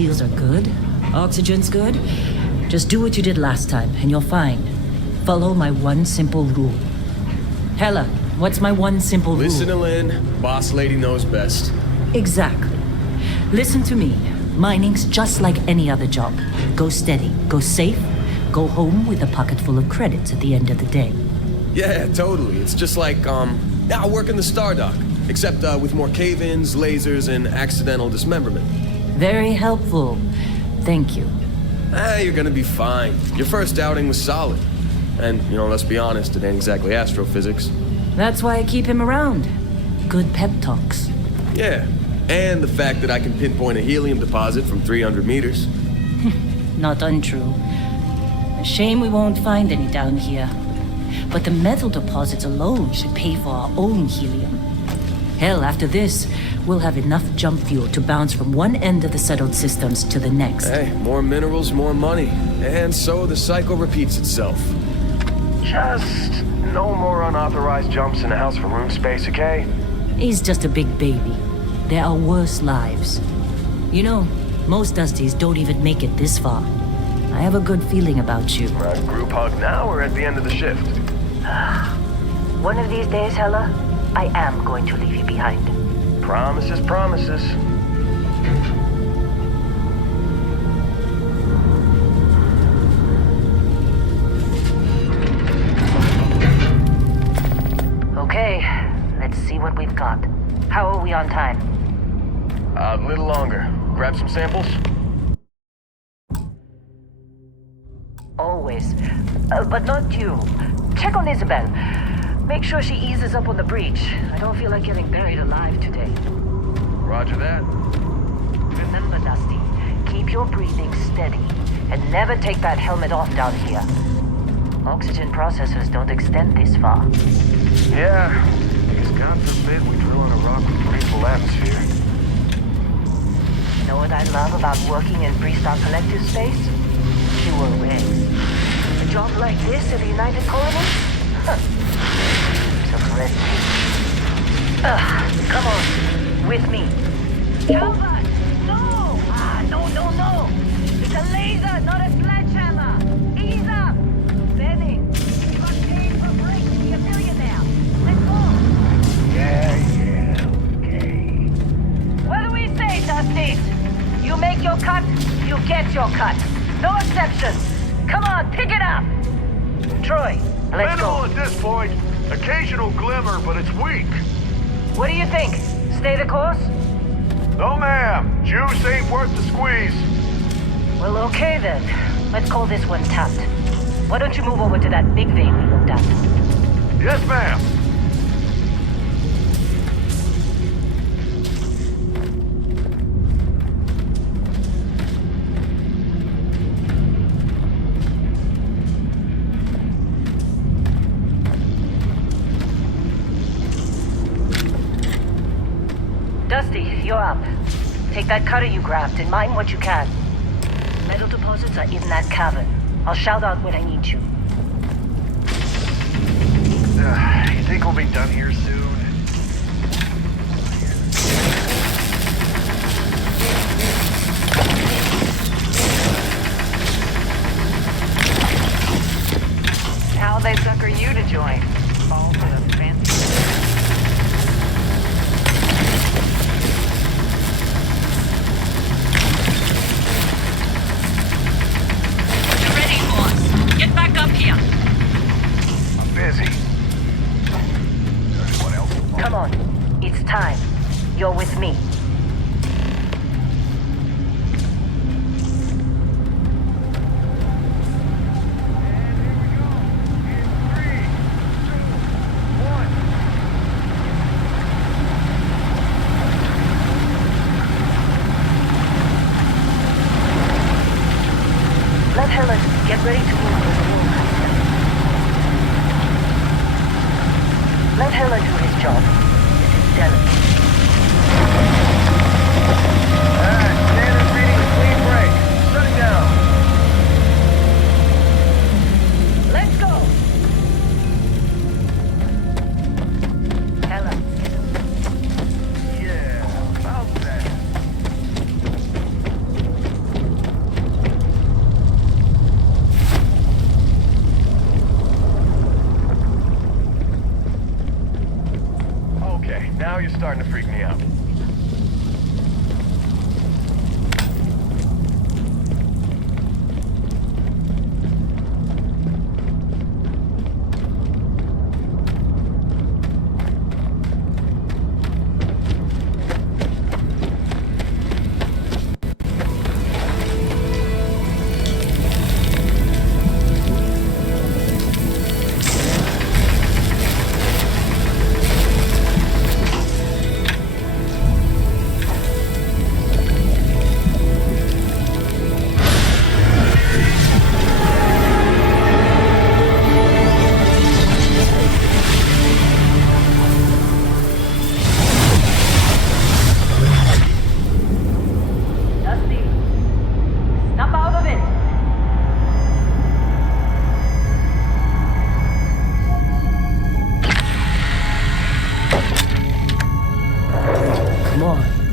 seals are good, oxygen's good, just do what you did last time and you're fine. Follow my one simple rule. Hella, what's my one simple rule? Listen to Lynn. Boss lady knows best. Exactly. Listen to me. Mining's just like any other job. Go steady, go safe, go home with a pocket full of credits at the end of the day. Yeah, totally. It's just like, I work in the Star Dock. Except with more cave-ins, lasers, and accidental dismemberment. Very helpful. Thank you. You're gonna be fine. Your first outing was solid. And, let's be honest, it ain't exactly astrophysics. That's why I keep him around. Good pep talks. Yeah, and the fact that I can pinpoint a helium deposit from 300 meters. Not untrue. A shame we won't find any down here. But the metal deposits alone should pay for our own helium. Hell, after this, we'll have enough jump fuel to bounce from one end of the settled systems to the next. Hey, more minerals, more money. And so the cycle repeats itself. Just no more unauthorized jumps in the house for room space, okay? He's just a big baby. There are worse lives. Most Dusties don't even make it this far. I have a good feeling about you. Group hug now or at the end of the shift? One of these days, Hella, I am going to leave you behind. Promises, promises. Okay, let's see what we've got. How are we on time? A little longer. Grab some samples? Always. But not you. Check on Isabel. Make sure she eases up on the breach. I don't feel like getting buried alive today. Roger that. Remember, Dusty, keep your breathing steady and never take that helmet off down here. Oxygen processors don't extend this far. Yeah, because God forbid we drill on a rock with breathable atmosphere. You know what I love about working in Freestar Collective space? Pure rays. A job like this at the United Colonies? Some red tape. Come on, with me. Calvert! No! No! It's a laser, not a sledgehammer! Ease up! Benny, you got paid for breaks to be a millionaire. Let's go! Yeah, okay. What do we say, Dusties? You make your cut, you get your cut. No exceptions. Come on, pick it up! Troy, let's Minimal go. at this point. Occasional glimmer, but it's weak. What do you think? Stay the course? No, ma'am. Juice ain't worth the squeeze. Well, okay then. Let's call this one tapped. Why don't you move over to that big vein we looked at? Yes, ma'am. Dusty, you're up. Take that cutter you grabbed and mine what you can. Metal deposits are in that cavern. I'll shout out when I need you. You think we'll be done here soon? How'd they sucker you to join? Fall for the fancy. Get back up here. I'm busy. Anyone else? Come on. It's time. You're with me. Let Helen get ready to move when the wall comes in. Let Helen do his job. This is delicate. Okay, now you're starting to freak me out.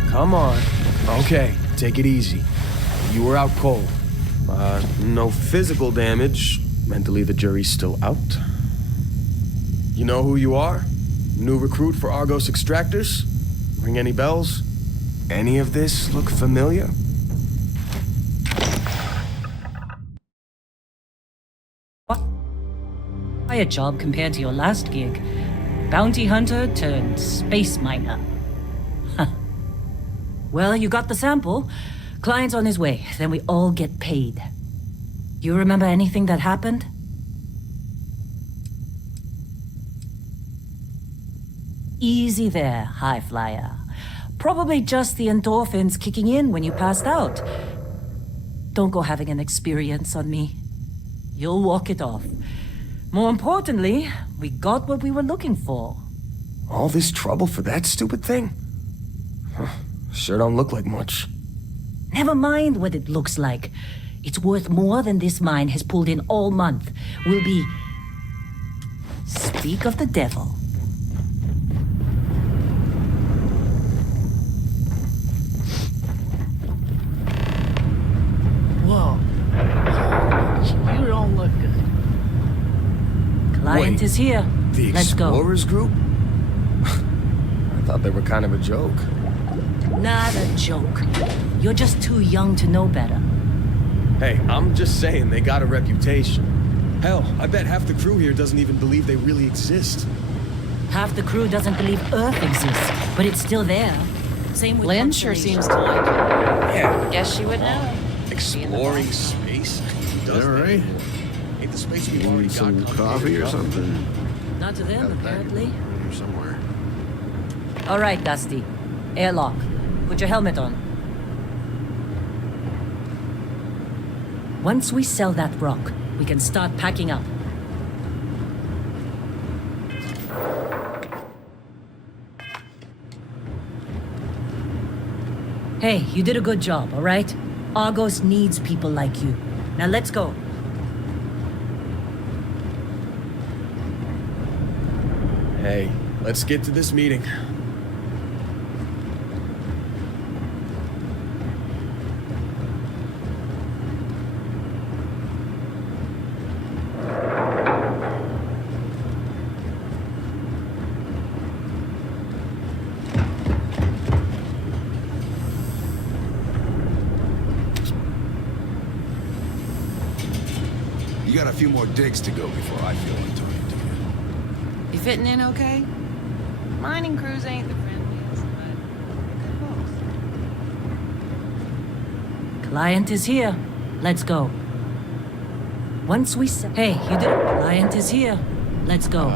Come on. Okay, take it easy. You were out cold. No physical damage. Mentally, the jury's still out. You know who you are? New recruit for Argos Extractors? Ring any bells? Any of this look familiar? What? A job compared to your last gig. Bounty hunter turned space miner. Huh. Well, you got the sample. Client's on his way, then we all get paid. You remember anything that happened? Easy there, high flyer. Probably just the endorphins kicking in when you passed out. Don't go having an experience on me. You'll walk it off. More importantly, we got what we were looking for. All this trouble for that stupid thing? Huh. Sure don't look like much. Never mind what it looks like. It's worth more than this mine has pulled in all month. We'll be... Speak of the devil. Whoa. You don't look good. Client Wait, is here. The Let's go. Explorers group? I thought they were kind of a joke. Not a joke. You're just too young to know better. Hey, I'm just saying they got a reputation. Hell, I bet half the crew here doesn't even believe they really exist. Half the crew doesn't believe Earth exists, but it's still there. Same with Lynn sure Constellation. seems to like it. Yeah. Guess she would know. Exploring space? Who does that right? anymore? Ain't the space we've already Need got some complicated coffee or enough? something? Not to them, apparently. Here somewhere. All right, Dusty. Airlock. Put your helmet on. Once we sell that rock, we can start packing up. Hey, you did a good job, all right? Argos needs people like you. Now let's go. Hey, let's get to this meeting. You got a few more digs to go before I feel like talking to you. You fitting in okay? Mining crews ain't the friendliest, but good Client is here. Let's go. Once we sell... Hey, you did it. Client is here. Let's go.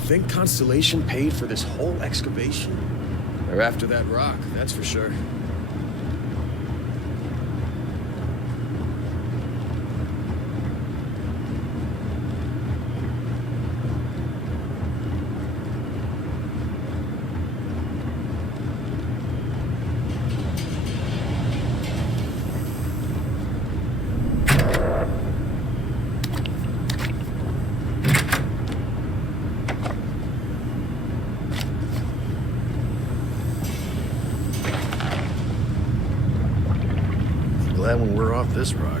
Think Constellation paid for this whole excavation? They're after that rock, that's for sure. Glad when we're off this rock.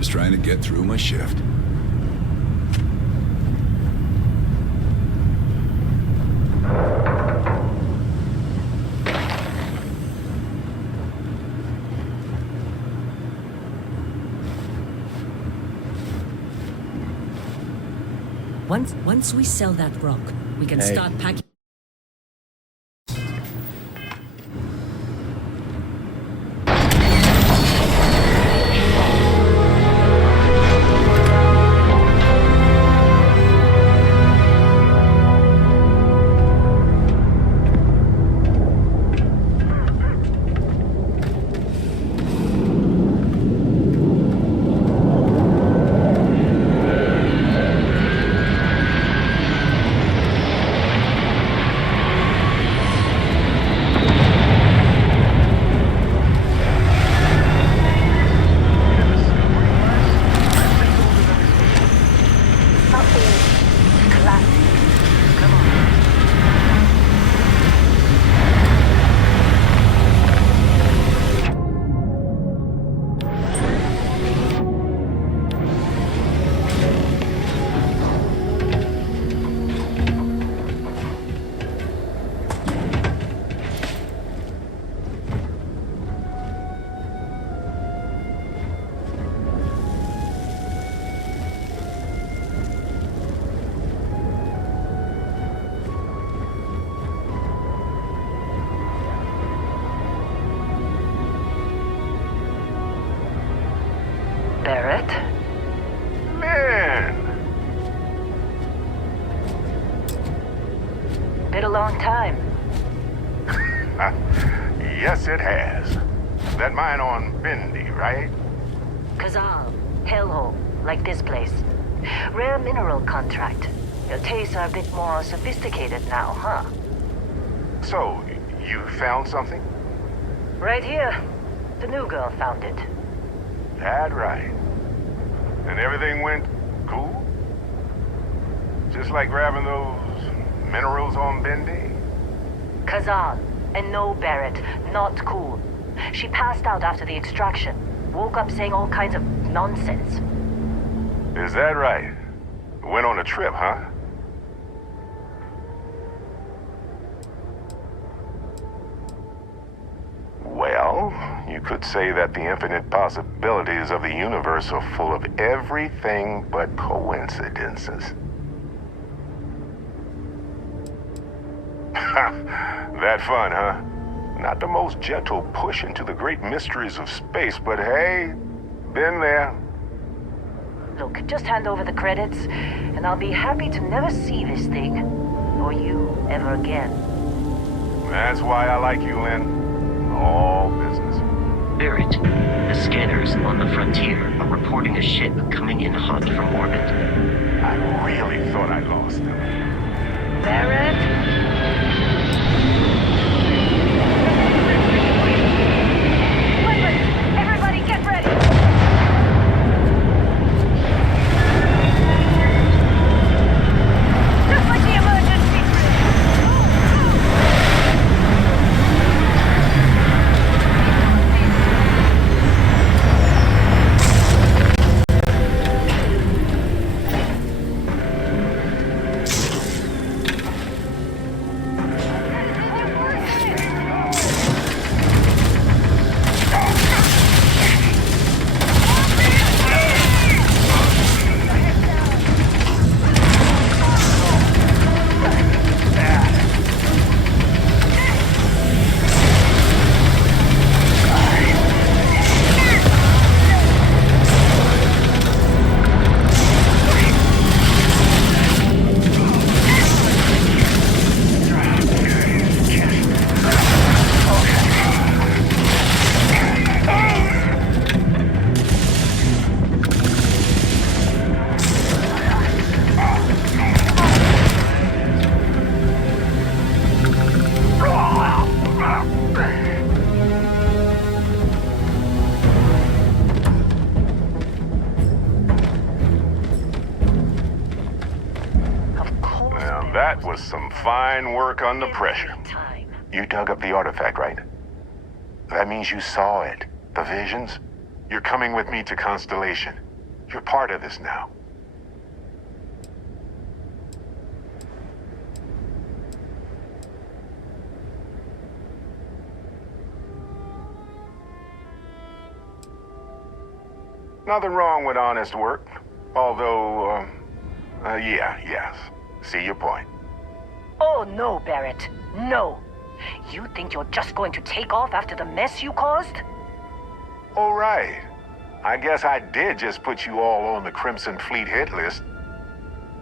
Just trying to get through my shift. Once we sell that rock, we can Hey. start packing. Something collapsing. Come on. Barrett? Man! Been a long time. Yes, it has. That mine on Bendy, right? Kazal, hellhole, like this place. Rare mineral contract. Your tastes are a bit more sophisticated now, huh? So, you found something? Right here. The new girl found it. That right. And everything went cool? Just like grabbing those minerals on Bendy? Kazal, and no Barrett, not cool. She passed out after the extraction. Woke up saying all kinds of nonsense. Is that right? Went on a trip, huh? Well, you could say that the infinite possibilities of the universe are full of everything but coincidences. That fun, huh? Not the most gentle push into the great mysteries of space, but hey, been there. Look, just hand over the credits, and I'll be happy to never see this thing, or you, ever again. That's why I like you, Lynn. All business. Barrett, the scanners on the frontier are reporting a ship coming in hot from orbit. I really thought I lost them. Barrett? Weapons! Everybody get ready! Just like the emergency That was some fine work under pressure. time. You dug up the artifact, right? That means you saw it. The visions? You're coming with me to Constellation. You're part of this now. Nothing wrong with honest work. Although, yes. See your point. Oh, no, Barrett. No. You think you're just going to take off after the mess you caused? All right. I guess I did just put you all on the Crimson Fleet hit list.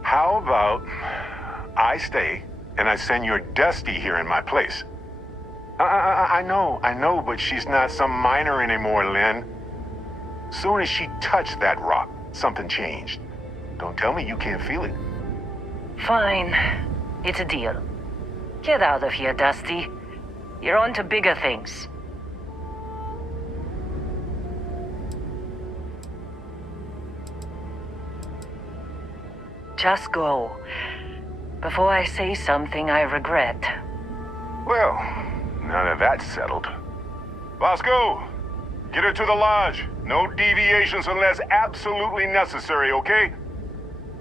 How about I stay and I send your Dusty here in my place? I know, but she's not some minor anymore, Lynn. Soon as she touched that rock, something changed. Don't tell me you can't feel it. Fine. It's a deal. Get out of here, Dusty. You're on to bigger things. Just go. Before I say something I regret. Well, now that that's settled. Bosco, get her to the lodge. No deviations unless absolutely necessary, okay?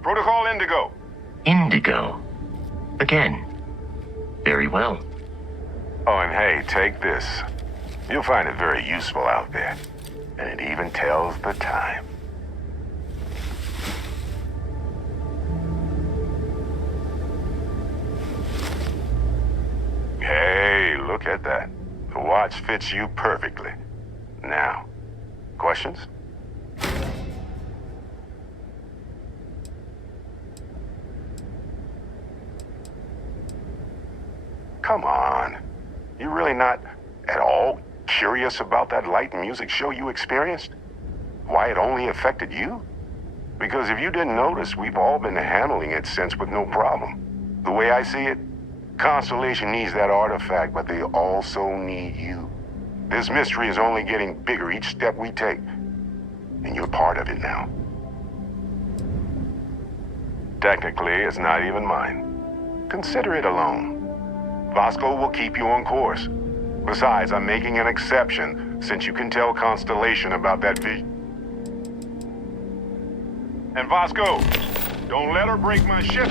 Protocol Indigo. Indigo. Again. Very well. Oh, and hey, take this. You'll find it very useful out there. And it even tells the time. Hey, look at that. The watch fits you perfectly. Now, questions? Come on. You really not at all curious about that light and music show you experienced? Why it only affected you? Because if you didn't notice, we've all been handling it since with no problem. The way I see it, Constellation needs that artifact, but they also need you. This mystery is only getting bigger each step we take. And you're part of it now. Technically, it's not even mine. Consider it alone. Vasco will keep you on course. Besides, I'm making an exception since you can tell Constellation about that vision. And Vasco, don't let her break my ship.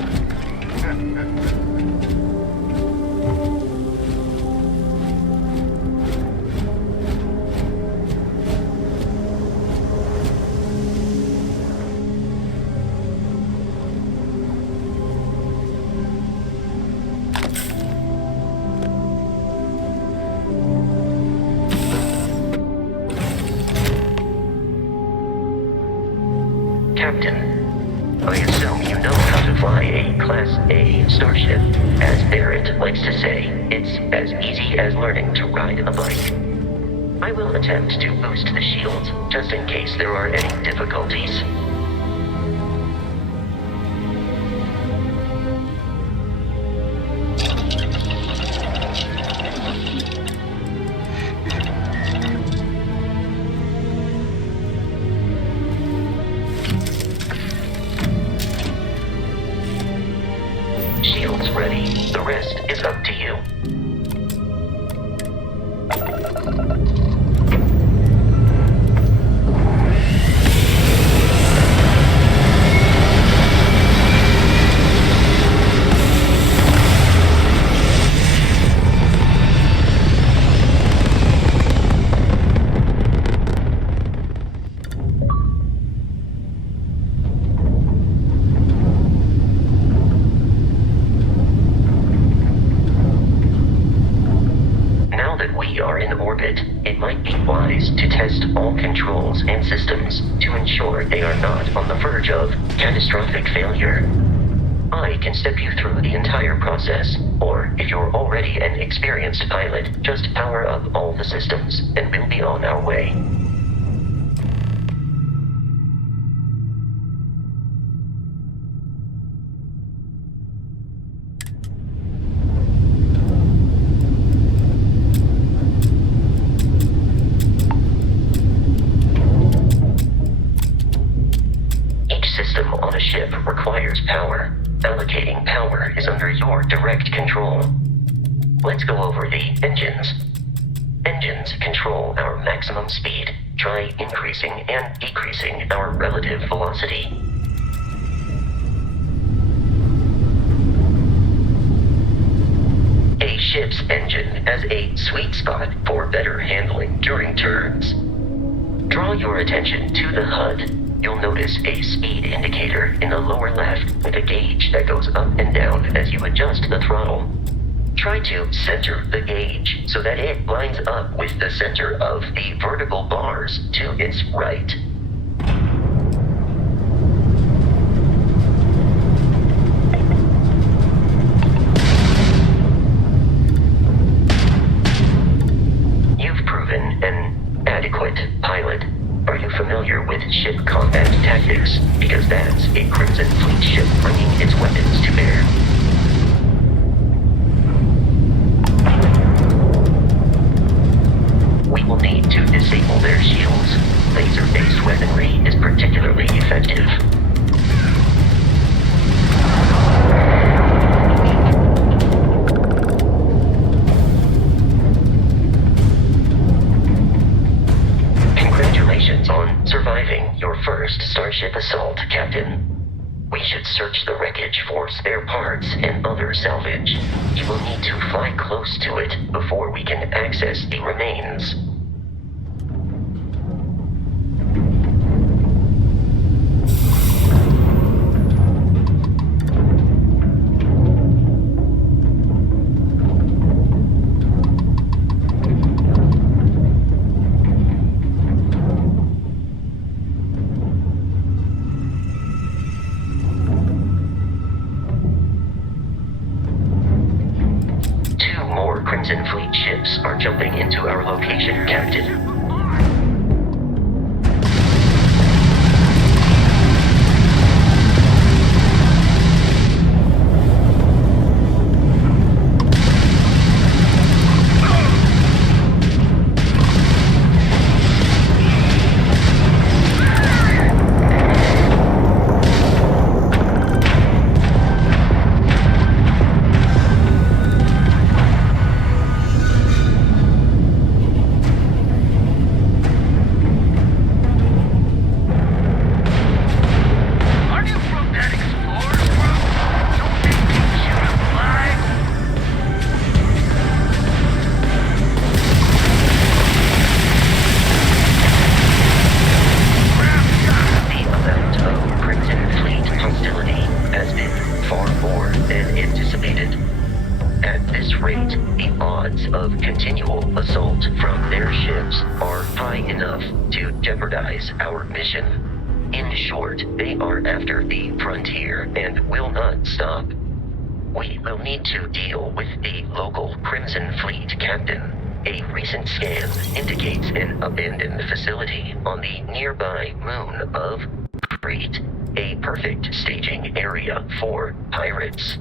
Captain, I assume you know how to fly a Class A starship. As Barrett likes to say, it's as easy as learning to ride a bike. I will attempt to boost the shields, just in case there are any difficulties. Shields ready. The rest is up to you. It might be wise to test all controls and systems to ensure they are not on the verge of catastrophic failure. I can step you through the entire process, or if you're already an experienced pilot, just power up all the systems and we'll be on our way. Requires power. Allocating power is under your direct control. Let's go over the engines. Engines control our maximum speed. try increasing and decreasing our relative velocity. A ship's engine has a sweet spot for better handling during turns. Draw your attention to the HUD. You'll notice a speed indicator in the lower left with a gauge that goes up and down as you adjust the throttle. Try to center the gauge so that it lines up with the center of the vertical bars to its right. You've proven an adequate pilot. Are you familiar with ship combat tactics? Because that's a Crimson Fleet ship bringing its weapons to bear. We will need to disable their shields. Laser-based weaponry is particularly effective. Congratulations on surviving your first Starship assault, Captain. We should search the wreckage for spare parts and other salvage. You will need to fly close to it before we can access the remains. Crimson Fleet ships are jumping into our location, Captain. Our mission. In short, they are after the frontier and will not stop. We will need to deal with the local Crimson Fleet captain. A recent scan indicates an abandoned facility on the nearby moon of Crete, a perfect staging area for pirates.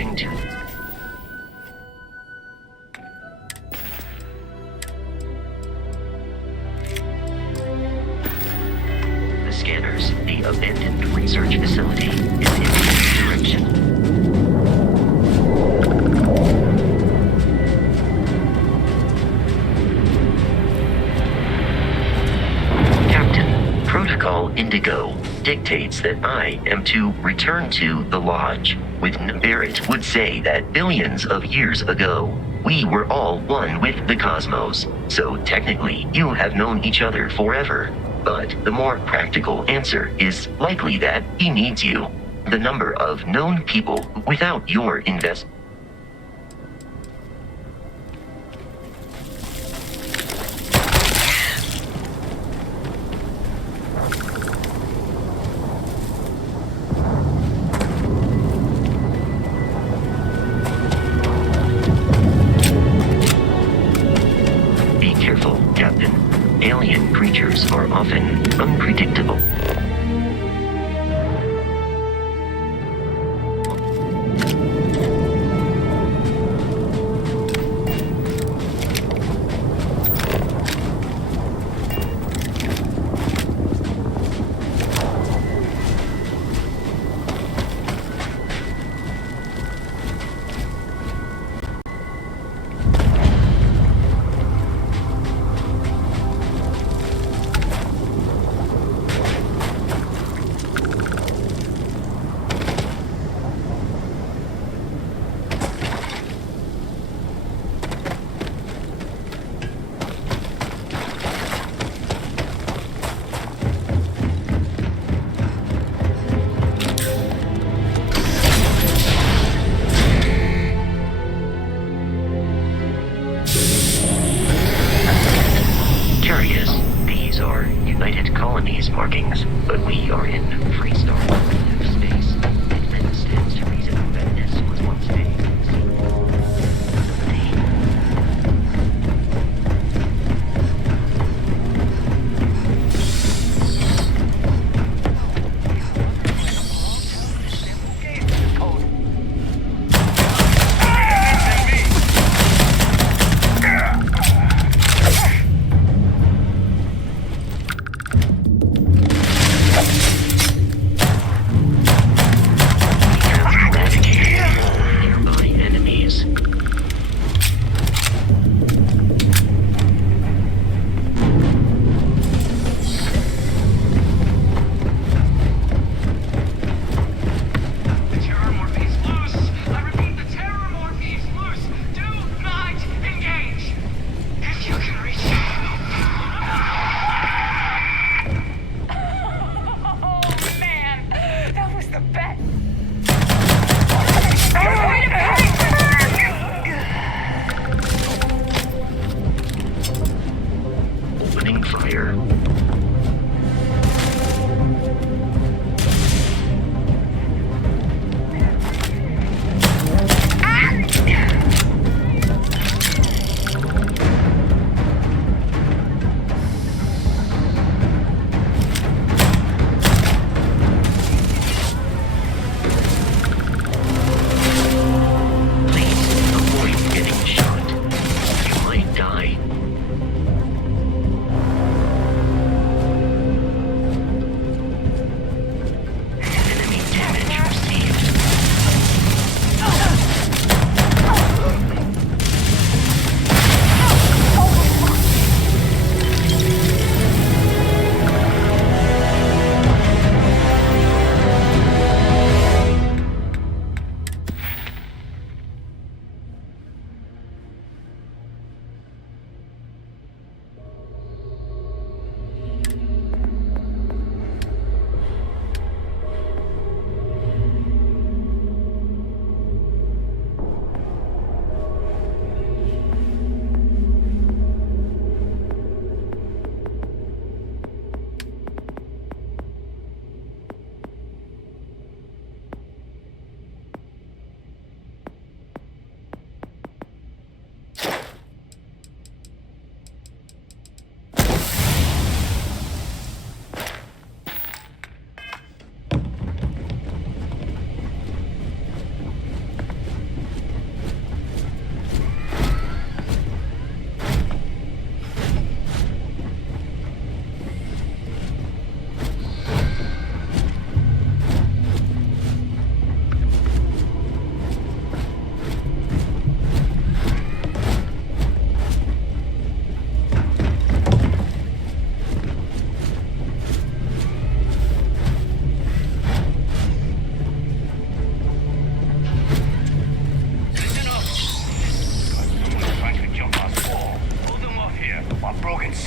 according to the scanners, the abandoned research facility is in this direction. Captain, Protocol Indigo dictates that I am to return to the Lodge. Barrett would say that billions of years ago, we were all one with the cosmos. So technically, you have known each other forever. But the more practical answer is likely that he needs you. The number of known people without your investment. Be careful, Captain. Alien creatures are often unpredictable. Markings, but we are in freestyle space. It stands to reason that this was once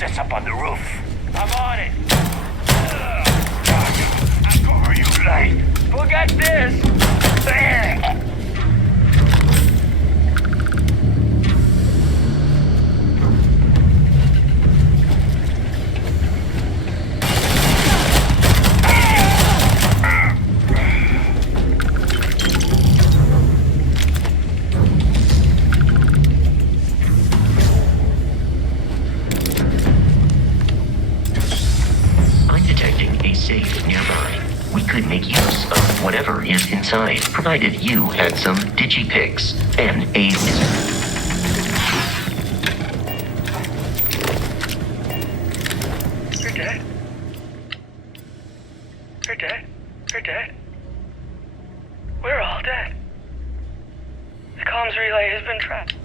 access up on the roof. I'm on it. I'll cover you, Light. Forget this. Safe nearby. We could make use of whatever is inside, provided you had some digipicks and a wizard. You're dead. You're dead. You're dead. We're all dead. The comms relay has been trapped.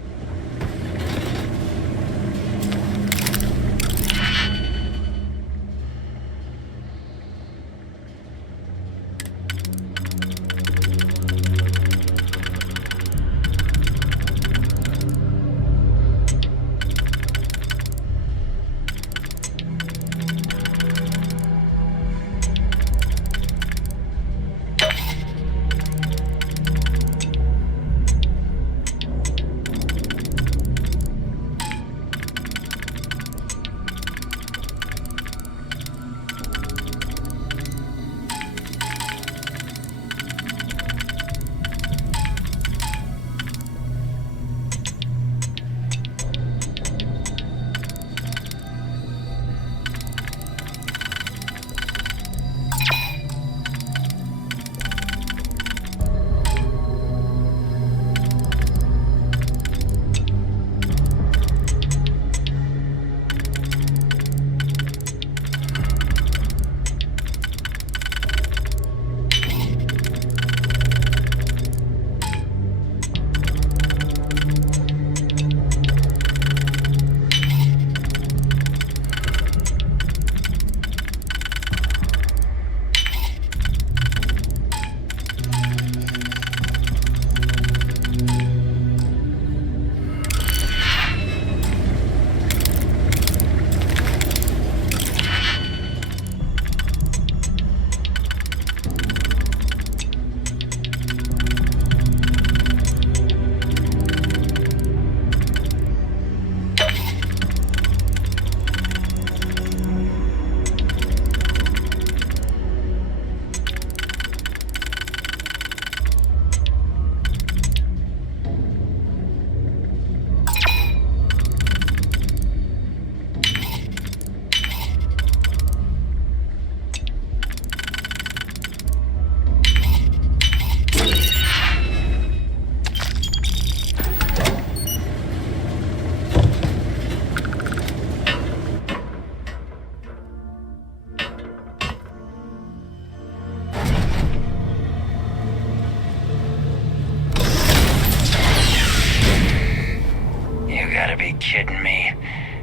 Kidding me?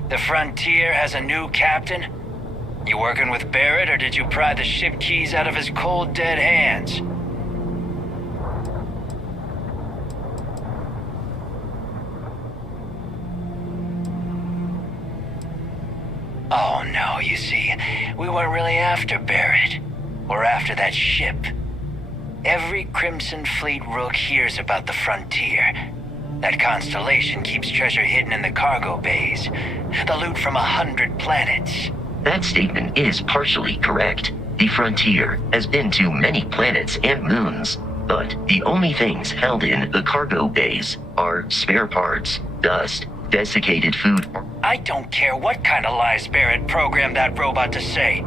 The Frontier has a new captain? You working with Barrett, or did you pry the ship keys out of his cold, dead hands? Oh no, you see, we weren't really after Barrett. We're after that ship. Every Crimson Fleet rook hears about the Frontier. That constellation keeps treasure hidden in the cargo bays. The loot from 100 planets. That statement is partially correct. The Frontier has been to many planets and moons, but the only things held in the cargo bays are spare parts, dust, desiccated food. I don't care what kind of lies Barrett programmed that robot to say.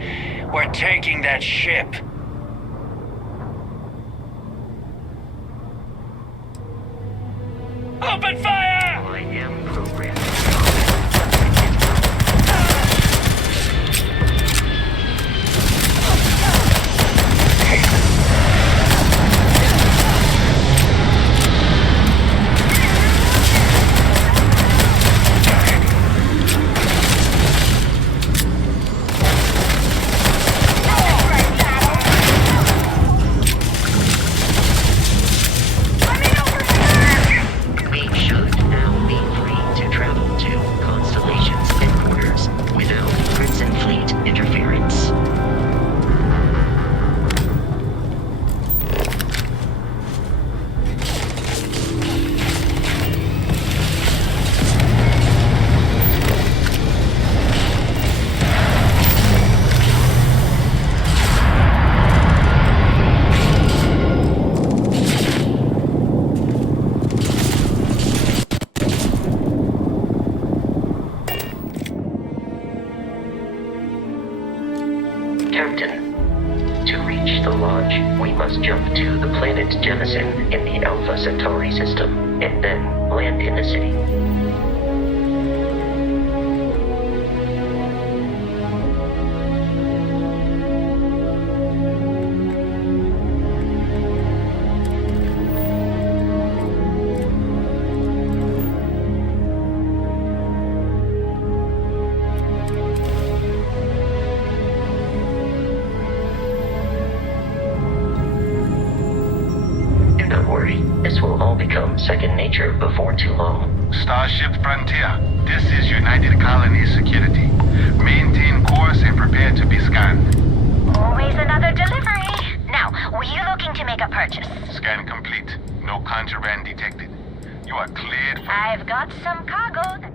We're taking that ship. Open fire! I am programmed. We should Centauri system, and then land in the city. This will all become second nature before too long. Starship Frontier, this is United Colonies Security. Maintain course and prepare to be scanned. Always another delivery. Now, were you looking to make a purchase? Scan complete. No contraband detected. You are cleared for... I've got some cargo that...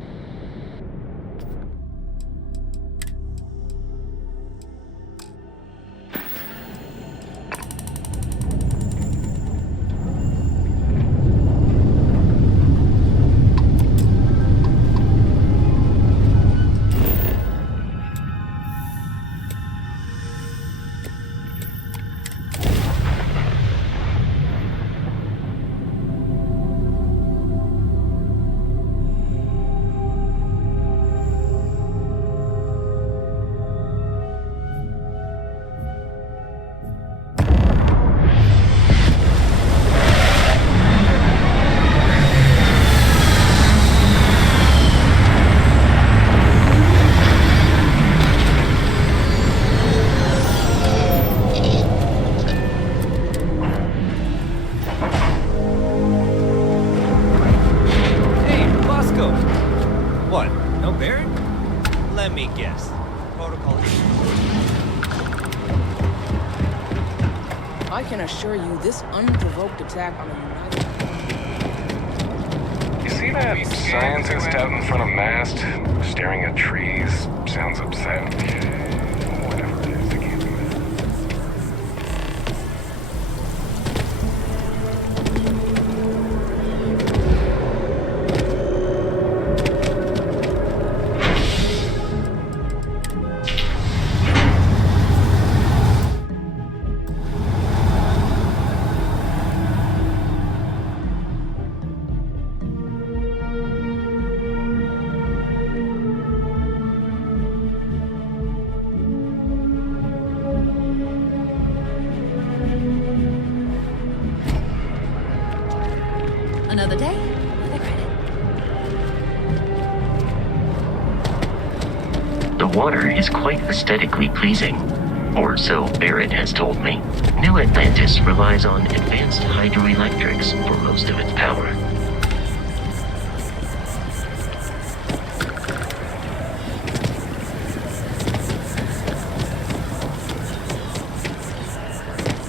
I can assure you this unprovoked attack on a United... You see that scientist out in front of mast, staring at trees? Sounds upset. Whatever it is, I can't do it. Another day, another credit. The water is quite aesthetically pleasing, or so Barrett has told me. New Atlantis relies on advanced hydroelectrics for most of its power.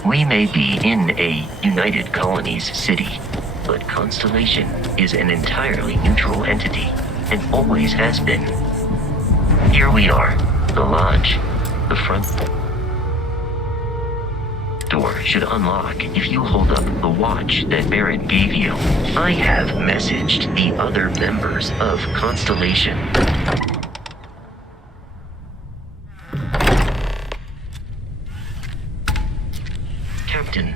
We may be in a United Colonies city, but Constellation is an entirely neutral entity, and always has been. Here we are, the lodge. The front door should unlock if you hold up the watch that Barrett gave you. I have messaged the other members of Constellation. Captain,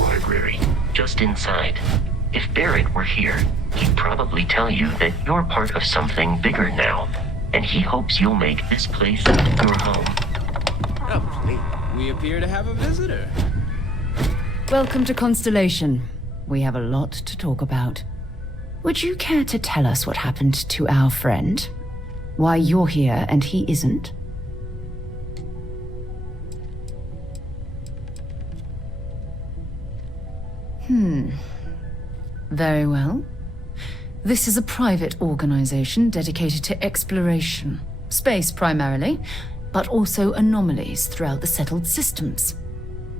library, just inside. If Barrett were here, he'd probably tell you that you're part of something bigger now, and he hopes you'll make this place your home. Oh, please. We appear to have a visitor. Welcome to Constellation. We have a lot to talk about. Would you care to tell us what happened to our friend? Why you're here and he isn't? Very well. This is a private organization dedicated to exploration. Space primarily, but also anomalies throughout the settled systems.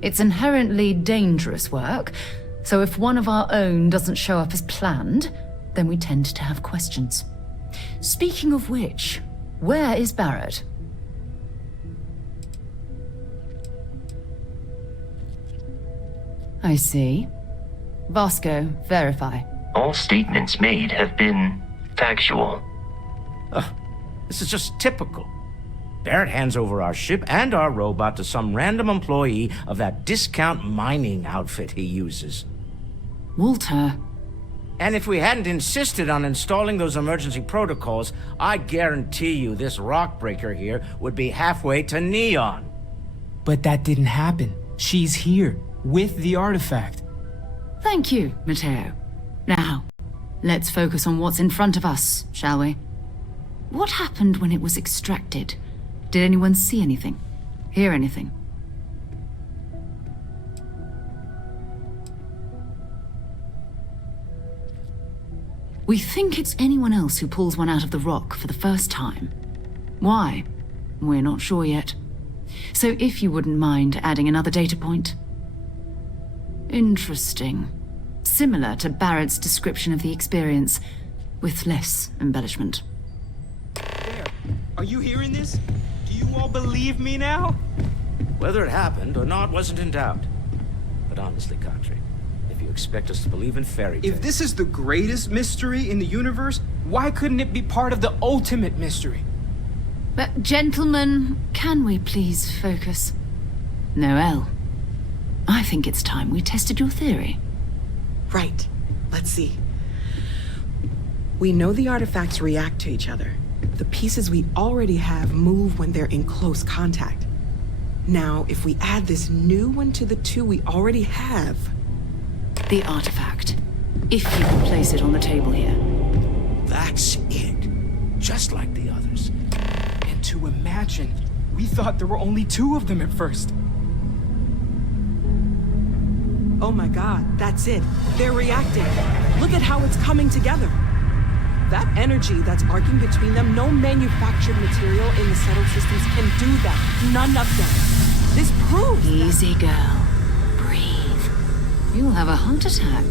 It's inherently dangerous work, so if one of our own doesn't show up as planned, then we tend to have questions. Speaking of which, where is Barrett? I see. Vasco, verify. All statements made have been factual. This is just typical. Barrett hands over our ship and our robot to some random employee of that discount mining outfit he uses. Walter. And if we hadn't insisted on installing those emergency protocols, I guarantee you this rock breaker here would be halfway to Neon. But that didn't happen. She's here, with the artifact. Thank you, Matteo. Now, let's focus on what's in front of us, shall we? What happened when it was extracted? Did anyone see anything? Hear anything? We think it's anyone else who pulls one out of the rock for the first time. Why? We're not sure yet. So if you wouldn't mind adding another data point. Interesting. Similar to Barrett's description of the experience, with less embellishment. There. Are you hearing this? Do you all believe me now? Whether it happened or not wasn't in doubt. But honestly, Country, if you expect us to believe in fairy tales... If this is the greatest mystery in the universe, why couldn't it be part of the ultimate mystery? But gentlemen, can we please focus? Noelle, I think it's time we tested your theory. Right. Let's see. We know the artifacts react to each other. The pieces we already have move when they're in close contact. Now, if we add this new one to the two we already have... The artifact. If you can place it on the table here. That's it. Just like the others. And to imagine, we thought there were only 2 of them at first. Oh my god, that's it. They're reacting. Look at how it's coming together. That energy that's arcing between them, no manufactured material in the settled systems can do that. None of them. This proves Easy, girl. Breathe. You'll have a heart attack.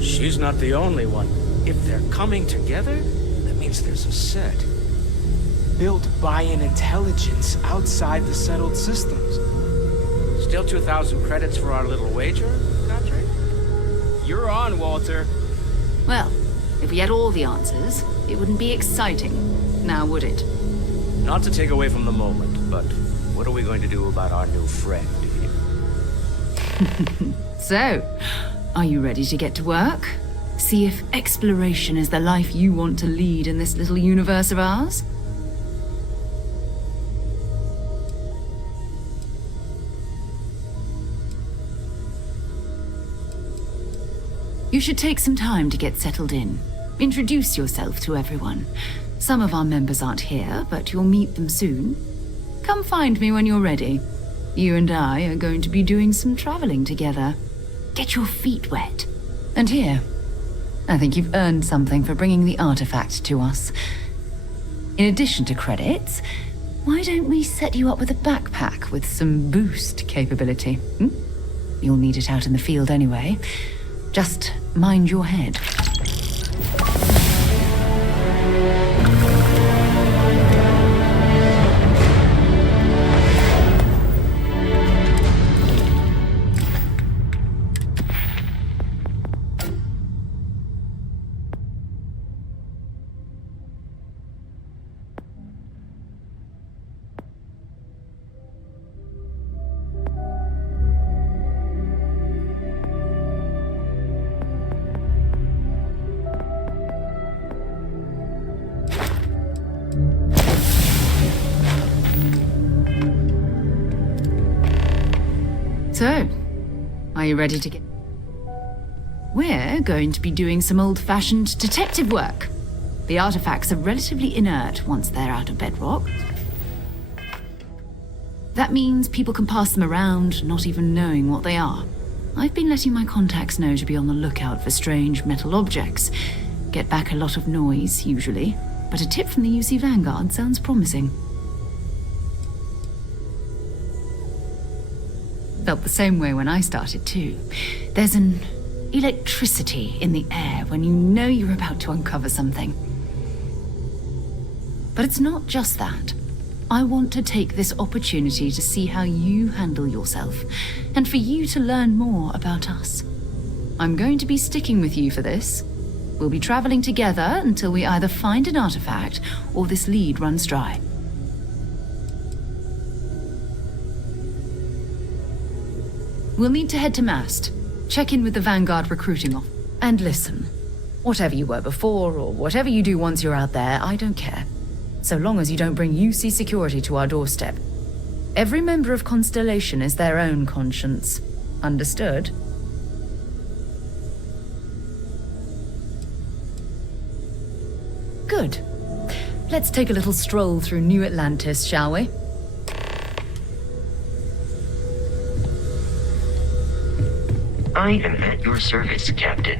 She's not the only one. If they're coming together, that means there's a set. Built by an intelligence outside the settled systems. Still 2,000 credits for our little wager, Country? You're on, Walter. Well, if we had all the answers, it wouldn't be exciting, now would it? Not to take away from the moment, but what are we going to do about our new friend here? So, are you ready to get to work? See if exploration is the life you want to lead in this little universe of ours? You should take some time to get settled in. Introduce yourself to everyone. Some of our members aren't here, but you'll meet them soon. Come find me when you're ready. You and I are going to be doing some traveling together. Get your feet wet. And here, I think you've earned something for bringing the artifact to us. In addition to credits, why don't we set you up with a backpack with some boost capability? You'll need it out in the field anyway. Just mind your head. So, are you ready to get... We're going to be doing some old-fashioned detective work. The artifacts are relatively inert once they're out of bedrock. That means people can pass them around, not even knowing what they are. I've been letting my contacts know to be on the lookout for strange metal objects. Get back a lot of noise, usually, but a tip from the UC Vanguard sounds promising. Felt the same way when I started too. There's an electricity in the air when you know you're about to uncover something. But it's not just that. I want to take this opportunity to see how you handle yourself, and for you to learn more about us. I'm going to be sticking with you for this. We'll be traveling together until we either find an artifact or this lead runs dry. We'll need to head to Mast. Check in with the Vanguard recruiting office. And listen, whatever you were before, or whatever you do once you're out there, I don't care. So long as you don't bring UC security to our doorstep. Every member of Constellation is their own conscience. Understood? Good. Let's take a little stroll through New Atlantis, shall we? I am at your service, Captain.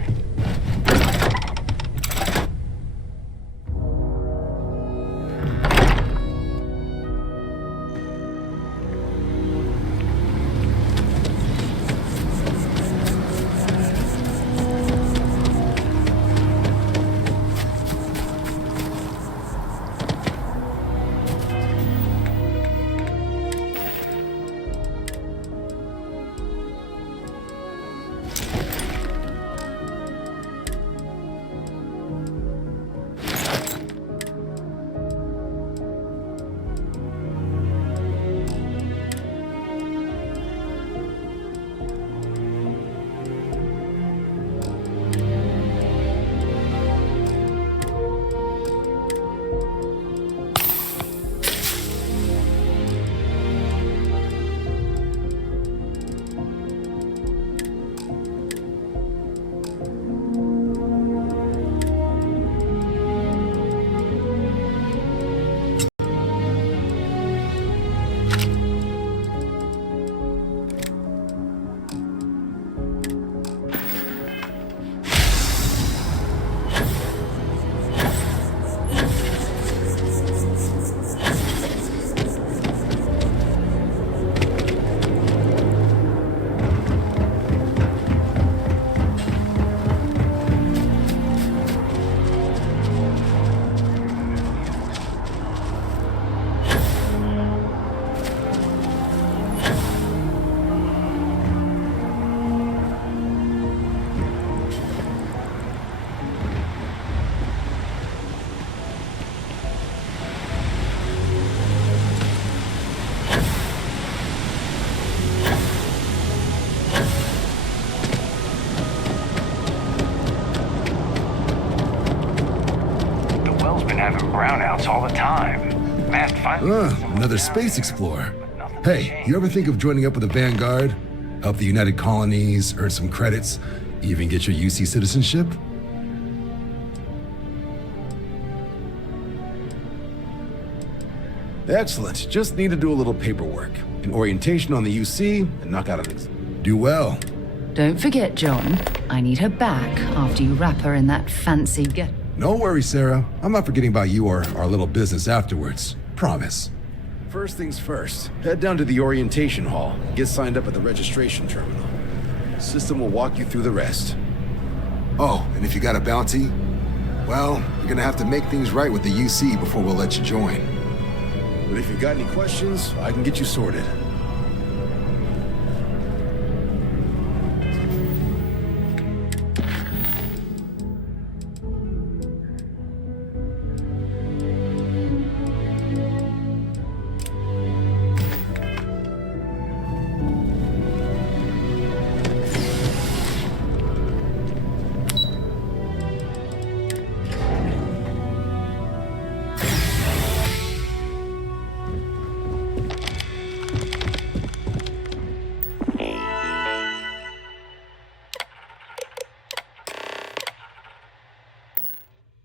Brownouts all the time. Mast finally. Another space explorer. Hey, you ever think of joining up with the Vanguard? Help the United Colonies, earn some credits, even get your UC citizenship? Excellent. Just need to do a little paperwork. An orientation on the UC, and knock out an Do well. Don't forget, John. I need her back after you wrap her in that fancy get. No worries, Sarah. I'm not forgetting about you or our little business afterwards. Promise. First things first, head down to the orientation hall. Get signed up at the registration terminal. The system will walk you through the rest. Oh, and if you got a bounty, well, you're gonna have to make things right with the UC before we'll let you join. But if you got any questions, I can get you sorted.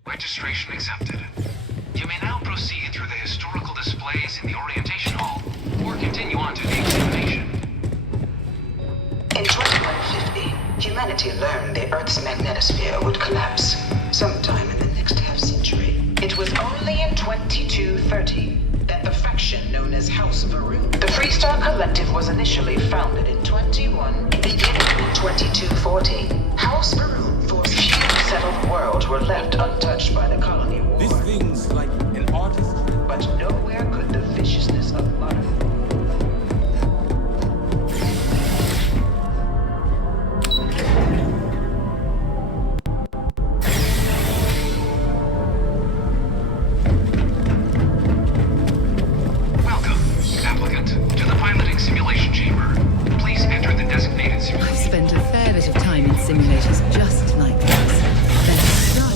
Registration accepted. You may now proceed through the historical displays in the orientation hall, or continue on to the examination. In 2150, humanity learned the Earth's magnetosphere would collapse sometime in the next half-century. It was only in 2230 that the faction known as House Varun. The Freestar Collective was initially founded in 21, beginning in 2240. House Varun forced few settled worlds were left untouched by the colony war. This thing's like an artist. But nowhere could the viciousness of life. Welcome, applicant, to the piloting simulation chamber. Please enter the designated simulators just like this. Let's start.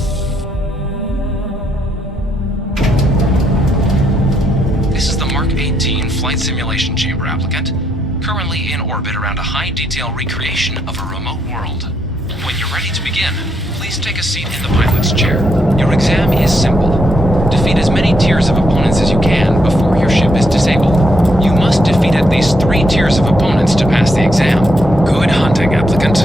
This is the Mark 18 Flight Simulation Chamber applicant, currently in orbit around a high-detail recreation of a remote world. When you're ready to begin, please take a seat in the pilot's chair. Your exam is simple. Defeat as many tiers of opponents as you can before your ship is disabled. You must defeat at least 3 tiers of opponents to pass the exam. Good hunting, applicant.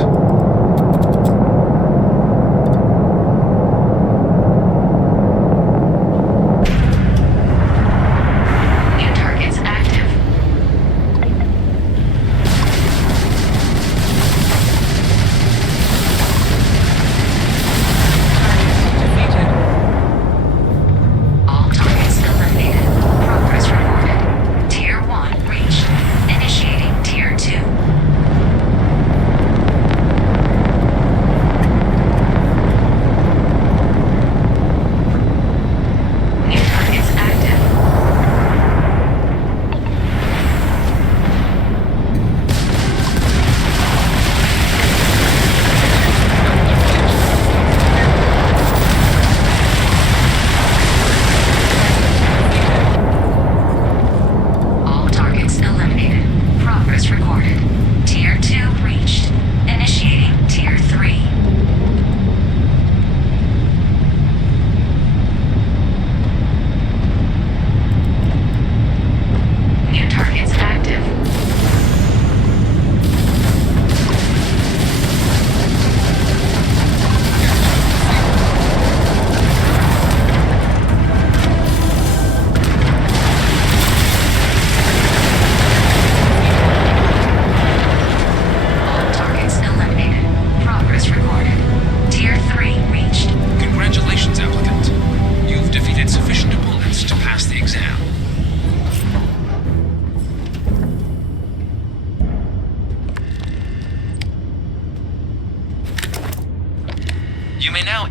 You may now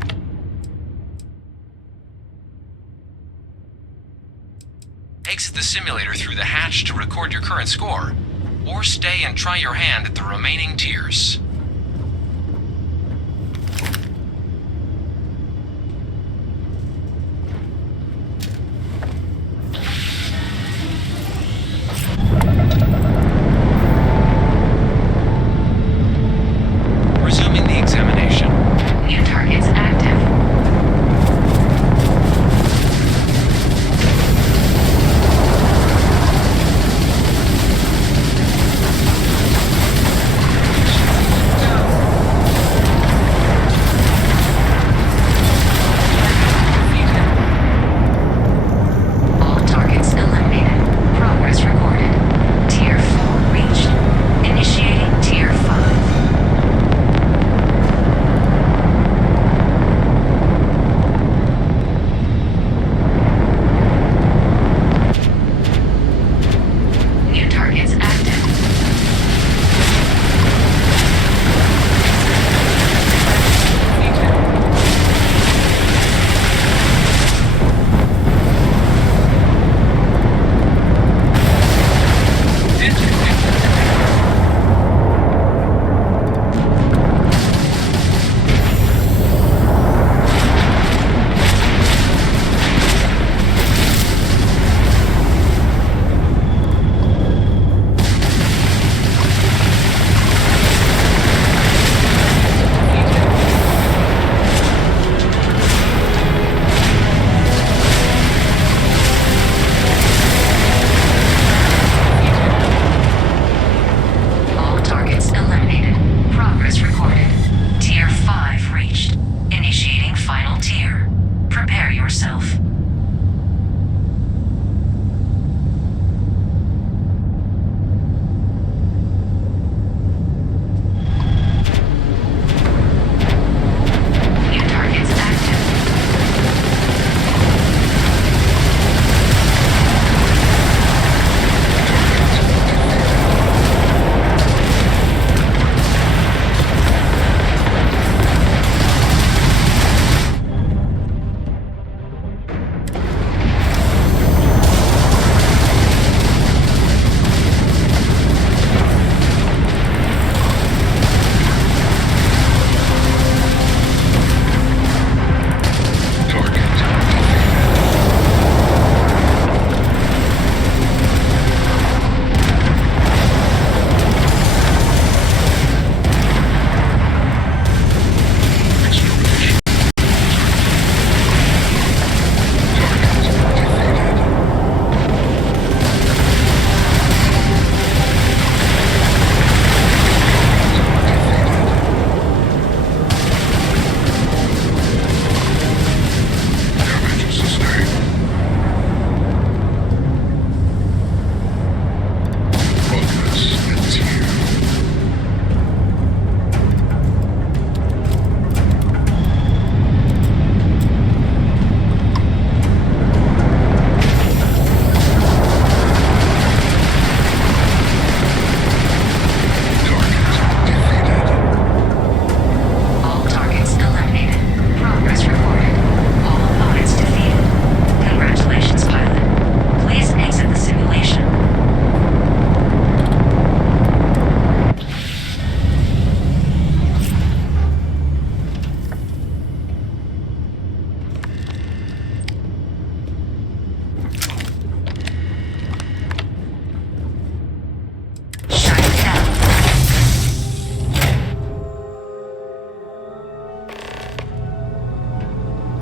exit the simulator through the hatch to record your current score, or stay and try your hand at the remaining tiers. Resuming the examination. New targets active.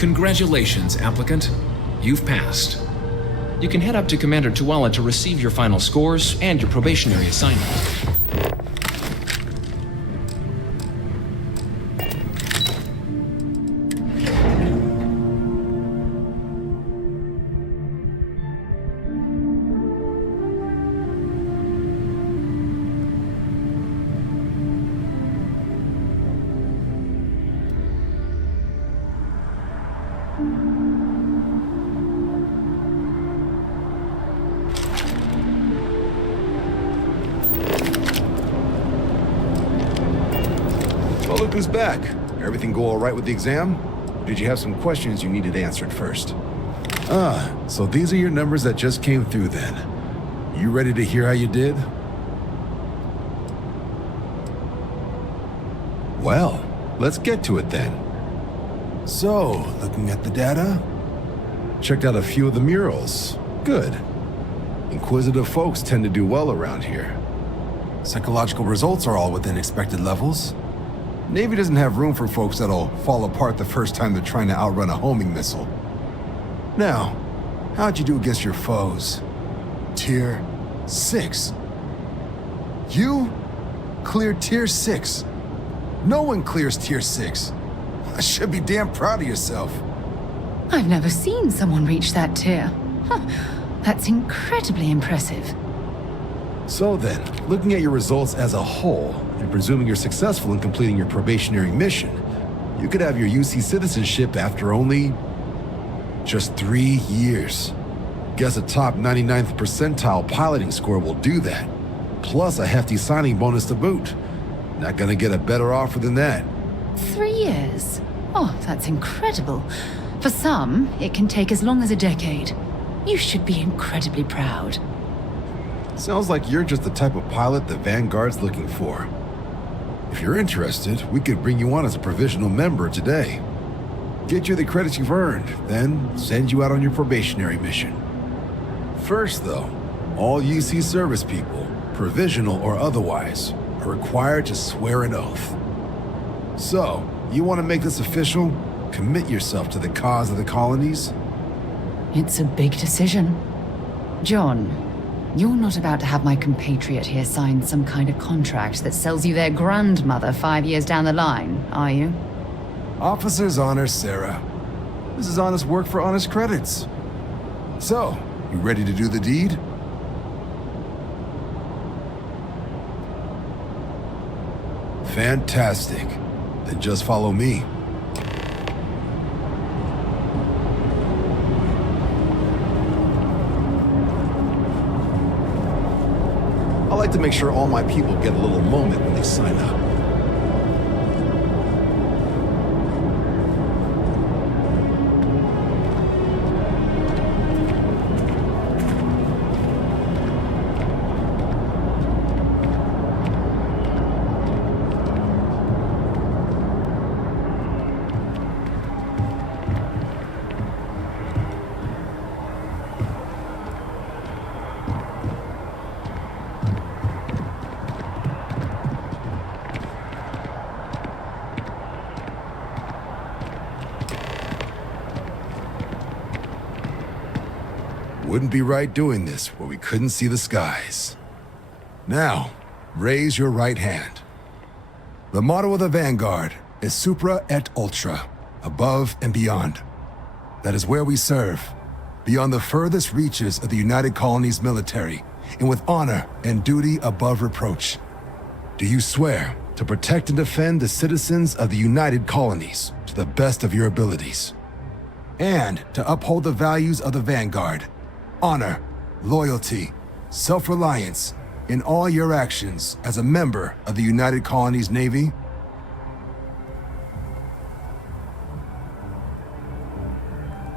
Congratulations, applicant. You've passed. You can head up to Commander Tuala to receive your final scores and your probationary assignment. Well, look who's back. Everything go all right with the exam? Or did you have some questions you needed answered first? So these are your numbers that just came through then. You ready to hear how you did? Well, let's get to it then. So, looking at the data, checked out a few of the murals. Good. Inquisitive folks tend to do well around here. Psychological results are all within expected levels. Navy doesn't have room for folks that'll fall apart the first time they're trying to outrun a homing missile. Now, how'd you do against your foes? Tier 6. You cleared Tier 6. No one clears Tier 6. I should be damn proud of yourself. I've never seen someone reach that tier. Huh. That's incredibly impressive. So then, looking at your results as a whole, and presuming you're successful in completing your probationary mission, you could have your UC citizenship after only just 3 years. Guess a top 99th percentile piloting score will do that, plus a hefty signing bonus to boot. Not gonna get a better offer than that. 3 years? Oh, that's incredible. For some, it can take as long as a decade. You should be incredibly proud. Sounds like you're just the type of pilot the Vanguard's looking for. If you're interested, we could bring you on as a provisional member today. Get you the credits you've earned, then send you out on your probationary mission. First, though, all UC service people, provisional or otherwise, are required to swear an oath. So, you want to make this official? Commit yourself to the cause of the colonies? It's a big decision. John, you're not about to have my compatriot here sign some kind of contract that sells you their grandmother 5 years down the line, are you? Officer's honor, Sarah. This is honest work for honest credits. So, you ready to do the deed? Fantastic. Then just follow me. I like to make sure all my people get a little moment when they sign up. Wouldn't be right doing this where we couldn't see the skies. Now, raise your right hand. The motto of the Vanguard is Supra et Ultra, above and beyond. That is where we serve, beyond the furthest reaches of the United Colonies military, and with honor and duty above reproach. Do you swear to protect and defend the citizens of the United Colonies to the best of your abilities, and to uphold the values of the Vanguard? Honor, loyalty, self-reliance in all your actions as a member of the United Colonies Navy?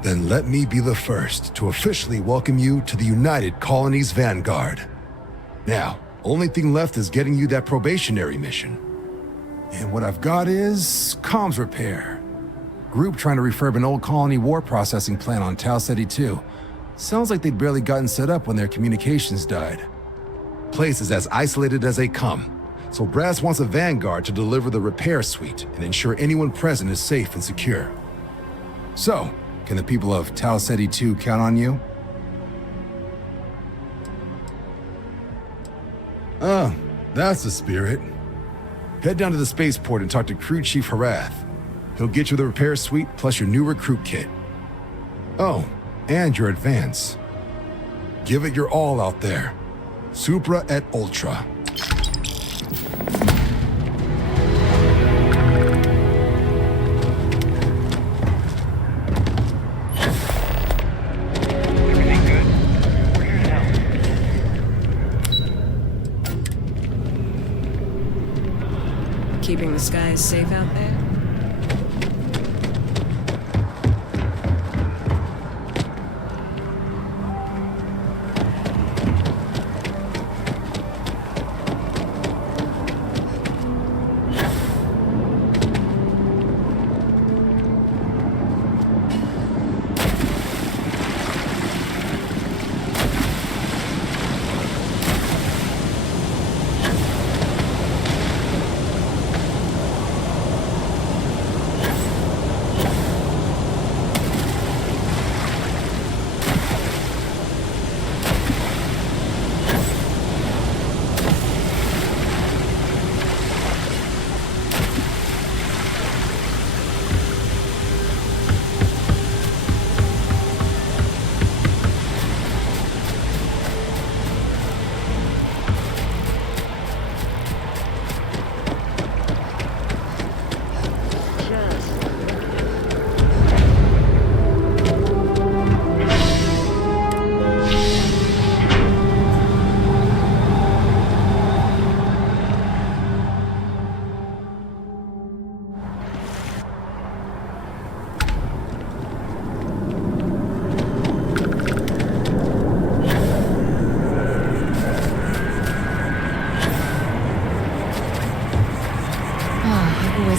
Then let me be the first to officially welcome you to the United Colonies Vanguard. Now, only thing left is getting you that probationary mission. And what I've got is comms repair. Group trying to refurb an old colony war processing plant on Tau Ceti 2. Sounds like they'd barely gotten set up when their communications died. Place is as isolated as they come, so Brass wants a Vanguard to deliver the repair suite and ensure anyone present is safe and secure. So, can the people of Tau Ceti 2 count on you? Oh, that's the spirit. Head down to the spaceport and talk to Crew Chief Harath. He'll get you the repair suite plus your new recruit kit. Oh, and your advance. Give it your all out there. Supra et Ultra. Keeping the skies safe out there?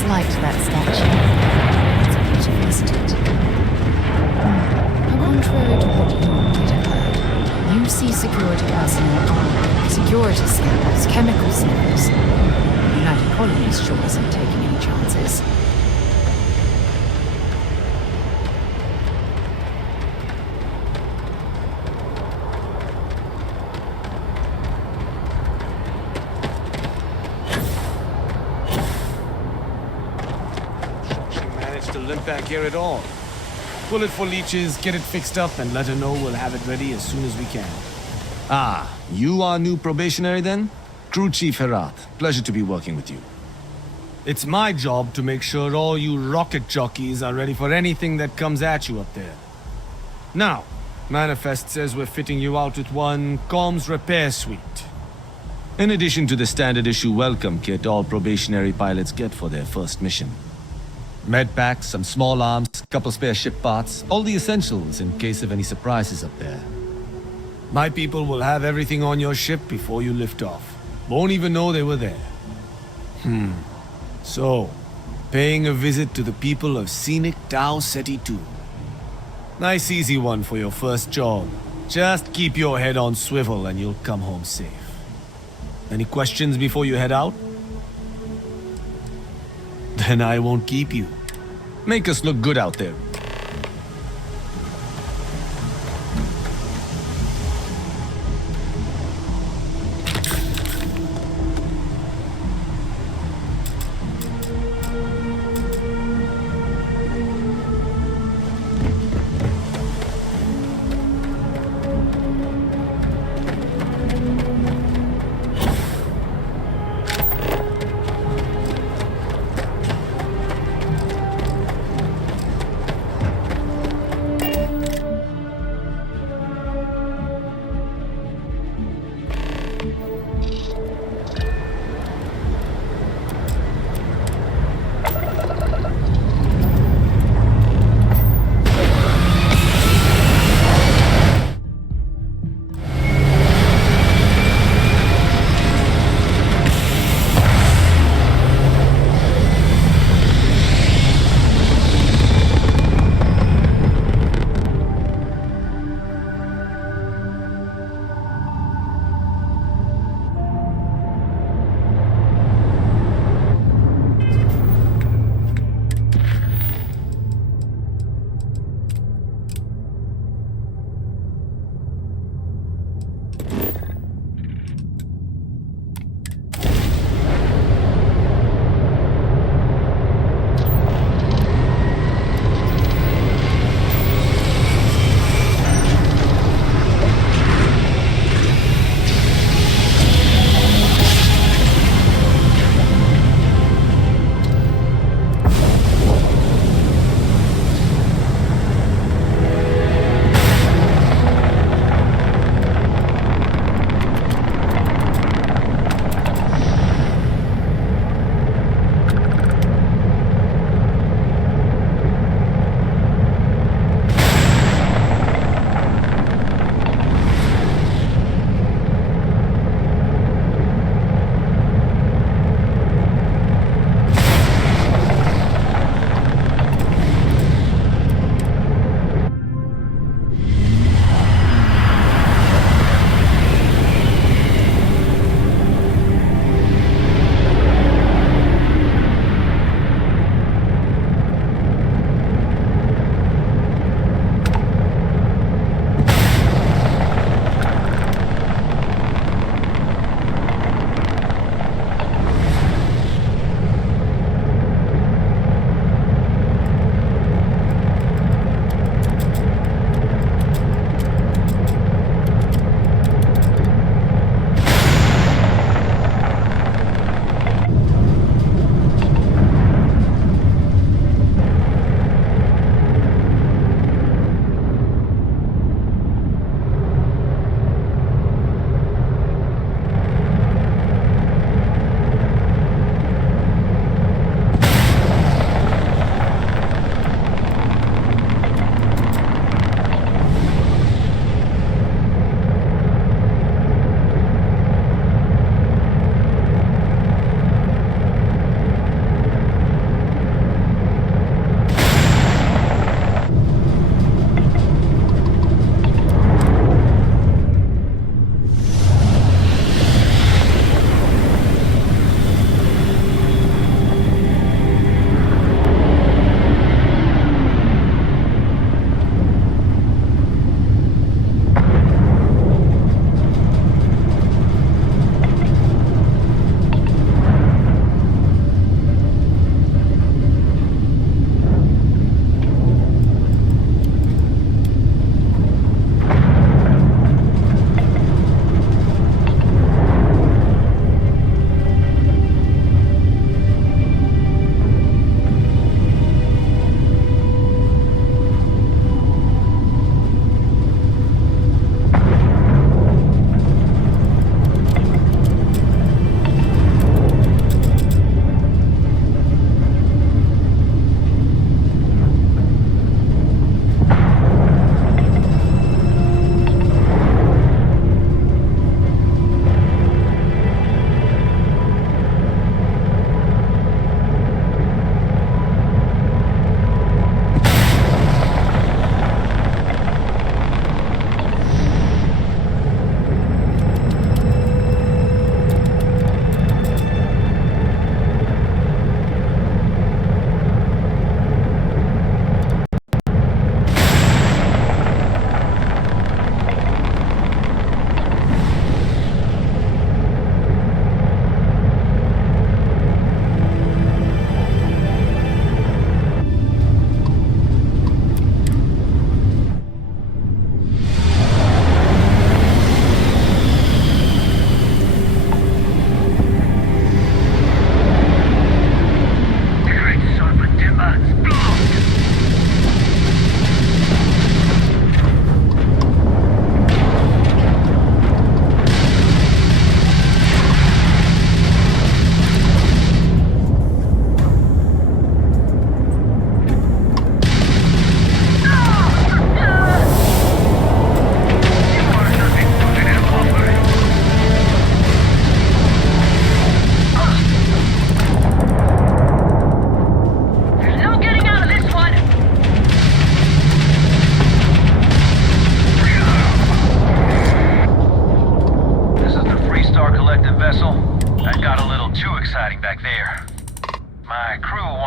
Liked that statue. It's beautiful, isn't it? Contrary to what you might have heard, you see security personnel, security scanners, chemical sniffers. The United Colonies sure isn't taking any chances. Limp back here at all. Pull it for leeches, get it fixed up, and let her know we'll have it ready as soon as we can. Ah, you are new probationary then? Crew Chief Harath, pleasure to be working with you. It's my job to make sure all you rocket jockeys are ready for anything that comes at you up there. Now, Manifest says we're fitting you out with one comms repair suite. In addition to the standard issue welcome kit all probationary pilots get for their first mission. Med packs, some small arms, couple spare ship parts, all the essentials in case of any surprises up there. My people will have everything on your ship before you lift off. Won't even know they were there. So, paying a visit to the people of scenic Tau Ceti 2. Nice easy one for your first job. Just keep your head on swivel and you'll come home safe. Any questions before you head out? Then I won't keep you. Make us look good out there.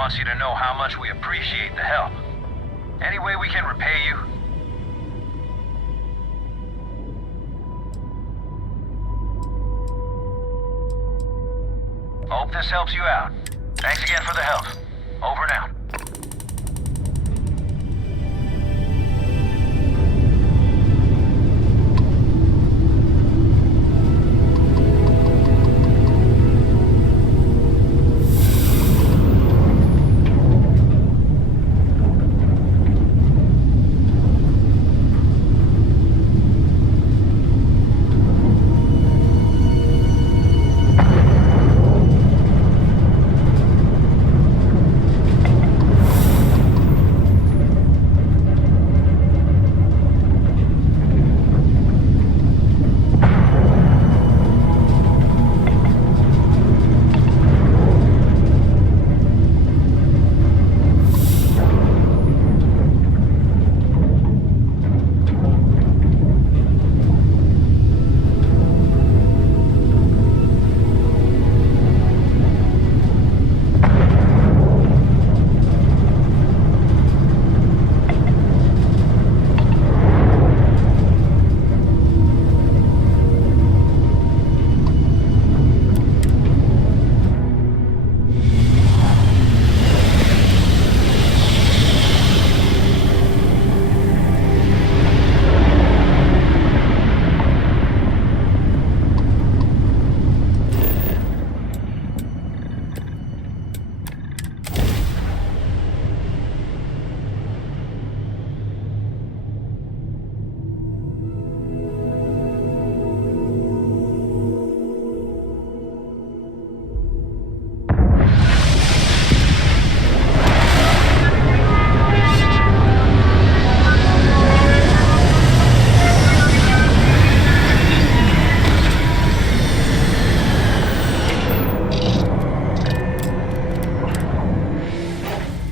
wants you to know how much we appreciate the help. Any way we can repay you? Hope this helps you out. Thanks again for the help. Over and out.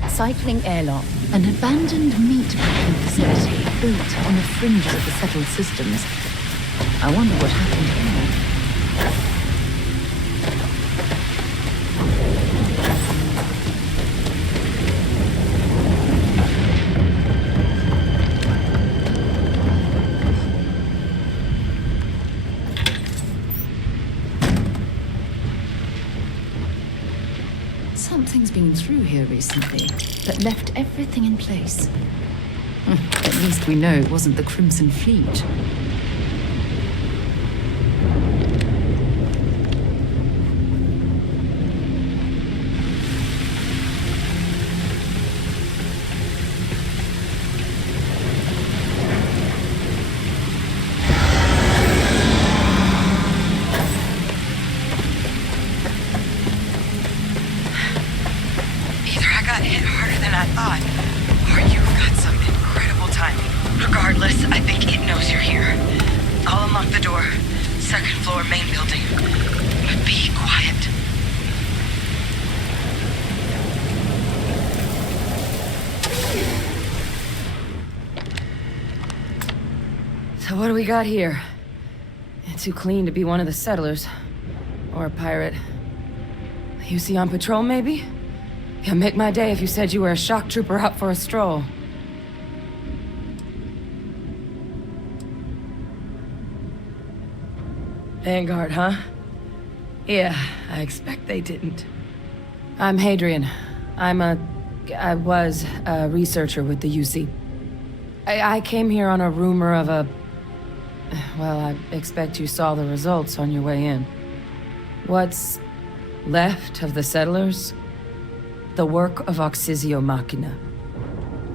Cycling airlock, an abandoned meat-packing facility built on the fringes of the settled systems. I wonder what happened here. Something's been through here recently that left everything in place. At least we know it wasn't the Crimson Fleet. So what do we got here? It's too clean to be one of the settlers. Or a pirate. You see on patrol, maybe? Yeah, make my day if you said you were a shock trooper out for a stroll. Vanguard, huh? Yeah, I expect they didn't. I'm Hadrian. I was a researcher with the UC. I came here on a rumor of a... Well, I expect you saw the results on your way in. What's left of the settlers? The work of Oxysio Machina.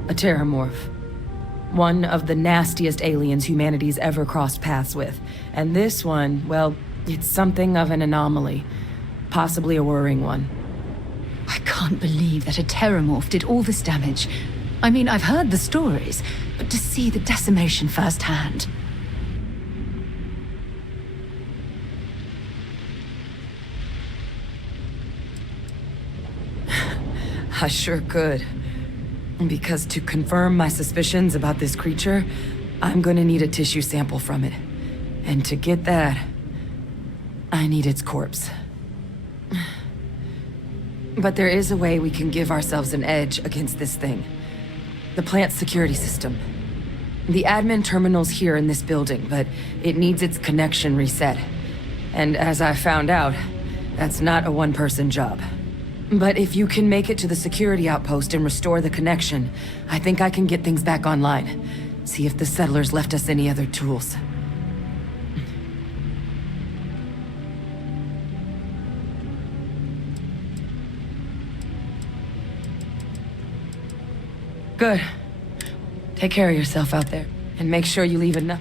A terramorph. One of the nastiest aliens humanity's ever crossed paths with. And this one, well, it's something of an anomaly. Possibly a worrying one. I can't believe that a terramorph did all this damage. I mean, I've heard the stories, but to see the decimation firsthand... I sure could. Because to confirm my suspicions about this creature, I'm gonna need a tissue sample from it. And to get that, I need its corpse. But there is a way we can give ourselves an edge against this thing. The plant's security system. The admin terminal's here in this building, but it needs its connection reset. And as I found out, that's not a one-person job. But if you can make it to the security outpost and restore the connection, I think I can get things back online. See if the settlers left us any other tools. Good. Take care of yourself out there, and make sure you leave enough.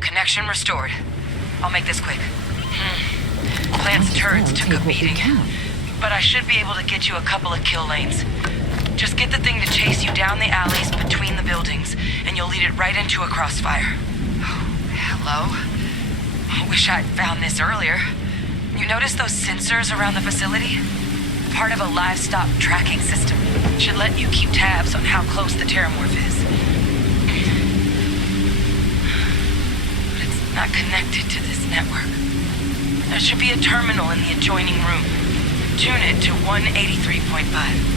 Connection restored. I'll make this quick. Plant's turrets took a beating, but I should be able to get you a couple of kill lanes. Just get the thing to chase you down the alleys between the buildings, and you'll lead it right into a crossfire. Oh, hello? I wish I'd found this earlier. You notice those sensors around the facility? Part of a livestock tracking system. Should let you keep tabs on how close the terramorph is. Not connected to this network. There should be a terminal in the adjoining room. Tune it to 183.5.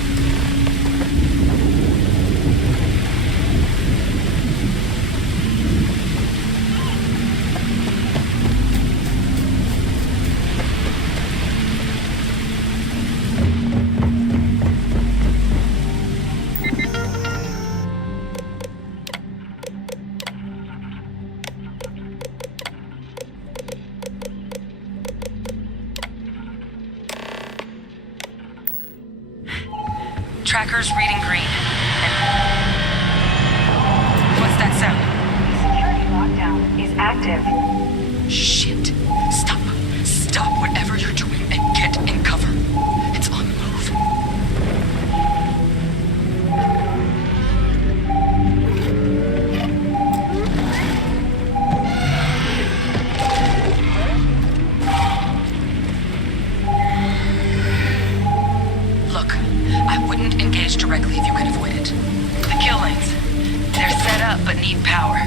Tracker's reading green. What's that sound? Security lockdown is active. Shit. Stop. Stop whatever you're doing and get in cover. It's on the move. Look, I wouldn't engage directly if you can avoid it. The kill lanes. They're set up but need power.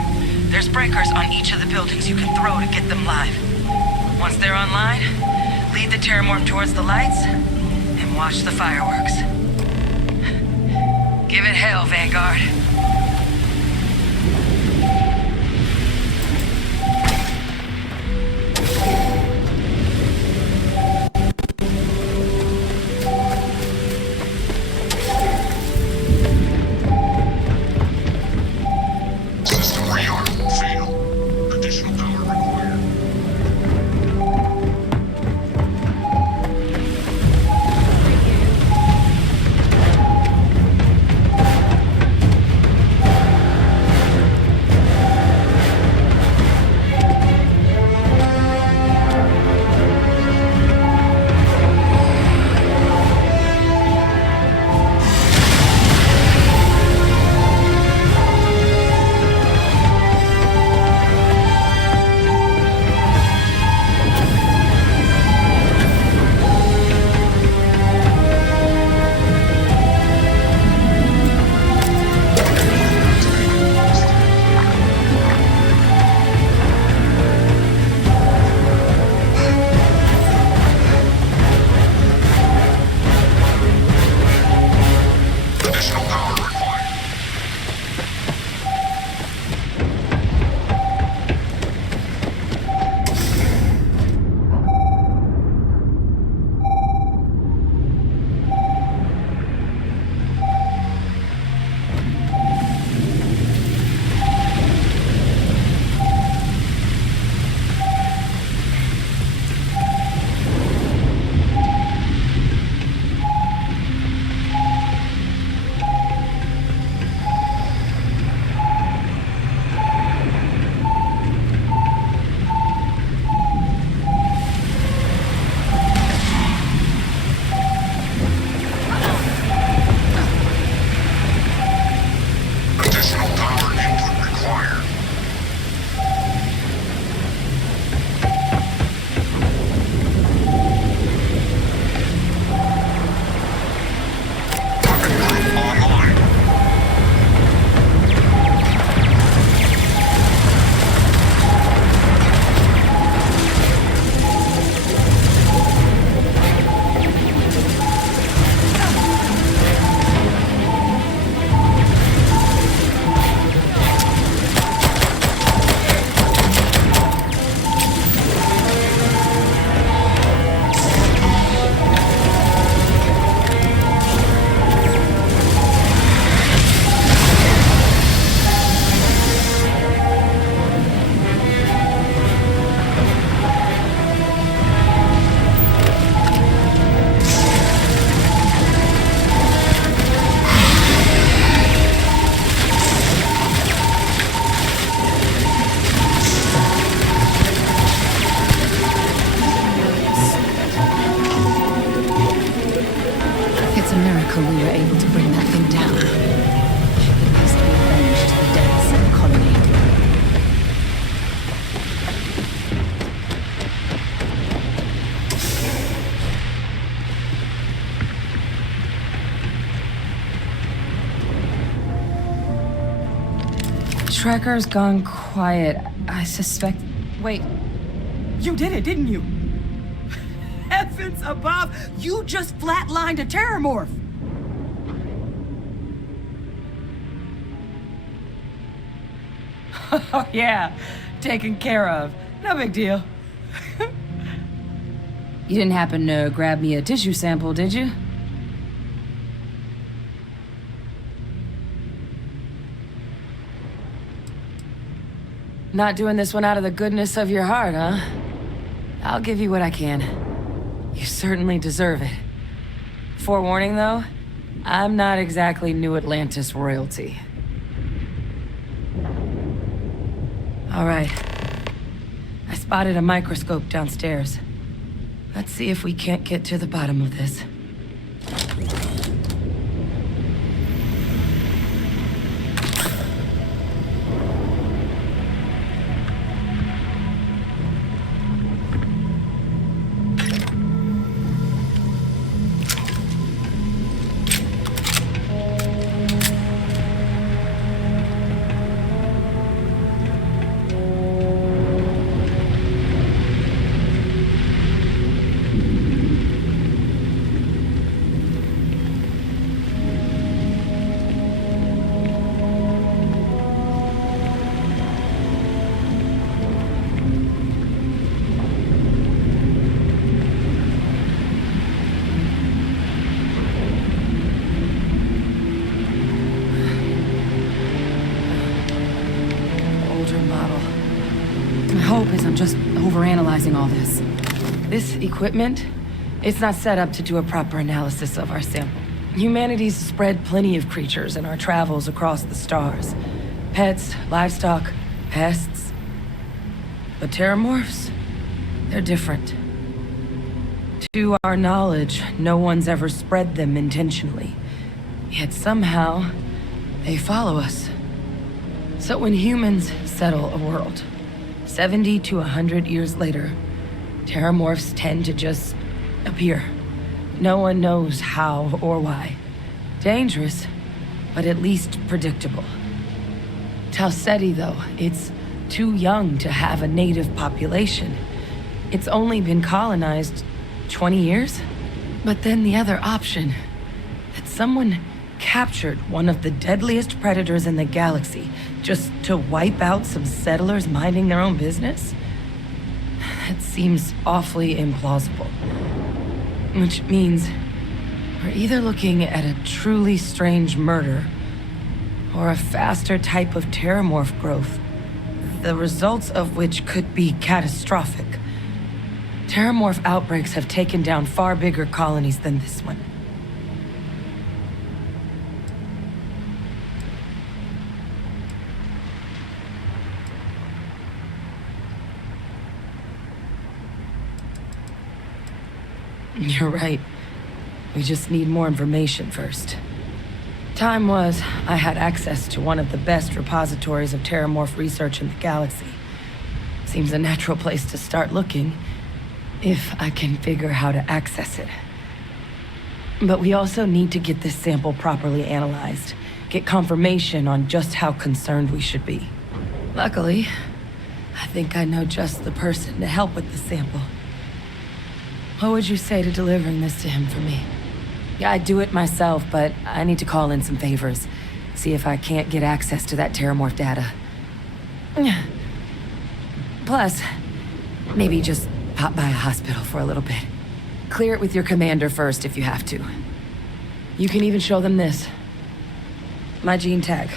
There's breakers on each of the buildings you can throw to get them live. Once they're online, lead the terramorph towards the lights and watch the fireworks. Give it hell, Vanguard. until we were able to bring that thing down. It needs to be avenged to the depths of the colony. Tracker's gone quiet. I suspect... Wait. You did it, didn't you? Heavens above! You just flatlined a terramorph! Oh, yeah. Taken care of. No big deal. You didn't happen to grab me a tissue sample, did you? Not doing this one out of the goodness of your heart, huh? I'll give you what I can. You certainly deserve it. Forewarning, though, I'm not exactly New Atlantis royalty. All right. I spotted a microscope downstairs. Let's see if we can't get to the bottom of this. I'm just overanalyzing all this. This equipment, it's not set up to do a proper analysis of our sample. Humanity's spread plenty of creatures in our travels across the stars. Pets, livestock, pests. But terramorphs, they're different. To our knowledge, no one's ever spread them intentionally. Yet somehow, they follow us. So when humans settle a world, 70 to 100 years later, terramorphs tend to just appear. No one knows how or why. Dangerous, but at least predictable. Talseti, though, it's too young to have a native population. It's only been colonized 20 years? But then the other option, that someone captured one of the deadliest predators in the galaxy just to wipe out some settlers minding their own business? That seems awfully implausible. Which means we're either looking at a truly strange murder or a faster type of terramorph growth, the results of which could be catastrophic. Terramorph outbreaks have taken down far bigger colonies than this one. You're right. We just need more information first. Time was, I had access to one of the best repositories of terramorph research in the galaxy. Seems a natural place to start looking, if I can figure how to access it. But we also need to get this sample properly analyzed, get confirmation on just how concerned we should be. Luckily, I think I know just the person to help with the sample. What would you say to delivering this to him for me? Yeah, I'd do it myself, but I need to call in some favors. See if I can't get access to that terramorph data. Plus, maybe just pop by a hospital for a little bit. Clear it with your commander first if you have to. You can even show them this. My gene tag.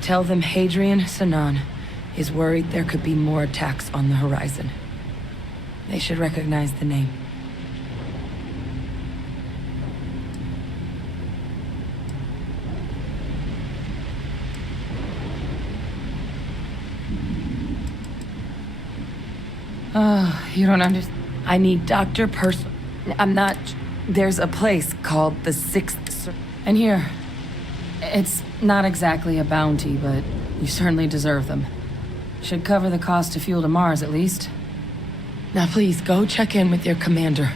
Tell them Hadrian Sanan is worried there could be more attacks on the horizon. They should recognize the name. Oh, you don't understand. I need Dr. I'm not... There's a place called the 6th And here, it's not exactly a bounty, but you certainly deserve them. Should cover the cost of fuel to Mars, at least. Now please, go check in with your commander.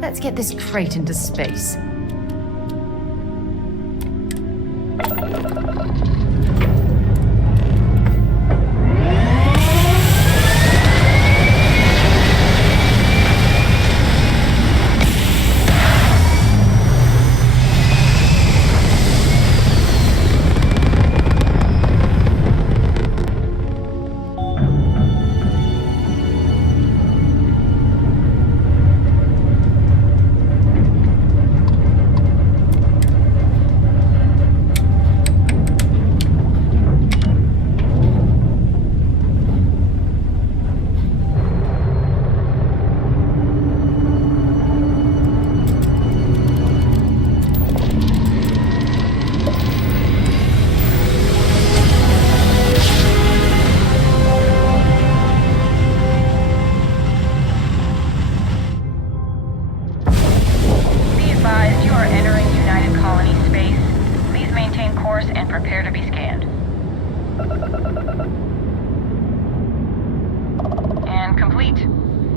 Let's get this crate into space.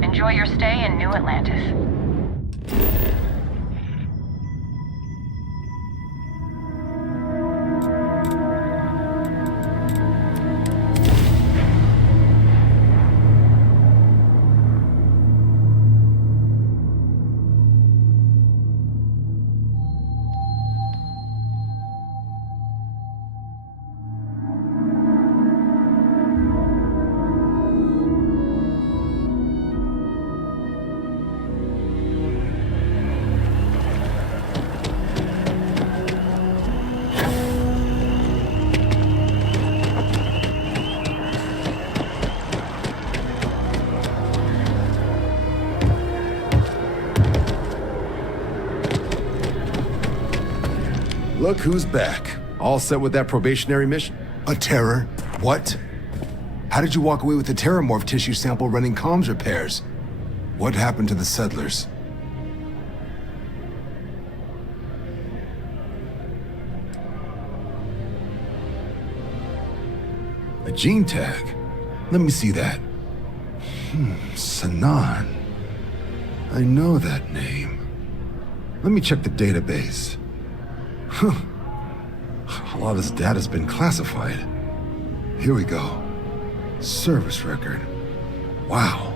Enjoy your stay in New Atlantis. Look who's back. All set with that probationary mission? A terror? What? How did you walk away with the terramorph tissue sample running comms repairs? What happened to the settlers? A gene tag? Let me see that. Sanan. I know that name. Let me check the database. Huh. A lot of this data's been classified. Here we go. Service record. Wow.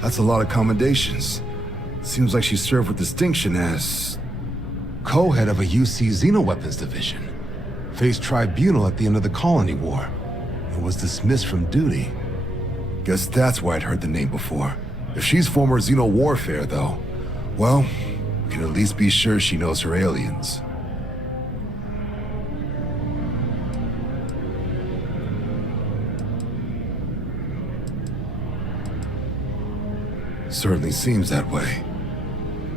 That's a lot of commendations. Seems like she served with distinction as co-head of a UC Xenoweapons division. Faced tribunal at the end of the Colony War. And was dismissed from duty. Guess that's why I'd heard the name before. If she's former Xeno warfare, though, well, we can at least be sure she knows her aliens. Certainly seems that way.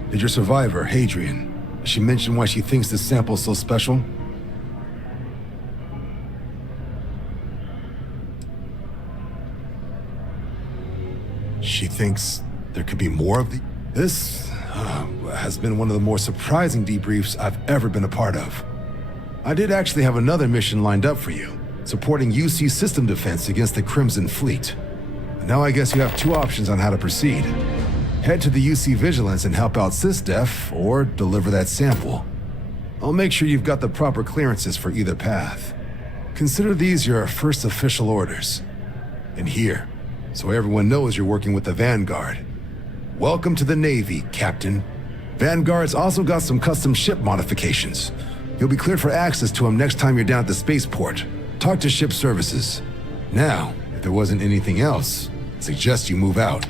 Did your survivor, Hadrian, she mention why she thinks this sample's so special? She thinks there could be more of the... This has been one of the more surprising debriefs I've ever been a part of. I did actually have another mission lined up for you, supporting UC system defense against the Crimson Fleet. Now I guess you have two options on how to proceed. Head to the UC Vigilance and help out SysDef, or deliver that sample. I'll make sure you've got the proper clearances for either path. Consider these your first official orders. And here, so everyone knows you're working with the Vanguard. Welcome to the Navy, Captain. Vanguard's also got some custom ship modifications. You'll be cleared for access to them next time you're down at the spaceport. Talk to ship services. Now, if there wasn't anything else, I suggest you move out.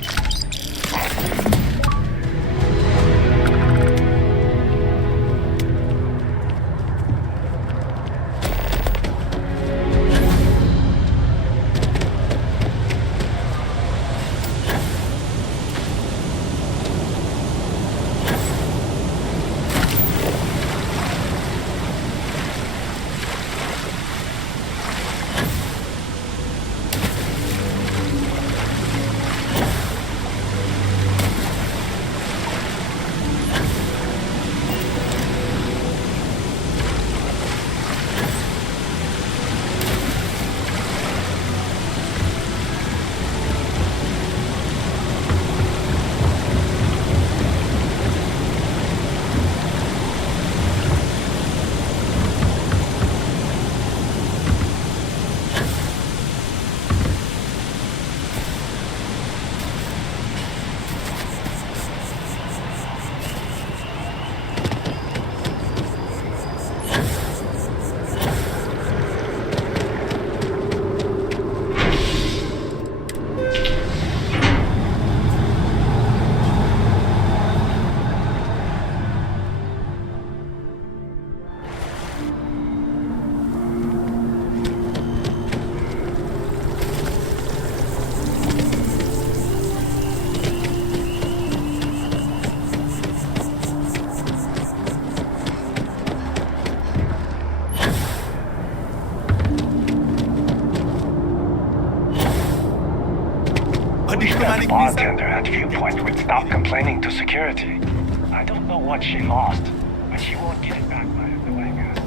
wish that bartender at Viewpoint would stop complaining to security. I don't know what she lost, but she won't get it back by the way, guys.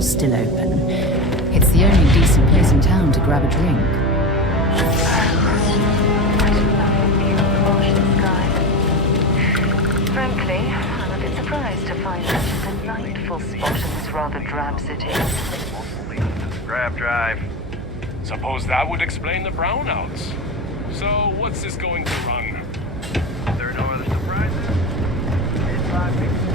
Still open. It's the only decent place in town to grab a drink. Frankly, I'm a bit surprised to find such a delightful spot in this rather drab city. Grab drive. Suppose that would explain the brownouts. So, what's this going to run? There are no other surprises? It's live.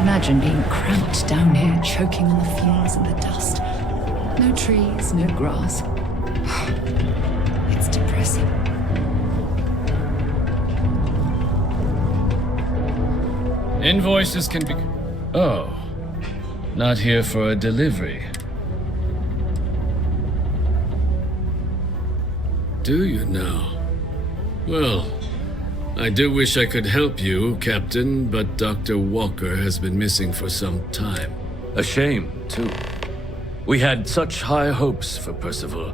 Imagine being cramped down here, choking on the fumes and the dust. No trees, no grass. It's depressing. Invoices can be... Oh. Not here for a delivery. Do you now? Well... I do wish I could help you, Captain, but Dr. Walker has been missing for some time. A shame, too. We had such high hopes for Percival.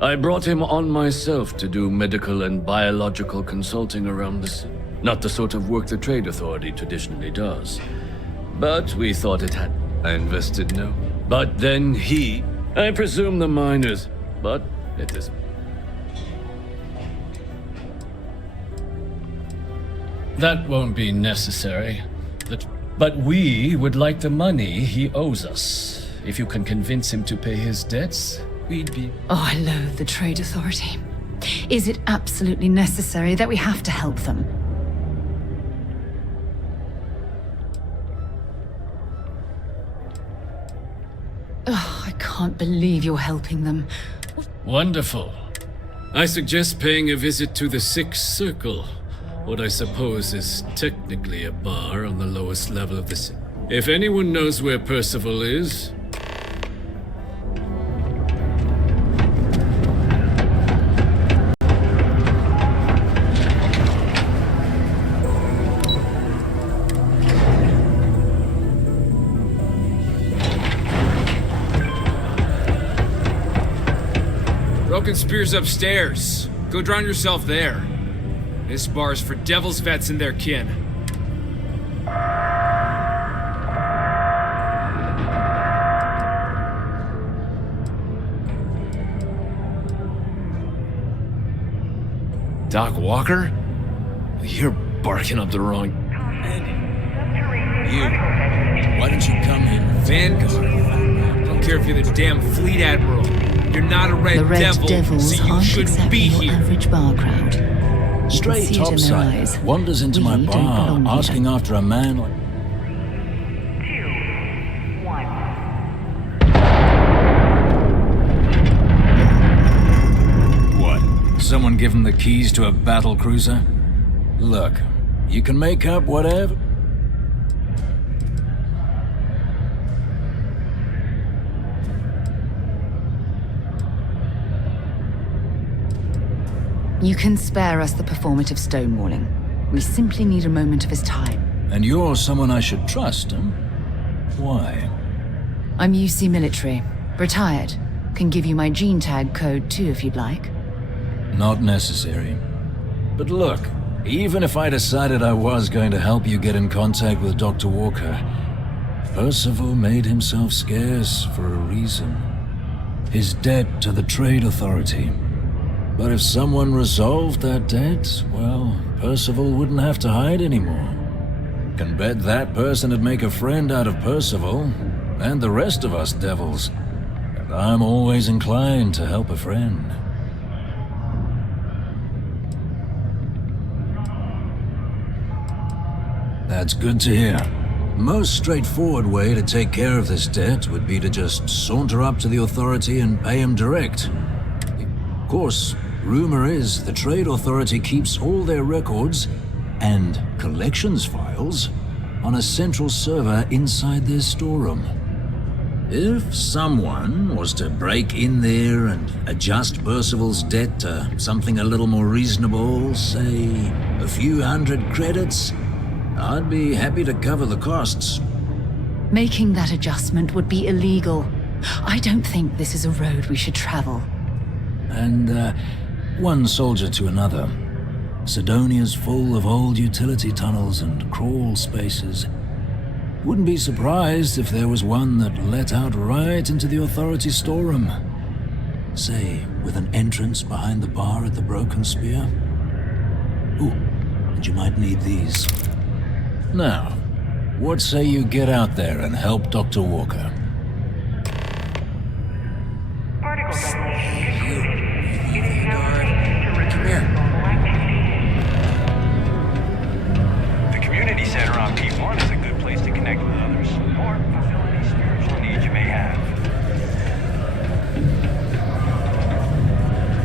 I brought him on myself to do medical and biological consulting around the city. Not the sort of work the Trade Authority traditionally does. But we thought it had. I invested no. But then I presume the miners, but it is. That won't be necessary. But we would like the money he owes us. If you can convince him to pay his debts, we'd be... Oh, I loathe the Trade Authority. Is it absolutely necessary that we have to help them? Oh, I can't believe you're helping them. Wonderful. I suggest paying a visit to the Sixth Circle, what I suppose is technically a bar on the lowest level of the city. If anyone knows where Percival is... Broken Spear's upstairs. Go drown yourself there. This bar's for devil's vets and their kin. Doc Walker? You're barking up the wrong... You. Why didn't you come in? Vanguard. Don't care if you're the damn Fleet Admiral. You're not a Red The Red Devil, Devils so you aren't shouldn't exactly be your here. average bar crowd. You can Straight see it in their topside eyes. wanders into We my don't bar belong here. asking after a man like... What? Someone give him the keys to a battle cruiser? Look, you can make up whatever... You can spare us the performative stonewalling. We simply need a moment of his time. And you're someone I should trust, huh? Why? I'm UC military. Retired. Can give you my gene tag code too if you'd like. Not necessary. But look, even if I decided I was going to help you get in contact with Dr. Walker, Percival made himself scarce for a reason. His debt to the Trade Authority. But if someone resolved that debt, well, Percival wouldn't have to hide anymore. Can bet that person would make a friend out of Percival, and the rest of us devils. And I'm always inclined to help a friend. That's good to hear. Most straightforward way to take care of this debt would be to just saunter up to the authority and pay him direct. Of course, rumor is the Trade Authority keeps all their records and collections files on a central server inside their storeroom. If someone was to break in there and adjust Percival's debt to something a little more reasonable, say a few hundred credits, I'd be happy to cover the costs. Making that adjustment would be illegal. I don't think this is a road we should travel. And, one soldier to another. Sidonia's full of old utility tunnels and crawl spaces. Wouldn't be surprised if there was one that let out right into the authority storeroom. Say, with an entrance behind the bar at the Broken Spear. Ooh, and you might need these. Now, what say you get out there and help Dr. Walker? The community center on P1 is a good place to connect with others, or fulfill any spiritual needs you may have.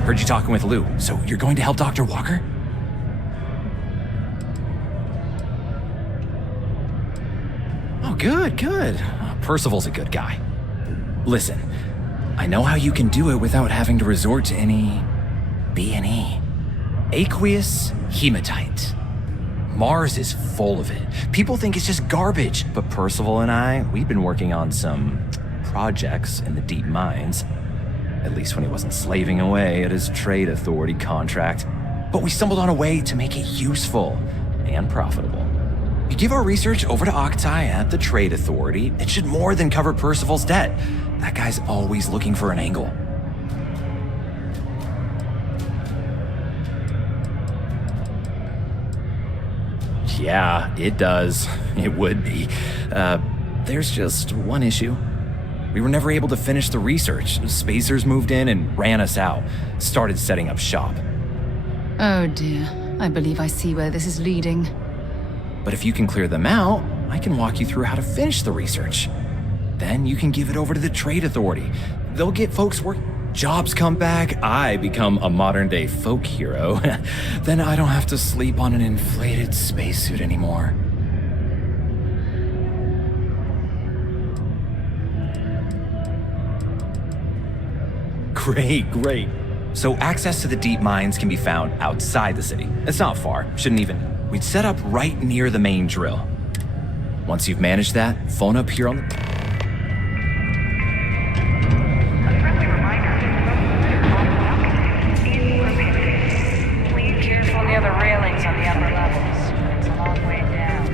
Heard you talking with Lou, so you're going to help Dr. Walker? Oh, good, good. Percival's a good guy. Listen, I know how you can do it without having to resort to any B&E. Aqueous hematite. Mars is full of it. People think it's just garbage. But Percival and I, we've been working on some projects in the deep mines. At least when he wasn't slaving away at his Trade Authority contract. But we stumbled on a way to make it useful and profitable. You give our research over to Octai at the Trade Authority, it should more than cover Percival's debt. That guy's always looking for an angle. Yeah, it does. It would be. There's just one issue. We were never able to finish the research. Spacers moved in and ran us out. Started setting up shop. Oh dear. I believe I see where this is leading. But if you can clear them out, I can walk you through how to finish the research. Then you can give it over to the trade authority. They'll get folks work. Jobs come back, I become a modern-day folk hero. Then I don't have to sleep on an inflated spacesuit anymore. Great. So access to the deep mines can be found outside the city. It's not far, shouldn't even. We'd set up right near the main drill. Once you've managed that, phone up here on the... Careful near the railings on the upper levels. It's a long way down.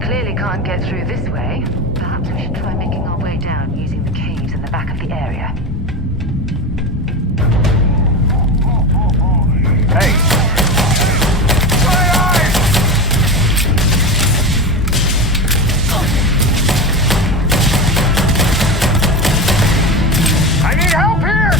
clearly can't get through this way. Perhaps we should try making our way down using the caves in the back of the area. Hey! I need help here!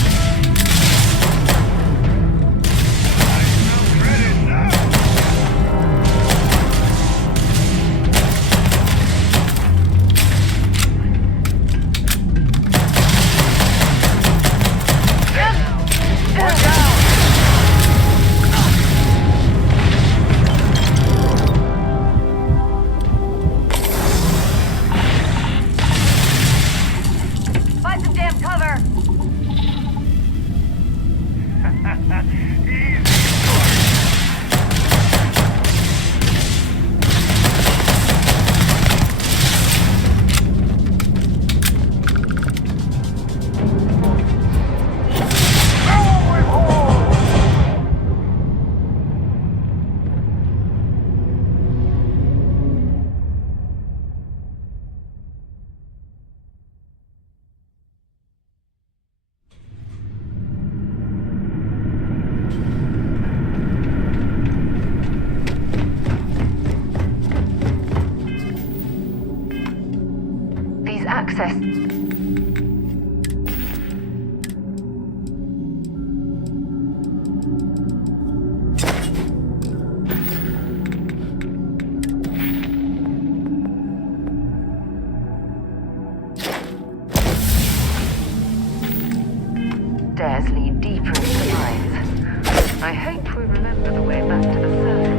Find some damn cover! These access... Stairs lead deeper into the mines. I hope we remember the way back to the surface.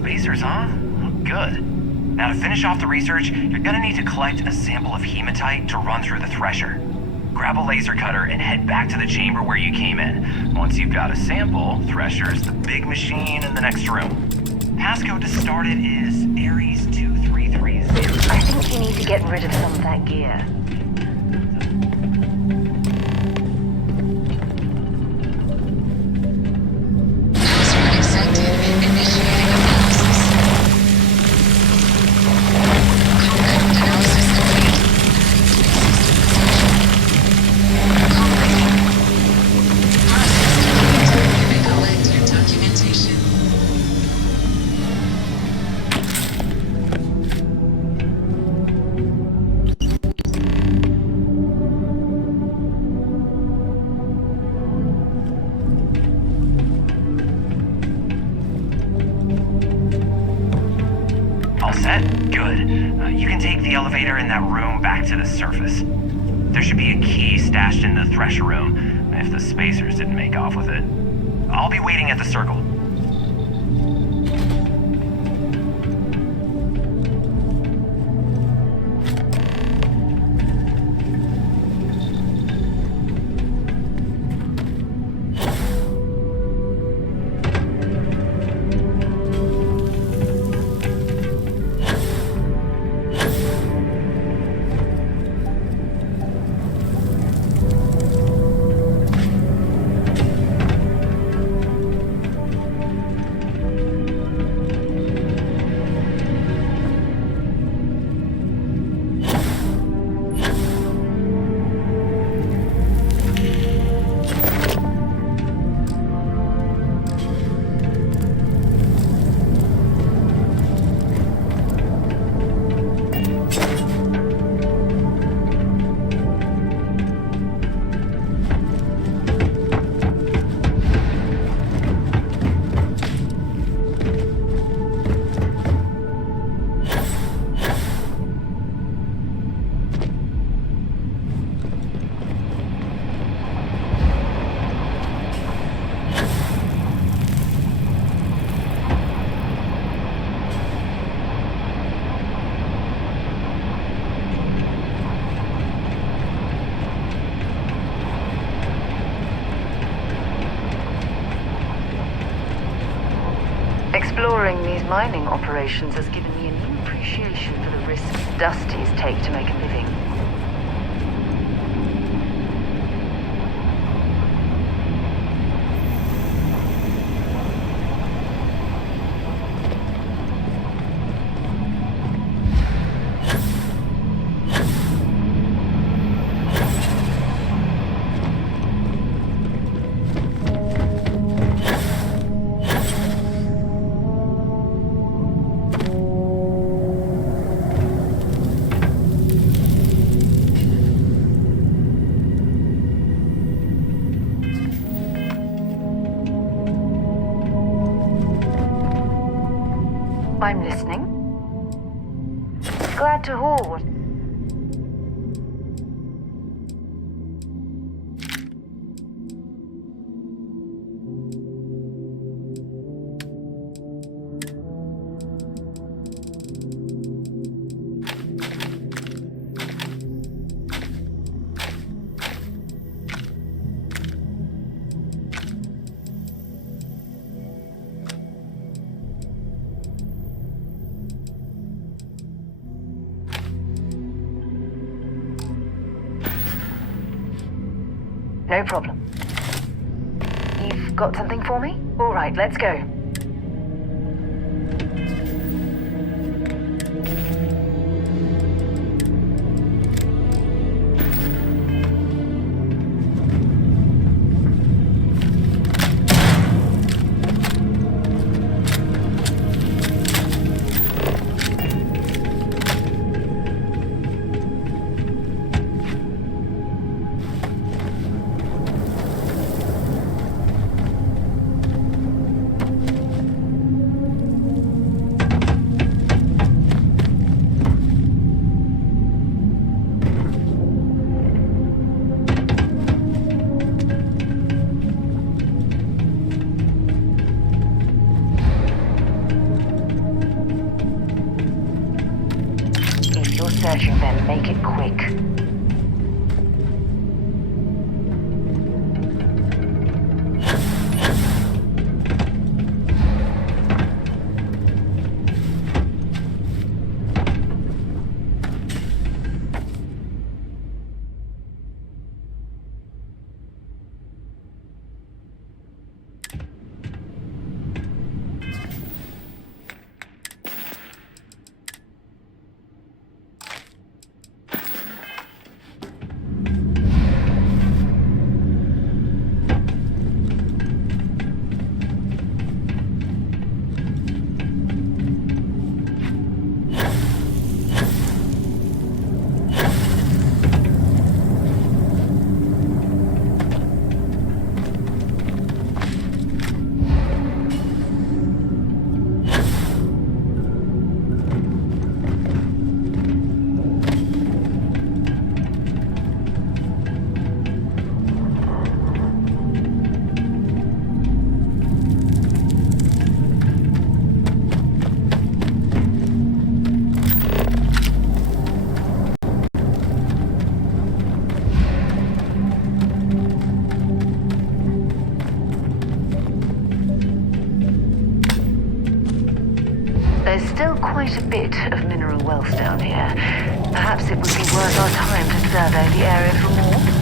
spacers, huh? Good. Now to finish off the research, you're gonna need to collect a sample of hematite to run through the thresher. Grab a laser cutter and head back to the chamber where you came in. Once you've got a sample, thresher's the big machine in the next room. Passcode to start it is Ares 2330. I think you need to get rid of some of that gear. In that room back to the surface. There should be a key stashed in the thresher room, if the spacers didn't make off with it. I'll be waiting at the circle. Exploring these mining operations has given me a new appreciation for the risks Dusties take to make a living. I'm listening. Glad to hear what... No problem. You've got something for me? All right, let's go. you're searching, then make it quick. There's still quite a bit of mineral wealth down here. Perhaps it would be worth our time to survey the area for more.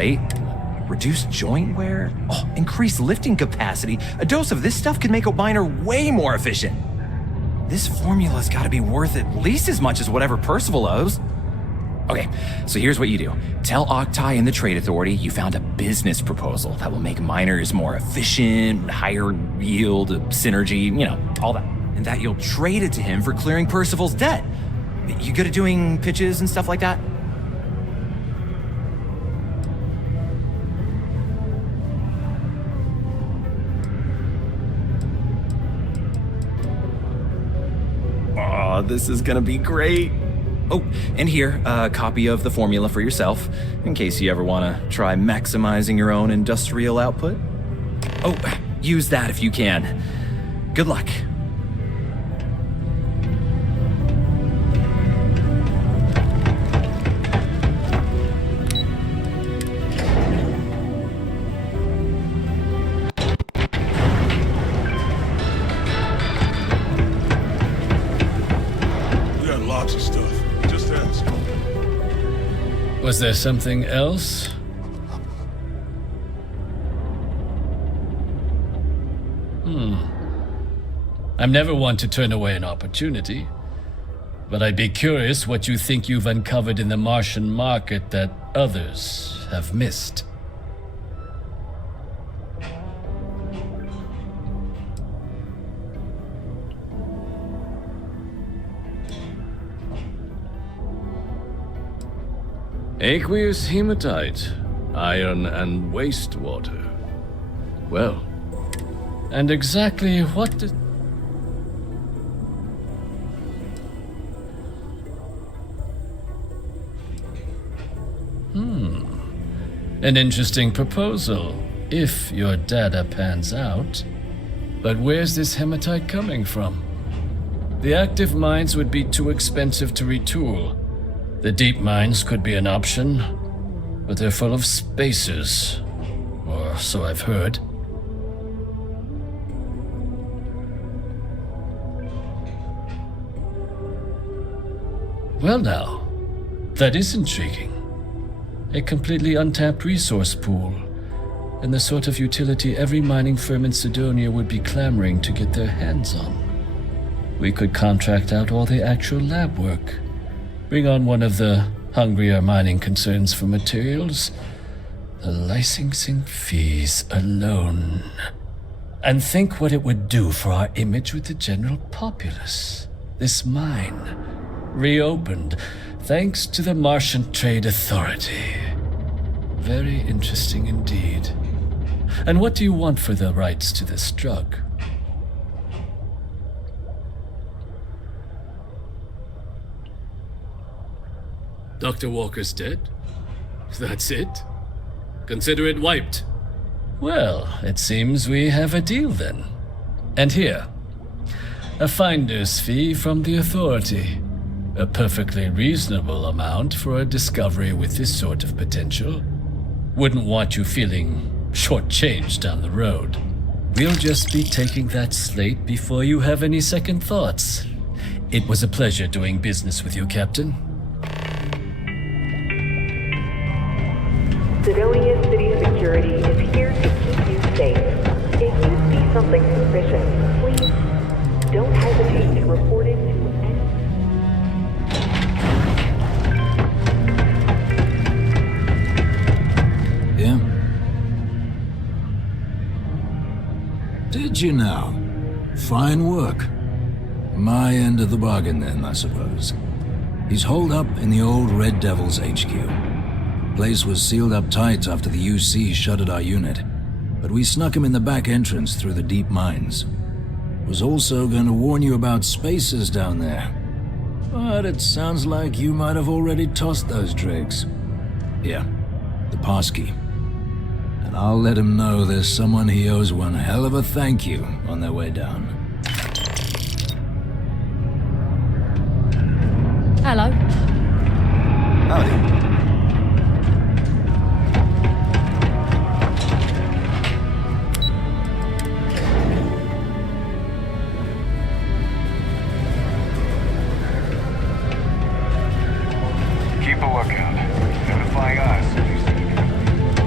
plate, reduced joint wear, increased lifting capacity. A dose of this stuff could make a miner way more efficient. This formula's gotta be worth at least as much as whatever Percival owes. Okay, so here's what you do. Tell Octai and the Trade Authority you found a business proposal that will make miners more efficient, higher yield, synergy, you know, all that. And that you'll trade it to him for clearing Percival's debt. You good at doing pitches and stuff like that? Oh, this is gonna be great. Oh, and here, a copy of the formula for yourself, in case you ever want to try maximizing your own industrial output. Oh, use that if you can. Good luck. We got lots of stuff. Just ask. Was there something else? I'm never one to turn away an opportunity, but I'd be curious what you think you've uncovered in the Martian market that others have missed. Aqueous hematite, iron and wastewater. Well, and exactly what did... An interesting proposal, if your data pans out. But where's this hematite coming from? The active mines would be too expensive to retool. The deep mines could be an option, but they're full of spacers, or so I've heard. Well now, that is intriguing. A completely untapped resource pool, and the sort of utility every mining firm in Sidonia would be clamoring to get their hands on. We could contract out all the actual lab work, bring on one of the hungrier mining concerns for materials, the licensing fees alone. And think what it would do for our image with the general populace. This mine, reopened thanks to the Martian Trade Authority. Very interesting indeed. And what do you want for the rights to this drug? Dr. Walker's dead? That's it? Consider it wiped. Well, it seems we have a deal then. And here, a finder's fee from the Authority. A perfectly reasonable amount for a discovery with this sort of potential. Wouldn't want you feeling shortchanged down the road. We'll just be taking that slate before you have any second thoughts. It was a pleasure doing business with you, Captain. Sidonia City Security is here to keep you safe. If you see something suspicious, please don't hesitate to report it to any... Yeah? Did you now? Fine work. My end of the bargain then, I suppose. He's holed up in the old Red Devil's HQ. Place was sealed up tight after the UC shuttered our unit, but we snuck him in the back entrance through the deep mines. Was also going to warn you about spacers down there, but it sounds like you might have already tossed those dregs. Yeah, the passkey. And I'll let him know there's someone he owes one hell of a thank you on their way down. Hello. Howdy. Keep a lookout. Notify us if you see anything.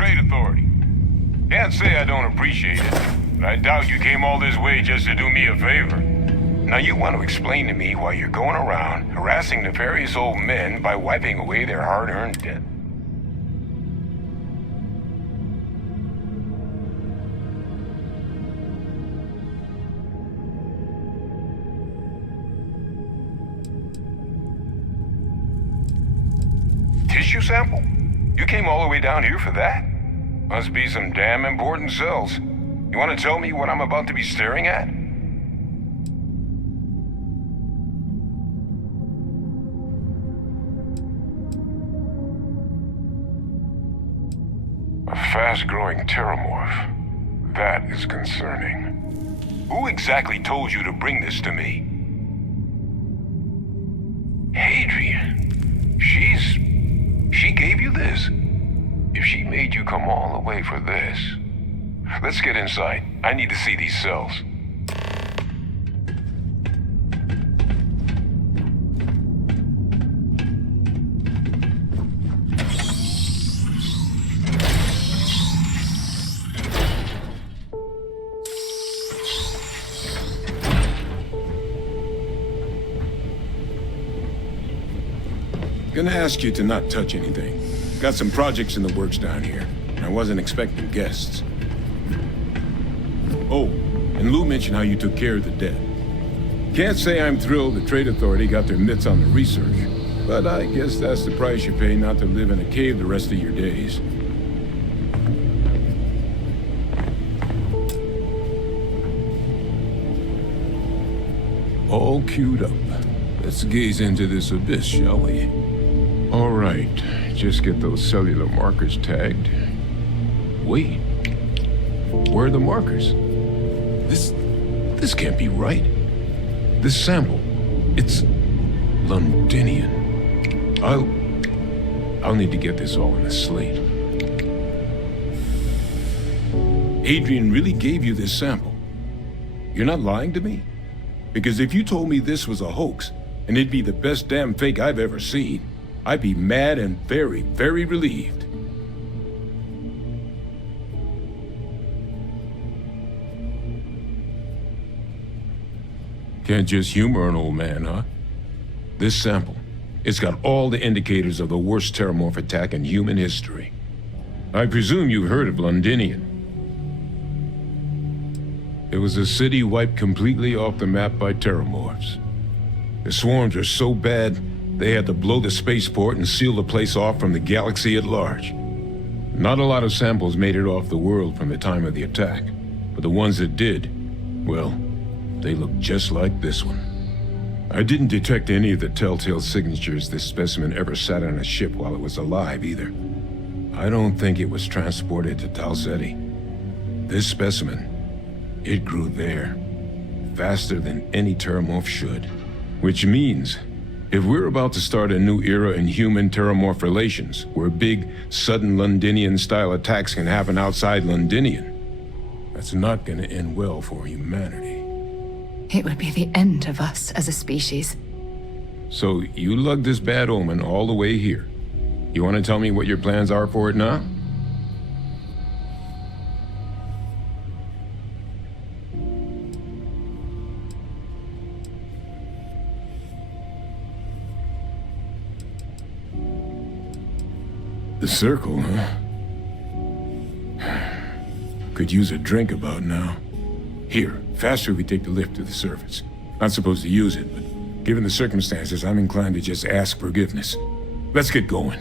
Trade Authority. Can't say I don't appreciate it, but I doubt you came all this way just to do me a favor. Now you want to explain to me why you're going around harassing nefarious old men by wiping away their hard-earned debt. Tissue sample? You came all the way down here for that? Must be some damn important cells. You want to tell me what I'm about to be staring at? A fast-growing terramorph. That is concerning. Who exactly told you to bring this to me? Hadrian. She gave you this? If she made you come all the way for this... Let's get inside. I need to see these cells. Gonna ask you to not touch anything. Got some projects in the works down here. I wasn't expecting guests. Oh, and Lou mentioned how you took care of the dead. Can't say I'm thrilled the Trade Authority got their mitts on the research, but I guess that's the price you pay not to live in a cave the rest of your days. All queued up. Let's gaze into this abyss, shall we? All right, just get those cellular markers tagged. Wait, where are the markers? This can't be right. This sample, it's Londinian. I'll need to get this all in a slate. Adrian really gave you this sample. You're not lying to me? Because if you told me this was a hoax, and it'd be the best damn fake I've ever seen, I'd be mad and very, very relieved. Can't just humor an old man, huh? This sample, it's got all the indicators of the worst terramorph attack in human history. I presume you've heard of Londinian. It was a city wiped completely off the map by terramorphs. The swarms were so bad, they had to blow the spaceport and seal the place off from the galaxy at large. Not a lot of samples made it off the world from the time of the attack, but the ones that did, well, they look just like this one. I didn't detect any of the telltale signatures this specimen ever sat on a ship while it was alive, either. I don't think it was transported to Tal Ceti. This specimen, it grew there, faster than any terramorph should. Which means, if we're about to start a new era in human-terramorph relations, where big, sudden Londinian-style attacks can happen outside Londinian, that's not gonna end well for humanity. It would be the end of us as a species. So you lugged this bad omen all the way here. You want to tell me what your plans are for it now? The circle, huh? Could use a drink about now. Here, faster we take the lift to the surface. Not supposed to use it, but given the circumstances, I'm inclined to just ask forgiveness. Let's get going.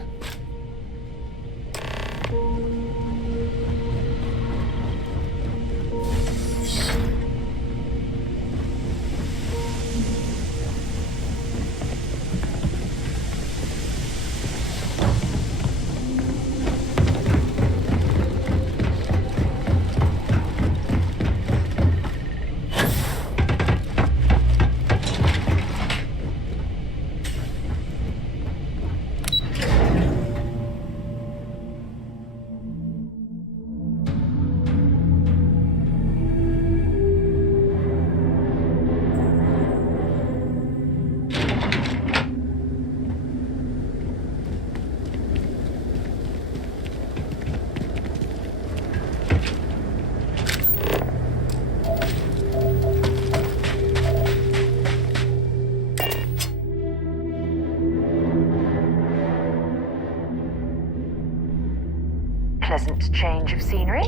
pleasant change of scenery.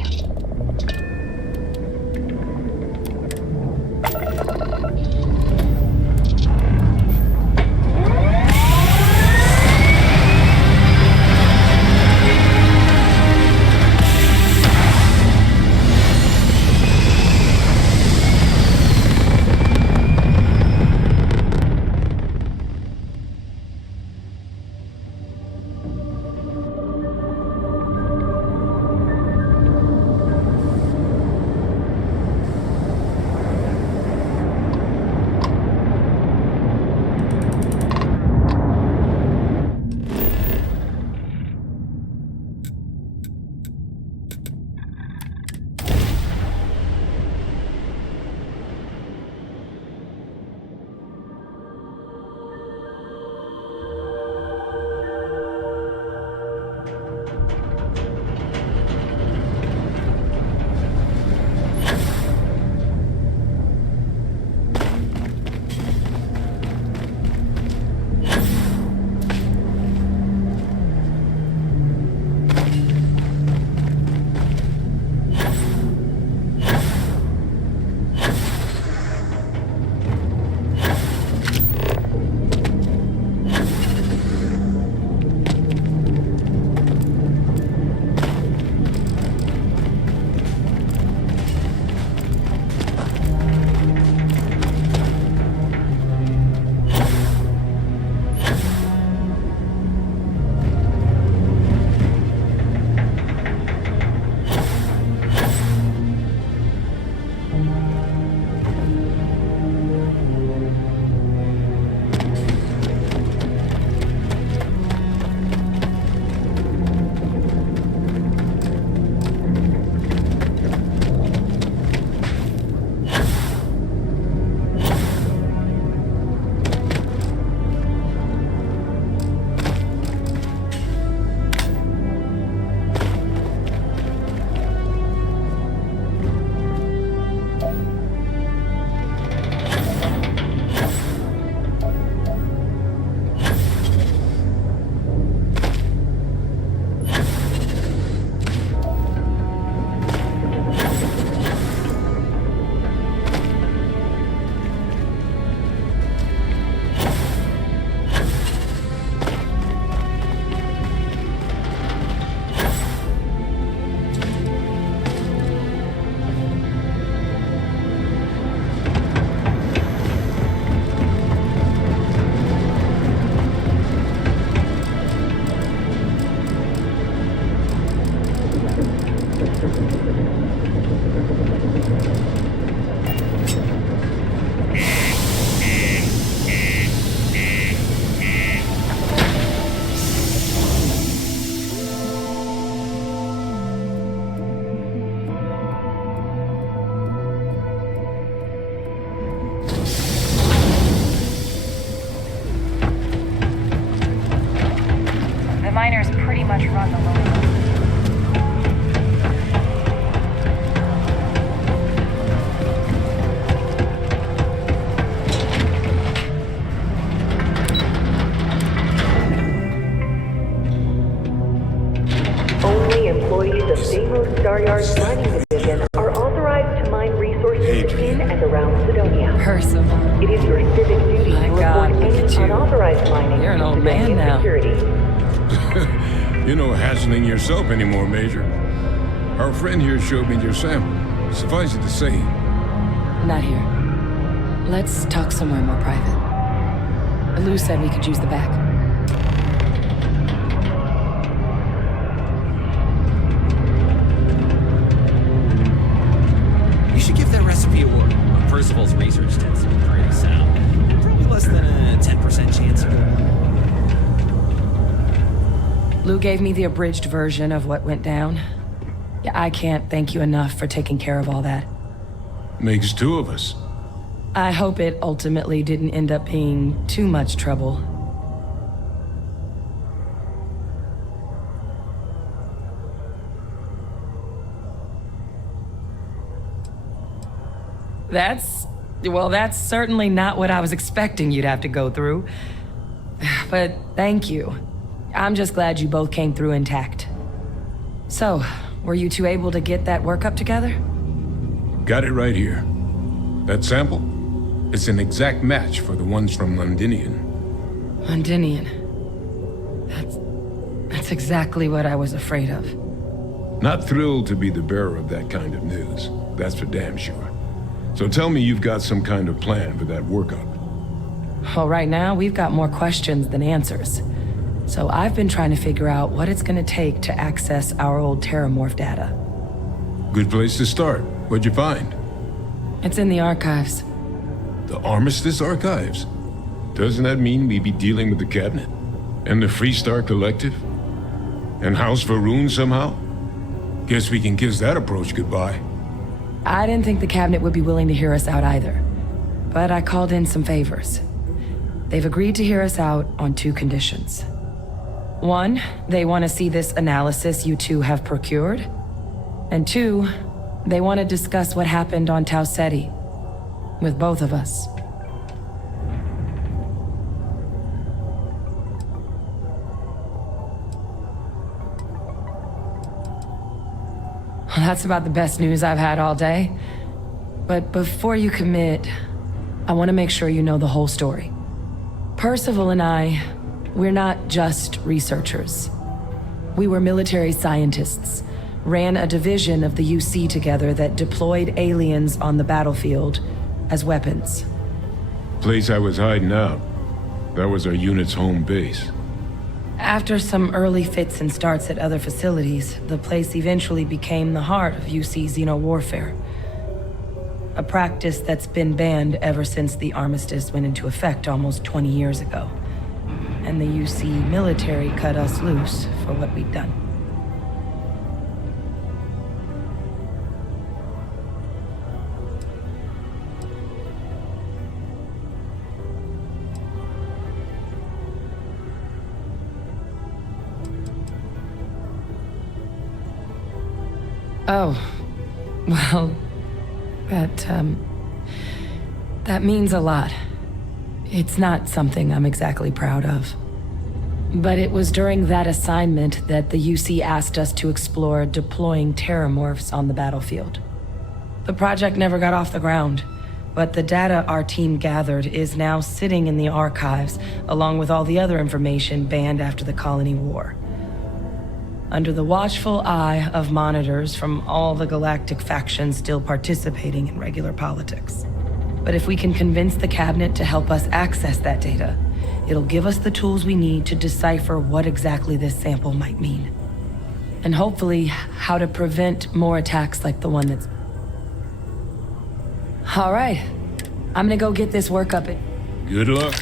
miners pretty much run the lower level. Only employees of Deimos Staryard's mining division are authorized to mine resources in and around Sidonia. Percival. It is your civic duty My to God, report look any at you. unauthorized mining You're an to old man Sidonian now. security. You're no hassling yourself anymore, Major. Our friend here showed me your sample. Suffice it to say, Not here. Let's talk somewhere more private. Lou said we could use the back. You should give that recipe a whirl. Percival's research tends to be pretty sound. Probably less than a 10% chance. Lou gave me the abridged version of what went down. Yeah, I can't thank you enough for taking care of all that. makes two of us. I hope it ultimately didn't end up being too much trouble. That's certainly not what I was expecting you'd have to go through. But thank you. I'm just glad you both came through intact. So, were you two able to get that workup together? Got it right here. That sample? It's an exact match for the ones from Londinian. Londinian. That's exactly what I was afraid of. Not thrilled to be the bearer of that kind of news. That's for damn sure. So tell me you've got some kind of plan for that workup. Well, right now, we've got more questions than answers. So I've been trying to figure out what it's gonna take to access our old Terramorph data. Good place to start. What'd you find? It's in the archives. The Armistice Archives? Doesn't that mean we'd be dealing with the cabinet? And the Freestar Collective? And House Varun somehow? Guess we can kiss that approach goodbye. I didn't think the cabinet would be willing to hear us out either. But I called in some favors. They've agreed to hear us out on 2 conditions. 1, they want to see this analysis you two have procured. And 2, they want to discuss what happened on Tau Ceti. With both of us. Well, that's about the best news I've had all day. But before you commit, I want to make sure you know the whole story. Percival and I, we're not just researchers. We were military scientists, ran a division of the UC together that deployed aliens on the battlefield as weapons. Place I was hiding out. That was our unit's home base. After some early fits and starts at other facilities, the place eventually became the heart of UC xeno-warfare. A practice that's been banned ever since the armistice went into effect almost 20 years ago. And the UC military cut us loose for what we'd done. Oh, well, that means a lot. It's not something I'm exactly proud of. But it was during that assignment that the UC asked us to explore deploying terramorphs on the battlefield. The project never got off the ground, but the data our team gathered is now sitting in the archives, along with all the other information banned after the Colony War. Under the watchful eye of monitors from all the galactic factions still participating in regular politics. But if we can convince the cabinet to help us access that data, it'll give us the tools we need to decipher what exactly this sample might mean. And hopefully, how to prevent more attacks like the one that's... All right. I'm gonna go get this work up. Good luck.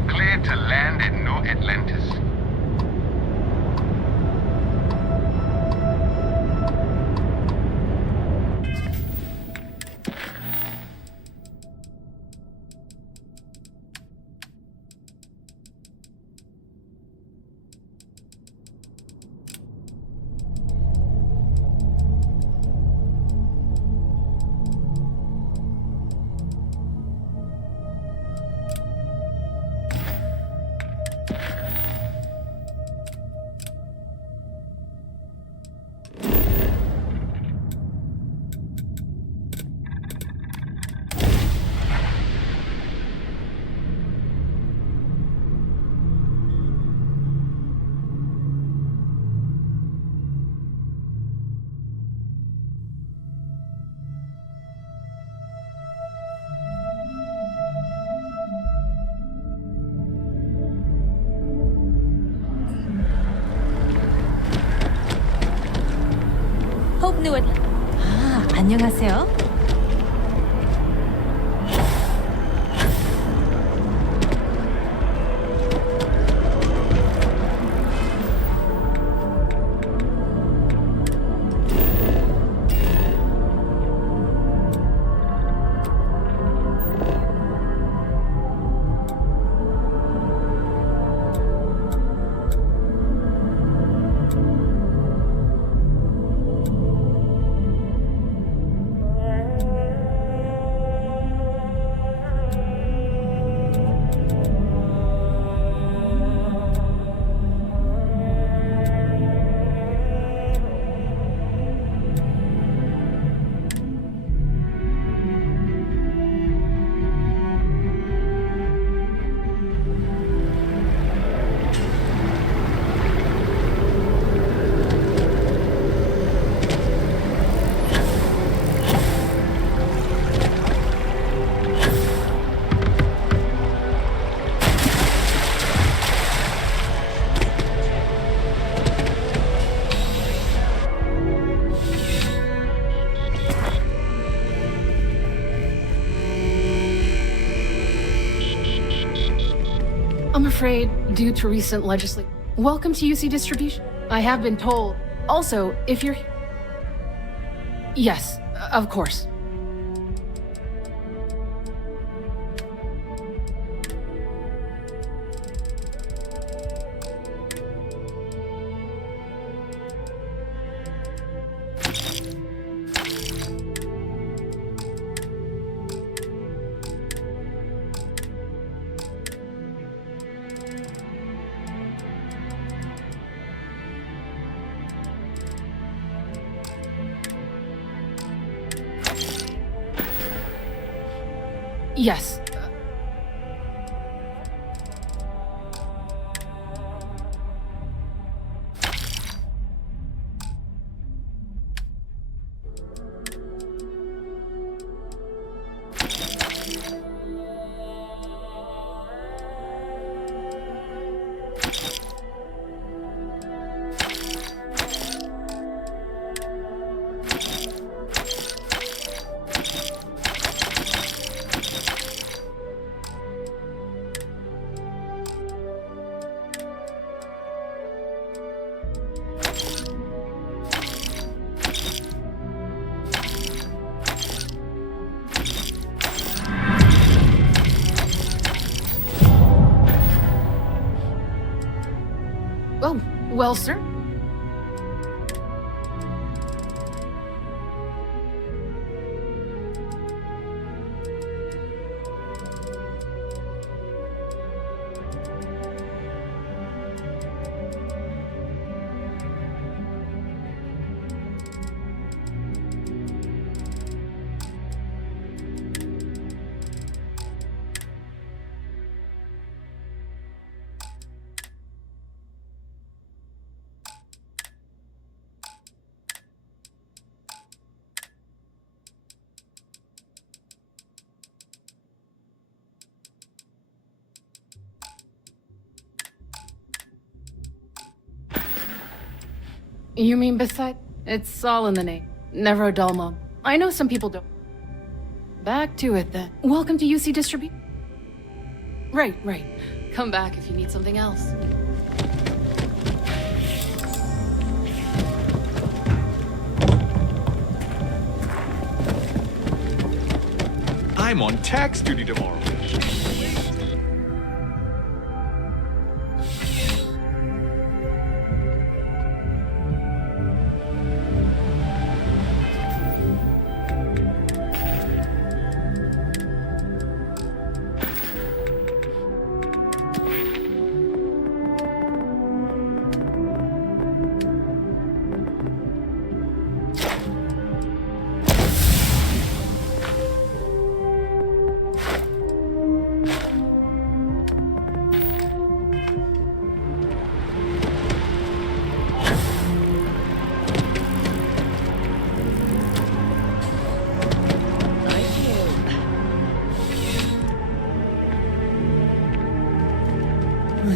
are cleared to land at New Atlantis. 아, 안녕하세요. I'm afraid, due to recent legislation. Welcome to UC Distribution. I have been told. Also, if you're... Yes, of course. Yes. Oh, well, sir. You mean beside? It's all in the name. Never a dull moment. I know some people don't. Back to it then. Welcome to UC Distribution. Right. Come back if you need something else. I'm on tax duty tomorrow.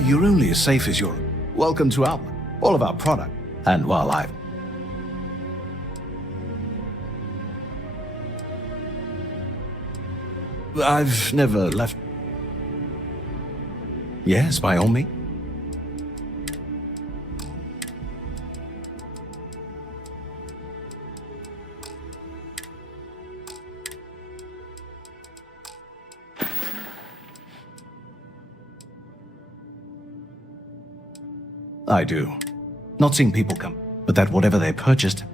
You're only as safe as your... Welcome to Outlet. All of our product. And while I've never left... Yes, by all means. I do. Not seeing people come, but that whatever they purchased...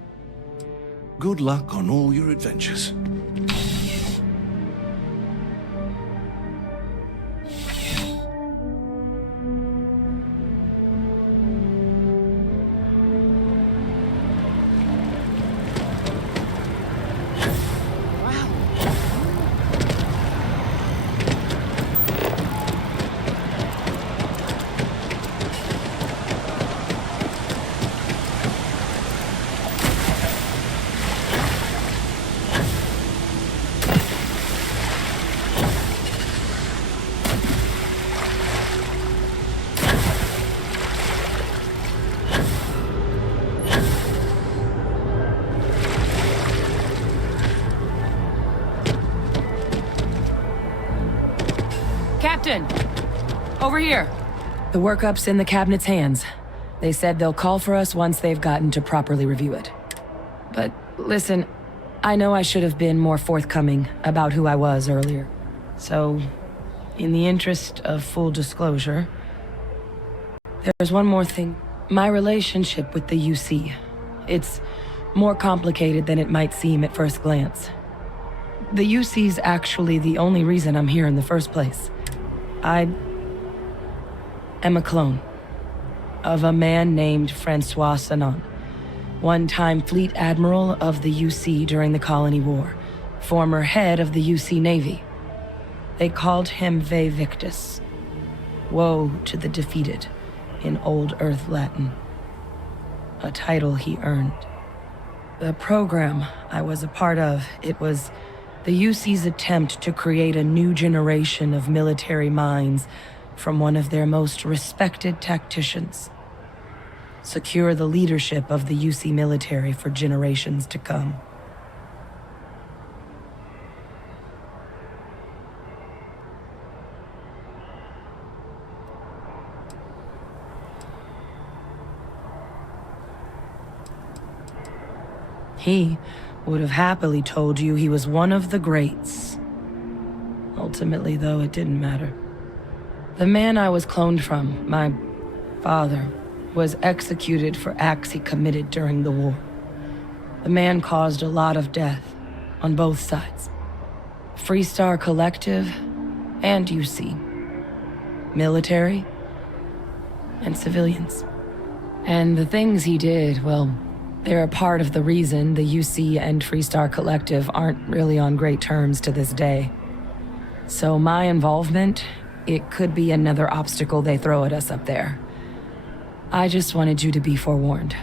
Good luck on all your adventures. Captain! Over here. The workup's in the cabinet's hands. They said they'll call for us once they've gotten to properly review it. But listen, I know I should have been more forthcoming about who I was earlier. So, in the interest of full disclosure, there's one more thing. My relationship with the UC. It's more complicated than it might seem at first glance. The UC's actually the only reason I'm here in the first place. I am a clone of a man named Francois Sanon, one-time fleet admiral of the UC during the Colony War, former head of the UC Navy. They called him Ve Victus, woe to the defeated, in Old Earth Latin, a title he earned. The program I was a part of, it was the UC's attempt to create a new generation of military minds from one of their most respected tacticians. Secure the leadership of the UC military for generations to come. He would have happily told you he was one of the greats. Ultimately, though, it didn't matter. The man I was cloned from, my father, was executed for acts he committed during the war. The man caused a lot of death on both sides. Freestar Collective and UC. Military and civilians. And the things he did, well, they're a part of the reason the UC and Freestar Collective aren't really on great terms to this day. So my involvement, it could be another obstacle they throw at us up there. I just wanted you to be forewarned.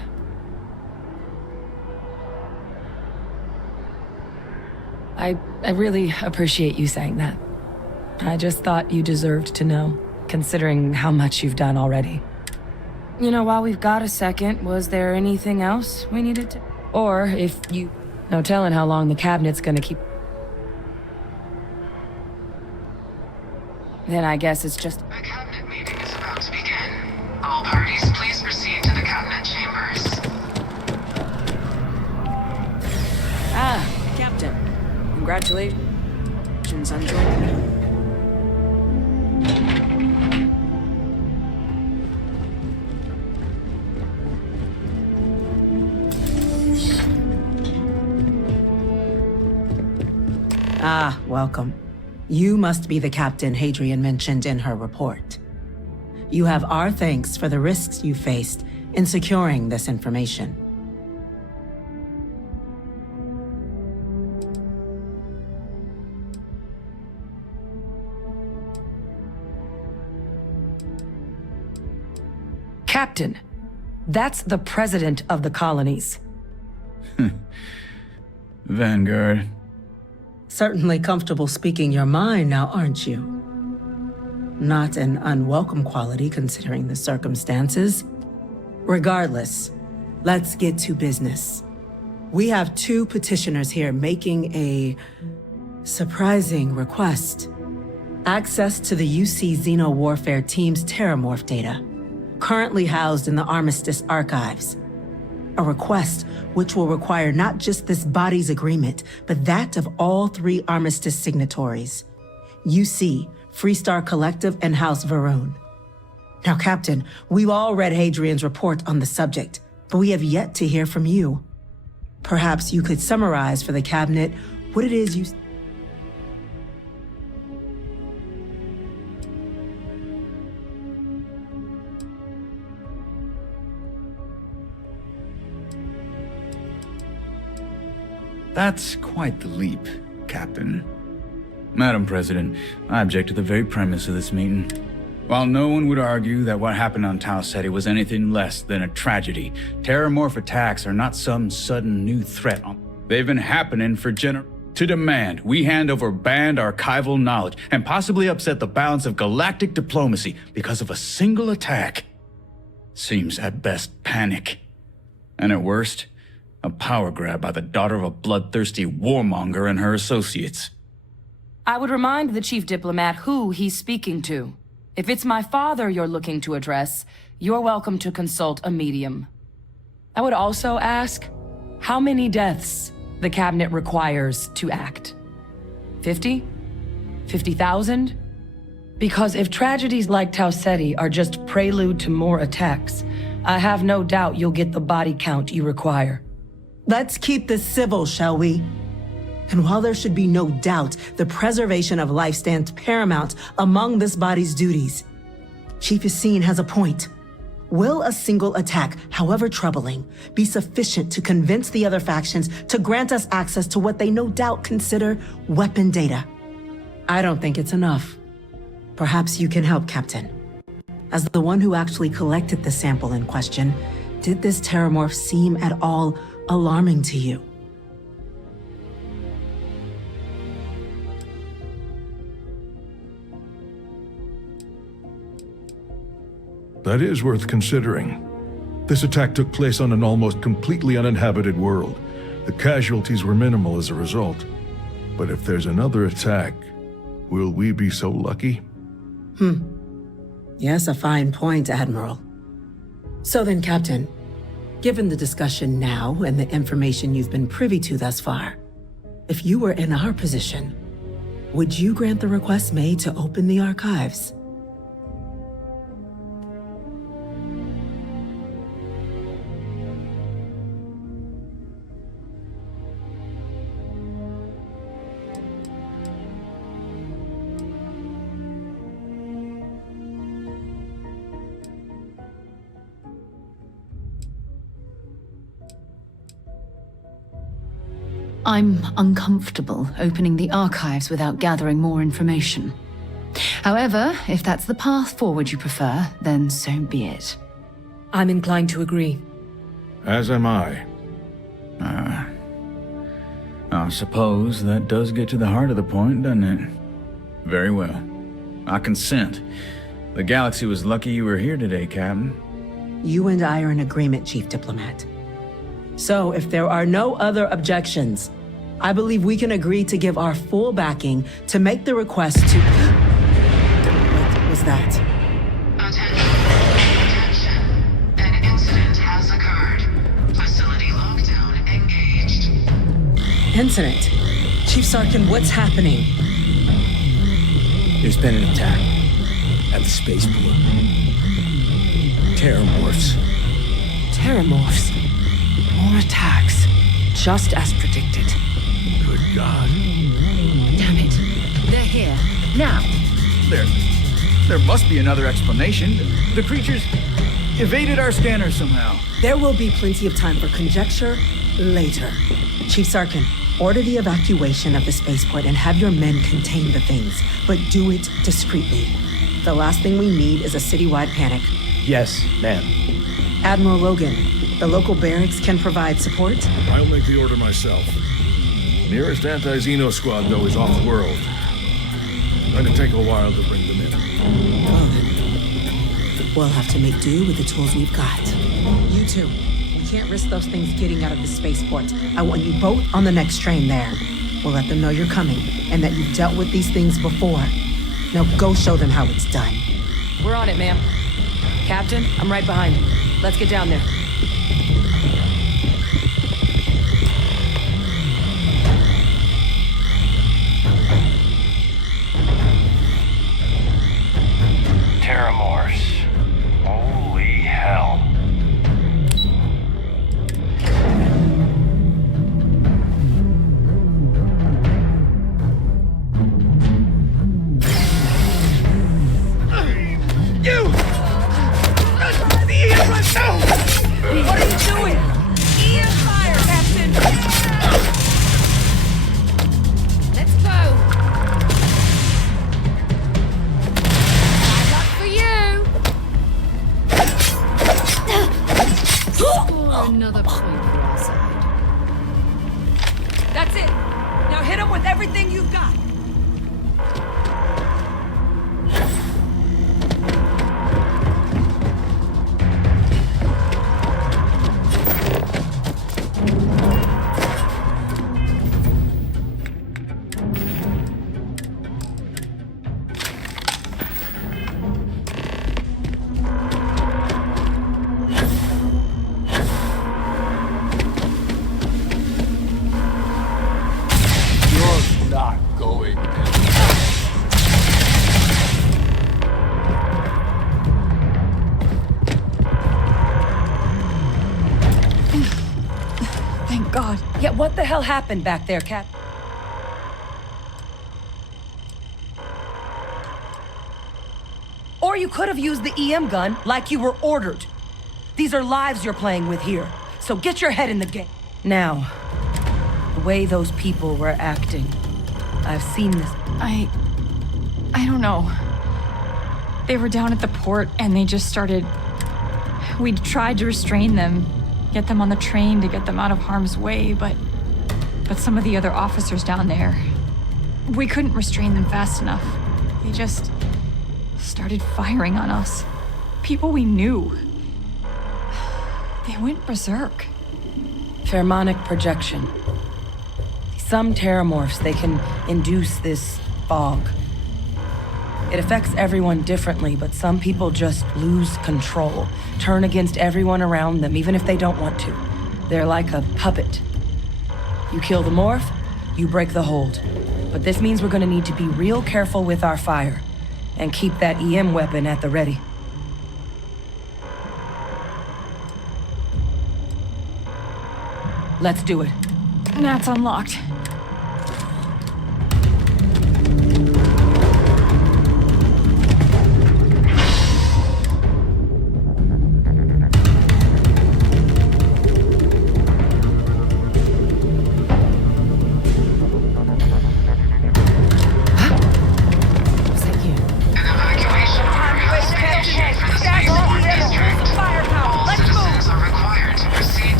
I really appreciate you saying that. I just thought you deserved to know, considering how much you've done already. You know, while we've got a second, was there anything else we needed to... Or if you... No telling how long the cabinet's gonna keep... Then I guess it's just... The cabinet meeting is about to begin. All parties, please proceed to the cabinet chambers. Ah, Captain. Congratulations on joining me. Ah, welcome. You must be the captain Hadrian mentioned in her report. You have our thanks for the risks you faced in securing this information. Captain, that's the president of the colonies. Vanguard. Certainly comfortable speaking your mind now, aren't you? Not an unwelcome quality considering the circumstances. Regardless, let's get to business. We have 2 petitioners here making a surprising request. Access to the UC Xeno Warfare Team's Terramorph data, currently housed in the Armistice archives. A request which will require not just this body's agreement, but that of all 3 Armistice signatories. UC, Freestar Collective, and House Varun. Now, Captain, we've all read Hadrian's report on the subject, but we have yet to hear from you. Perhaps you could summarize for the Cabinet what it is you... That's quite the leap, Captain. Madam President, I object to the very premise of this meeting. While no one would argue that what happened on Tau Ceti was anything less than a tragedy, Terramorph attacks are not some sudden new threat. They've been happening for To demand we hand over banned archival knowledge and possibly upset the balance of galactic diplomacy because of a single attack seems at best panic. And at worst, a power grab by the daughter of a bloodthirsty warmonger and her associates. I would remind the chief diplomat who he's speaking to. If it's my father you're looking to address, you're welcome to consult a medium. I would also ask how many deaths the cabinet requires to act. 50? 50,000? Because if tragedies like Tau Ceti are just prelude to more attacks, I have no doubt you'll get the body count you require. Let's keep this civil, shall we? And while there should be no doubt the preservation of life stands paramount among this body's duties, Chief Yassine has a point. Will a single attack, however troubling, be sufficient to convince the other factions to grant us access to what they no doubt consider weapon data? I don't think it's enough. Perhaps you can help, Captain. As the one who actually collected the sample in question, did this Terramorph seem at all alarming to you? That is worth considering. This attack took place on an almost completely uninhabited world. The casualties were minimal as a result. But if there's another attack, will we be so lucky? Yes, a fine point, Admiral. So then, Captain, given the discussion now and the information you've been privy to thus far, if you were in our position, would you grant the request made to open the archives? I'm uncomfortable opening the archives without gathering more information. However, if that's the path forward you prefer, then so be it. I'm inclined to agree. As am I. I suppose that does get to the heart of the point, doesn't it? Very well. I consent. The galaxy was lucky you were here today, Captain. You and I are in agreement, Chief Diplomat. So, if there are no other objections, I believe we can agree to give our full backing to make the request to... that? Attention. An incident has occurred. Facility lockdown engaged. Incident? Chief Sarkin, what's happening? There's been an attack at the spaceport. Terramorphs. Terramorphs. More attacks. Just as predicted. Good God. Damn it. They're here. Now. There must be another explanation. The creatures evaded our scanner somehow. There will be plenty of time for conjecture later. Chief Sarkin, order the evacuation of the spaceport and have your men contain the things, but do it discreetly. The last thing we need is a citywide panic. Yes, ma'am. Admiral Logan, the local barracks can provide support? I'll make the order myself. Nearest anti-Xeno squad, though, is off-world. Going to take a while to bring them in. Well then, we'll have to make do with the tools we've got. You two, we can't risk those things getting out of the spaceport. I want you both on the next train there. We'll let them know you're coming and that you've dealt with these things before. Now go show them how it's done. We're on it, ma'am. Captain, I'm right behind you. Let's get down there. Terramorphs. Holy hell. You! What are you doing? EM fire, Captain! Let's go! Luck for you! Score another point for our side. That's it. Now hit him with everything you've got. Yeah, what the hell happened back there, Cap? Or you could have used the EM gun like you were ordered. These are lives you're playing with here, so get your head in the game. Now, the way those people were acting, I've seen this. I don't know. They were down at the port and they just started... We tried to restrain them, get them on the train to get them out of harm's way, but some of the other officers down there, we couldn't restrain them fast enough. They just started firing on us. People we knew. They went berserk. Pheromonic projection. Some terramorphs, they can induce this fog. It affects everyone differently, but some people just lose control, turn against everyone around them, even if they don't want to. They're like a puppet. You kill the morph, you break the hold. But this means we're gonna need to be real careful with our fire, and keep that EM weapon at the ready. Let's do it. That's unlocked.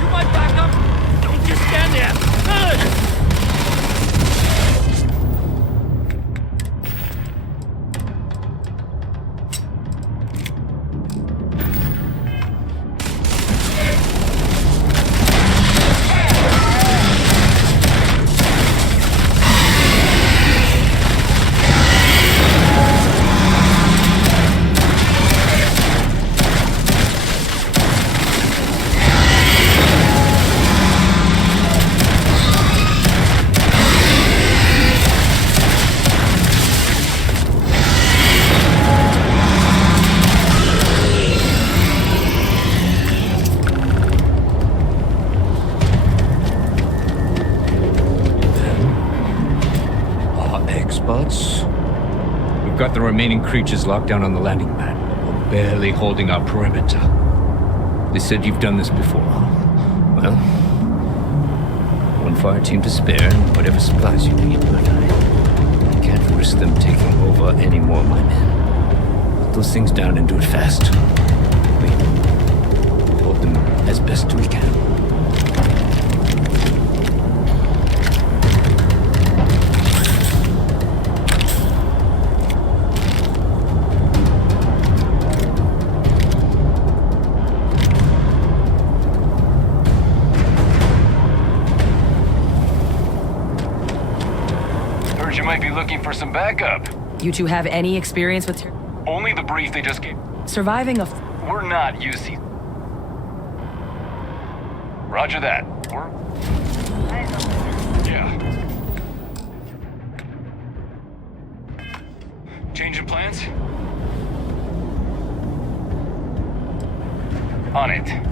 You Yes. We've got the remaining creatures locked down on the landing pad. We're barely holding our perimeter. They said you've done this before. Well, one fire team to spare and whatever supplies you need, but I can't risk them taking over any more of my men. Put those things down and do it fast. We hold them as best we can. You might be looking for some backup. You two have any experience with Only the brief they just gave. surviving a We're not UC. Roger that. We're... Yeah. Changing plans? On it.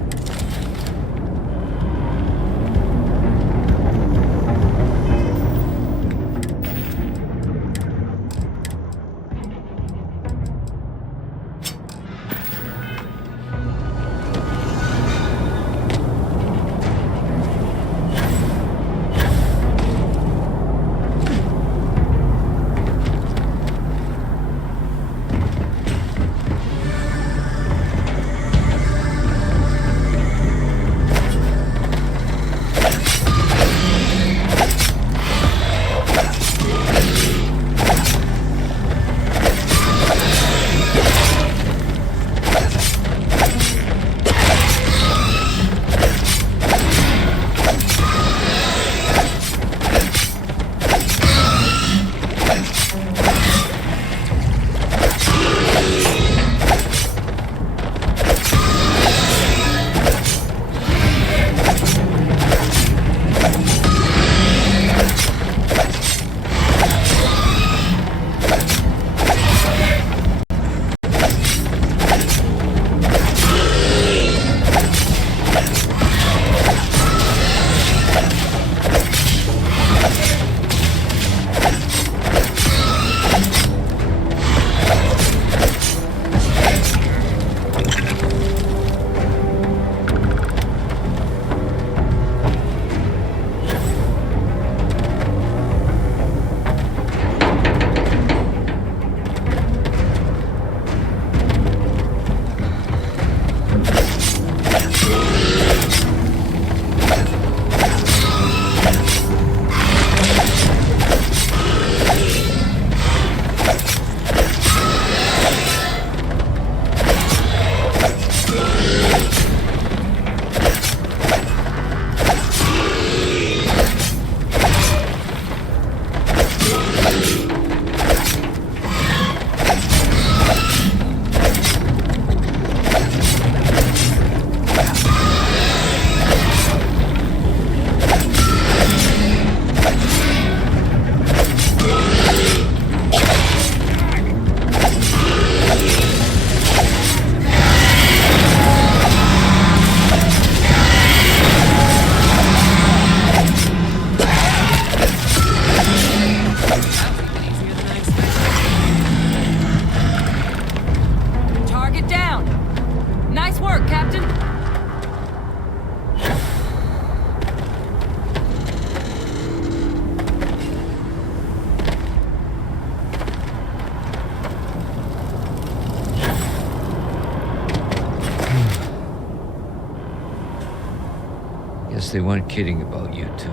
Guess they weren't kidding about you two.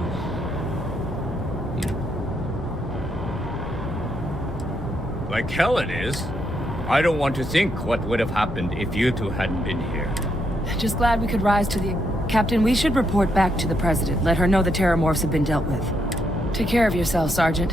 Like hell it is. I don't want to think what would have happened if you two hadn't been here. Just glad we could rise to the... Captain, we should report back to the President. Let her know the Terramorphs have been dealt with. Take care of yourself, Sergeant.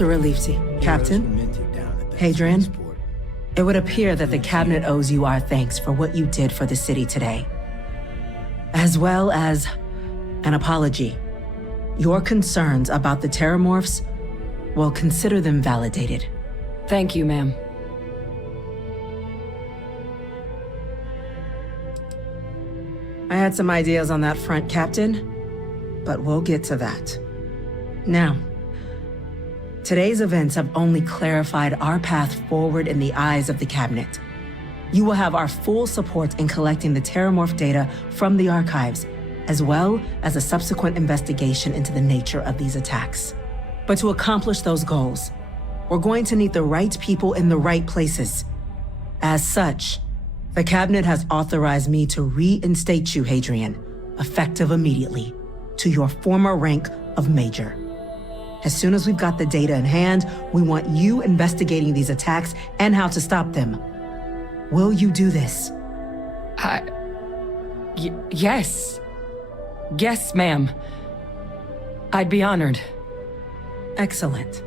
to relief team. Captain, Hadrian, it would appear that the cabinet owes you our thanks for what you did for the city today, as well as an apology. Your concerns about the Terramorphs, well, consider them validated. Thank you, ma'am. I had some ideas on that front, Captain, but we'll get to that. Now, today's events have only clarified our path forward in the eyes of the Cabinet. You will have our full support in collecting the Terramorph data from the archives, as well as a subsequent investigation into the nature of these attacks. But to accomplish those goals, we're going to need the right people in the right places. As such, the Cabinet has authorized me to reinstate you, Hadrian, effective immediately, to your former rank of Major. As soon as we've got the data in hand, we want you investigating these attacks and how to stop them. Will you do this? Yes. Yes, ma'am. I'd be honored. Excellent.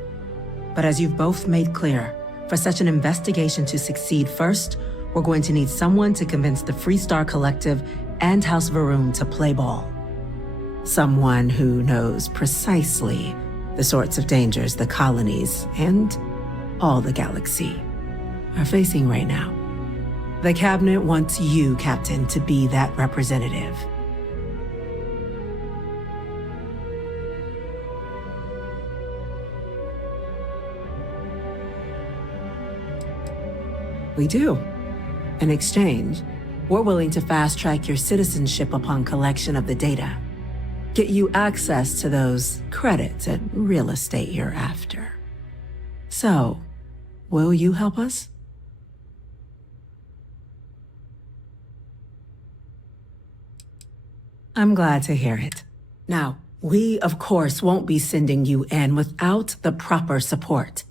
But as you've both made clear, for such an investigation to succeed first, we're going to need someone to convince the Freestar Collective and House Varun to play ball. Someone who knows precisely the sorts of dangers the colonies and all the galaxy are facing right now. The Cabinet wants you, Captain, to be that representative. We do. In exchange, we're willing to fast-track your citizenship upon collection of the data. Get you access to those credits and real estate you're after. So, will you help us? I'm glad to hear it. Now, we, of course, won't be sending you in without the proper support.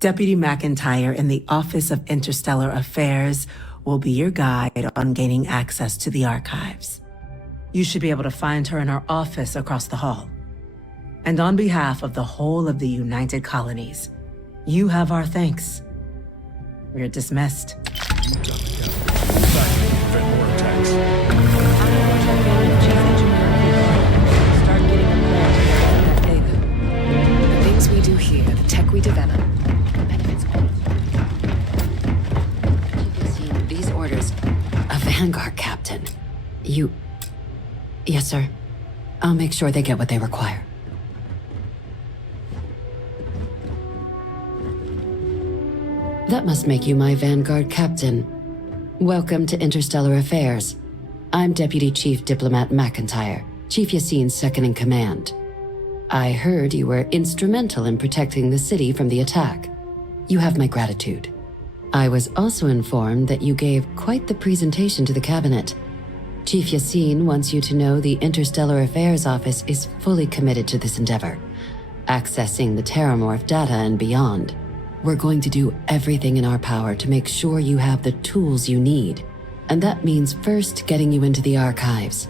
Deputy McIntyre in the Office of Interstellar Affairs will be your guide on gaining access to the archives. You should be able to find her in her office across the hall. And on behalf of the whole of the United Colonies, you have our thanks. You're dismissed. The things we do here, the tech we develop, benefits all. These orders. A Vanguard captain. You... Yes, sir. I'll make sure they get what they require. That must make you my Vanguard captain. Welcome to Interstellar Affairs. I'm Deputy Chief Diplomat McIntyre, Chief Yassine's second-in-command. I heard you were instrumental in protecting the city from the attack. You have my gratitude. I was also informed that you gave quite the presentation to the cabinet. Chief Yassine wants you to know the Interstellar Affairs Office is fully committed to this endeavor, accessing the Terramorph data and beyond. We're going to do everything in our power to make sure you have the tools you need, and that means first getting you into the archives.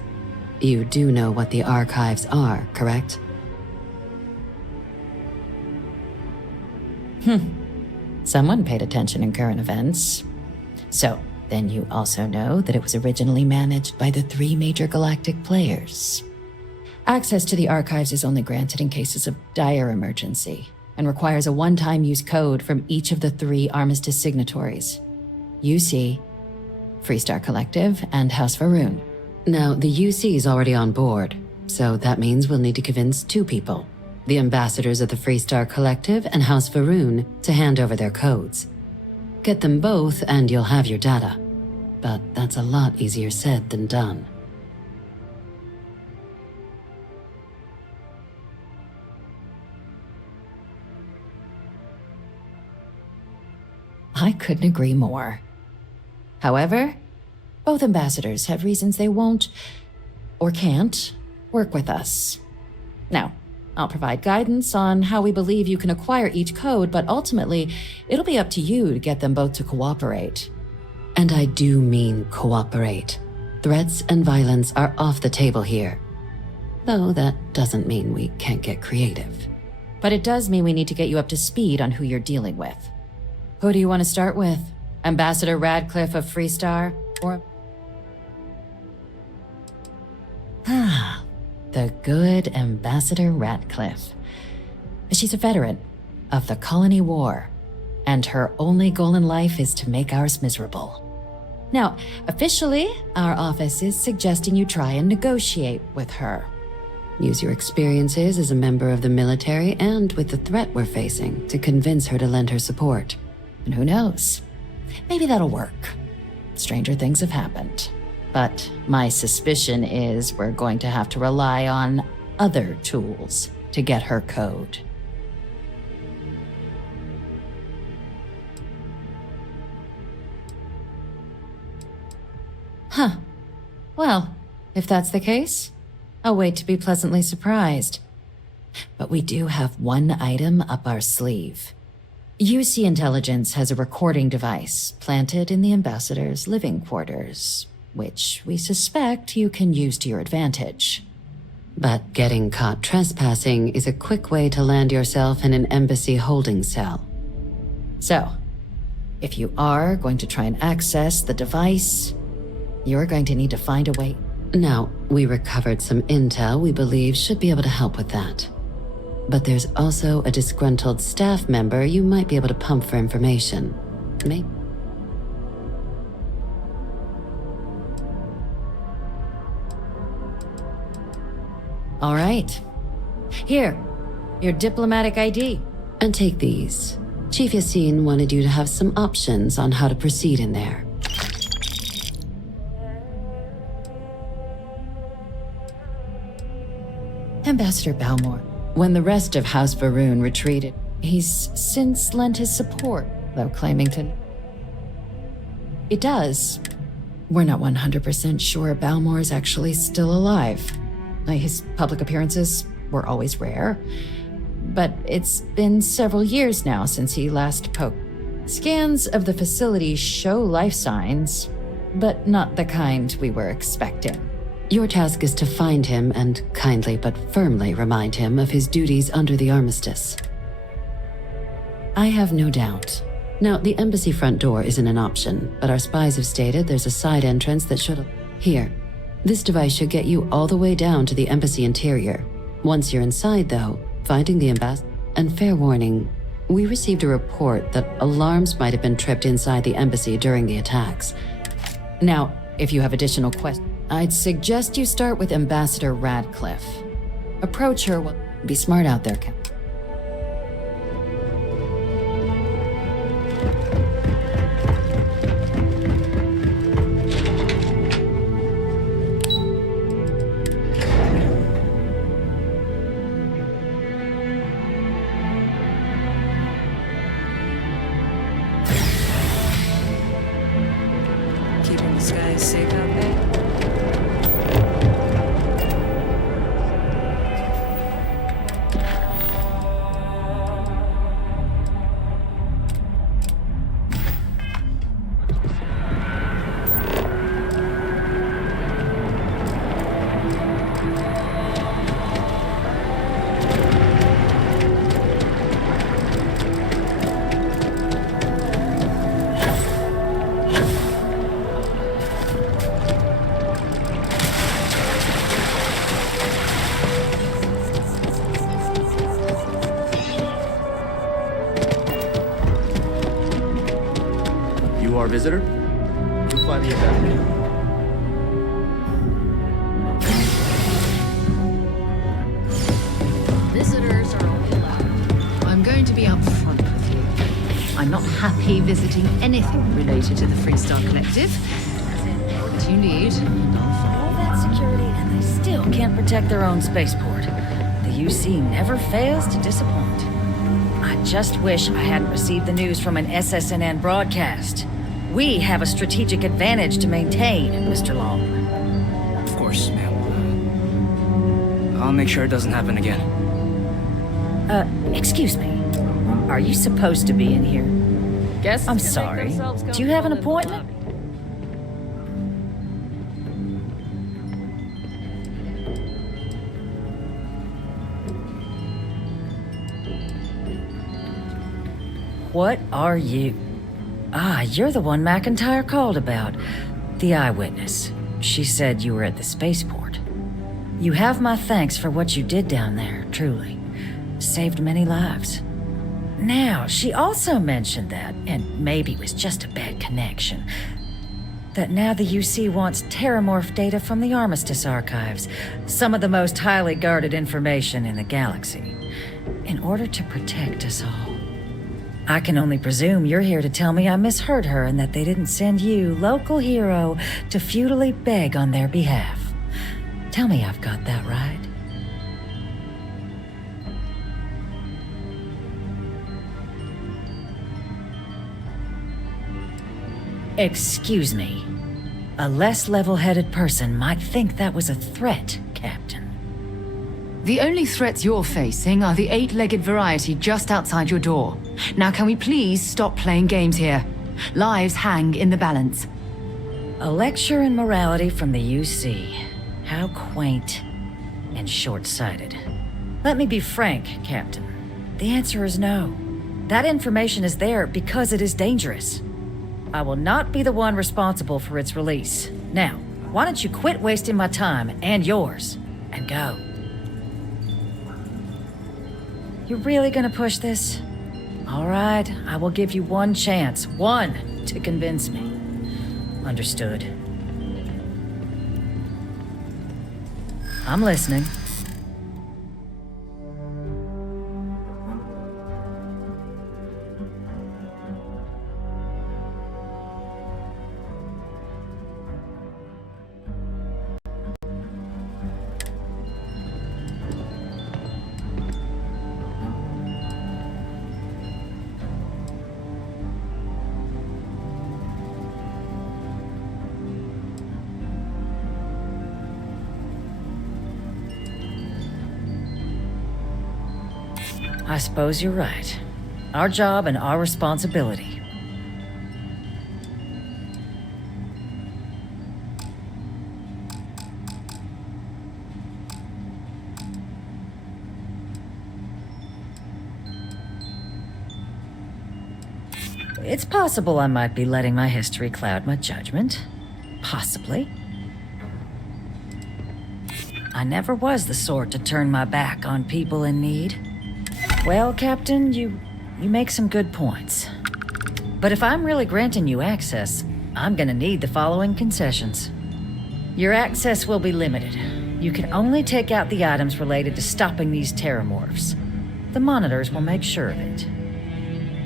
You do know what the archives are, correct? Someone paid attention in current events. So, then you also know that it was originally managed by the 3 major galactic players. Access to the archives is only granted in cases of dire emergency, and requires a one-time use code from each of the 3 armistice signatories. UC, Freestar Collective, and House Varun. Now, the UC's already on board, so that means we'll need to convince 2 people. The ambassadors of the Freestar Collective and House Varun to hand over their codes. Get them both and you'll have your data. But that's a lot easier said than done. I couldn't agree more. However, both ambassadors have reasons they won't, or can't, work with us. Now, I'll provide guidance on how we believe you can acquire each code, but ultimately, it'll be up to you to get them both to cooperate. And I do mean cooperate. Threats and violence are off the table here. Though that doesn't mean we can't get creative. But it does mean we need to get you up to speed on who you're dealing with. Who do you want to start with? Ambassador Radcliffe of Freestar? Or... the good Ambassador Radcliffe. She's a veteran of the Colony War, and her only goal in life is to make ours miserable. Now, officially, our office is suggesting you try and negotiate with her. Use your experiences as a member of the military and with the threat we're facing to convince her to lend her support. And who knows? Maybe that'll work. Stranger things have happened. But my suspicion is we're going to have to rely on other tools to get her code. Huh. Well, if that's the case, I'll wait to be pleasantly surprised. But we do have one item up our sleeve. UC Intelligence has a recording device planted in the Ambassador's living quarters, which we suspect you can use to your advantage. But getting caught trespassing is a quick way to land yourself in an embassy holding cell. So, if you are going to try and access the device, you're going to need to find a way. Now, we recovered some intel we believe should be able to help with that. But there's also a disgruntled staff member you might be able to pump for information. Maybe. All right. Here, your diplomatic ID. And take these. Chief Yassine wanted you to have some options on how to proceed in there. Ambassador Balmore. When the rest of House Varun retreated, he's since lent his support, though claiming to... It does. We're not 100% sure Balmore is actually still alive. His public appearances were always rare, but it's been several years now since he last poked. Scans of the facility show life signs, but not the kind we were expecting. Your task is to find him and kindly but firmly remind him of his duties under the armistice. I have no doubt. Now, the embassy front door isn't an option, but our spies have stated there's a side entrance that should... Here. This device should get you all the way down to the embassy interior. Once you're inside, though, finding the ambassador... And fair warning, we received a report that alarms might have been tripped inside the embassy during the attacks. Now, if you have additional questions, I'd suggest you start with Ambassador Radcliffe. Approach her while... Be smart out there, Cap. Keeping the skies safe out there? Our visitor? You'll find the ambassador. Visitors are only allowed. I'm going to be upfront with you. I'm not happy visiting anything related to the Freestar Collective. What you need. All that security and they still can't protect their own spaceport. The UC never fails to disappoint. I just wish I hadn't received the news from an SSNN broadcast. We have a strategic advantage to maintain, Mr. Long. Of course, ma'am. I'll make sure it doesn't happen again. Excuse me. Are you supposed to be in here? Guests I'm can make sorry. themselves Do you have an comfortable in the appointment? what are you? Ah, you're the one McIntyre called about. The eyewitness. She said you were at the spaceport. You have my thanks for what you did down there, truly. Saved many lives. Now, she also mentioned that, and maybe it was just a bad connection, that now the UC wants terramorph data from the Armistice archives, some of the most highly guarded information in the galaxy, in order to protect us all. I can only presume you're here to tell me I misheard her and that they didn't send you, local hero, to futilely beg on their behalf. Tell me I've got that right. Excuse me. A less level-headed person might think that was a threat, Captain. The only threats you're facing are the 8-legged variety just outside your door. Now can we please stop playing games here? Lives hang in the balance. A lecture in morality from the UC. How quaint and short-sighted. Let me be frank, Captain. The answer is no. That information is there because it is dangerous. I will not be the one responsible for its release. Now, why don't you quit wasting my time and yours, and go? You're really gonna push this? All right, I will give you one chance, one, to convince me. Understood. I'm listening. I suppose you're right. Our job and our responsibility. It's possible I might be letting my history cloud my judgment. Possibly. I never was the sort to turn my back on people in need. Well, Captain, you make some good points. But if I'm really granting you access, I'm gonna need the following concessions. Your access will be limited. You can only take out the items related to stopping these terramorphs. The monitors will make sure of it.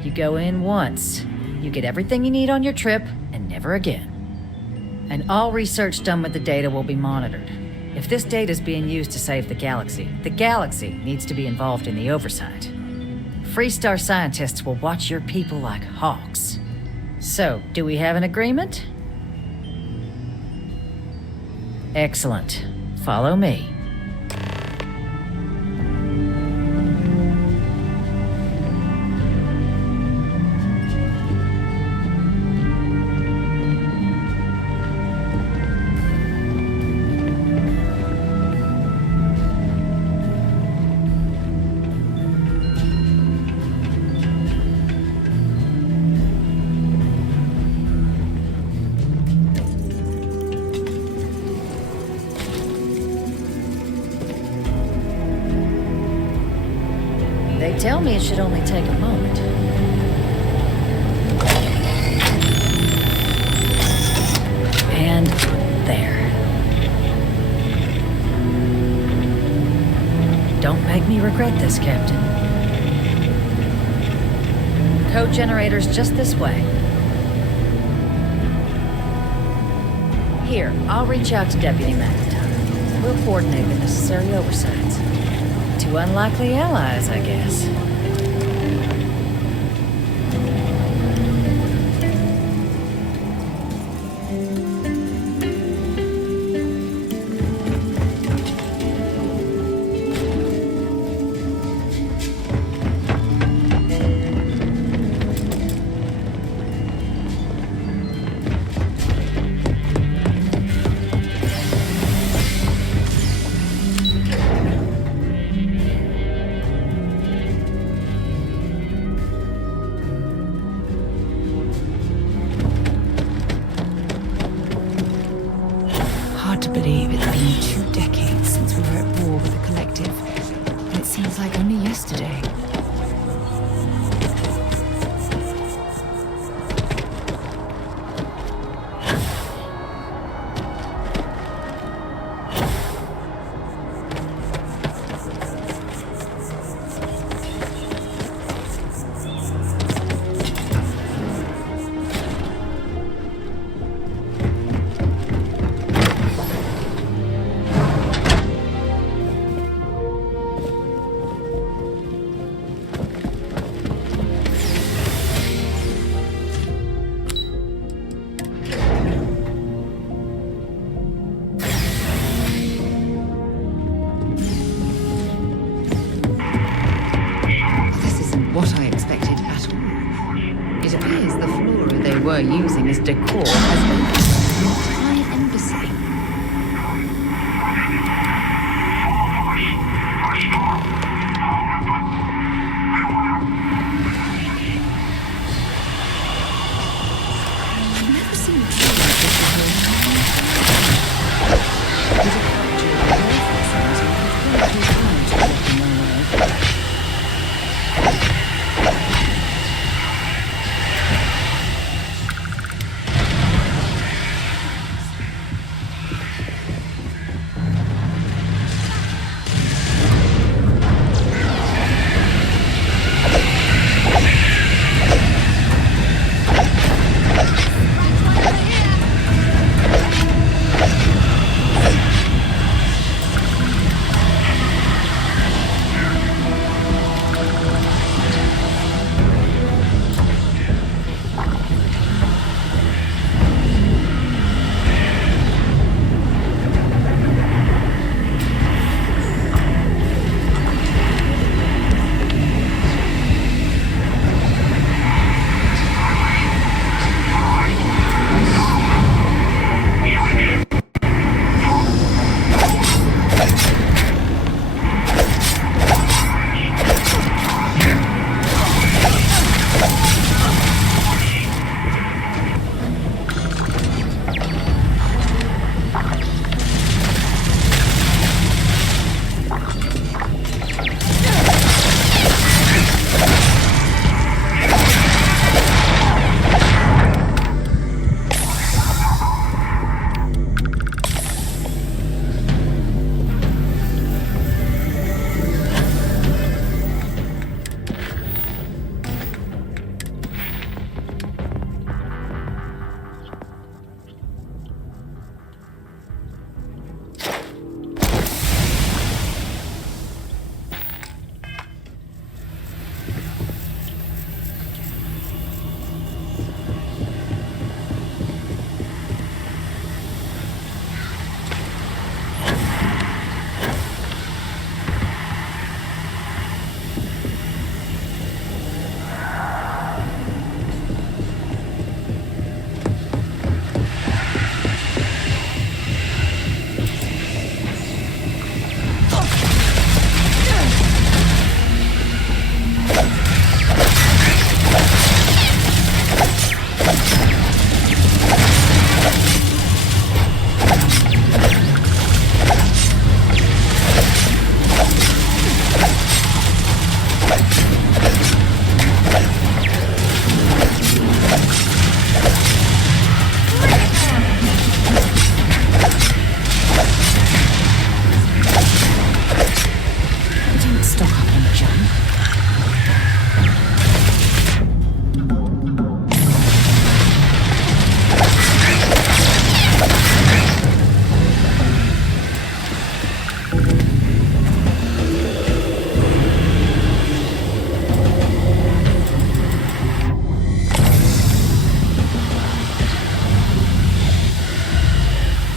You go in once, you get everything you need on your trip, and never again. And all research done with the data will be monitored. If this data is being used to save the galaxy needs to be involved in the oversight. Freestar scientists will watch your people like hawks. So, do we have an agreement? Excellent. Follow me. They tell me it should only take a moment. And there. Don't make me regret this, Captain. Code generator's just this way. Here, I'll reach out to Deputy McIntyre. We'll coordinate the necessary oversights. Two unlikely allies, I guess. to believe it's been 2 decades since we were at war with the Collective. And it seems like only yesterday. What I expected at all. It appears the flora they were using as decor has been an entire embassy. I've never seen a tree like this before. With a culture of warfare sounds like it's very close to walking my way.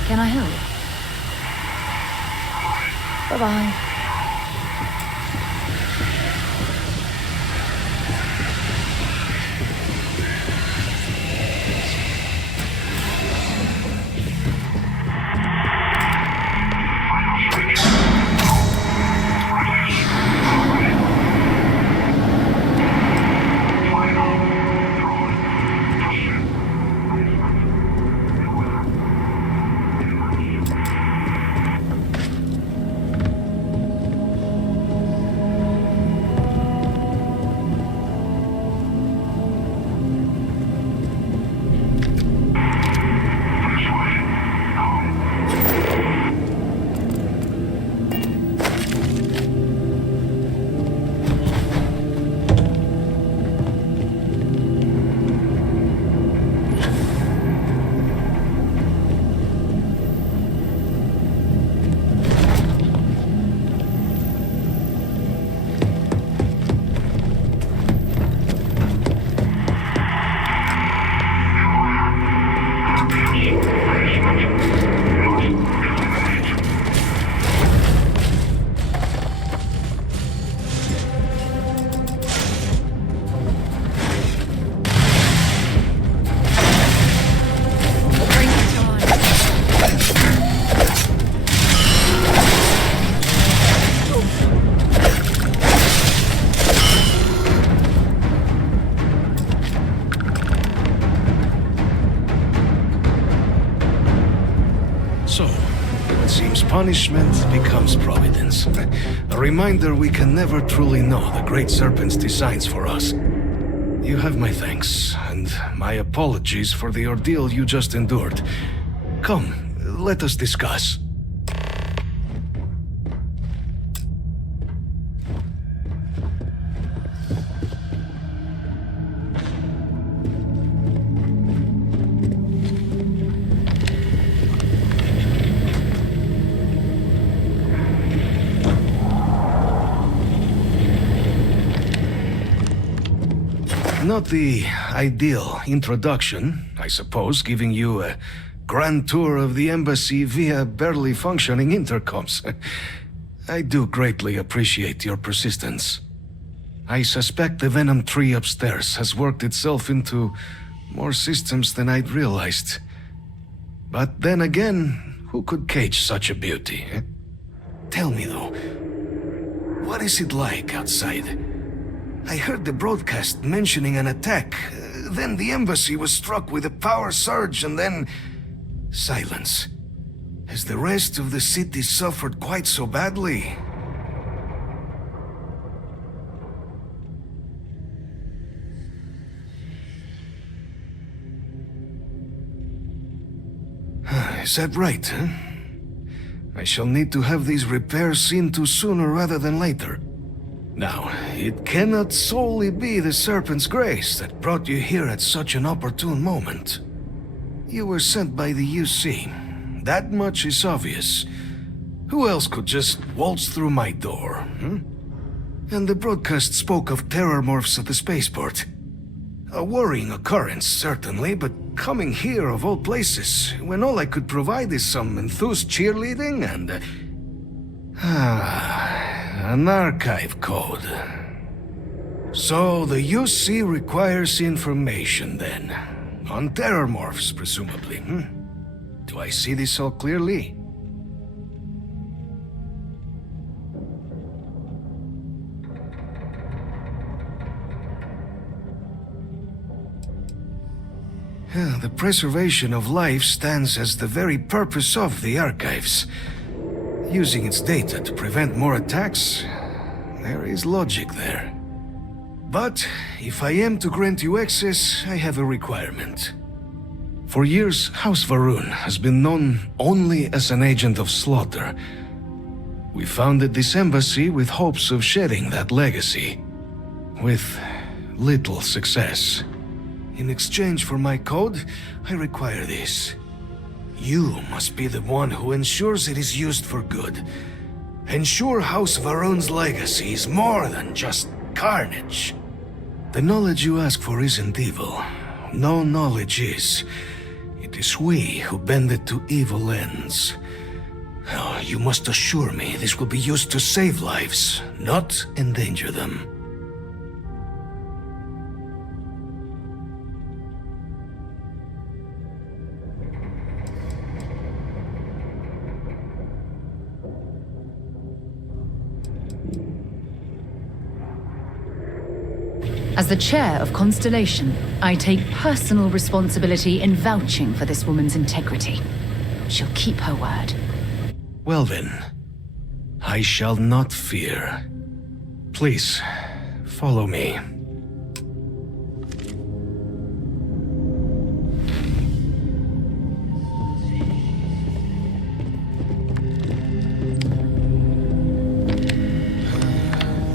Can I help? Bye-bye. seems punishment becomes providence. A reminder we can never truly know the Great Serpent's designs for us. You have my thanks, and my apologies for the ordeal you just endured. Come, let us discuss. Not the ideal introduction, I suppose, giving you a grand tour of the embassy via barely functioning intercoms. I do greatly appreciate your persistence. I suspect the venom tree upstairs has worked itself into more systems than I'd realized. But then again, who could cage such a beauty? Tell me though, what is it like outside? I heard the broadcast mentioning an attack. Then the embassy was struck with a power surge and then... silence. Has the rest of the city suffered quite so badly? Is that right, huh? I shall need to have these repairs seen to sooner rather than later. Now, it cannot solely be the Serpent's grace that brought you here at such an opportune moment. You were sent by the UC. That much is obvious. Who else could just waltz through my door, And the broadcast spoke of terror morphs at the spaceport. A worrying occurrence, certainly, but coming here of all places, when all I could provide is some enthused cheerleading and... an archive code. So the UC requires information then. On terror morphs, presumably, Do I see this all clearly? The preservation of life stands as the very purpose of the archives. Using its data to prevent more attacks, there is logic there. But if I am to grant you access, I have a requirement. For years, House Varun has been known only as an agent of slaughter. We founded this embassy with hopes of shedding that legacy, with little success. In exchange for my code, I require this. You must be the one who ensures it is used for good. Ensure House Varun's legacy is more than just carnage. The knowledge you ask for isn't evil. No knowledge is. It is we who bend it to evil ends. Oh, you must assure me this will be used to save lives, not endanger them. As the chair of Constellation, I take personal responsibility in vouching for this woman's integrity. She'll keep her word. Well then, I shall not fear. Please, follow me.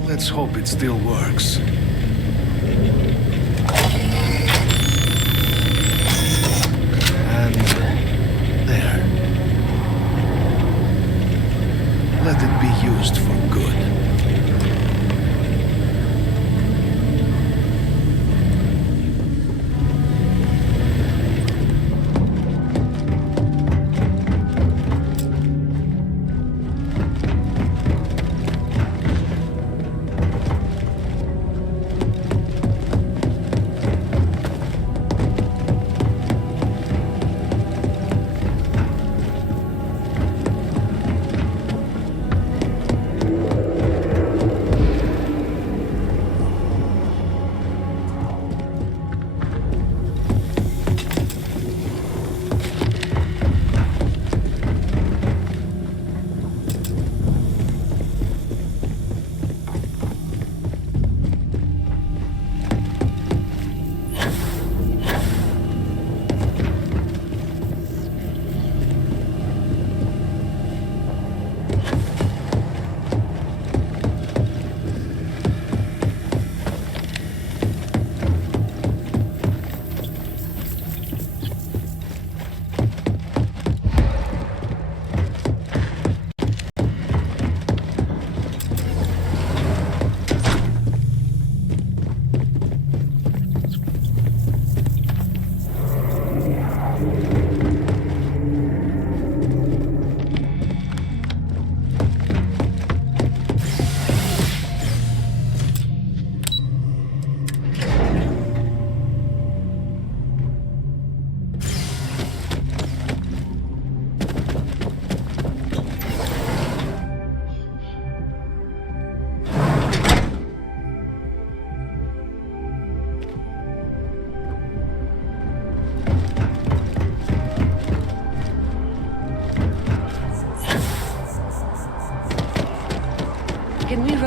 Let's hope it still works. And there. Let it be used for good.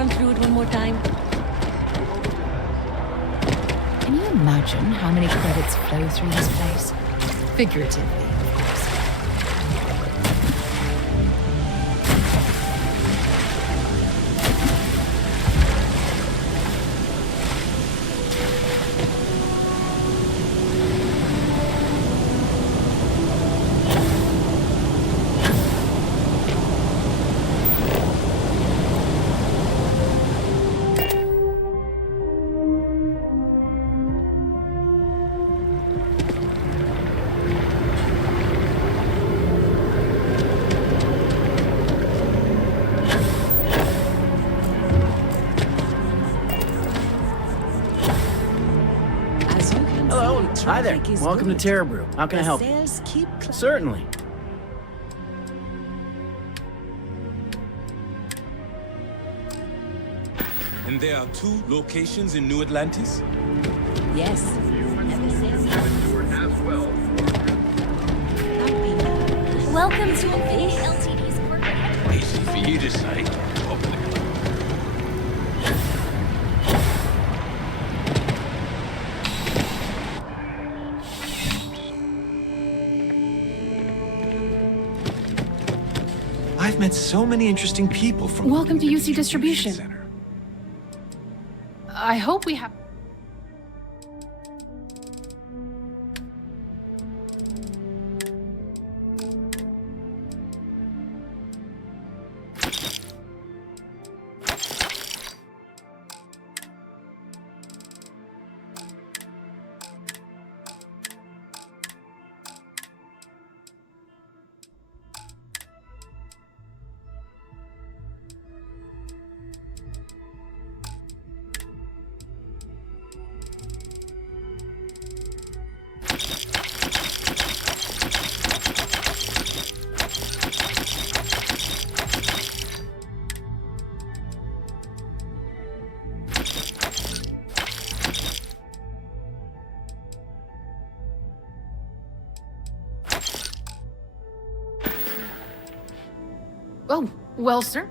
run through it one more time? Can you imagine how many credits flow through this place? Figuratively, of course. Hi there. Welcome to Terror Brew. How can I help you? Certainly. And there are 2 locations in New Atlantis? Yes. Welcome to Bendy Ltd's corporate headquarters. Easy for you to say. I've met so many interesting people from... Welcome to UC Distribution. I hope we have... Oh, well, sir.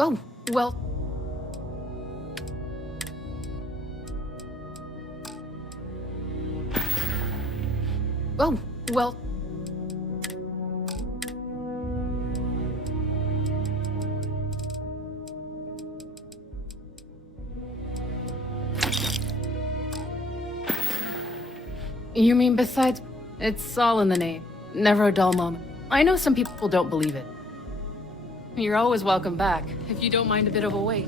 Oh, well... Oh, well... You mean besides... It's all in the name. Never a dull moment. I know some people don't believe it. You're always welcome back, if you don't mind a bit of a wait.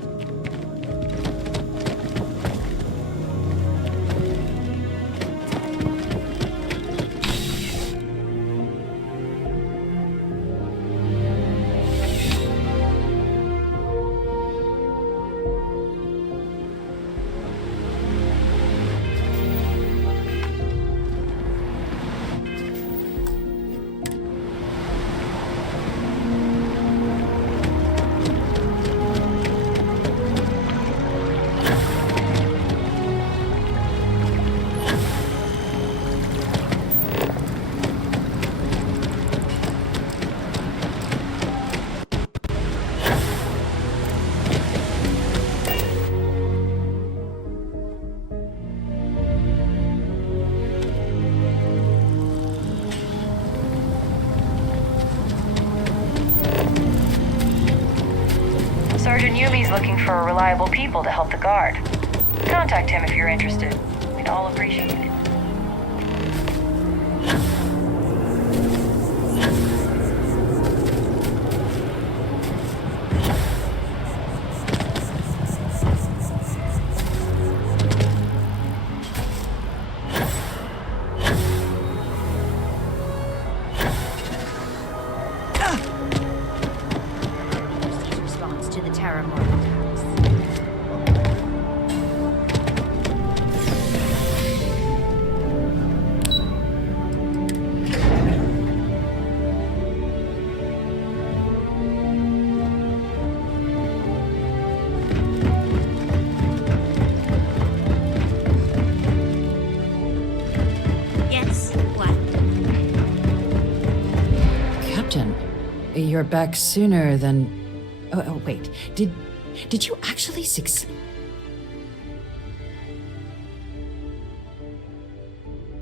Sergeant Yumi's looking for reliable people to help the guard. Contact him if you're interested. We'd all appreciate it. You're back sooner than... Oh, wait. Did you actually succeed?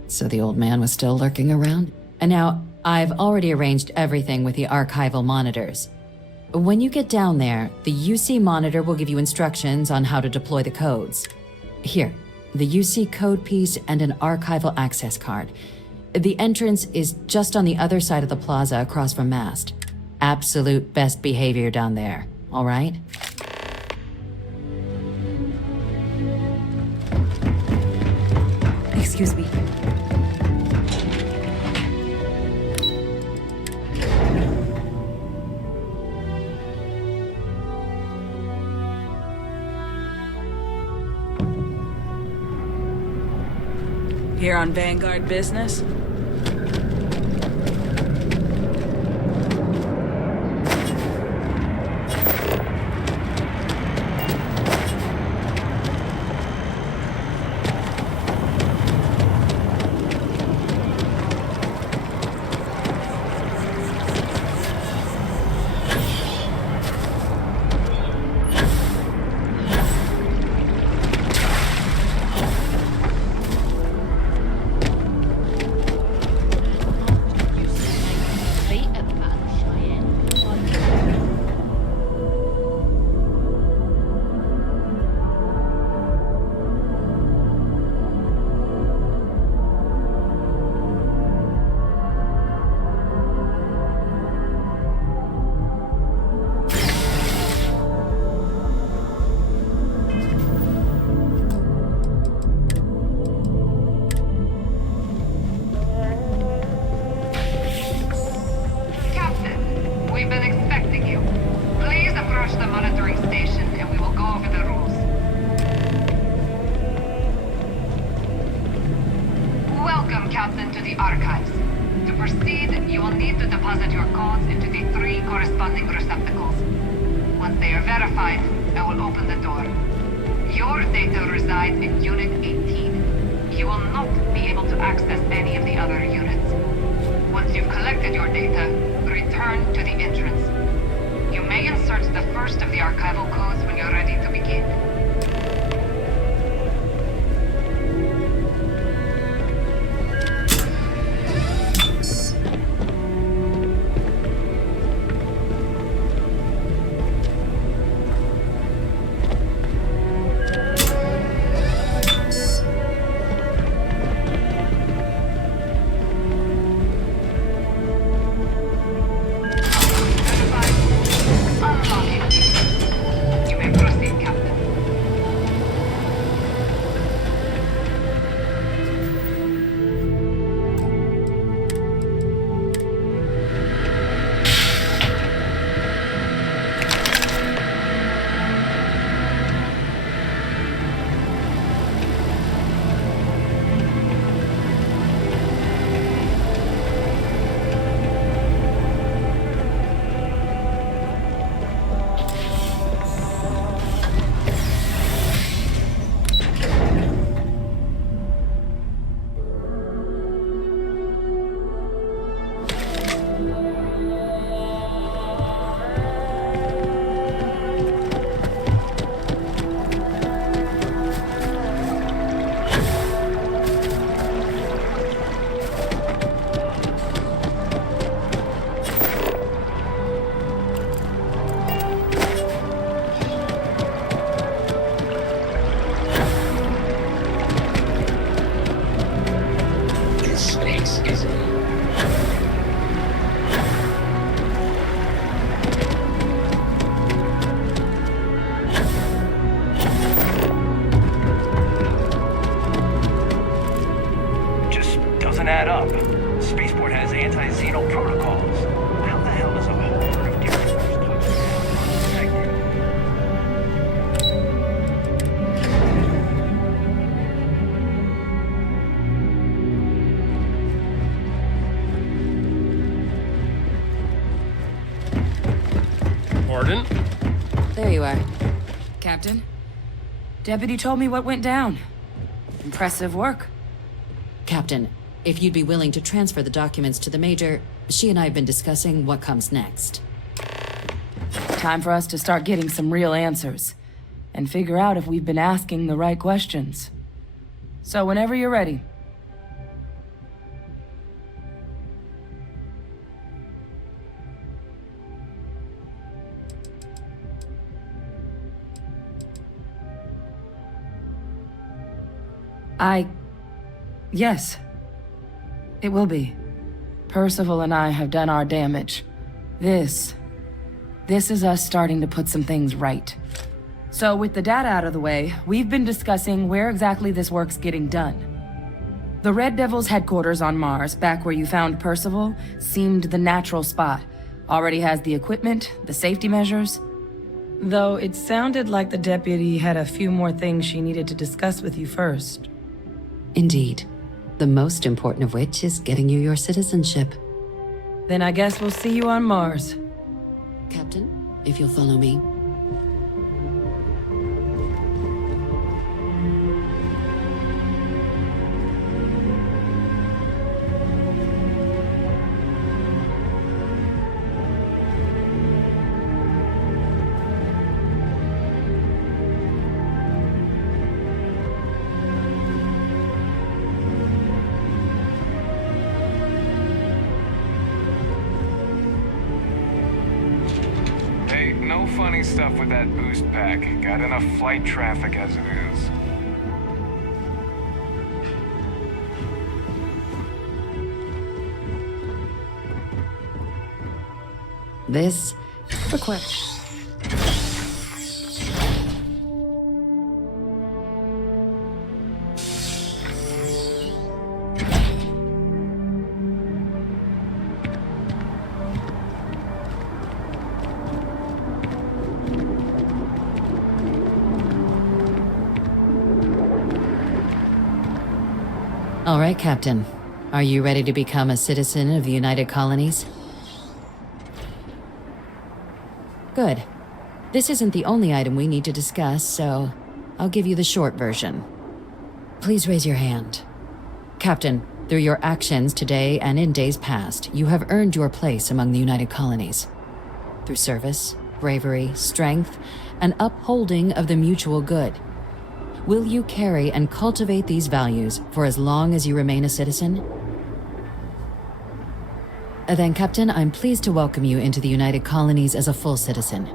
So the old man was still lurking around? And now, I've already arranged everything with the archival monitors. When you get down there, the UC monitor will give you instructions on how to deploy the codes. Here, the UC code piece and an archival access card. The entrance is just on the other side of the plaza across from Mast. Absolute best behavior down there, all right? Excuse me. Here on Vanguard business? Pardon? There you are. Captain, Deputy told me what went down. Impressive work. Captain, if you'd be willing to transfer the documents to the Major, she and I have been discussing what comes next. Time for us to start getting some real answers, and figure out if we've been asking the right questions. So whenever you're ready. Yes. It will be. Percival and I have done our damage. This is us starting to put some things right. So with the data out of the way, we've been discussing where exactly this work's getting done. The Red Devil's headquarters on Mars, back where you found Percival, seemed the natural spot. Already has the equipment, the safety measures. Though it sounded like the deputy had a few more things she needed to discuss with you first. Indeed. The most important of which is getting you your citizenship. Then I guess we'll see you on Mars. Captain, if you'll follow me. No funny stuff with that boost pack. Got enough flight traffic as it is. This request. All right, Captain. Are you ready to become a citizen of the United Colonies? Good. This isn't the only item we need to discuss, so I'll give you the short version. Please raise your hand. Captain, through your actions today and in days past, you have earned your place among the United Colonies. Through service, bravery, strength, and upholding of the mutual good. Will you carry and cultivate these values for as long as you remain a citizen? Then, Captain, I'm pleased to welcome you into the United Colonies as a full citizen.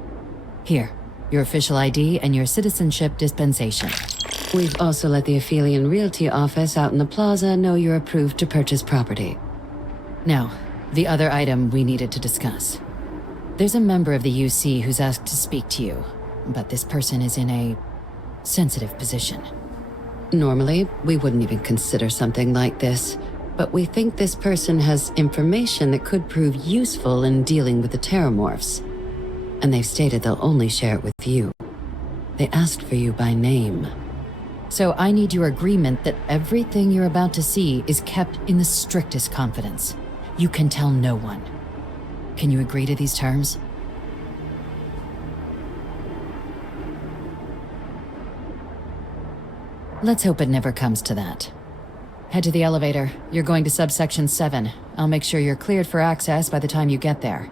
Here, your official ID and your citizenship dispensation. We've also let the Aphelion Realty office out in the plaza know you're approved to purchase property. Now, the other item we needed to discuss. There's a member of the UC who's asked to speak to you, but this person is in a sensitive position. Normally, we wouldn't even consider something like this, but we think this person has information that could prove useful in dealing with the Terramorphs. And they've stated they'll only share it with you. They asked for you by name. So I need your agreement that everything you're about to see is kept in the strictest confidence. You can tell no one. Can you agree to these terms? Let's hope it never comes to that. Head to the elevator. You're going to subsection 7. I'll make sure you're cleared for access by the time you get there.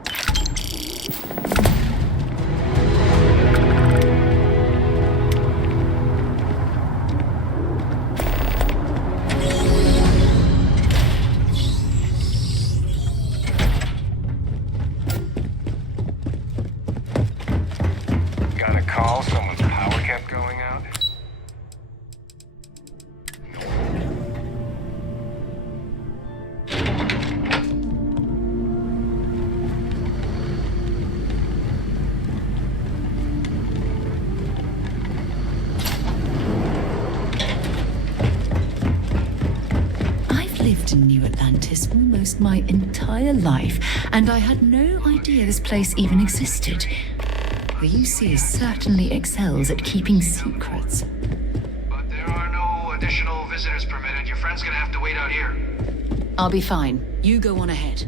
Got a call? Someone's power kept going out? Lived in New Atlantis almost my entire life, and I had no idea this place even existed. The UC certainly excels at keeping secrets. But there are no additional visitors permitted. Your friend's gonna have to wait out here. I'll be fine. You go on ahead.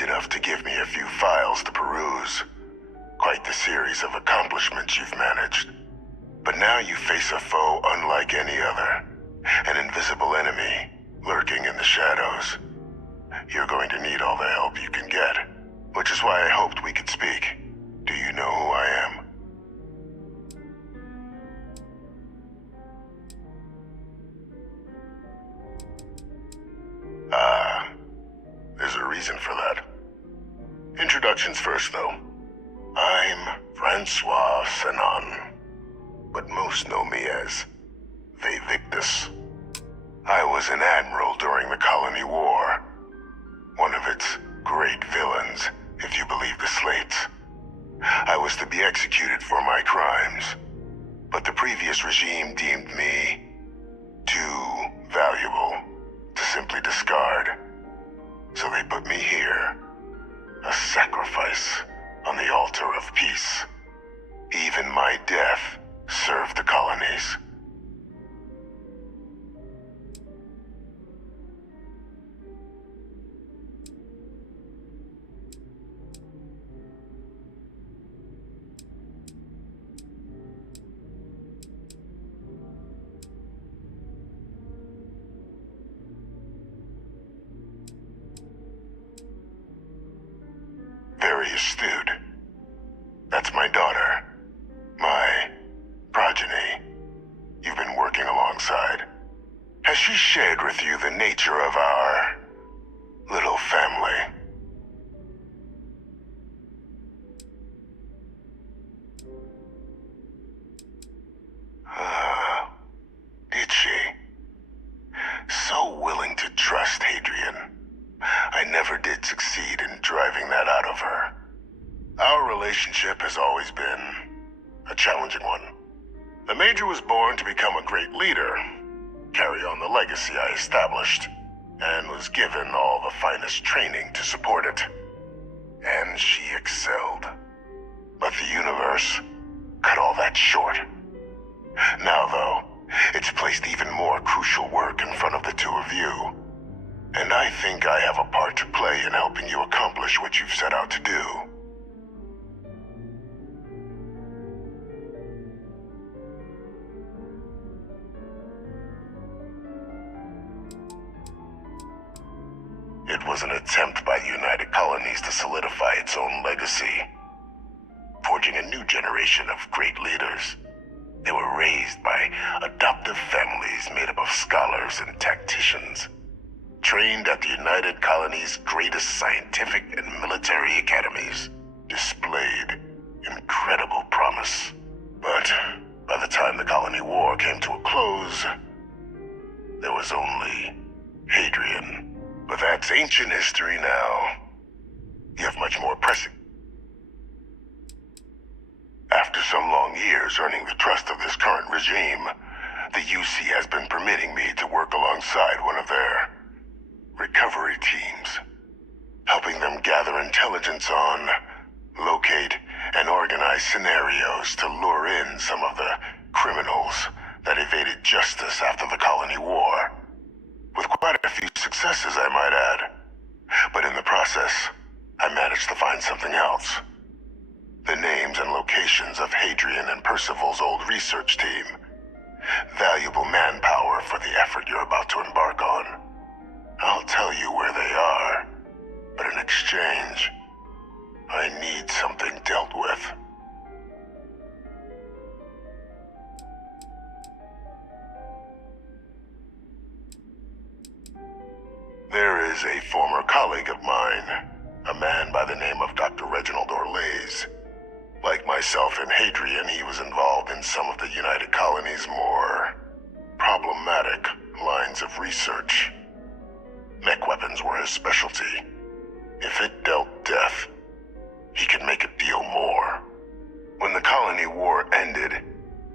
kind enough to give me a few files to peruse. Quite the series of accomplishments you've managed. But now you face a foe unlike any other. An invisible enemy, lurking in the shadows. You're going to need all the help you can get, which is why I hoped we could speak. Do you know who I am? There's a reason for that. Introductions first, though. I'm Francois Senon, but most know me as Victus. I was an admiral during the Colony War. One of its great villains, if you believe the slates. I was to be executed for my crimes, but the previous regime deemed me too valuable to simply discard. So they put me here, a sacrifice on the altar of peace. Even my death served the colonies. Very astute. That's my daughter. My progeny. You've been working alongside. Has she shared with you the nature of our little family? Did she? So willing to trust Hadrian. I never did succeed in driving that out of her. Our relationship has always been a challenging one. The Major was born to become a great leader, carry on the legacy I established, and was given all the finest training to support it. And she excelled. But the universe cut all that short. Now, though, it's placed even more crucial work in front of the two of you. And I think I have a part to play in helping you accomplish what you've set out to do. It was an attempt by the United Colonies to solidify its own legacy, forging a new generation of great leaders. They were raised by adoptive families made up of scholars and tacticians, trained at the United Colonies' greatest scientific and military academies, displayed incredible promise. But by the time the Colony War came to a close, there was only Hadrian. But that's ancient history now. You have much more pressing. After some long years earning the trust of this current regime, the UC has been permitting me to work alongside one of their recovery teams, helping them gather intelligence on, locate, and organize scenarios to lure in some of the criminals that evaded justice after the Colony War. With quite a few successes, I might add. But in the process, I managed to find something else. The names and locations of Hadrian and Percival's old research team. Valuable manpower for the effort you're about to embark on. I'll tell you where they are, but in exchange, I need something dealt with. There is a former colleague of mine, a man by the name of Dr. Reginald Orlaise. Like myself and Hadrian, he was involved in some of the United Colonies' more problematic lines of research. Mech weapons were his specialty. If it dealt death, he could make a deal more. When the Colony War ended,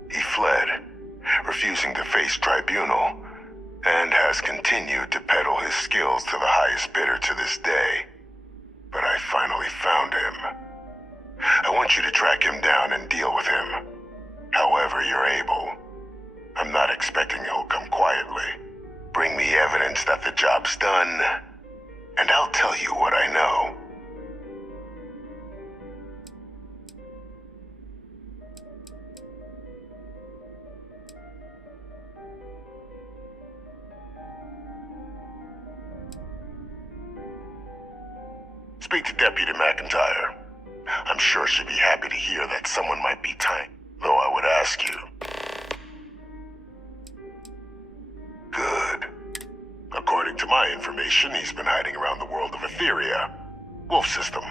he fled, refusing to face tribunal, and has continued to peddle his skills to the highest bidder to this day. But I finally found him. I want you to track him down and deal with him, however you're able. I'm not expecting he'll come quietly. Bring me evidence that the job's done, and I'll tell you what I know. speak to Deputy McIntyre. I'm sure she'd be happy to hear that someone might be time, though I would ask you. Good. According to my information, he's been hiding around the world of Etheria. Wolf System.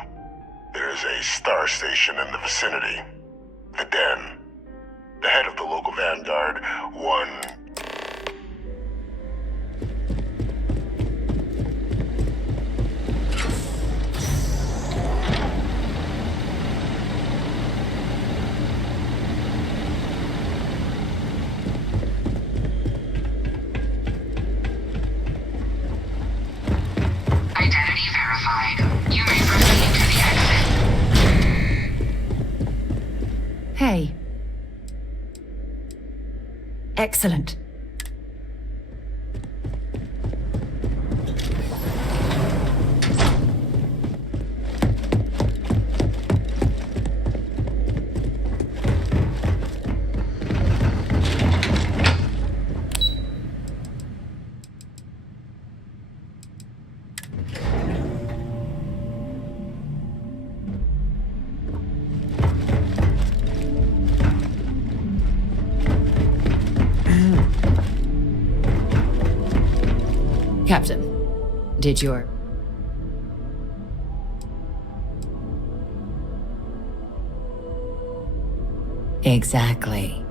There's a star station in the vicinity. The Den. The head of the local vanguard, one... Identity verified. You may proceed to the exit. Hey. Excellent. Captain, did your... Exactly.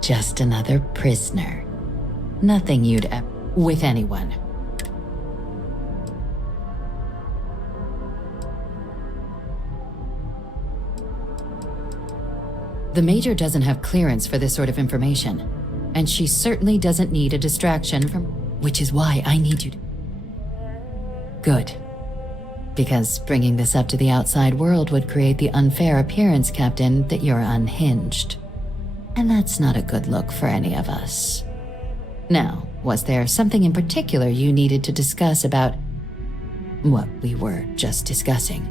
Just another prisoner. Nothing you'd ever... with anyone. The Major doesn't have clearance for this sort of information, and she certainly doesn't need a distraction from... Which is why I need you to... Good. Because bringing this up to the outside world would create the unfair appearance, Captain, that you're unhinged. And that's not a good look for any of us. Now, was there something in particular you needed to discuss about what we were just discussing?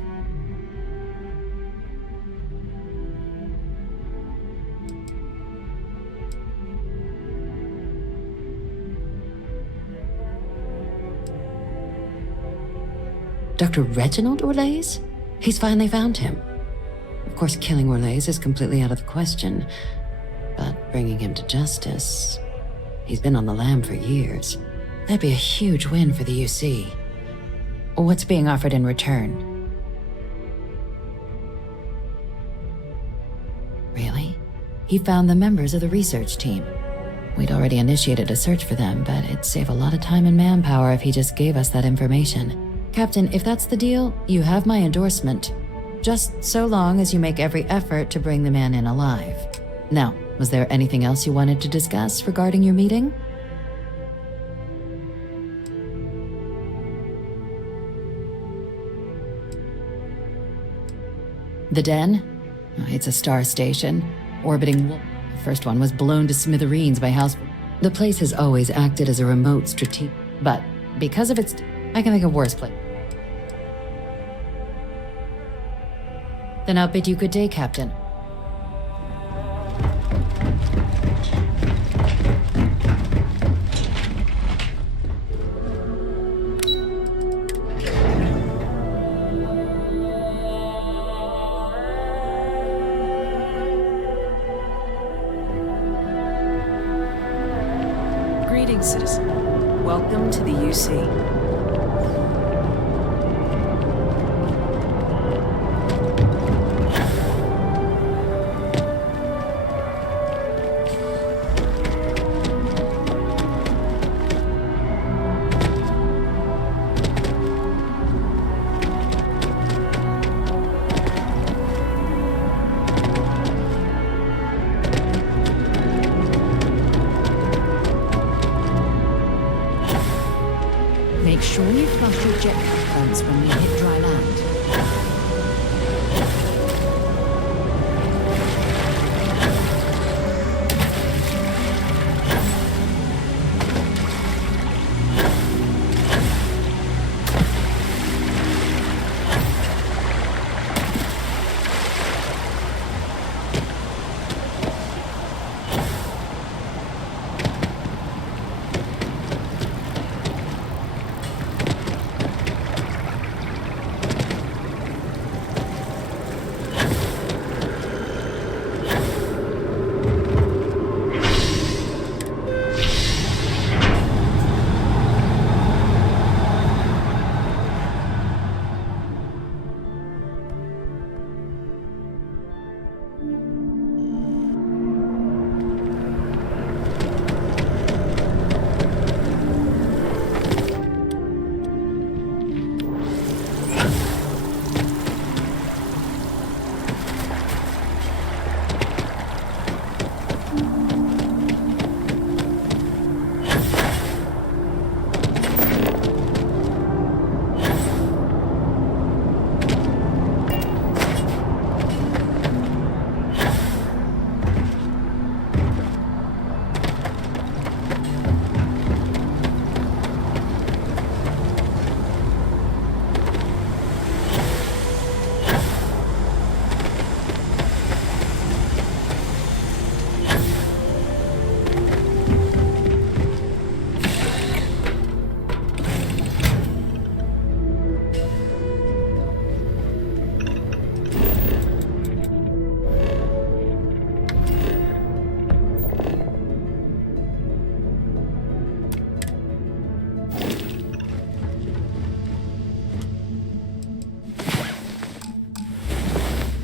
Dr. Reginald Orlaise? He's finally found him. Of course, killing Orlaise is completely out of the question, but bringing him to justice... He's been on the lam for years. That'd be a huge win for the UC. What's being offered in return? Really? He found the members of the research team. We'd already initiated a search for them, but it'd save a lot of time and manpower if he just gave us that information. Captain, if that's the deal, you have my endorsement. Just so long as you make every effort to bring the man in alive. Now, was there anything else you wanted to discuss regarding your meeting? The Den? It's a star station, orbiting... The first one was blown to smithereens by House... The place has always acted as a remote strategic... But because of its... I can think of worse places. Then I'll bid you good day, Captain. Greetings, citizen. Welcome to the UC. Make sure you flush your jetpack guns when we hit dry land.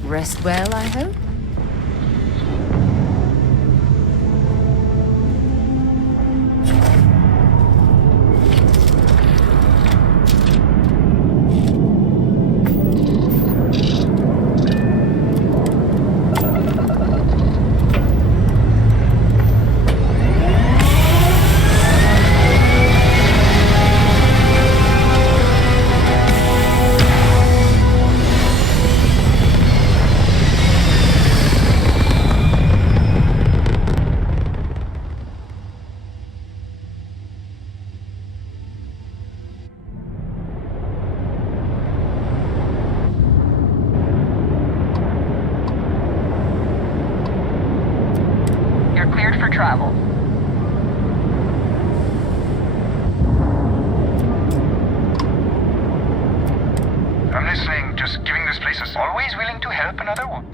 Rest well, I hope? Travel. I'm listening, just giving this place a... Always willing to help another one.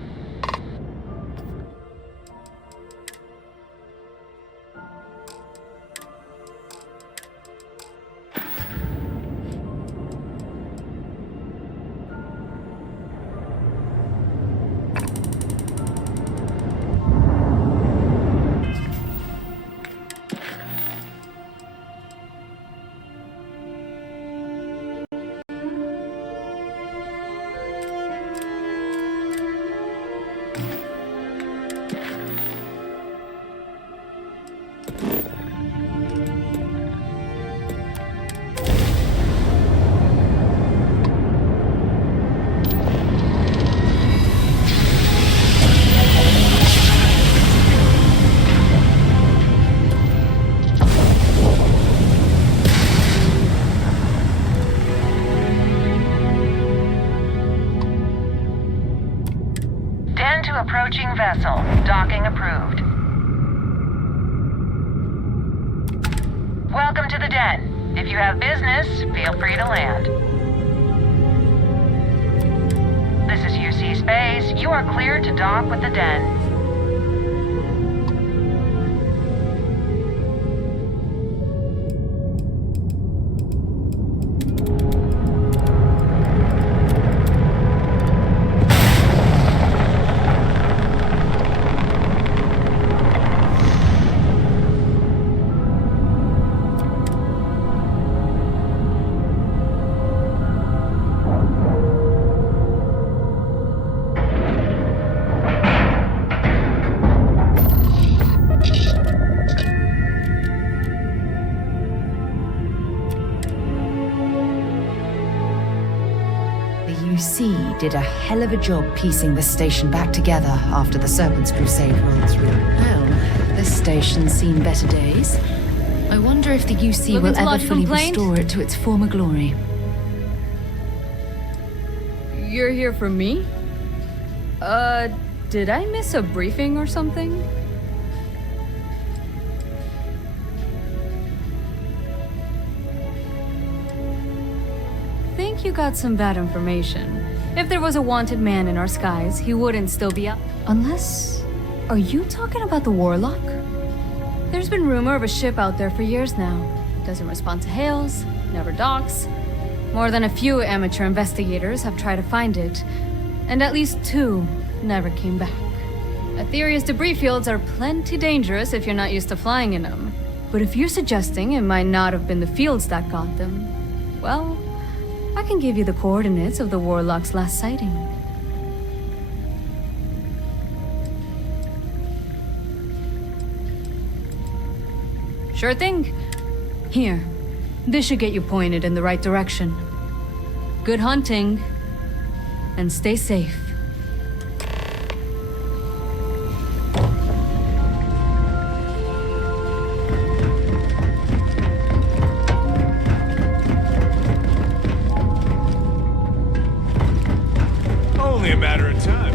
Approaching vessel. Docking approved. Welcome to the den. If you have business, feel free to land. This is UC Space. You are cleared to dock with the den. Did a hell of a job piecing this station back together after the Serpent's Crusade rolled through. Well, this station's seen better days. I wonder if the UC will ever fully restore it to its former glory. You're here for me? Did I miss a briefing or something? Think you got some bad information. If there was a wanted man in our skies, he wouldn't still be up. Unless... Are you talking about the Warlock? There's been rumor of a ship out there for years now. Doesn't respond to hails, never docks. More than a few amateur investigators have tried to find it, and at least 2 never came back. Aetherius debris fields are plenty dangerous if you're not used to flying in them. But if you're suggesting it might not have been the fields that got them, well... I can give you the coordinates of the Warlock's last sighting. Sure thing. Here. This should get you pointed in the right direction. Good hunting. And stay safe. Only a matter of time.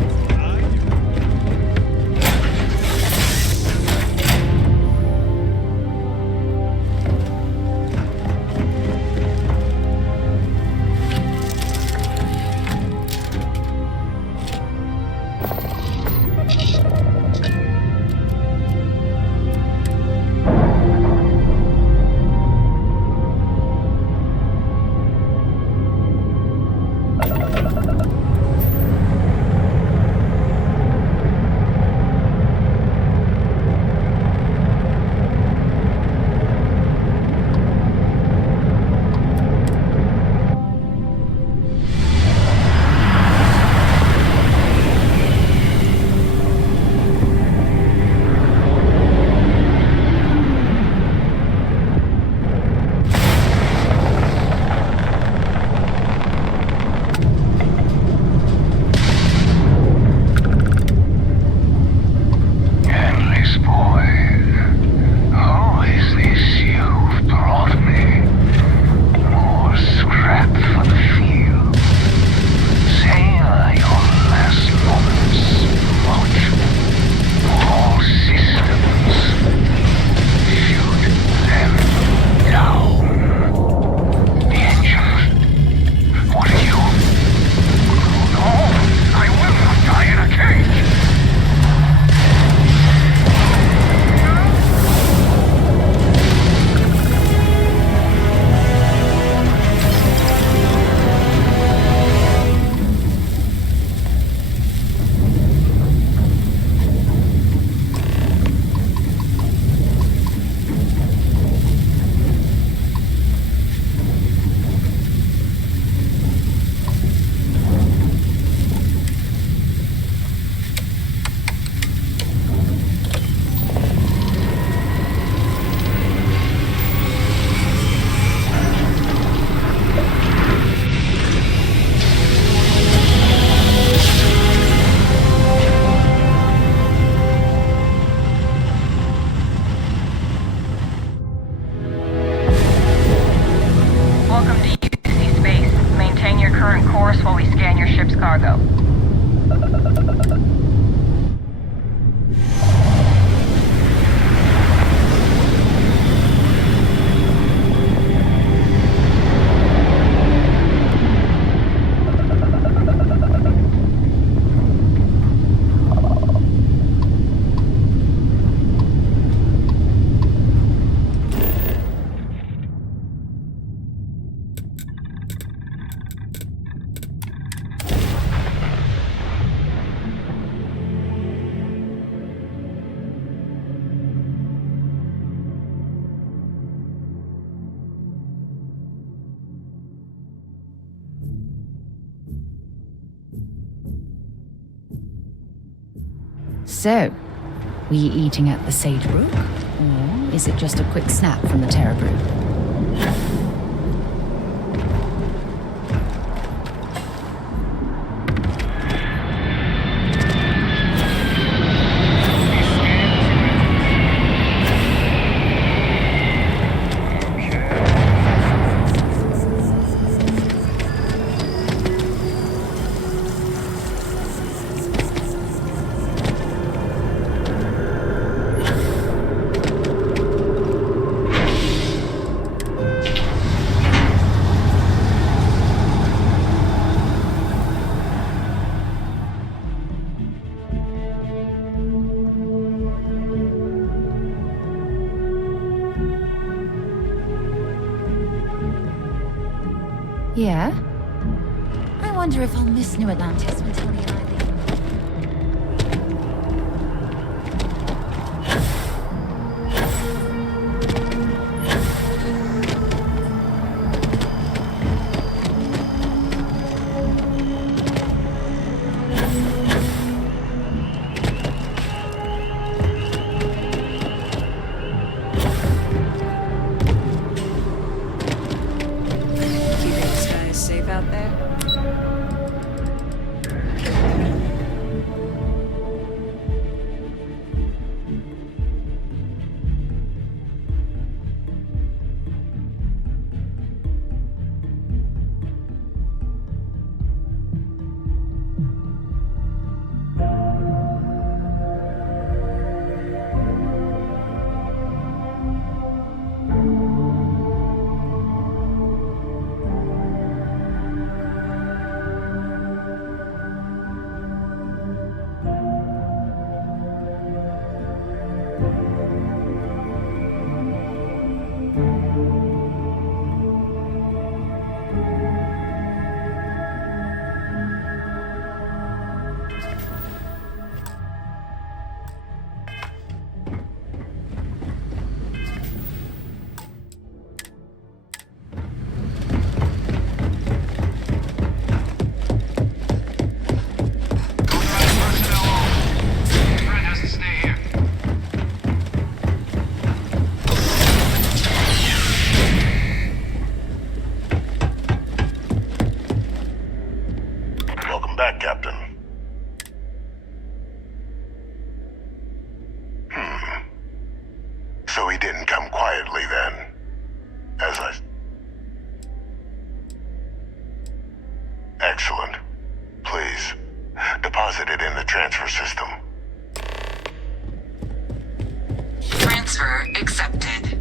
So, were you eating at the Sagebrook? Or is it just a quick snap from the Terror Brew? Yeah? I wonder if I'll miss New Atlantis until the island. Excellent. Please, deposit it in the transfer system. Transfer accepted.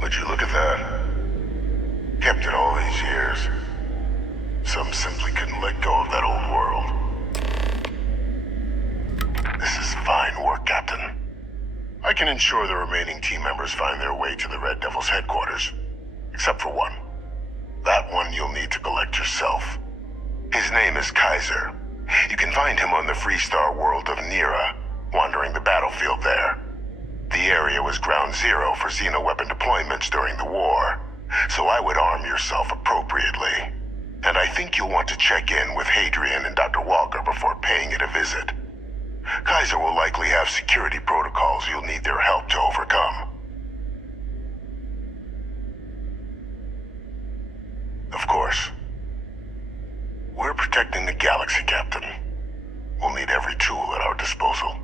Would you look at that? Kept it all these years. Some simply couldn't let go of that old world. This is fine work, Captain. I can ensure the remaining team members find their way to the Red Devil's headquarters. Except for one. That one you'll need to collect yourself. His name is Kaiser. You can find him on the Freestar world of Nira, wandering the battlefield there. The area was ground zero for xeno-weapon deployments during the war, so I would arm yourself appropriately. And I think you'll want to check in with Hadrian and Dr. Walker before paying it a visit. Kaiser will likely have security protocols you'll need their help to overcome. Of course, we're protecting the galaxy, Captain. We'll need every tool at our disposal.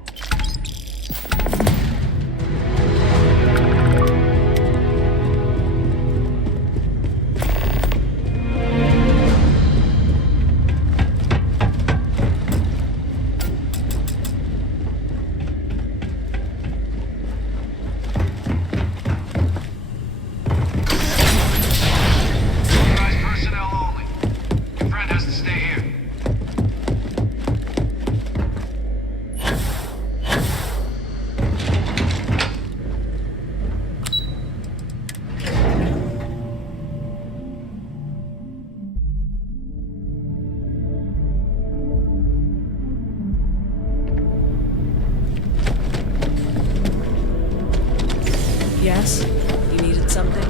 Yes? You needed something?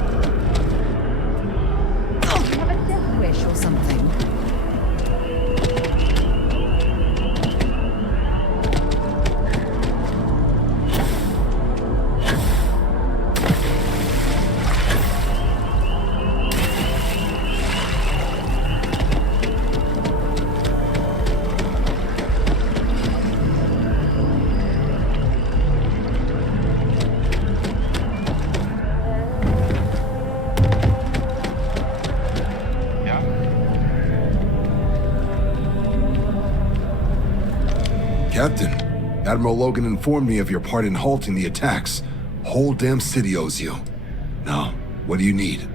Oh, have a death wish or something. Captain, Admiral Logan informed me of your part in halting the attacks. Whole damn city owes you. Now, what do you need?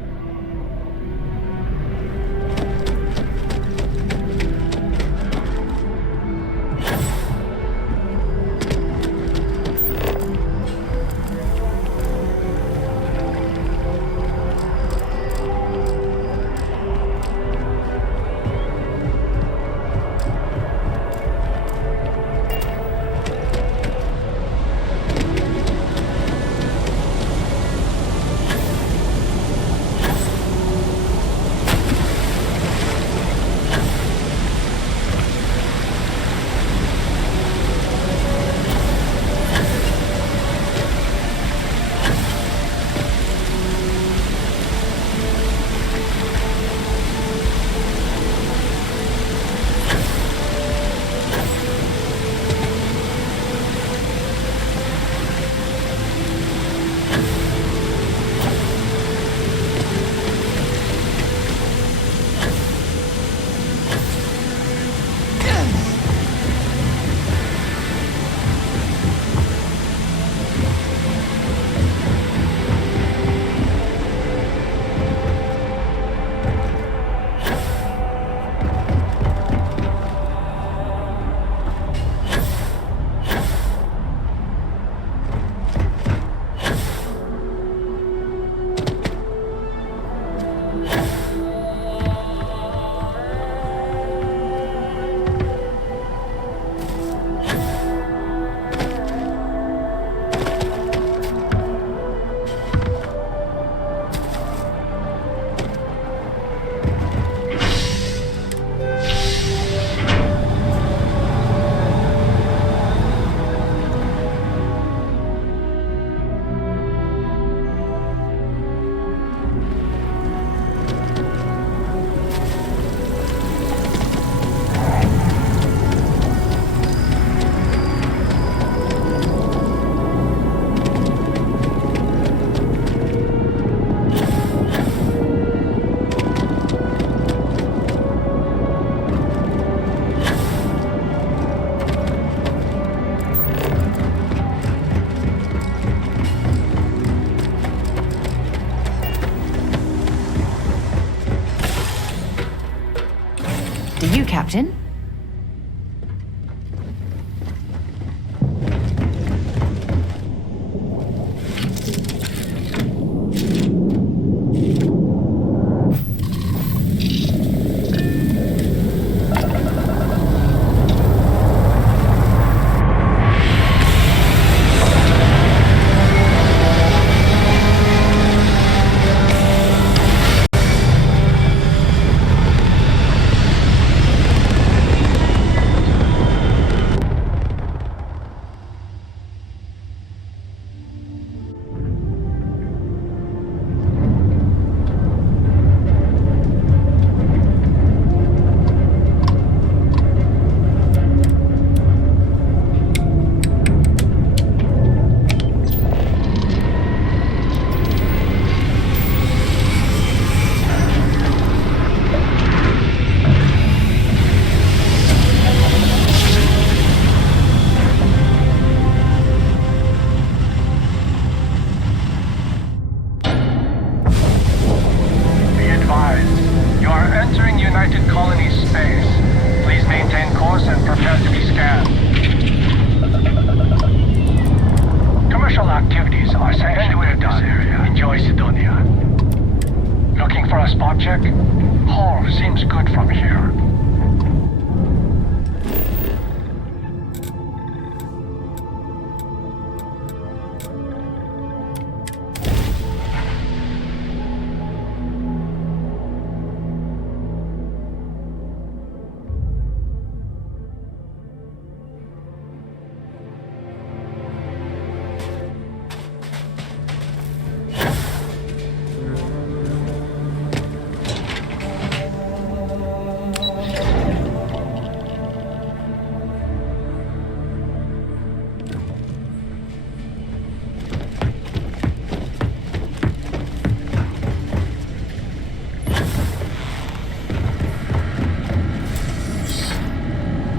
Captain?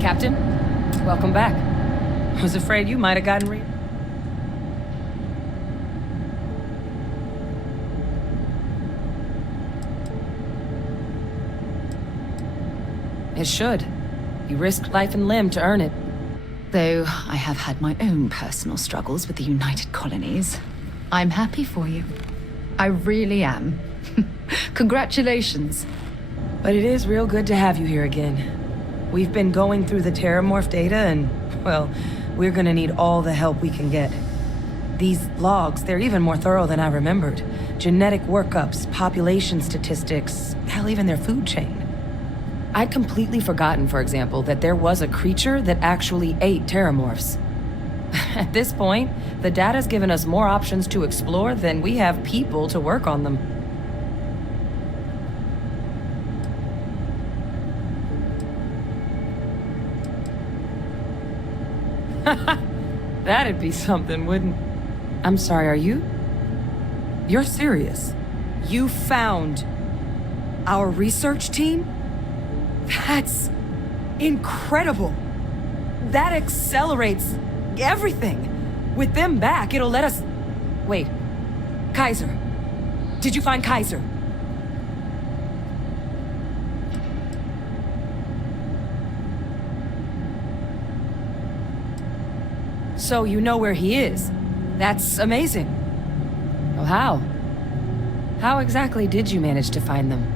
Captain, welcome back. Was afraid you might have gotten It should. You risked life and limb to earn it. Though I have had my own personal struggles with the United Colonies, I'm happy for you. I really am. Congratulations. But it is real good to have you here again. We've been going through the Terramorph data and, well, we're gonna need all the help we can get. These logs, they're even more thorough than I remembered. Genetic workups, population statistics, hell, even their food chain. I'd completely forgotten, for example, that there was a creature that actually ate Terramorphs. At this point, the data's given us more options to explore than we have people to work on them. That'd be something, wouldn't... I'm sorry, are you? You're serious? You found our research team? That's incredible. That accelerates everything. With them back, it'll let us... Wait. Kaiser. Did you find Kaiser? So you know where he is. That's amazing. Well, how? How exactly did you manage to find them?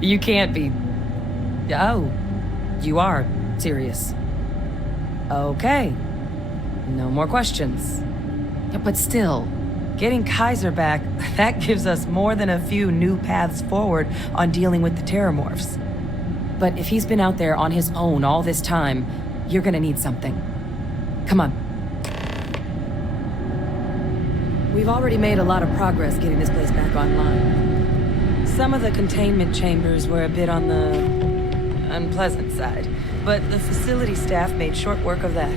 You can't be... Oh, you are serious. Okay. No more questions. But still, getting Kaiser back, that gives us more than a few new paths forward on dealing with the Terramorphs. But if he's been out there on his own all this time, you're gonna need something. Come on. We've already made a lot of progress getting this place back online. Some of the containment chambers were a bit on the unpleasant side, but the facility staff made short work of that.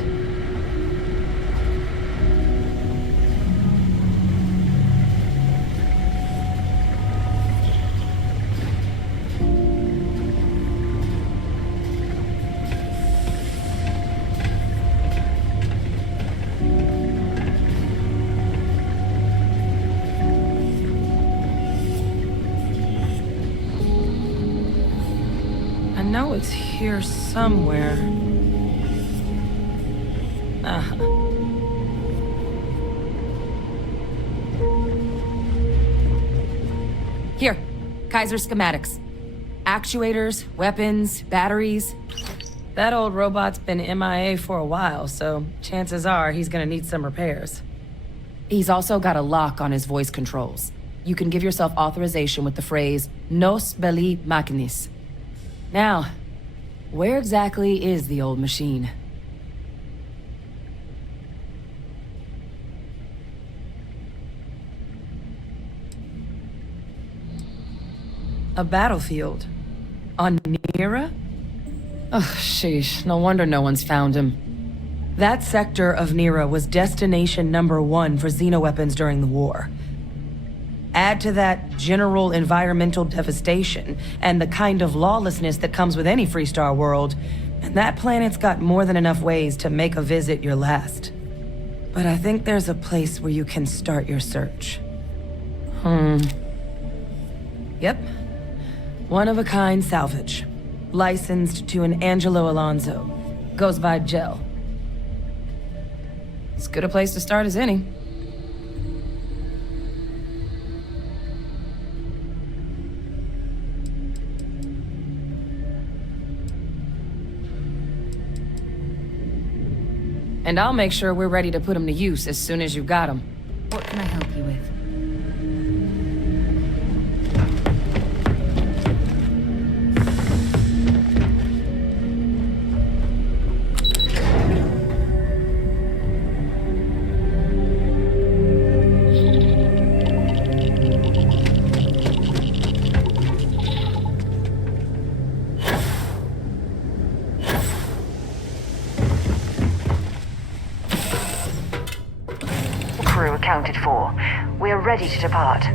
I know it's here somewhere. Here, Kaiser schematics. Actuators, weapons, batteries. That old robot's been MIA for a while, so chances are he's gonna need some repairs. He's also got a lock on his voice controls. You can give yourself authorization with the phrase, Nos belli machinis. Now, where exactly is the old machine? A battlefield? On Nira? Oh, sheesh. No wonder no one's found him. That sector of Nira was destination #1 for xenoweapons during the war. Add to that general environmental devastation and the kind of lawlessness that comes with any Freestar world, and that planet's got more than enough ways to make a visit your last. But I think there's a place where you can start your search. Yep. One-of-a-kind salvage. Licensed to an Angelo Alonso. Goes by Gel. As good a place to start as any. And I'll make sure we're ready to put them to use as soon as you've got them. What can I help you with? Crew, accounted for. We are ready to depart.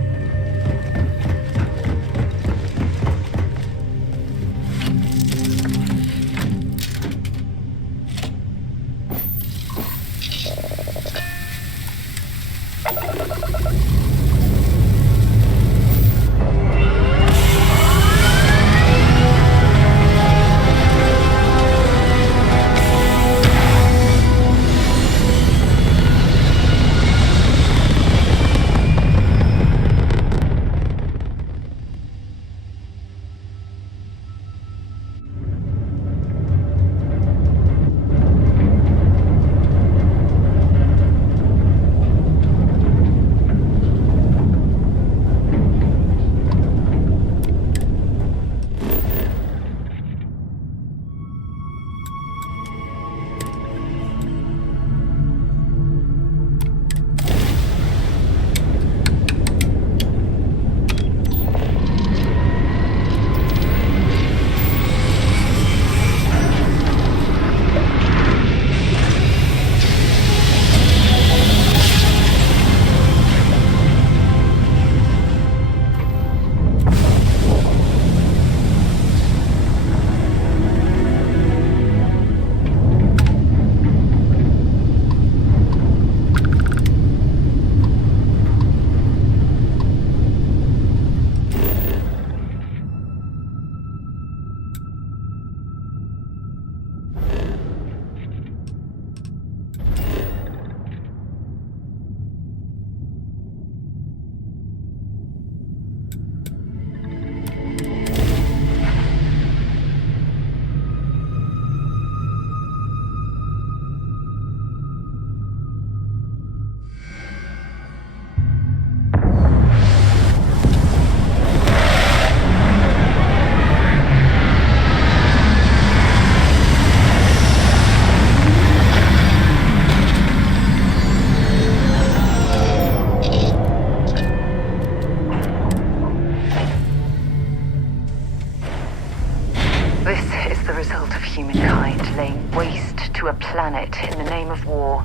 Planet in the name of war.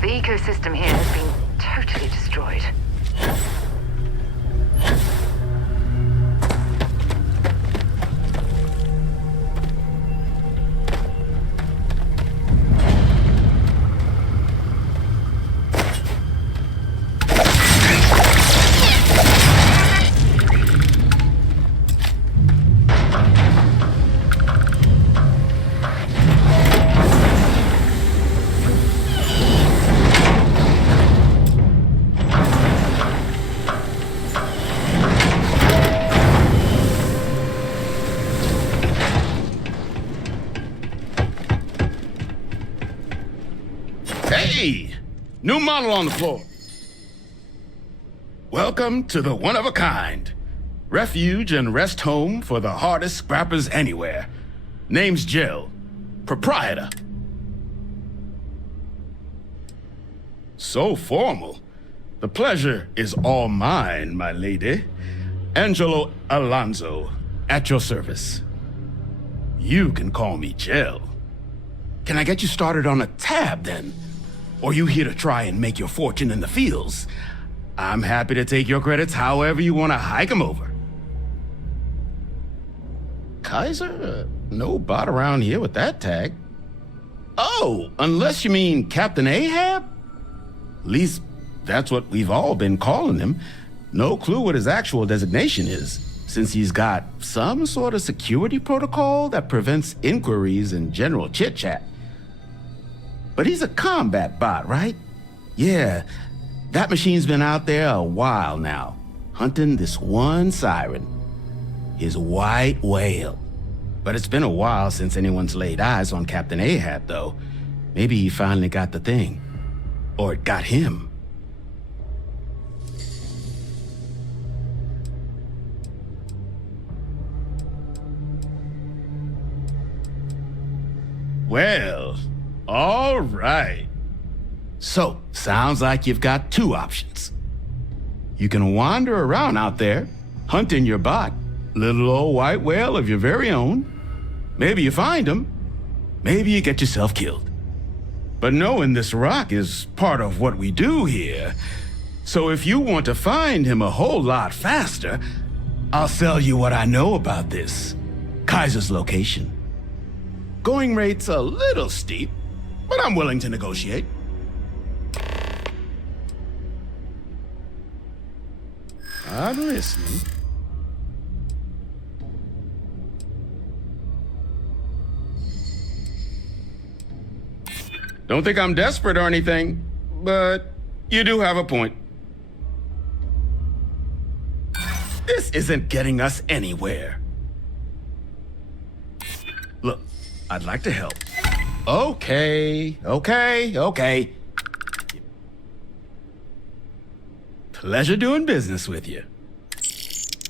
The ecosystem here has been totally destroyed. Hey! New model on the floor. Welcome to the one-of-a-kind. Refuge and rest home for the hardest scrappers anywhere. Name's Jill. Proprietor. So formal. The pleasure is all mine, my lady. Angelo Alonso, at your service. You can call me Jill. Can I get you started on a tab, then? Or you here to try and make your fortune in the fields? I'm happy to take your credits however you want to hike them over. Kaiser? No bot around here with that tag. Oh, unless you mean Captain Ahab? At least that's what we've all been calling him. No clue what his actual designation is, since he's got some sort of security protocol that prevents inquiries and general chit-chat. But he's a combat bot, right? Yeah, that machine's been out there a while now, hunting this one siren, his white whale. But it's been a while since anyone's laid eyes on Captain Ahab, though. Maybe he finally got the thing. Or it got him. Well, all right. So, sounds like you've got two options. You can wander around out there, hunting your bot, little old white whale of your very own. Maybe you find him. Maybe you get yourself killed. But knowing this rock is part of what we do here, So if you want to find him a whole lot faster, I'll sell you what I know about this. Kaiser's location. Going rate's a little steep, but I'm willing to negotiate. I'm listening. Don't think I'm desperate or anything, but you do have a point. This isn't getting us anywhere. Look, I'd like to help. Okay. Pleasure doing business with you.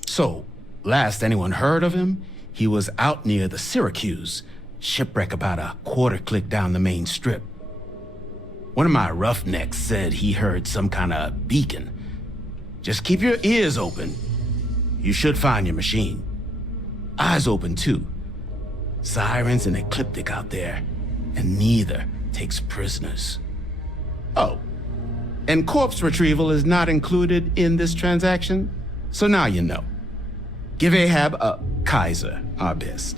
So, last anyone heard of him, he was out near the Syracuse, shipwreck about a quarter click down the main strip. One of my roughnecks said he heard some kind of beacon. Just keep your ears open. You should find your machine. Eyes open too. Sirens and Ecliptic out there, and neither takes prisoners. Oh, and corpse retrieval is not included in this transaction, so now you know. Give Ahab a Kaiser our best.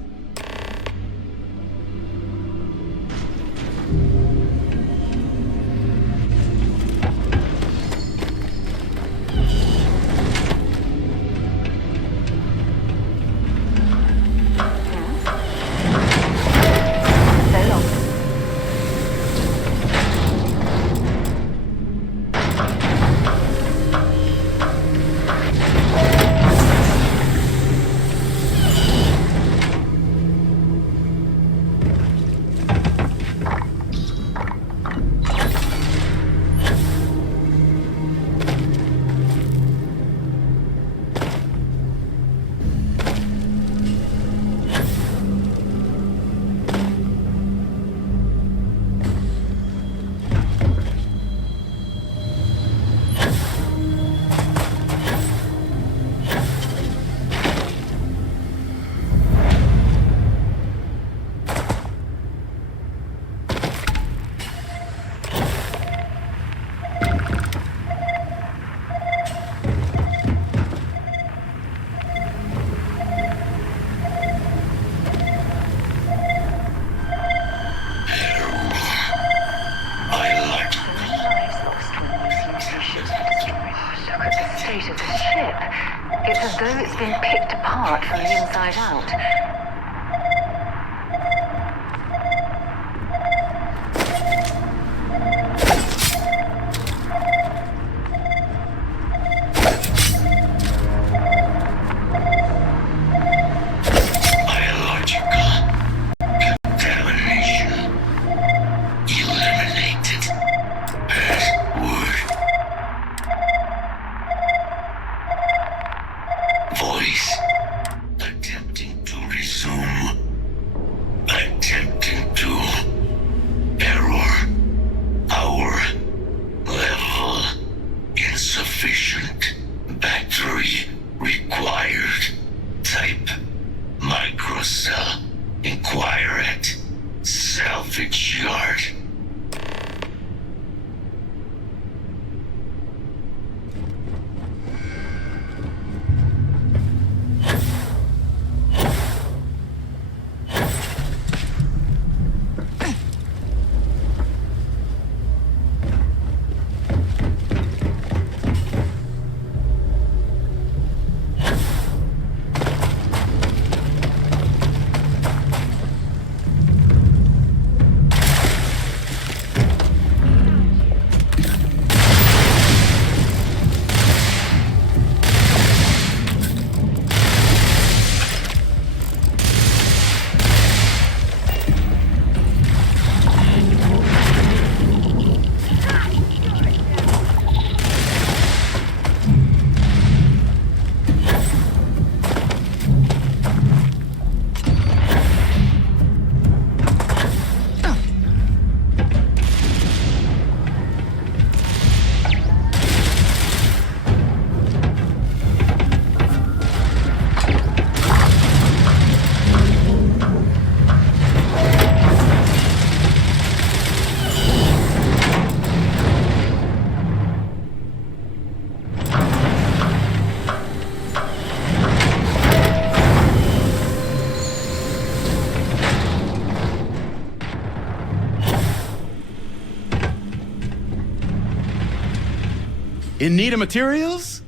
In need of materials?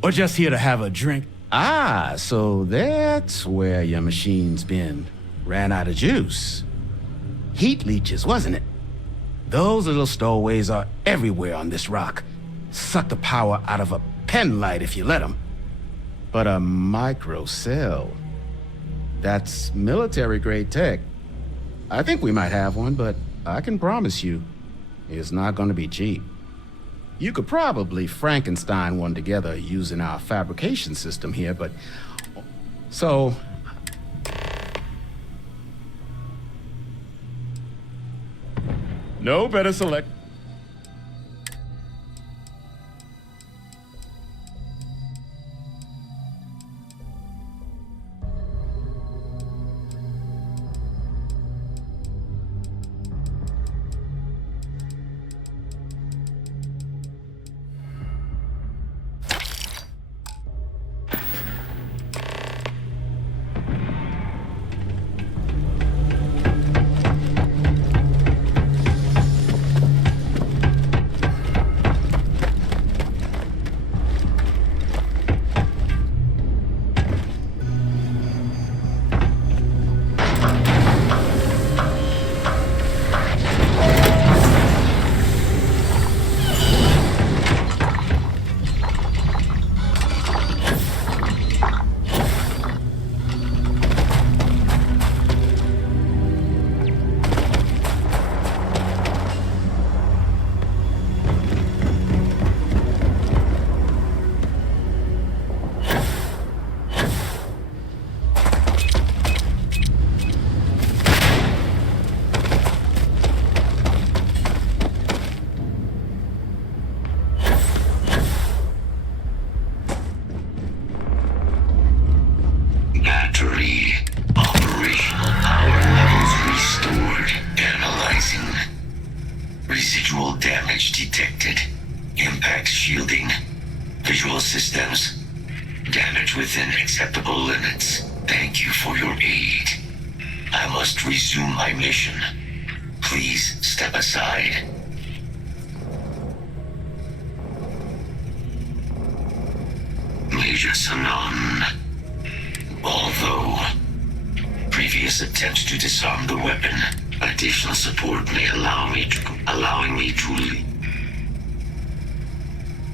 Or just here to have a drink? Ah, so that's where your machine's been. Ran out of juice. Heat leeches, wasn't it? Those little stowaways are everywhere on this rock. Suck the power out of a pen light if you let them. But a micro cell. That's military-grade tech. I think we might have one, but I can promise you, it's not going to be cheap. You could probably Frankenstein one together using our fabrication system here, but... So... No better select...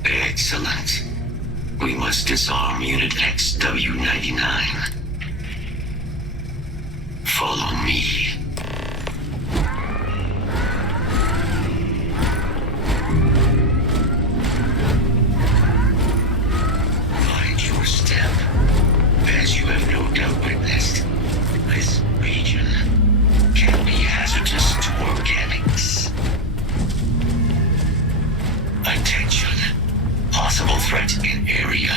Excellent. We must disarm Unit XW-99. Follow me. Mind your step. As you have no doubt witnessed, this region can be hazardous to organics. Attention. Possible threat in area.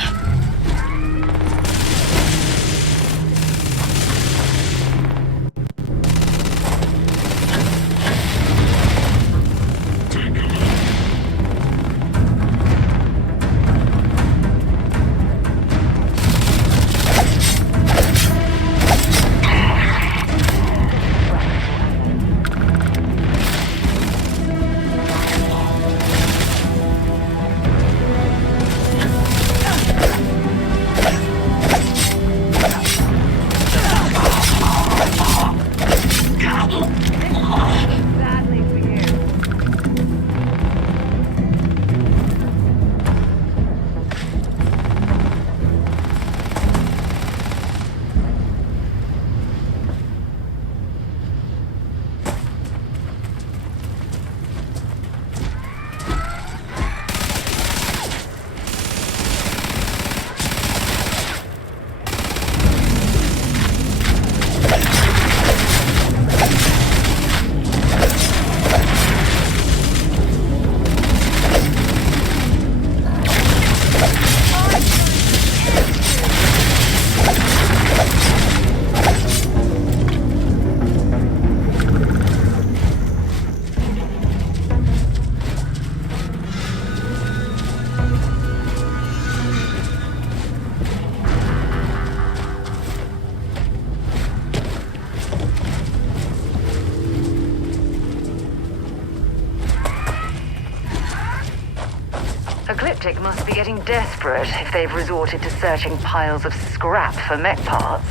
Galactic must be getting desperate if they've resorted to searching piles of scrap for mech parts.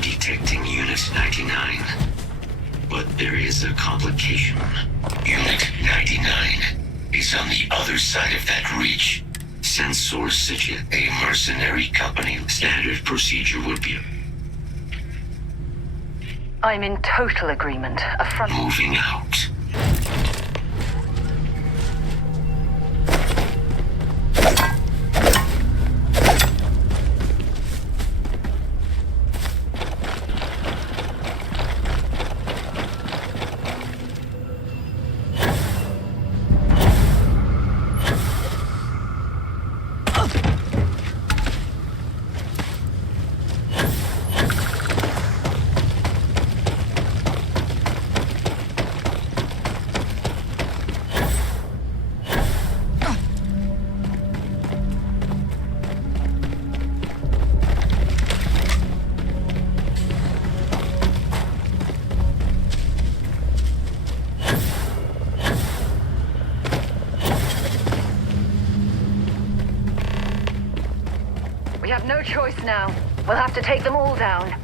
Detecting Unit 99. But there is a complication. Unit 99 is on the other side of that reach. Sensor Sigil, a mercenary company. Standard procedure would be... I'm in total agreement. Moving out. We have no choice now. We'll have to take them all down.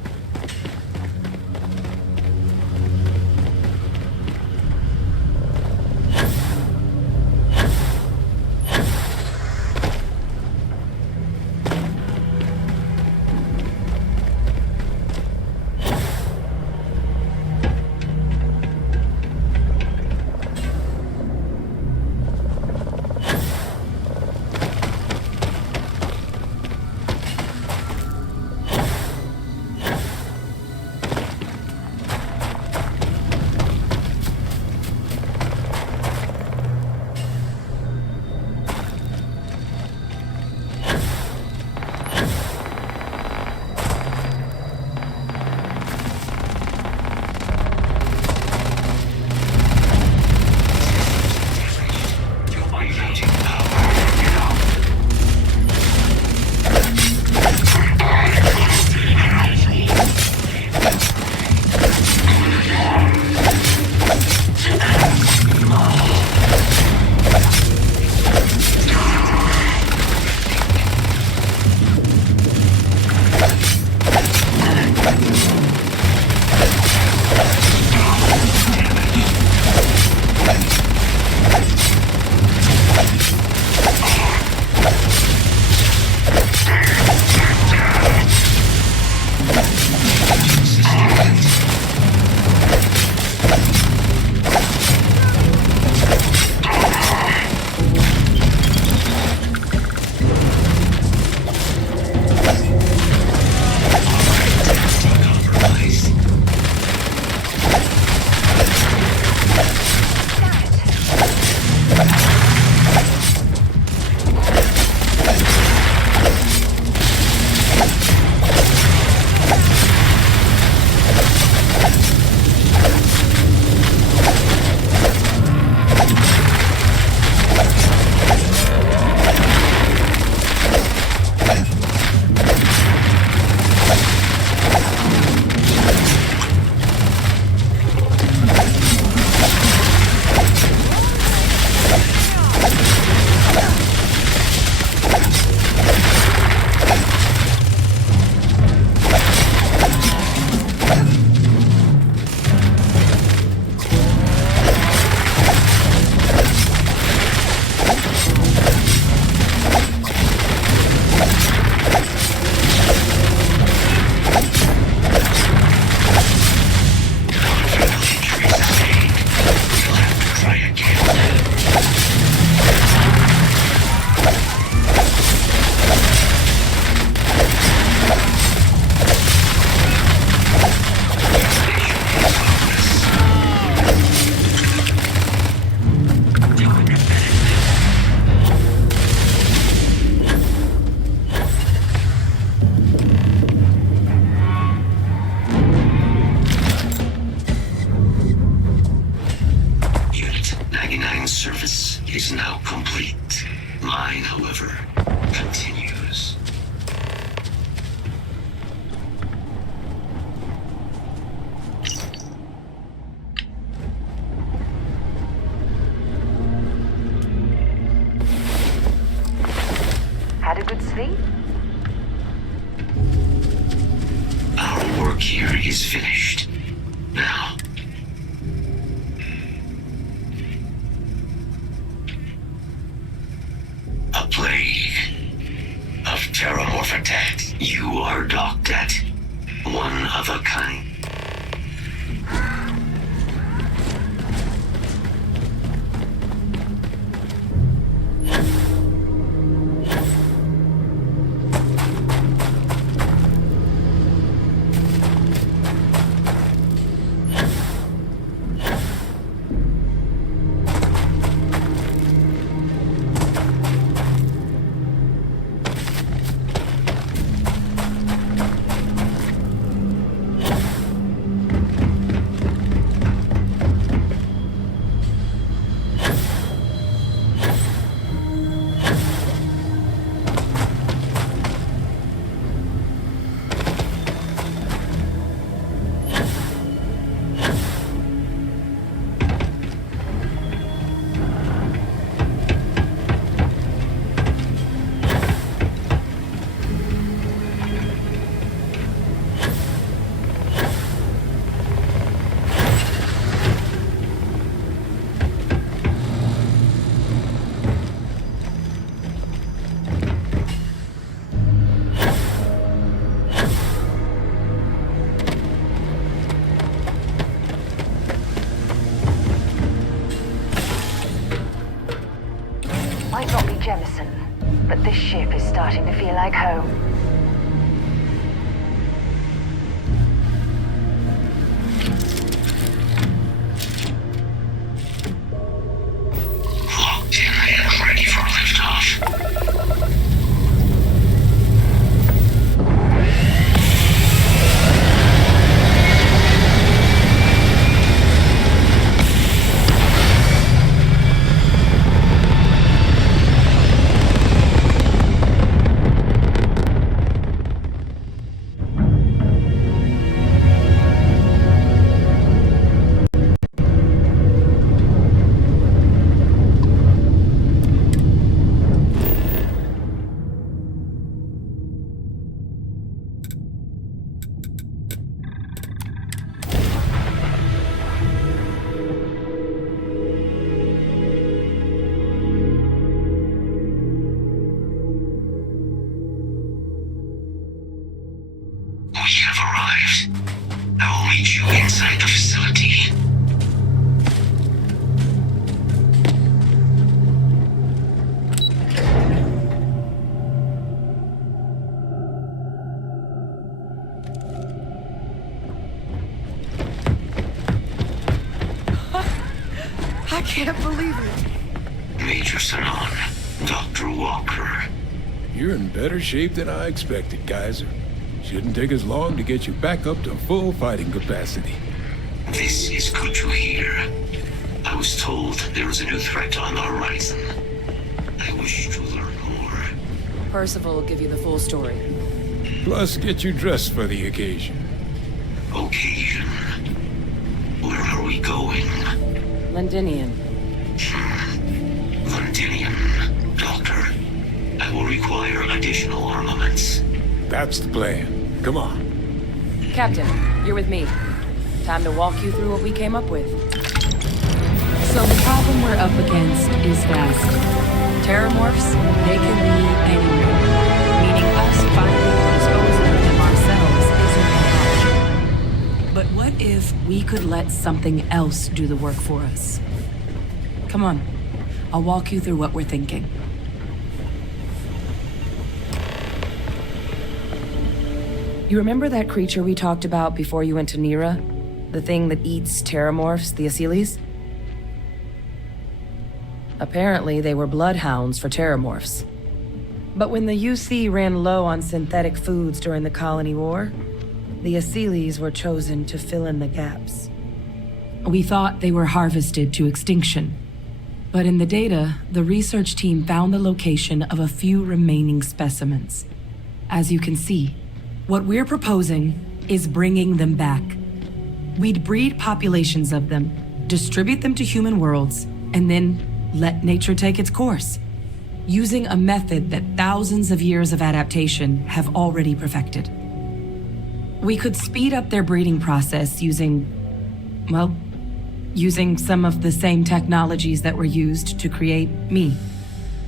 is finished. Now, a plague of terramorph attacks. You are docked at one of a kind. Might not be Jemison, but this ship is starting to feel like home. Locked in and ready for liftoff. Inside the facility. I can't believe it. Major Sanon, Dr. Walker. You're in better shape than I expected, Kaiser. Shouldn't take us long to get you back up to full fighting capacity. This is good to hear. I was told there was a new threat on the horizon. I wish to learn more. Percival will give you the full story. Plus, get you dressed for the occasion. Occasion? Where are we going? Londinian. Londinian. Doctor, I will require additional armaments. That's the plan. Come on. Captain, you're with me. Time to walk you through what we came up with. So the problem we're up against is vast. Terramorphs, they can be anywhere. Meaning us finding and disposing of them ourselves isn't an option. But what if we could let something else do the work for us? Come on. I'll walk you through what we're thinking. You remember that creature we talked about before you went to Nira? The thing that eats terramorphs, the Asyles? Apparently, they were bloodhounds for terramorphs. But when the UC ran low on synthetic foods during the Colony War, the Asyles were chosen to fill in the gaps. We thought they were harvested to extinction. But in the data, the research team found the location of a few remaining specimens. As you can see, what we're proposing is bringing them back. We'd breed populations of them, distribute them to human worlds, and then let nature take its course, using a method that thousands of years of adaptation have already perfected. We could speed up their breeding process using some of the same technologies that were used to create me.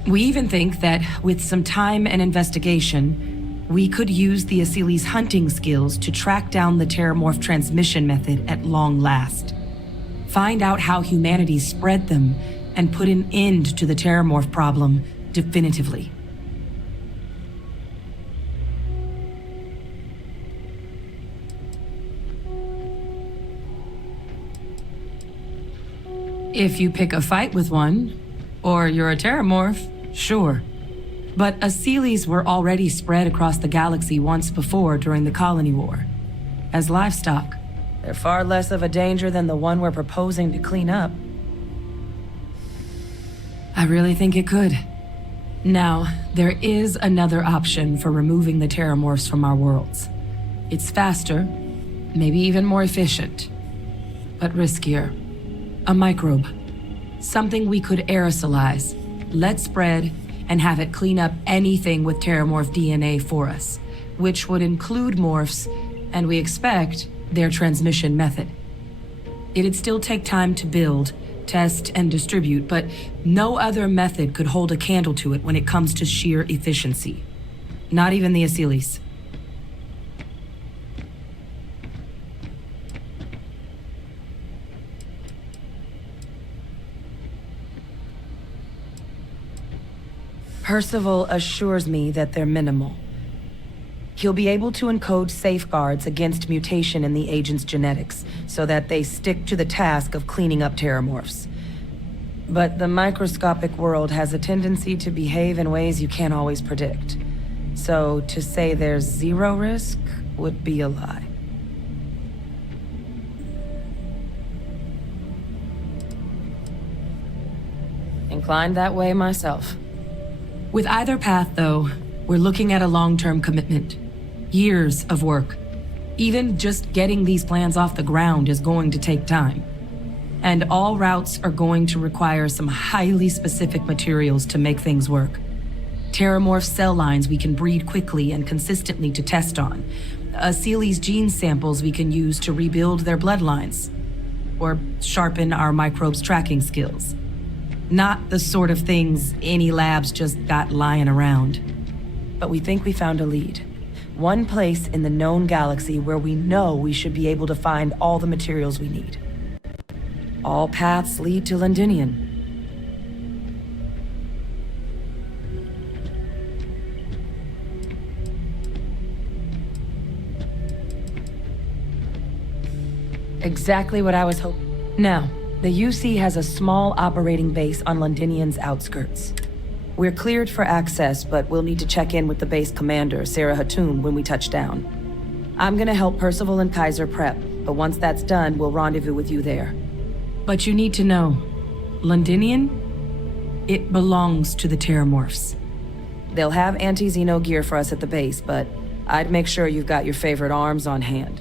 We even think that with some time and investigation, we could use the Asili's hunting skills to track down the Terramorph transmission method at long last. Find out how humanity spread them and put an end to the Terramorph problem definitively. If you pick a fight with one, or you're a Terramorph, sure. But Asilis were already spread across the galaxy once before during the Colony War. As livestock, they're far less of a danger than the one we're proposing to clean up. I really think it could. Now, there is another option for removing the Terramorphs from our worlds. It's faster, maybe even more efficient, but riskier. A microbe. Something we could aerosolize, let spread, and have it clean up anything with Terramorph DNA for us, which would include morphs, and we expect their transmission method. It'd still take time to build, test, and distribute, but no other method could hold a candle to it when it comes to sheer efficiency. Not even the Asilis. Percival assures me that they're minimal. He'll be able to encode safeguards against mutation in the agent's genetics, so that they stick to the task of cleaning up Terramorphs. But the microscopic world has a tendency to behave in ways you can't always predict. So to say there's zero risk would be a lie. Inclined that way myself. With either path, though, we're looking at a long-term commitment. Years of work. Even just getting these plans off the ground is going to take time. And all routes are going to require some highly specific materials to make things work. Terramorph cell lines we can breed quickly and consistently to test on. Asili's gene samples we can use to rebuild their bloodlines. Or sharpen our microbes' tracking skills. Not the sort of things any labs just got lying around. But we think we found a lead. One place in the known galaxy where we know we should be able to find all the materials we need. All paths lead to Londinian. Exactly what I was hoping. Now, the UC has a small operating base on Londinian's outskirts. We're cleared for access, but we'll need to check in with the base commander, Sarah Hatoum, when we touch down. I'm gonna help Percival and Kaiser prep, but once that's done, we'll rendezvous with you there. But you need to know, Londinian, it belongs to the Terramorphs. They'll have anti-Xeno gear for us at the base, but I'd make sure you've got your favorite arms on hand.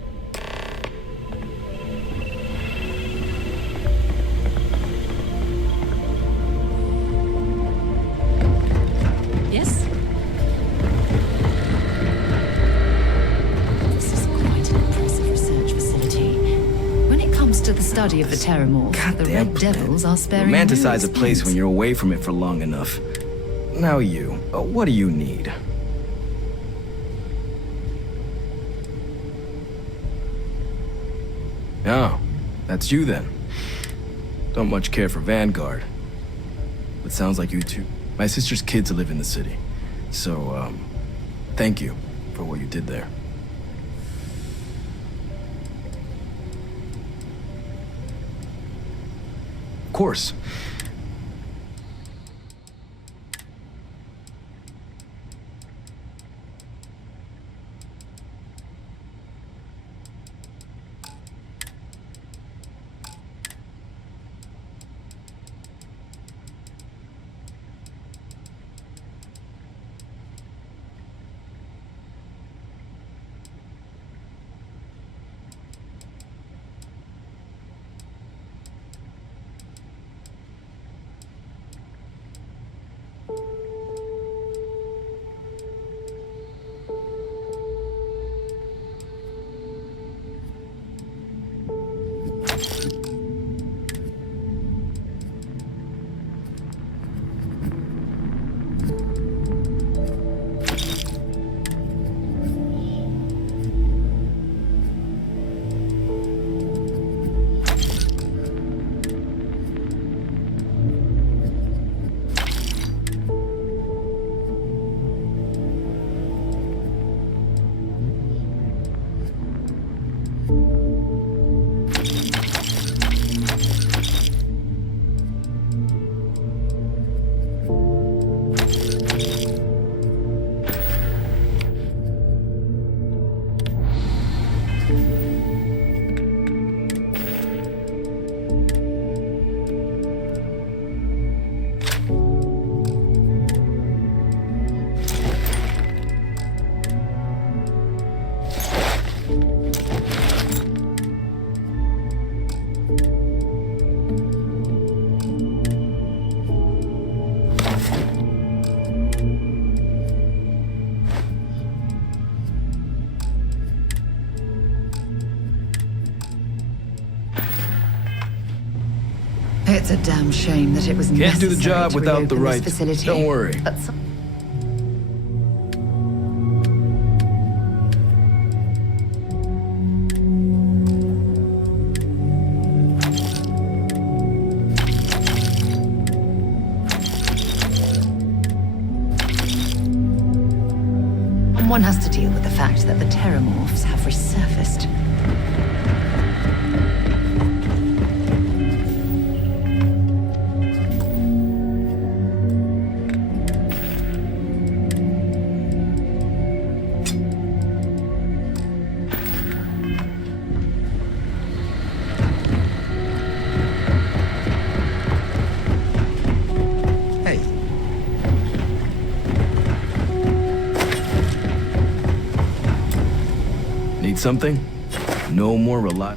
Study of the Terramorph, the Red Devils are sparing no Romanticize a expense. place when you're away from it for long enough. Now you, what do you need? Oh, that's you then. Don't much care for Vanguard. But sounds like you too. My sister's kids live in the city. So, thank you for what you did there. Of course. It's a damn shame that it was Can't do necessary the job to without the reopen right. this facility. Don't worry. But one has to deal with the fact that the Terramorphs have resurfaced. Need something? No more rely.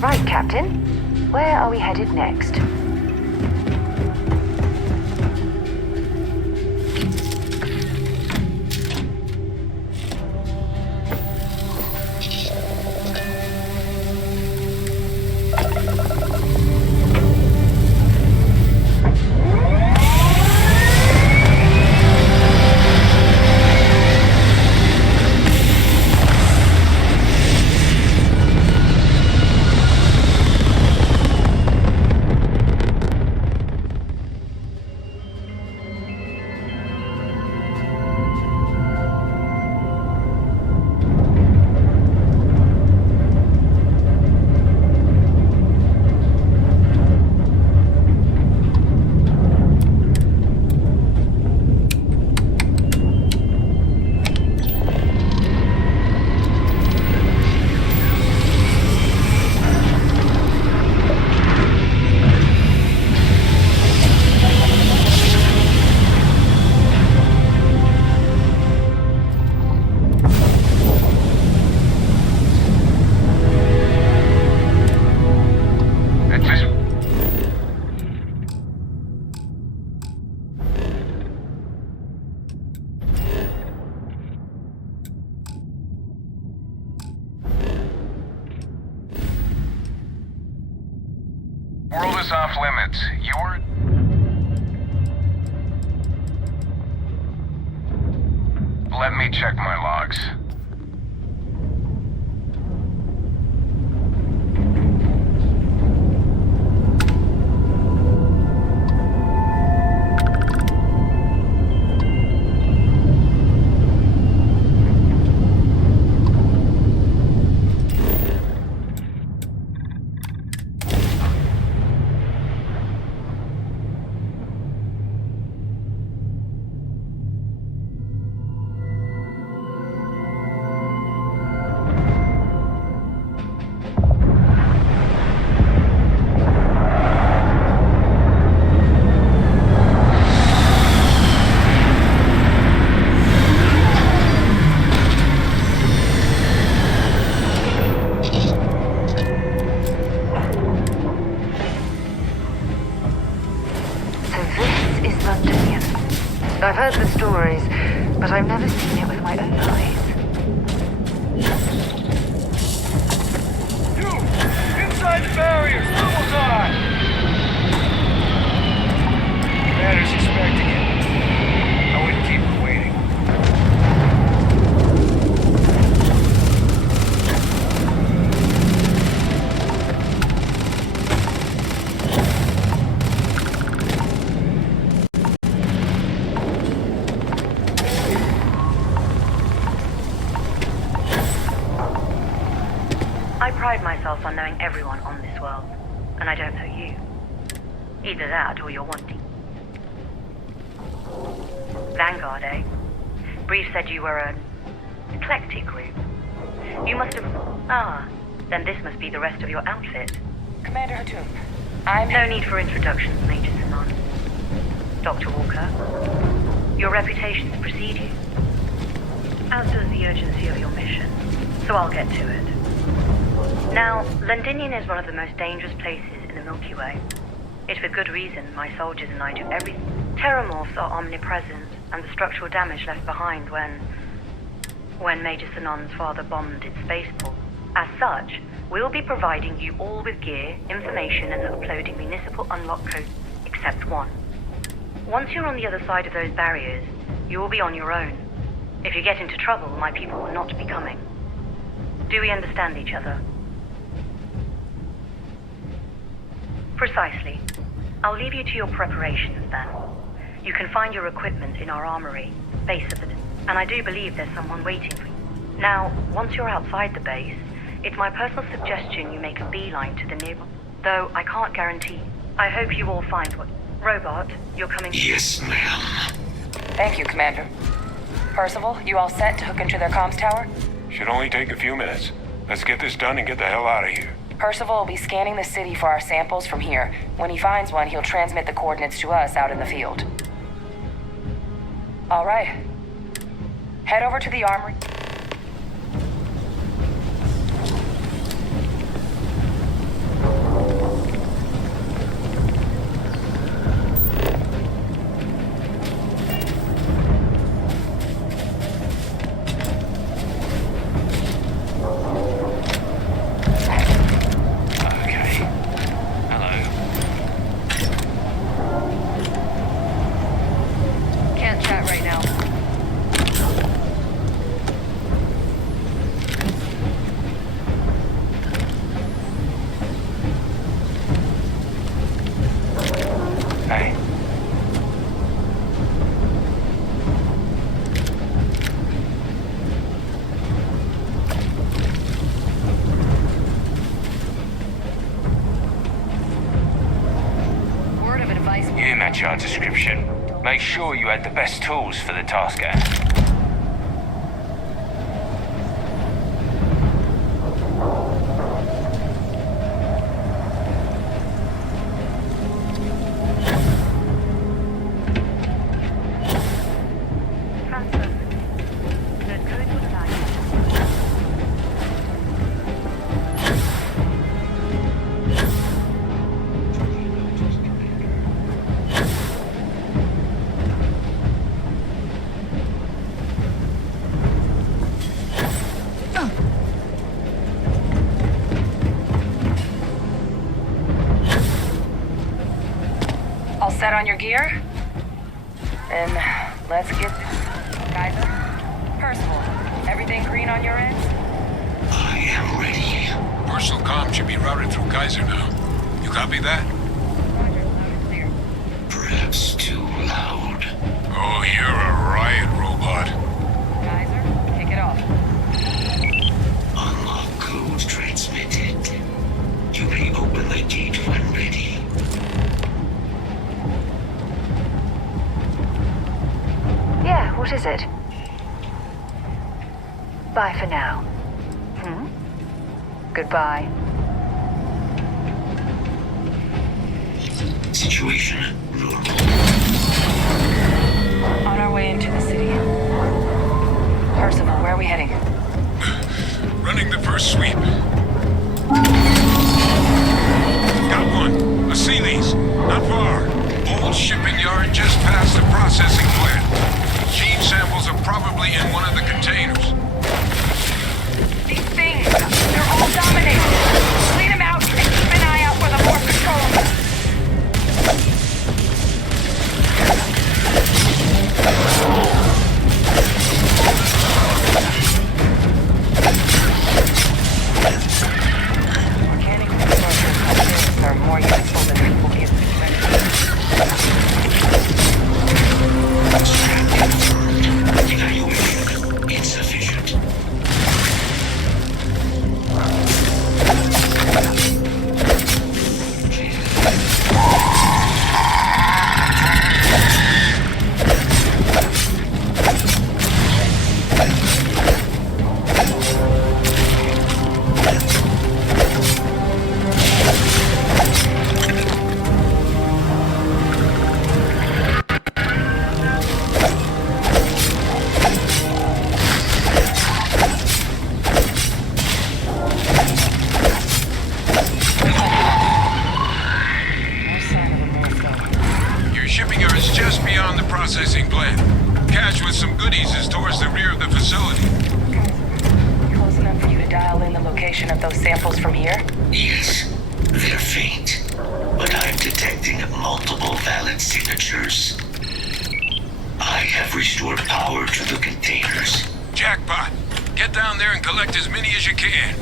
Right, Captain. Where are we headed next? World is off limits. You were... Let me check my logs. I've heard the stories, but I've never seen it with my own eyes. You! Inside the barriers! Double time! Commander's expecting it. I wouldn't keep her waiting. I pride myself on knowing everyone on this world, and I don't know you. Either that or you're wanting. Vanguard, eh? Brief said you were an eclectic group. You must have... then this must be the rest of your outfit. Commander Hatum, No need for introductions, Major Sanon. Dr. Walker, your reputations precede you, as does the urgency of your mission, so I'll get to it. Now, Londinian is one of the most dangerous places in the Milky Way. It's for good reason my soldiers and I do everything. Terramorphs are omnipresent, and the structural damage left behind when Major Sanon's father bombed its spaceport. As such, we'll be providing you all with gear, information, and uploading municipal unlock codes, except one. Once you're on the other side of those barriers, you will be on your own. If you get into trouble, my people will not be coming. Do we understand each other? Precisely. I'll leave you to your preparations then. You can find your equipment in our armory, base of it, and I do believe there's someone waiting for you. Now, once you're outside the base, it's my personal suggestion you make a beeline to the nearby, though I can't guarantee. I hope you all find what... Robot, you're coming... Yes, ma'am. Thank you, Commander. Percival, you all set to hook into their comms tower? Should only take a few minutes. Let's get this done and get the hell out of here. Percival will be scanning the city for our samples from here. When he finds one, he'll transmit the coordinates to us out in the field. All right. Head over to the armory. You match our description. Make sure you had the best tools for the task at hand. Set on your gear? Then let's get... Kaiser? Percival, everything green on your end? I am ready. Personal comm should be routed through Kaiser now. You copy that? Perhaps too loud. Oh, you're a riot robot. Kaiser, kick it off. Unlock code transmitted. You may open the gate when ready. Yeah, what is it? Bye for now. Goodbye. Situation normal. On our way into the city. Percival, where are we heading? Running the first sweep. Got one. I see these. Not far. Old shipping yard just past the processing plant. Gene samples are probably in one of the containers. These things, they're all dominated. Clean them out and keep an eye out for the more control. Organic resources are more useful than people give them credit. Evaluation insufficient. Yes, they're faint, but I'm detecting multiple valid signatures. I have restored power to the containers. Jackpot! Get down there and collect as many as you can.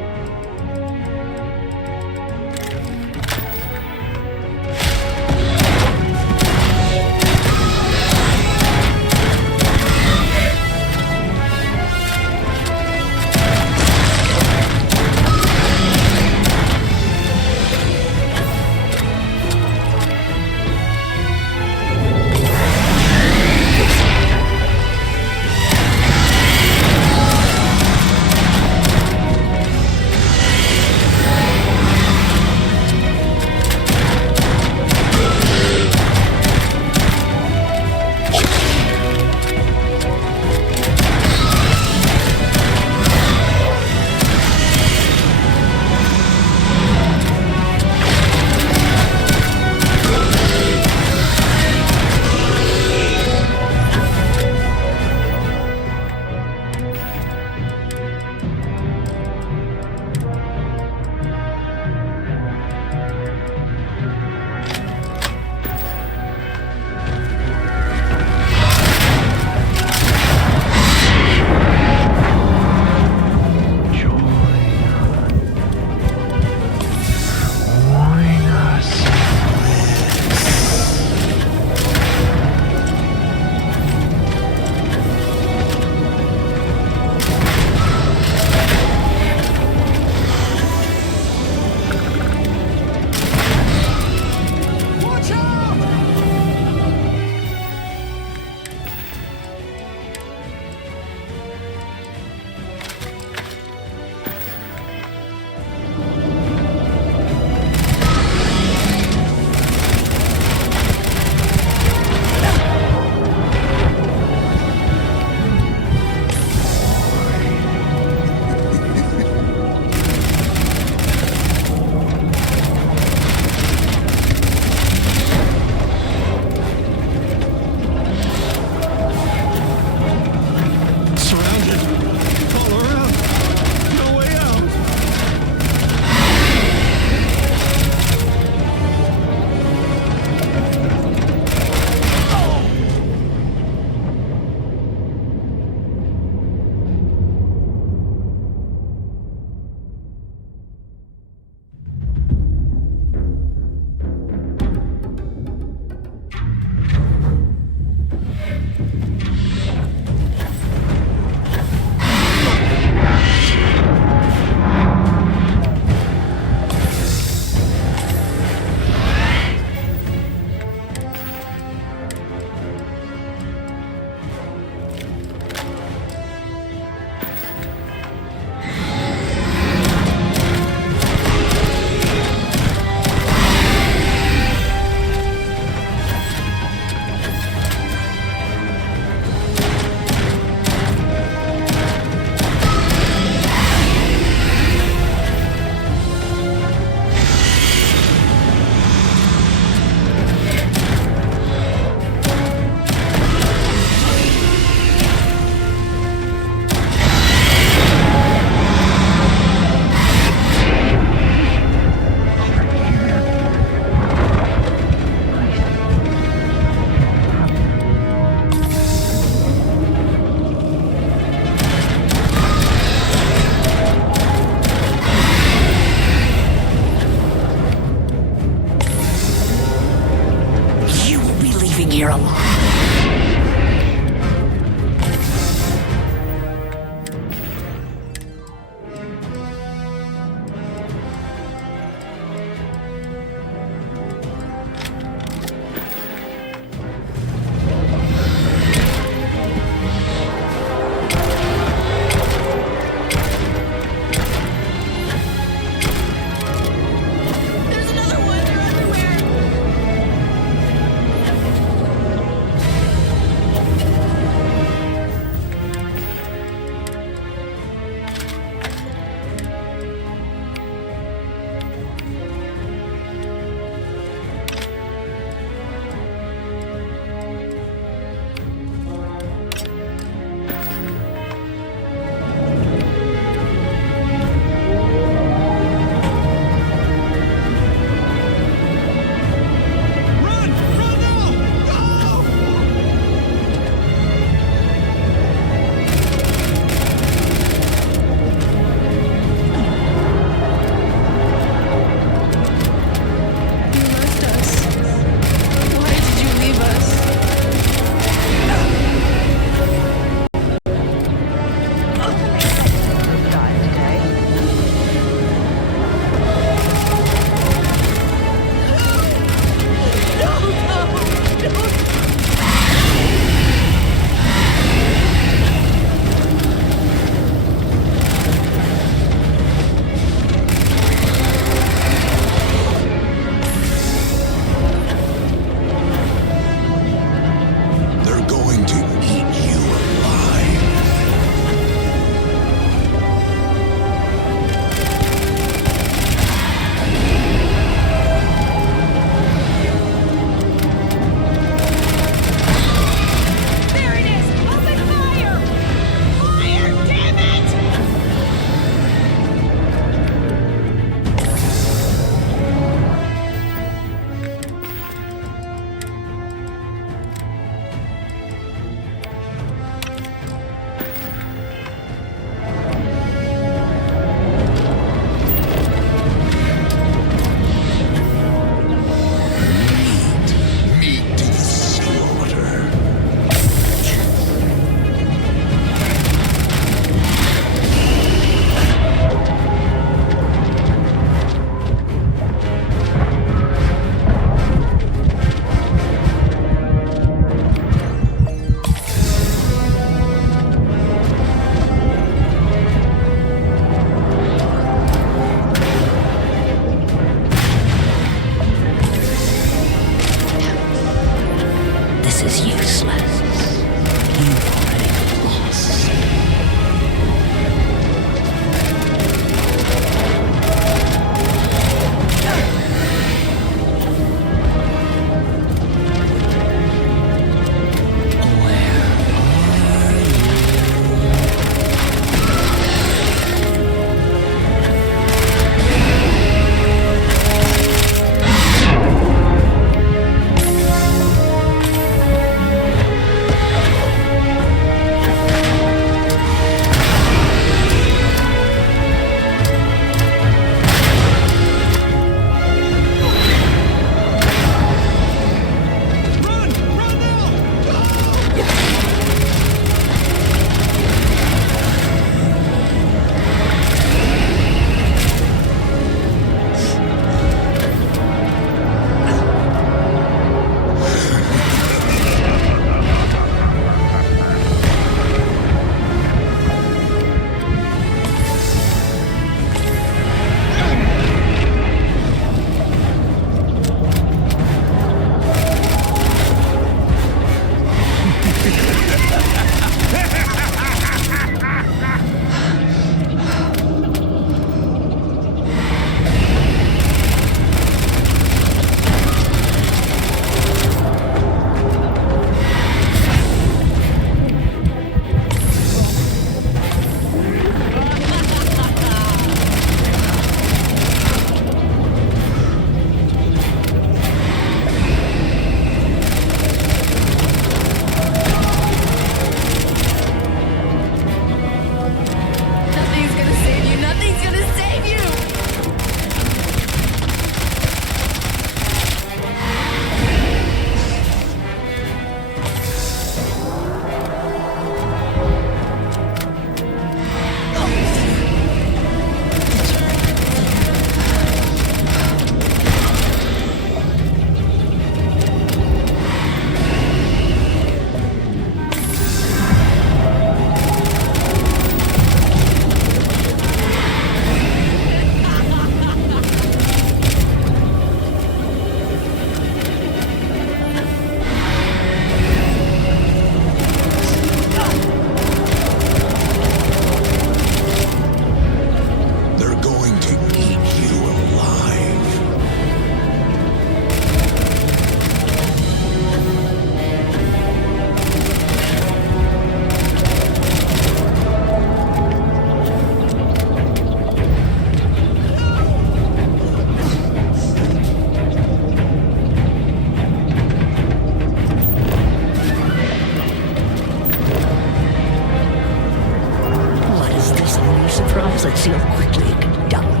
Let's see how quickly it can be done.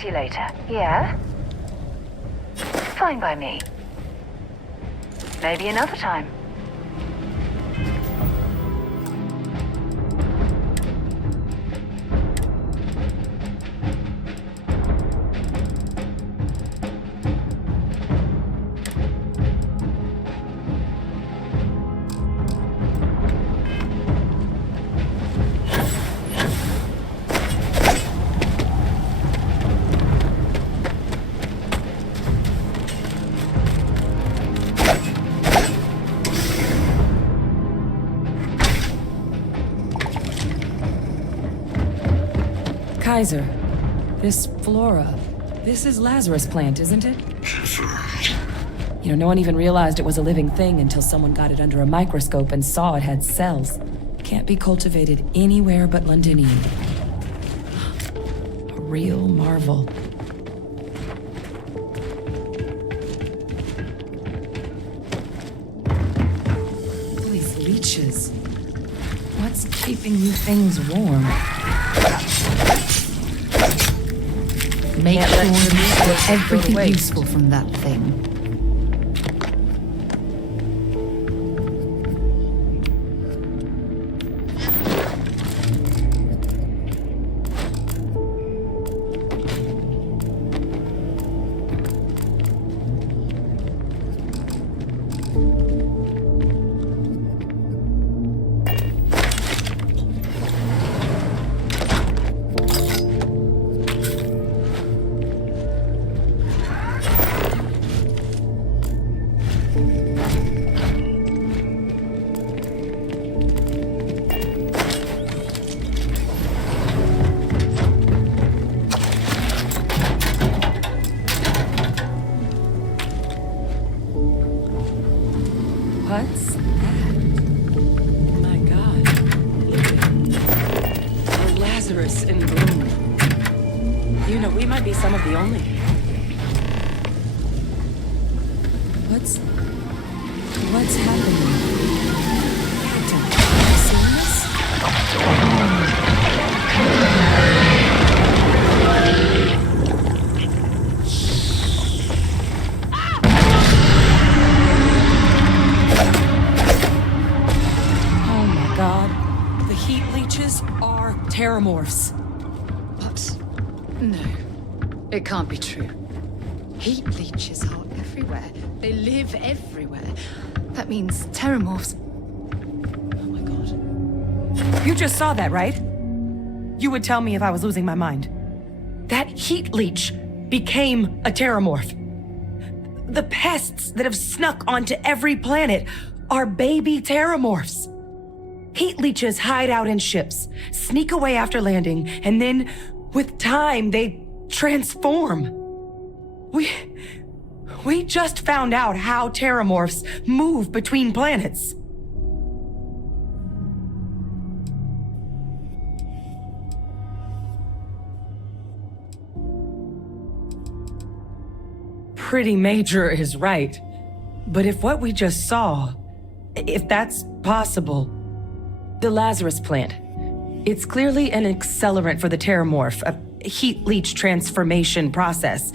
to you later. Yeah? Fine by me. Maybe another time. Kaiser, this flora, this is Lazarus plant, isn't it? Confirmed. You know, no one even realized it was a living thing until someone got it under a microscope and saw it had cells. Can't be cultivated anywhere but Londinium. A real marvel. All these leeches. What's keeping you things warm? Make sure you get everything useful from that thing. What's that? My God. A Lazarus in bloom. You know, we might be some of the only. What's happening? Captain, have you seen this? Oh my God. The heat leeches are terramorphs. What? No. It can't be true. Heat leeches are everywhere. They live everywhere. That means terramorphs. Oh my God. You just saw that, right? You would tell me if I was losing my mind. That heat leech became a terramorph. The pests that have snuck onto every planet are baby terramorphs. Heat leeches hide out in ships, sneak away after landing, and then, with time, they transform. We just found out how terramorphs move between planets. Pretty Major is right. But if what we just saw, if that's possible, the Lazarus plant, it's clearly an accelerant for the terramorph, a heat leech transformation process.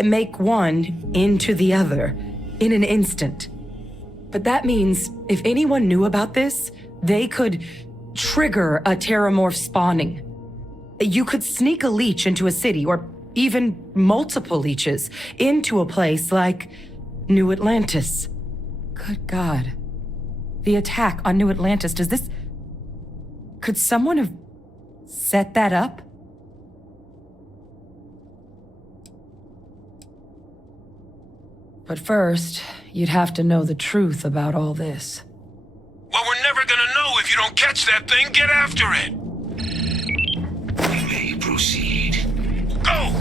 Make one into the other in an instant. But that means if anyone knew about this, they could trigger a terramorph spawning. You could sneak a leech into a city, or even multiple leeches, into a place like New Atlantis. Good God. The attack on New Atlantis, could someone have set that up? But first, you'd have to know the truth about all this. Well, we're never gonna know if you don't catch that thing. Get after it! We may proceed. Go!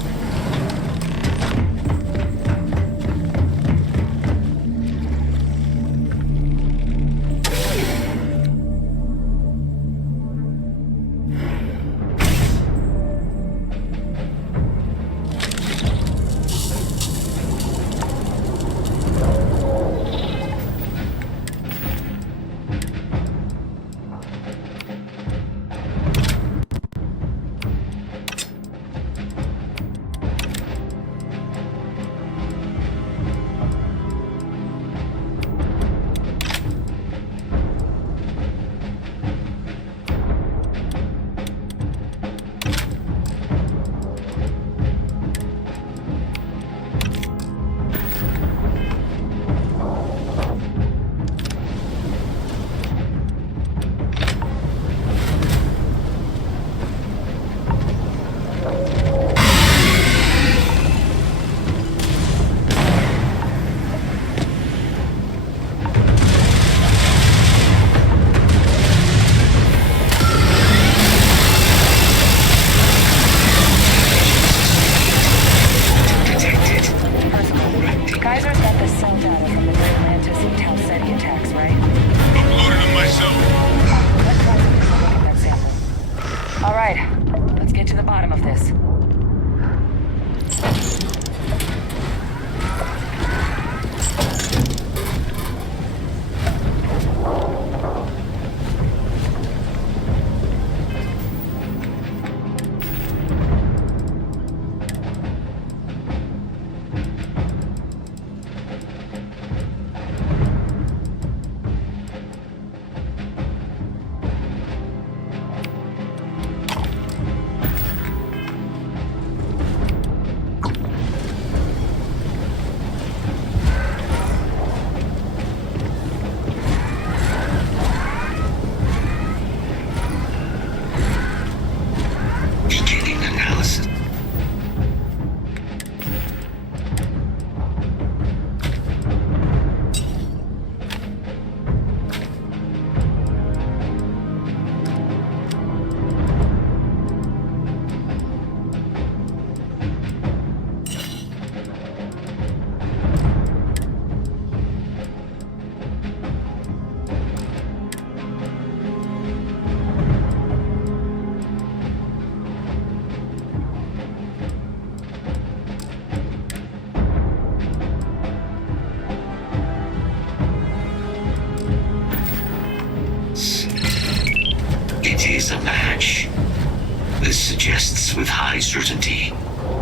certainty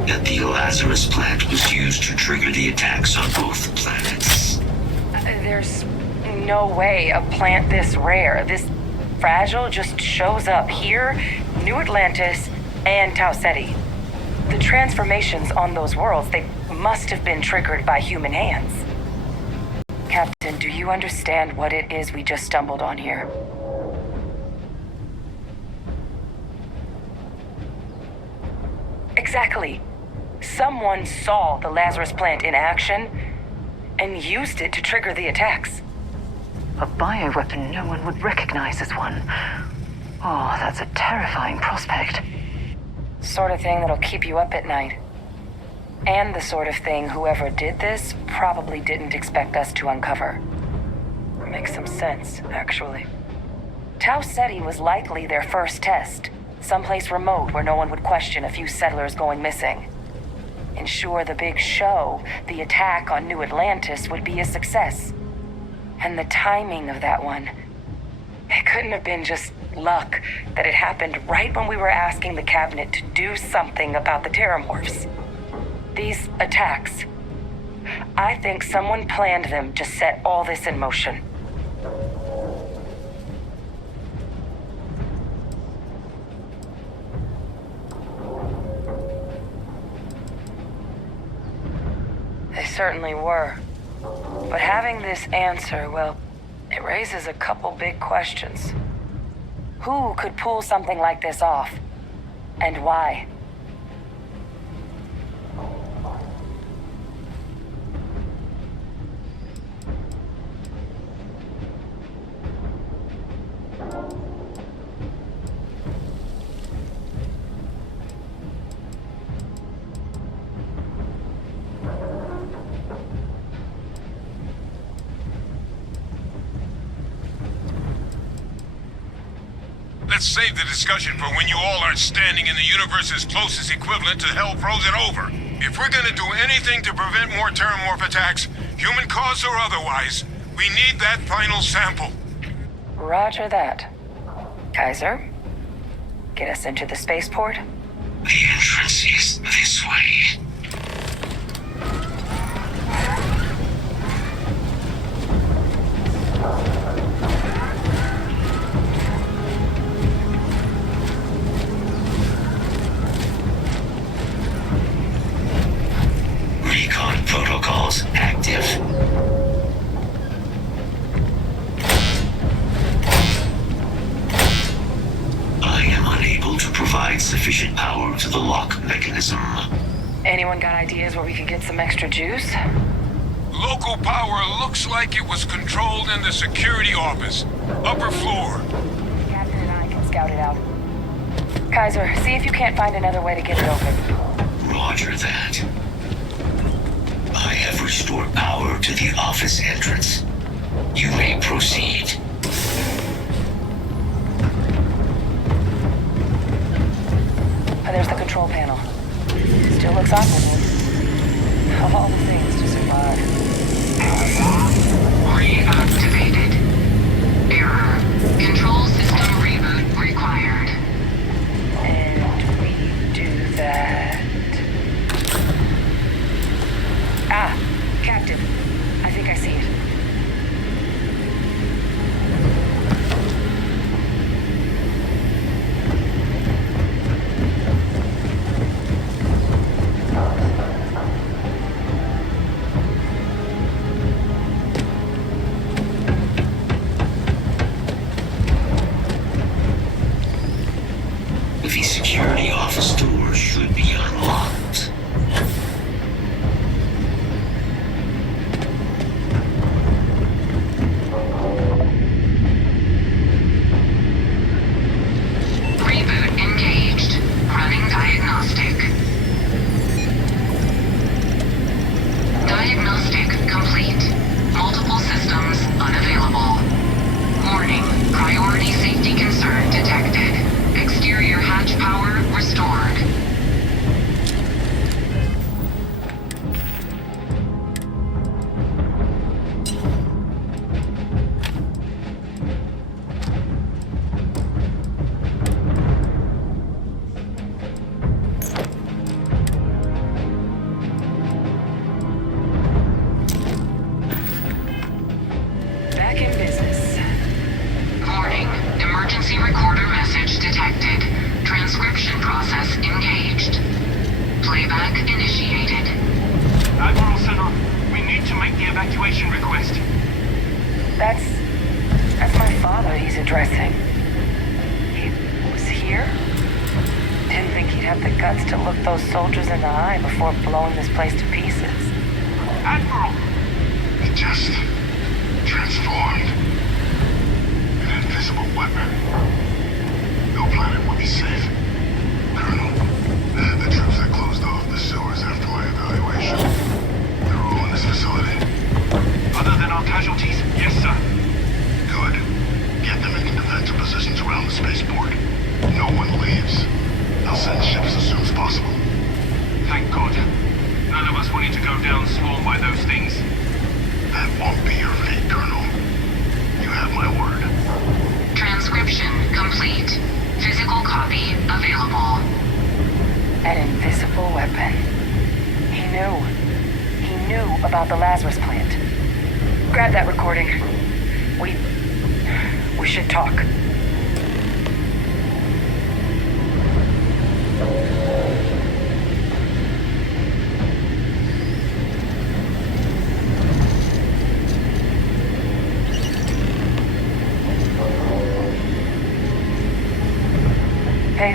that the Lazarus plant was used to trigger the attacks on both planets. There's no way a plant this rare, this fragile, just shows up here, New Atlantis, and Tau Ceti. The transformations on those worlds, they must have been triggered by human hands. Captain, do you understand what it is we just stumbled on here? Exactly. Someone saw the Lazarus plant in action and used it to trigger the attacks. A bioweapon no one would recognize as one. Oh, that's a terrifying prospect. Sort of thing that'll keep you up at night. And the sort of thing whoever did this probably didn't expect us to uncover. Makes some sense, actually. Tau Ceti was likely their first test. Someplace remote where no one would question a few settlers going missing. Ensure the big show, the attack on New Atlantis, would be a success. And the timing of that one, it couldn't have been just luck that it happened right when we were asking the cabinet to do something about the terramorphs. These attacks, I think someone planned them to set all this in motion. They certainly were. But having this answer, well, it raises a couple big questions. Who could pull something like this off? And why? Let's save the discussion for when you all are standing in the universe's closest equivalent to hell frozen over. If we're gonna do anything to prevent more terramorph attacks, human caused or otherwise, we need that final sample. Roger that. Kaiser, get us into the spaceport? The entrance is this way. Recon protocols active. I am unable to provide sufficient power to the lock mechanism. Anyone got ideas where we could get some extra juice? Local power looks like it was controlled in the security office. Upper floor. Captain and I can scout it out. Kaiser, see if you can't find another way to get it open. Roger that. I have restored power to the office entrance. You may proceed. There's the control panel. Still looks operable. Of all the things to survive. Reactivated. Error. Control system reboot required. And we do that. Ah, Captain. I think I see it. The security office door should be unlocked. Reboot engaged. Running diagnostic. Diagnostic complete. Multiple systems unavailable. Warning. Priority safety concern detected. Exterior hatch power restored. evacuation request. That's my father he's addressing. He was here? Didn't think he'd have the guts to look those soldiers in the eye before blowing this place to pieces. Admiral! It just transformed. An invisible weapon. No planet will be safe. Colonel, the troops that closed off the sewers after my evaluation, they're all in this facility. Other than our casualties, yes, sir. Good. Get them into defensive positions around the spaceport. No one leaves. I'll send ships as soon as possible. Thank God. None of us wanted to go down swarmed by those things. That won't be your fate, Colonel. You have my word. Transcription complete. Physical copy available. An invisible weapon. He knew. He knew about the Lazarus plant. Grab that recording. We should talk.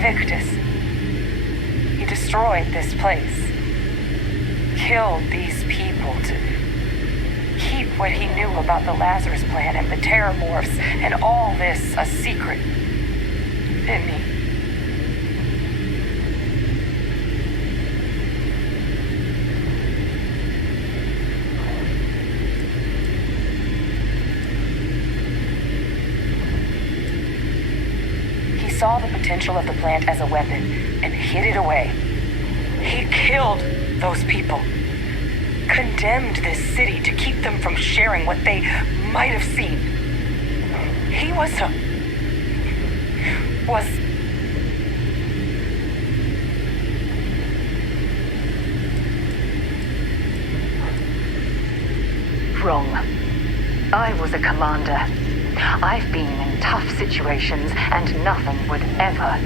Victus. He destroyed this place. Killed these people to keep what he knew about the Lazarus plant and the Terramorphs and all this a secret. Didn't he? Saw the potential of the plant as a weapon and hid it away. He killed those people. Condemned this city to keep them from sharing what they might have seen. He was wrong. I was a commander. I've been in tough situations, and nothing would ever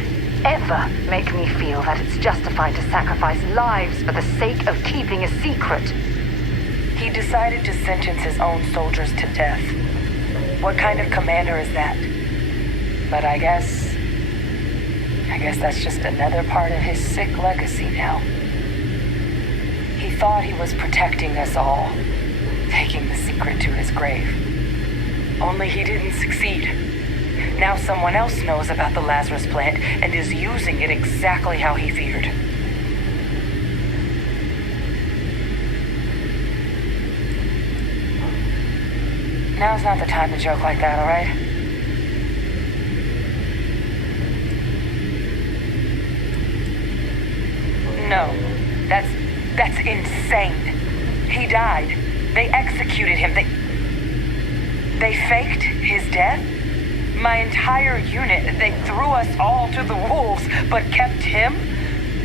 make me feel that it's justified to sacrifice lives for the sake of keeping a secret. He decided to sentence his own soldiers to death. What kind of commander is that? But I guess that's just another part of his sick legacy now. He thought he was protecting us all, taking the secret to his grave. Only he didn't succeed. Now someone else knows about the Lazarus plant and is using it exactly how he feared. Now's not the time to joke like that, all right? No, that's insane. He died. They executed him. They faked his death? My entire unit, they threw us all to the wolves, but kept him?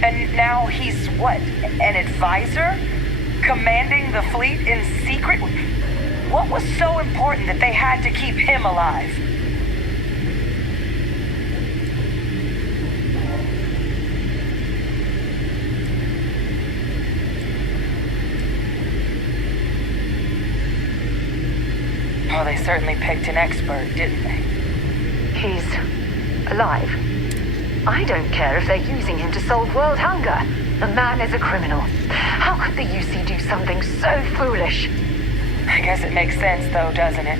And now he's what, an advisor? Commanding the fleet in secret? What was so important that they had to keep him alive? Oh, they certainly picked an expert, didn't they? He's alive. I don't care if they're using him to solve world hunger. The man is a criminal. How could the UC do something so foolish? I guess it makes sense, though, doesn't it?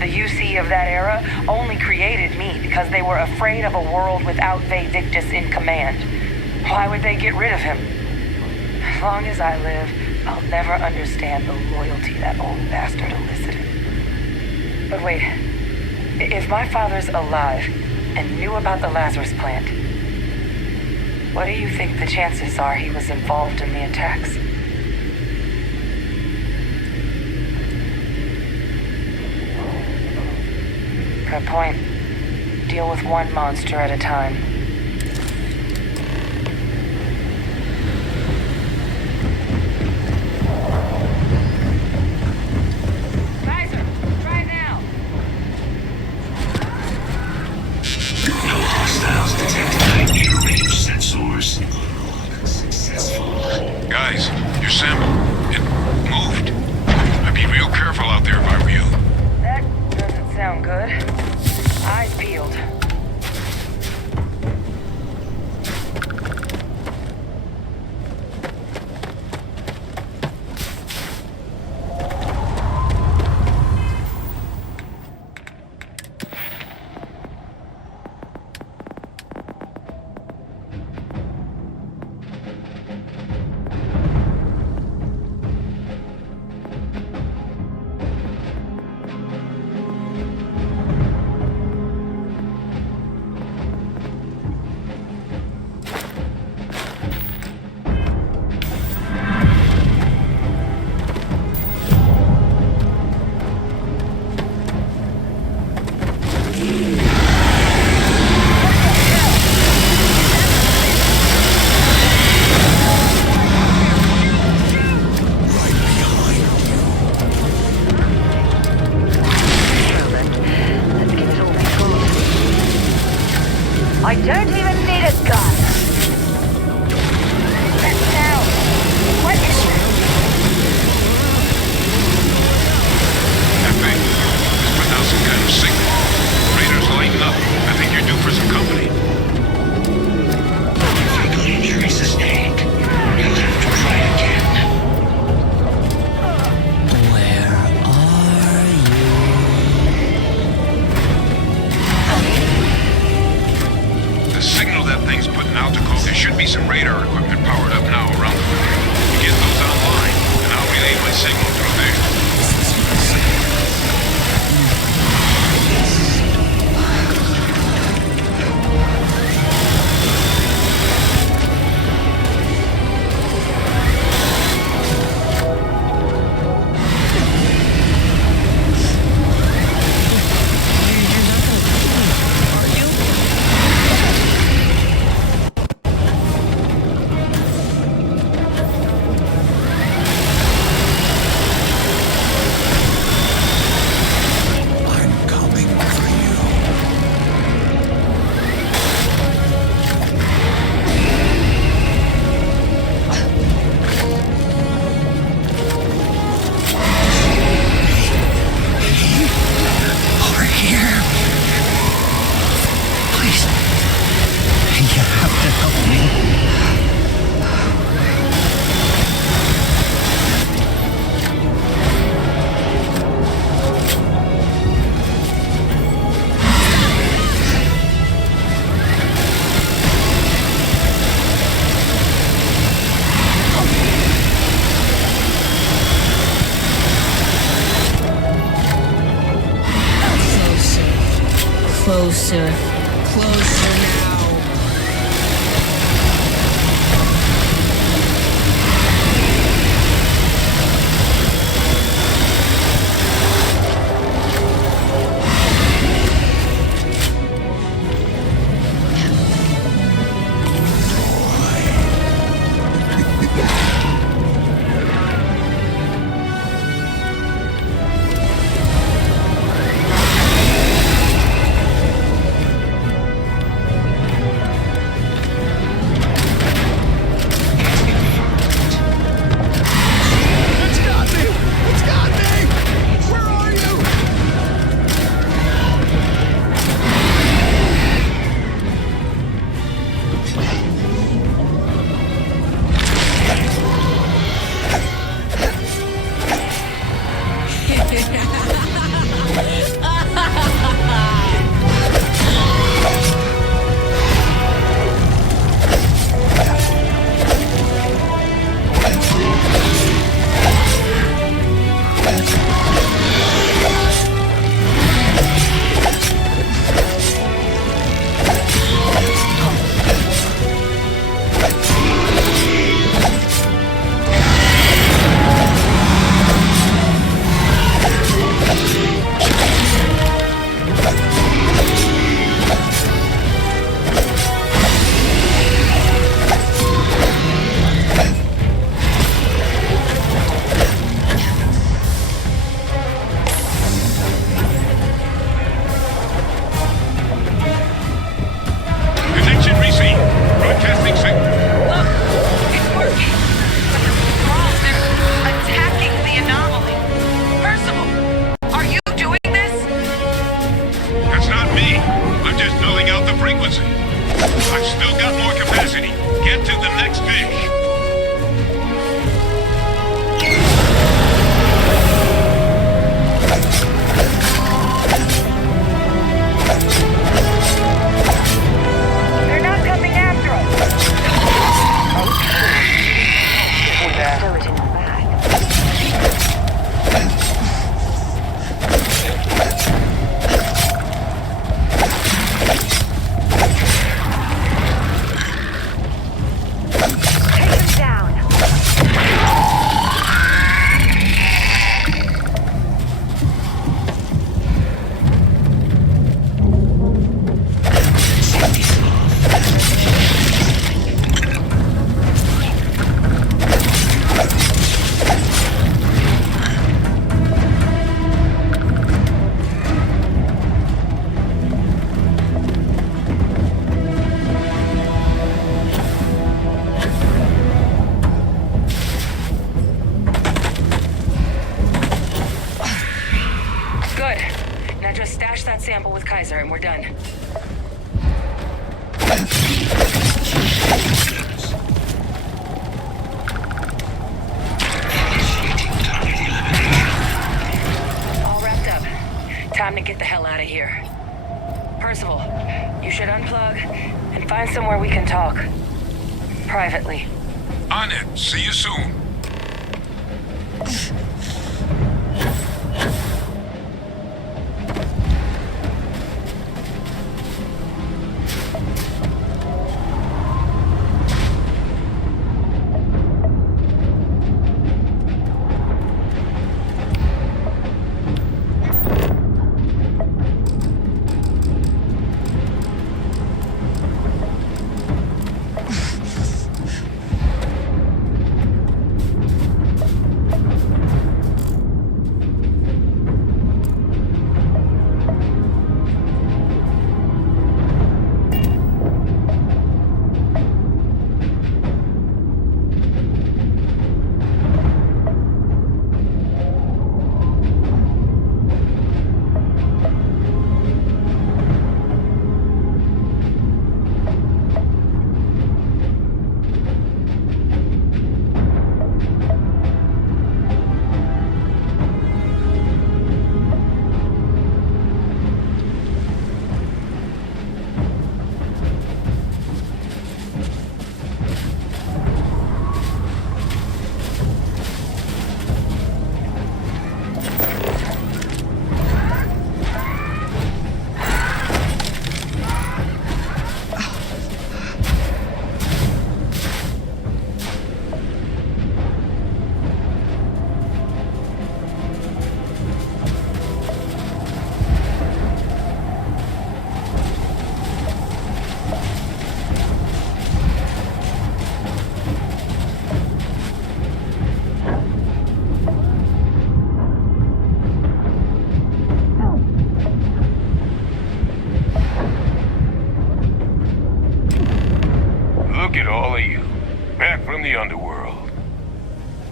The UC of that era only created me because they were afraid of a world without Victus in command. Why would they get rid of him? As long as I live, I'll never understand the loyalty that old bastard elicited. But wait, if my father's alive and knew about the Lazarus plant, what do you think the chances are he was involved in the attacks? Good point. Deal with one monster at a time. Visor, try it now. No hostiles detected by near-range sensors. Successful. Guys, your sample, it moved. I sound good. Eyes peeled. I don't even need a gun. That sound. What is it? That thing is putting out some kind of signal. Raiders lighten up. I think you're due for some company. Physical injury sustained. You'll have to try again. Where are you? The signal that thing's putting out to call, there should be some radar equipment powered up now around the perimeter. You get those online, and I'll relay my signal through there. Closer. Closer now. Stash that sample with Kaiser and we're done. All wrapped up. Time to get the hell out of here. Percival, you should unplug and find somewhere we can talk. Privately. On it. See you soon.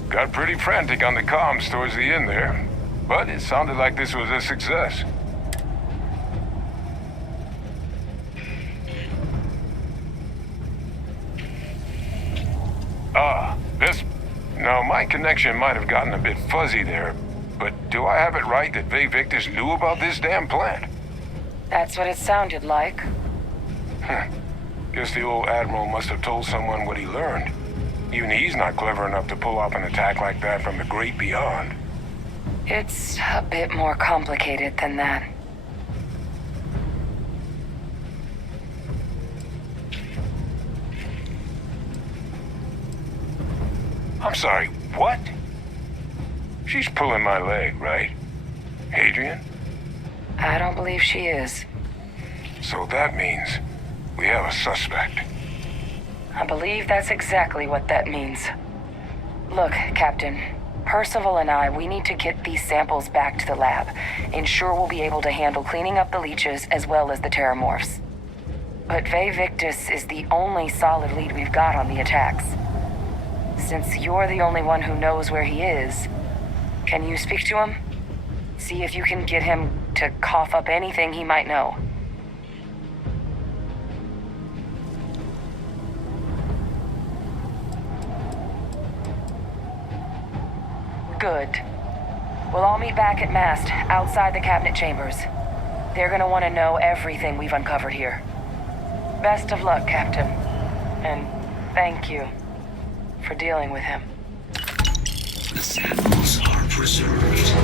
Got pretty frantic on the comms towards the end there, but it sounded like this was a success. This... Now, my connection might have gotten a bit fuzzy there, but do I have it right that Vae Victus knew about this damn plant? That's what it sounded like. Guess the old Admiral must have told someone what he learned. Even he's not clever enough to pull off an attack like that from the great beyond. It's a bit more complicated than that. I'm sorry, what? She's pulling my leg, right? Hadrian? I don't believe she is. So that means we have a suspect. I believe that's exactly what that means. Look, Captain, Percival and I, we need to get these samples back to the lab. Ensure we'll be able to handle cleaning up the leeches as well as the terramorphs. But Vae Victus is the only solid lead we've got on the attacks. Since you're the only one who knows where he is, can you speak to him? See if you can get him to cough up anything he might know. Good. We'll all meet back at Mast, outside the cabinet chambers. They're gonna want to know everything we've uncovered here. Best of luck, Captain. And thank you for dealing with him. The samples are preserved.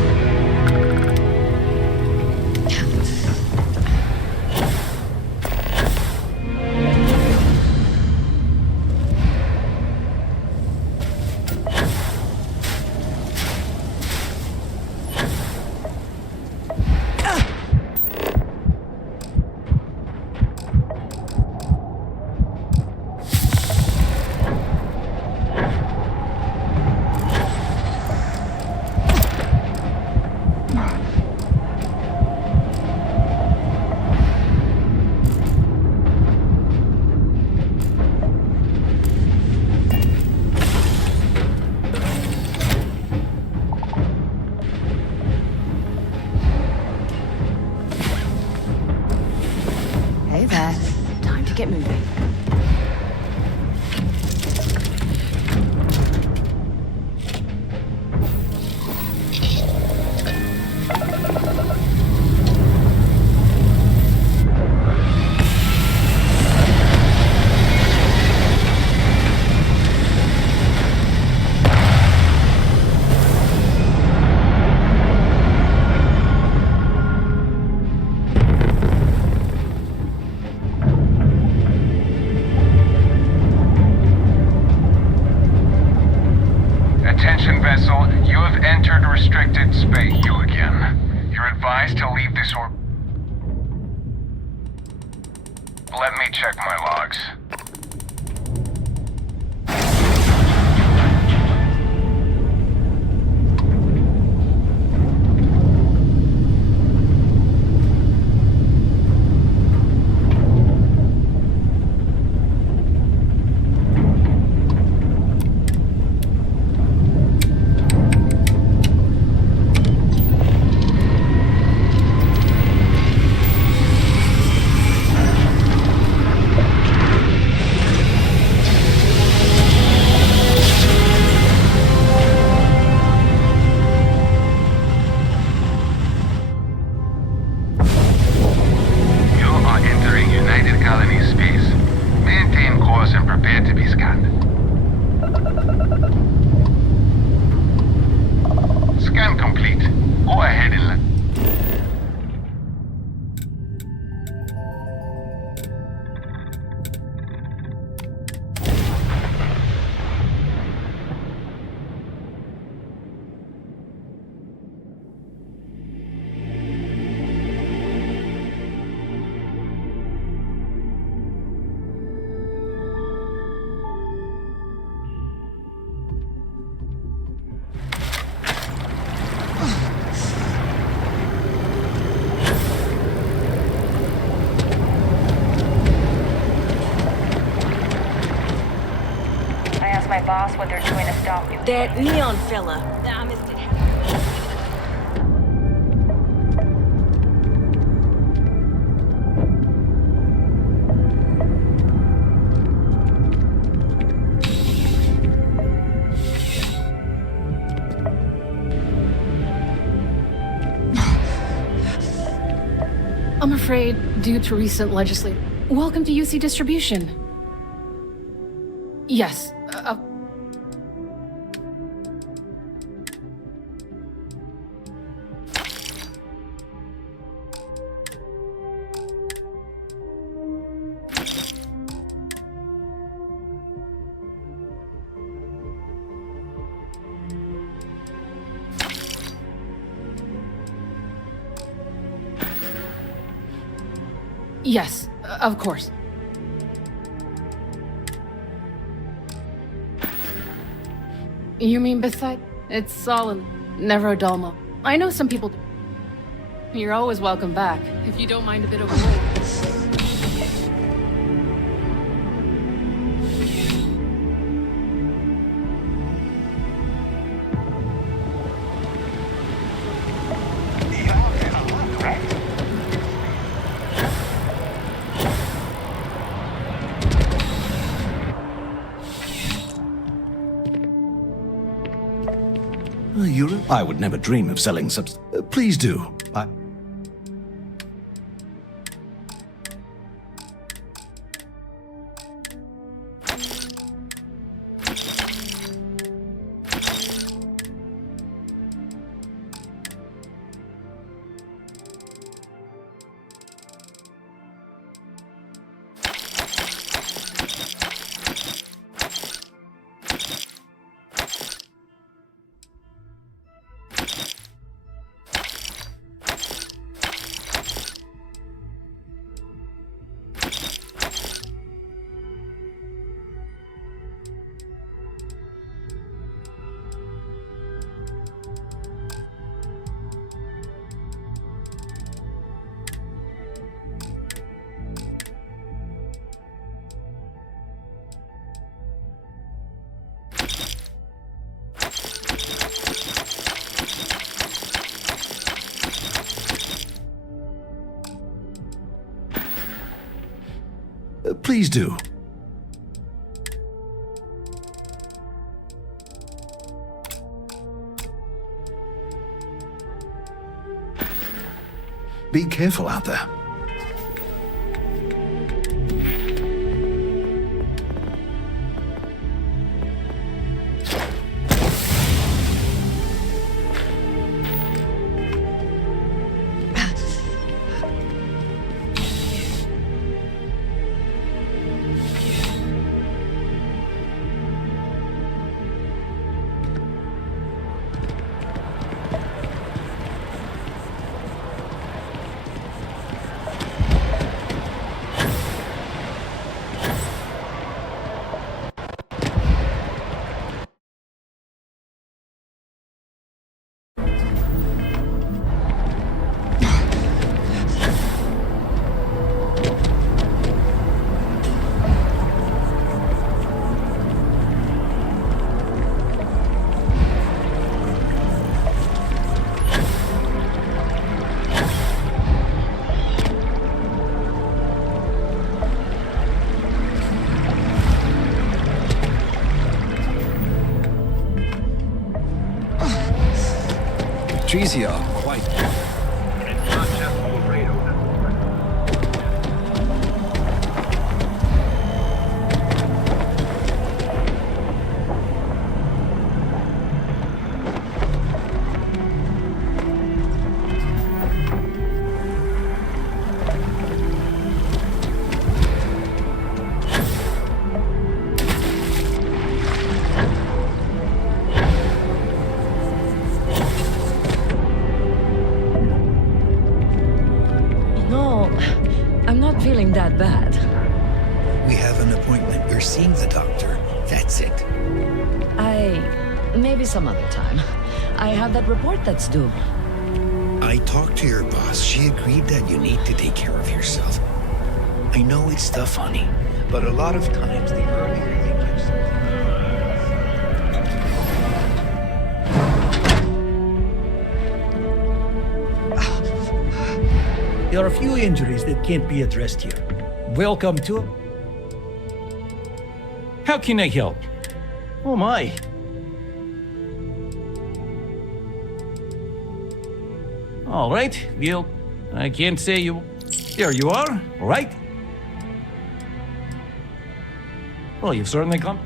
get moving. Attention vessel, you have entered restricted space. You again. You're advised to leave this or... Let me check my logs. My boss what they're doing to stop you. That neon fella. I missed it. I'm afraid, due to recent legislation... Welcome to UC Distribution. Yes. Yes, of course. You mean beside? It's all in never a dull moment. I know some people do. You're always welcome back, if you don't mind a bit of a wait. I would never dream of selling please do. Please do. Be careful out there. Trees here are quite... It's not just old radar. Feeling that bad. We have an appointment. We're seeing the doctor. That's it. Maybe some other time. I have that report that's due. I talked to your boss. She agreed that you need to take care of yourself. I know it's tough, honey, but a lot of times the earlier you get There are a few injuries that can't be addressed here. Welcome to... How can I help? Oh my. All right, well, I can't say you... There you are, all right? Well, you've certainly come...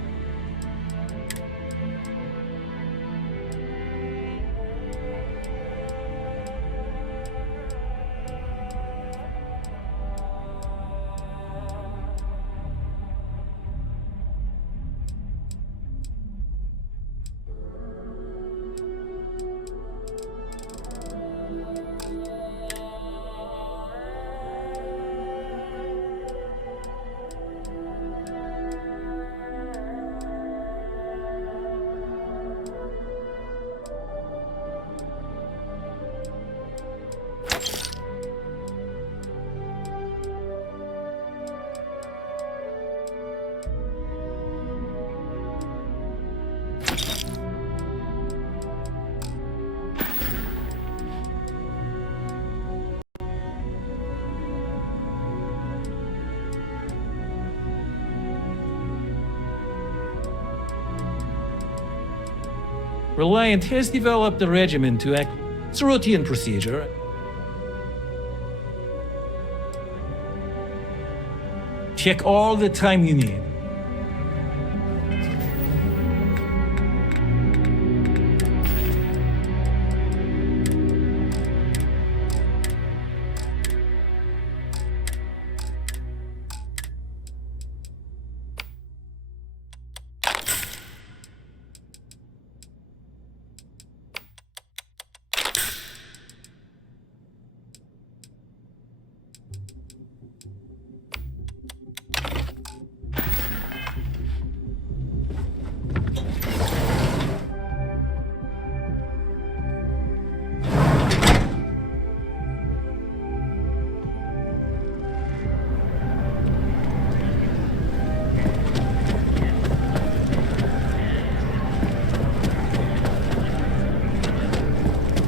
Reliant has developed a regimen to act. It's a routine procedure. Check all the time you need.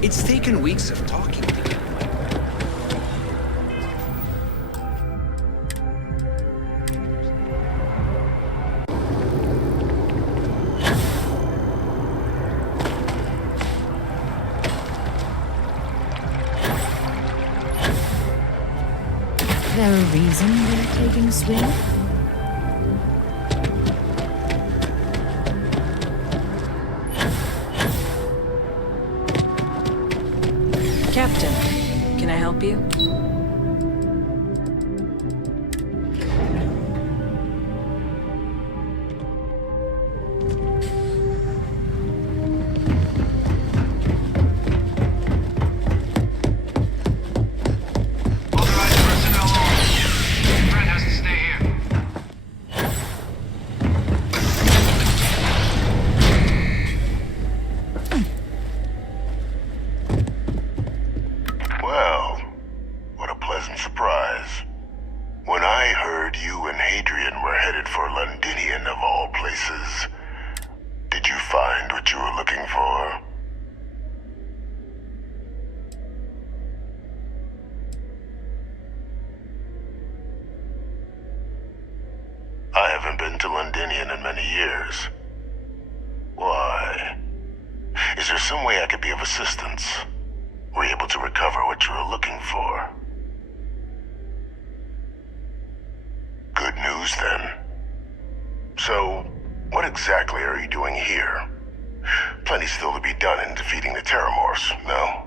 It's taken weeks of talking to get my... there a reason they're taking a swing? Captain, can I help you? I haven't been to Londinian in many years. Why? Is there some way I could be of assistance? Were you able to recover what you were looking for? Good news, then. So, what exactly are you doing here? Plenty still to be done in defeating the Terramorphs, no?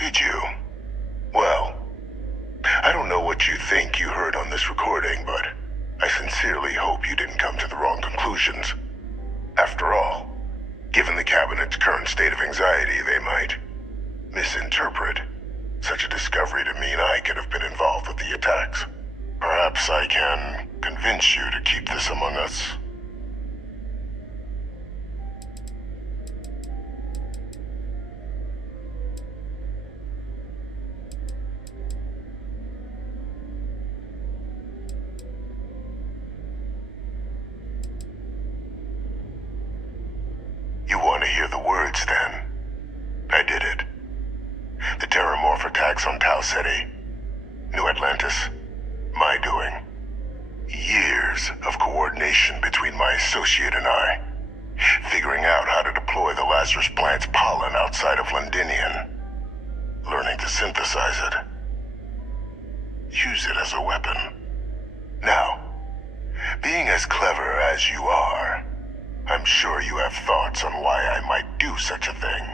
Did you? Well, I don't know what you think you heard on this recording, but I sincerely hope you didn't come to the wrong conclusions. After all, given the Cabinet's current state of anxiety, they might misinterpret such a discovery to mean I could have been involved with the attacks. Perhaps I can convince you to keep this among us. You want to hear the words, then? I did it. The Terramorph attacks on Tau City, New Atlantis, my doing. Years of coordination between my associate and I, figuring out how to deploy the Lazarus plant's pollen outside of Londinian, learning to synthesize it, use it as a weapon. Now, being as clever as you are, I'm sure you have thoughts on why I might do such a thing.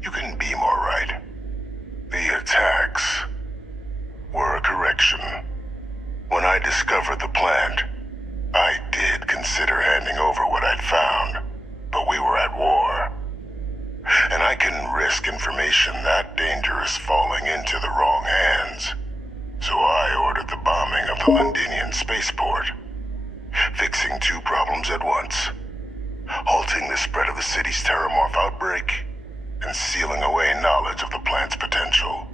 You couldn't be more right. The attacks were a correction. When I discovered the plant, I did consider handing over what I'd found, but we were at war. And I couldn't risk information that dangerous falling into the wrong hands. So I ordered the bombing of the Londinian spaceport, fixing two problems at once: halting the spread of the city's Terramorph outbreak, and sealing away knowledge of the plant's potential.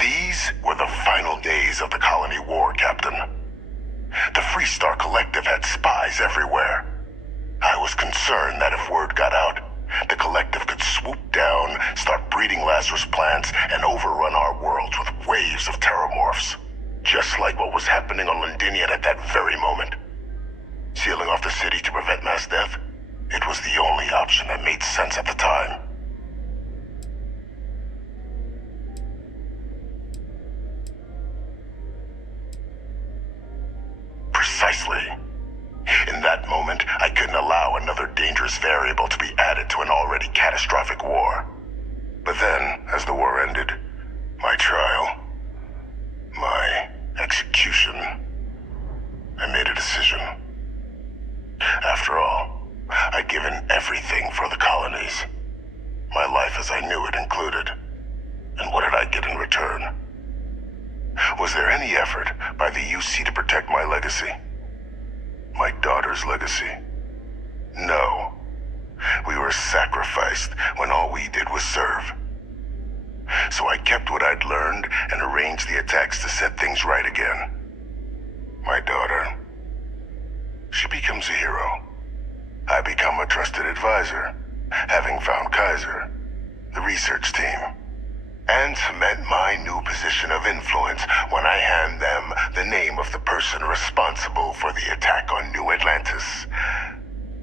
These were the final days of the Colony War, Captain. The Freestar Collective had spies everywhere. I was concerned that if word got out, the Collective could swoop down, start breeding Lazarus plants, and overrun our worlds with waves of Terramorphs. Just like what was happening on Londinian at that very moment. Sealing off the city to prevent mass death? It was the only option that made sense at the time. Precisely. In that moment, I couldn't allow another dangerous variable to be added to an already catastrophic war. But then, as the war ended, my trial, my execution, I made a decision. After all, I'd given everything for the colonies. My life as I knew it included. And what did I get in return? Was there any effort by the UC to protect my legacy? My daughter's legacy? No. We were sacrificed when all we did was serve. so I kept what I'd learned and arranged the attacks to set things right again. My daughter, she becomes a hero. I become a trusted advisor, having found Kaiser, the research team, and cement my new position of influence when I hand them the name of the person responsible for the attack on New Atlantis.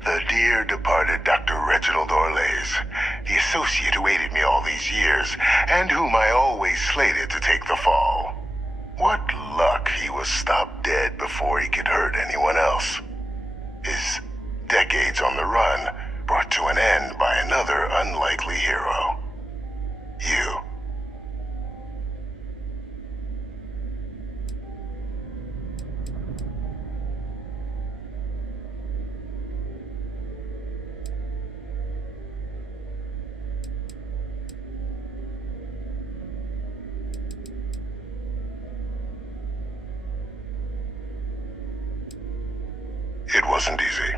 The dear departed Dr. Reginald Orlays, the associate who aided me all these years, and whom I always slated to take the fall. What luck he was stopped dead before he could hurt anyone else. His decades on the run brought to an end by another unlikely hero. You. It wasn't easy.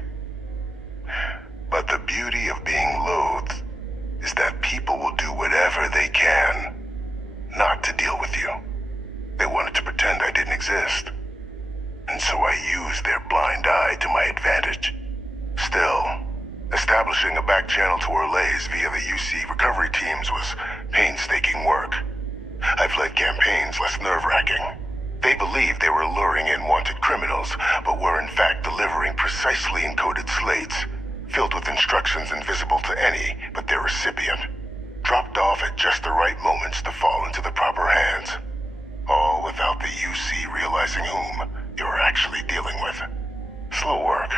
But the beauty of being loathed is that people will do whatever they can not to deal with you. They wanted to pretend I didn't exist. And so I used their blind eye to my advantage. Still, establishing a back channel to Orlays via the UC recovery teams was painstaking work. I've led campaigns less nerve-wracking. They believed they were luring in wanted criminals, but were in fact delivering precisely encoded slates, filled with instructions invisible to any but their recipient, dropped off at just the right moments to fall into the proper hands. All without the UC realizing whom they were actually dealing with. Slow work.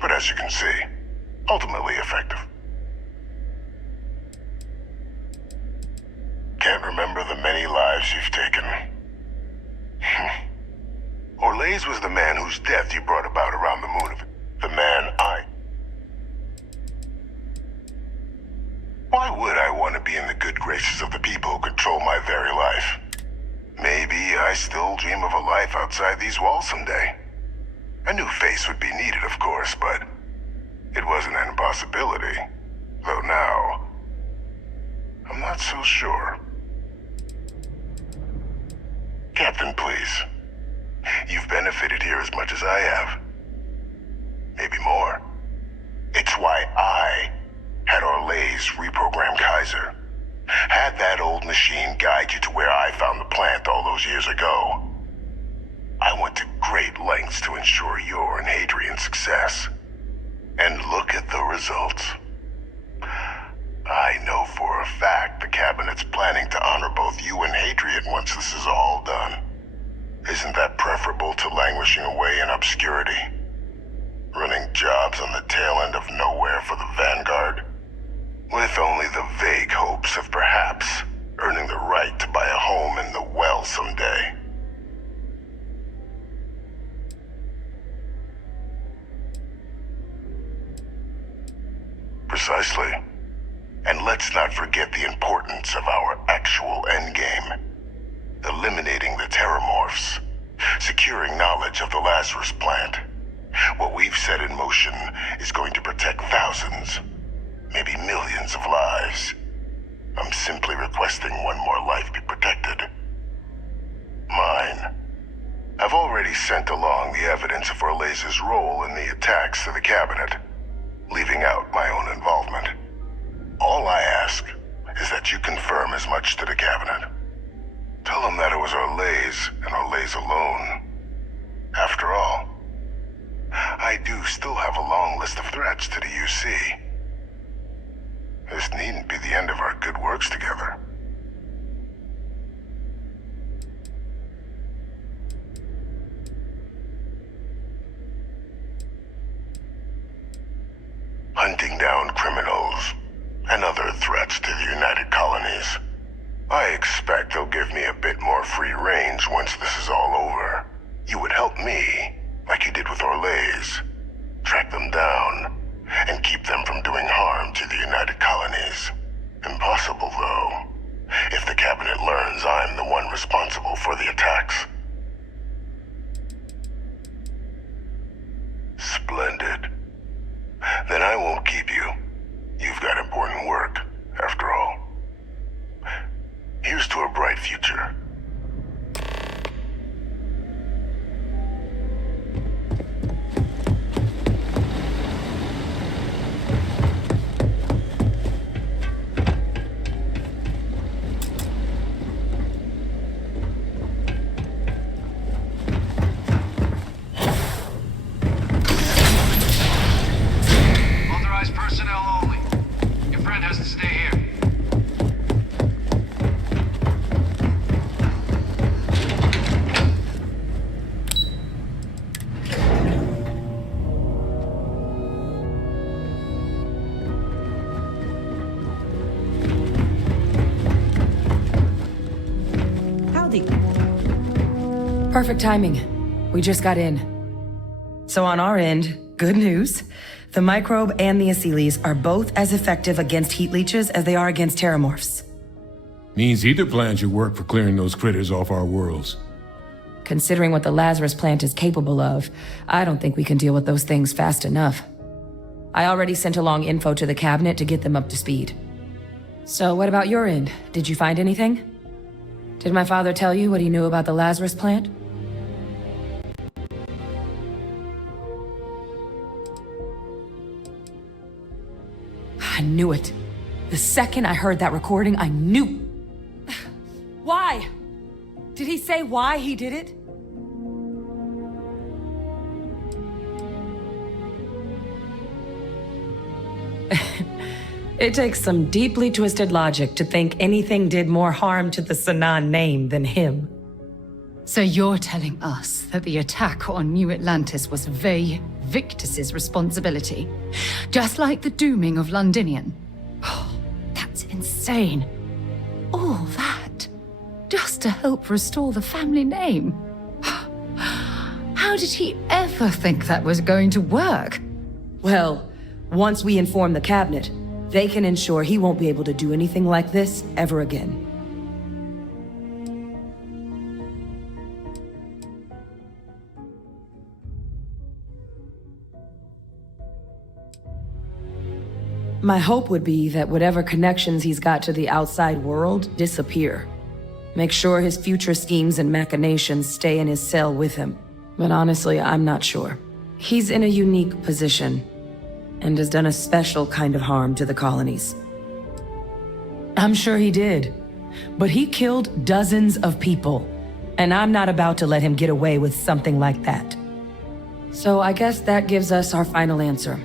But as you can see, ultimately effective. Can't remember the many lives you've taken. Orlays was the man whose death you brought about around the moon. The man Why would I want to be in the good graces of the people who control my very life? Maybe I still dream of a life outside these walls someday. A new face would be needed, of course, but it wasn't an impossibility. Though now, I'm not so sure. Captain, please. You've benefited here as much as I have. Maybe more. It's why I had Orlays reprogram Kaiser. Had that old machine guide you to where I found the plant all those years ago. I went to great lengths to ensure your and Hadrian's success. And look at the results. I know for a fact the Cabinet's planning to honor both you and Hadrian once this is all done. Isn't that preferable to languishing away in obscurity? Running jobs on the tail end of nowhere for the Vanguard? With only the vague hopes of perhaps earning the right to buy a home in the well someday. Precisely. And let's not forget the importance of our actual endgame. Eliminating the Terramorphs. Securing knowledge of the Lazarus plant. What we've set in motion is going to protect thousands, maybe millions of lives. I'm simply requesting one more life be protected. Mine. I've already sent along the evidence of Orlays' role in the attacks to the Cabinet, leaving out my own involvement. All I ask is that you confirm as much to the Cabinet. Tell them that it was Orlays and Orlays alone. After all, I do still have a long list of threats to the UC. This needn't be the end of our good works together. Hunting down criminals and other threats to the United Colonies. I expect they'll give me a bit more free range once this is all over. You would help me, like you did with Orlays. Track them down and keep them from doing harm to the United Colonies. Impossible, though, if the Cabinet learns I'm the one responsible for the attacks. Splendid. Then I won't keep you. You've got important work, after all. Perfect timing. We just got in. So on our end, good news. The microbe and the Asylees are both as effective against heat leeches as they are against terramorphs. Means either plan should work for clearing those critters off our worlds. Considering what the Lazarus plant is capable of, I don't think we can deal with those things fast enough. I already sent along info to the cabinet to get them up to speed. So what about your end? Did you find anything? Did my father tell you what he knew about the Lazarus plant? I knew it. The second I heard that recording, I knew. Why? Did he say why he did it? It takes some deeply twisted logic to think anything did more harm to the Sanan name than him. So you're telling us that the attack on New Atlantis was Vey Victus's responsibility, just like the dooming of Londinian? That's insane. All that, just to help restore the family name. How did he ever think that was going to work? Well, once we inform the cabinet, they can ensure he won't be able to do anything like this ever again. My hope would be that whatever connections he's got to the outside world disappear. Make sure his future schemes and machinations stay in his cell with him. But honestly, I'm not sure. He's in a unique position, and has done a special kind of harm to the colonies. I'm sure he did, but he killed dozens of people, and I'm not about to let him get away with something like that. So I guess that gives us our final answer.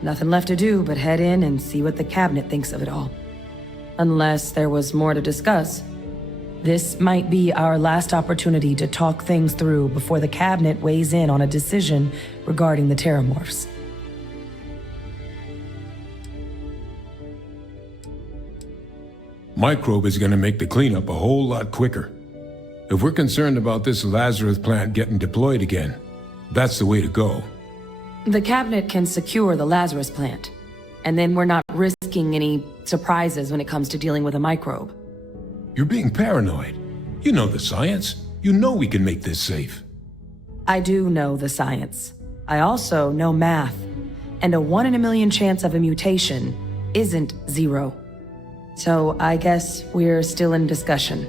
Nothing left to do but head in and see what the cabinet thinks of it all. Unless there was more to discuss. This might be our last opportunity to talk things through before the cabinet weighs in on a decision regarding the terramorphs. Microbe is gonna make the cleanup a whole lot quicker. If we're concerned about this Lazarus plant getting deployed again, that's the way to go. The cabinet can secure the Lazarus plant, and then we're not risking any surprises when it comes to dealing with a microbe. You're being paranoid. You know the science. You know we can make this safe. I do know the science. I also know math, and a 1 in a million chance of a mutation isn't 0. So I guess we're still in discussion.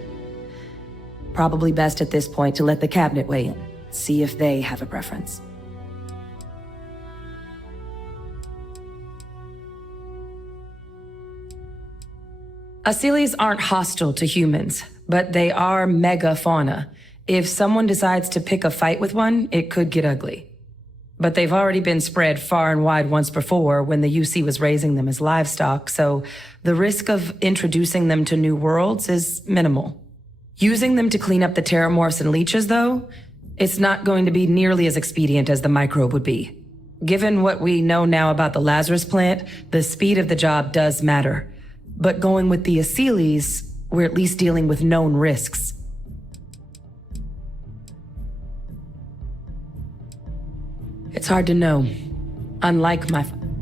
Probably best at this point to let the cabinet weigh in, see if they have a preference. Asylees aren't hostile to humans, but they are megafauna. If someone decides to pick a fight with one, it could get ugly. But they've already been spread far and wide once before when the UC was raising them as livestock, so the risk of introducing them to new worlds is minimal. Using them to clean up the terramorphs and leeches, though, it's not going to be nearly as expedient as the microbe would be. Given what we know now about the Lazarus plant, the speed of the job does matter. But going with the Asylees, we're at least dealing with known risks. It's hard to know. Unlike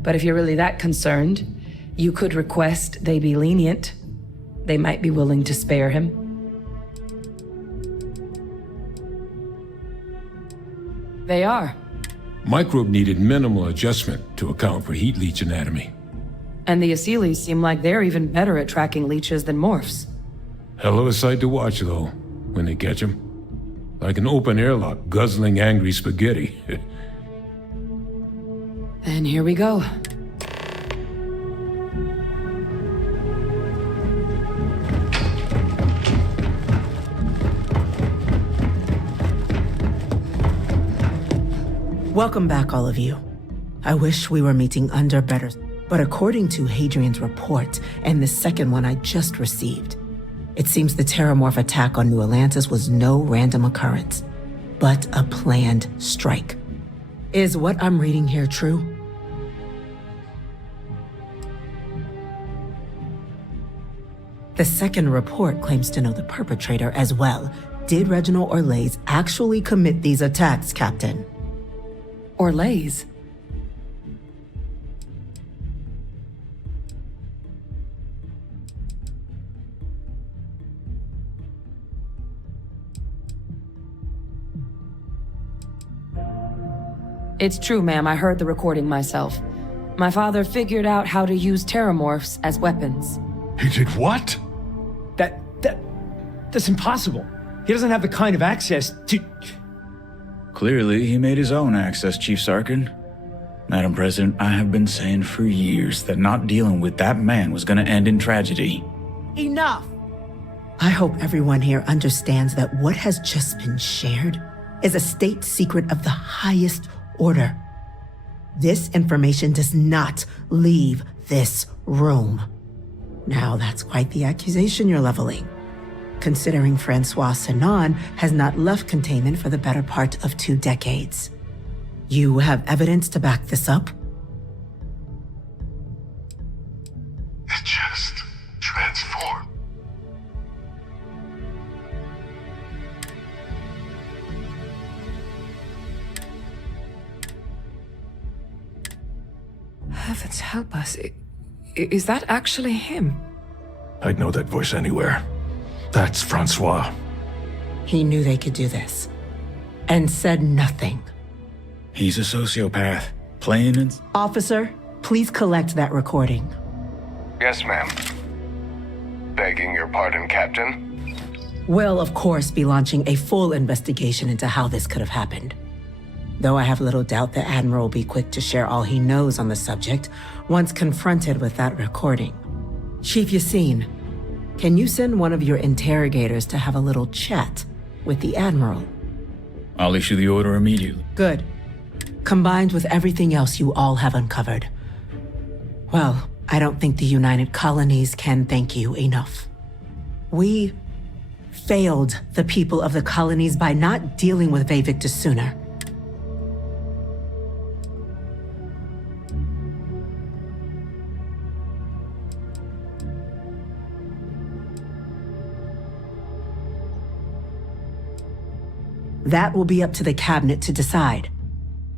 but if you're really that concerned, you could request they be lenient. They might be willing to spare him. They are. Microbe needed minimal adjustment to account for heat leech anatomy. And the Asylees seem like they're even better at tracking leeches than morphs. Hell of a sight to watch, though, when they catch them. Like an open airlock guzzling angry spaghetti. And here we go. Welcome back, all of you. I wish we were meeting under better... But according to Hadrian's report, and the second one I just received, it seems the terramorph attack on New Atlantis was no random occurrence, but a planned strike. Is what I'm reading here true? The second report claims to know the perpetrator as well, did Reginald Orlays actually commit these attacks, Captain? Orlays? It's true, ma'am. I heard the recording myself. My father figured out how to use terramorphs as weapons. He did what? That's impossible. He doesn't have the kind of access to... Clearly, he made his own access, Chief Sarkin. Madam President, I have been saying for years that not dealing with that man was gonna end in tragedy. Enough! I hope everyone here understands that what has just been shared is a state secret of the highest order. This information does not leave this room. Now, that's quite the accusation you're leveling, considering Francois Sinon has not left containment for the better part of 2 decades. You have evidence to back this up? It just transformed. Heavens help us. Is that actually him? I'd know that voice anywhere. That's Francois. He knew they could do this, and said nothing. He's a sociopath, plain and... Officer, please collect that recording. Yes, ma'am. Begging your pardon, Captain? We'll, of course, be launching a full investigation into how this could have happened. Though I have little doubt the Admiral will be quick to share all he knows on the subject once confronted with that recording. Chief Yassine, can you send one of your interrogators to have a little chat with the Admiral? I'll issue the order immediately. Good. Combined with everything else you all have uncovered. Well, I don't think the United Colonies can thank you enough. We failed the people of the colonies by not dealing with Vevictus sooner. That will be up to the cabinet to decide.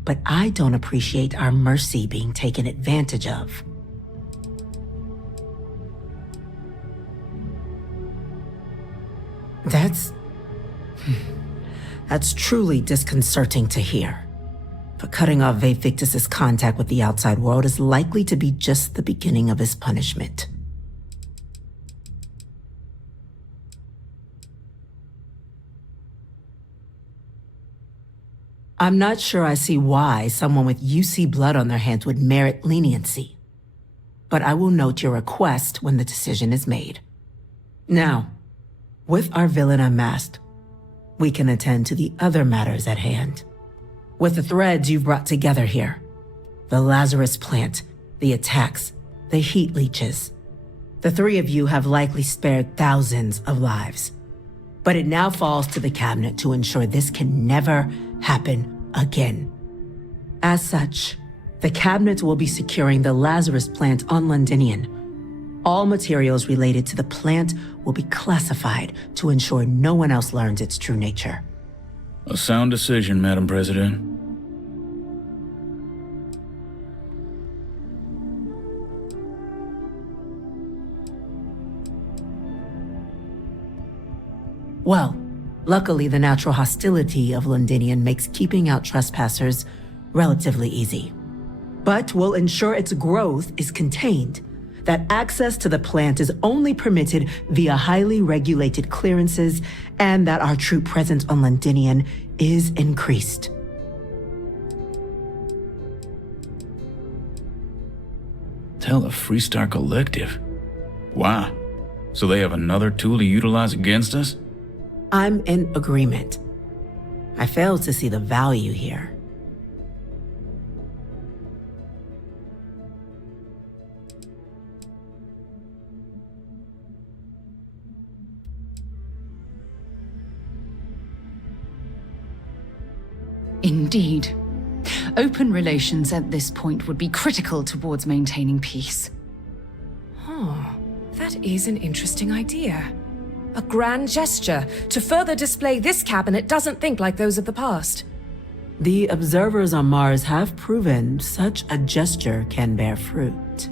But I don't appreciate our mercy being taken advantage of. That's truly disconcerting to hear. But cutting off Vevictus's contact with the outside world is likely to be just the beginning of his punishment. I'm not sure I see why someone with UC blood on their hands would merit leniency. But I will note your request when the decision is made. Now, with our villain unmasked, we can attend to the other matters at hand. With the threads you've brought together here, the Lazarus plant, the attacks, the heat leeches, the 3 of you have likely spared thousands of lives. But it now falls to the cabinet to ensure this can never happen again. As such, the cabinet will be securing the Lazarus plant on Londinian. All materials related to the plant will be classified to ensure no one else learns its true nature. A sound decision, Madam President. Well, luckily the natural hostility of Londinian makes keeping out trespassers relatively easy. But we'll ensure its growth is contained, that access to the plant is only permitted via highly regulated clearances, and that our troop presence on Londinian is increased. Tell the Freestar Collective. Wow. So they have another tool to utilize against us? I'm in agreement. I fail to see the value here. Indeed. Open relations at this point would be critical towards maintaining peace. That is an interesting idea. A grand gesture to further display this cabinet doesn't think like those of the past. The observers on Mars have proven such a gesture can bear fruit.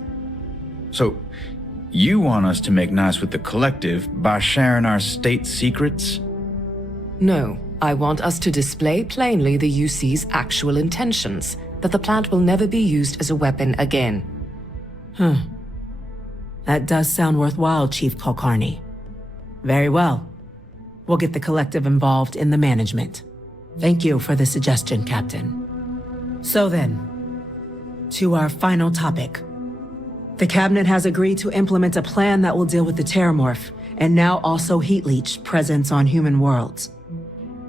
So, you want us to make nice with the collective by sharing our state secrets? No, I want us to display plainly the UC's actual intentions, that the plant will never be used as a weapon again. That does sound worthwhile, Chief Kulkarni. Very well. We'll get the collective involved in the management. Thank you for the suggestion, Captain. So then, to our final topic. The Cabinet has agreed to implement a plan that will deal with the Terramorph, and now also Heat Leech presence on human worlds.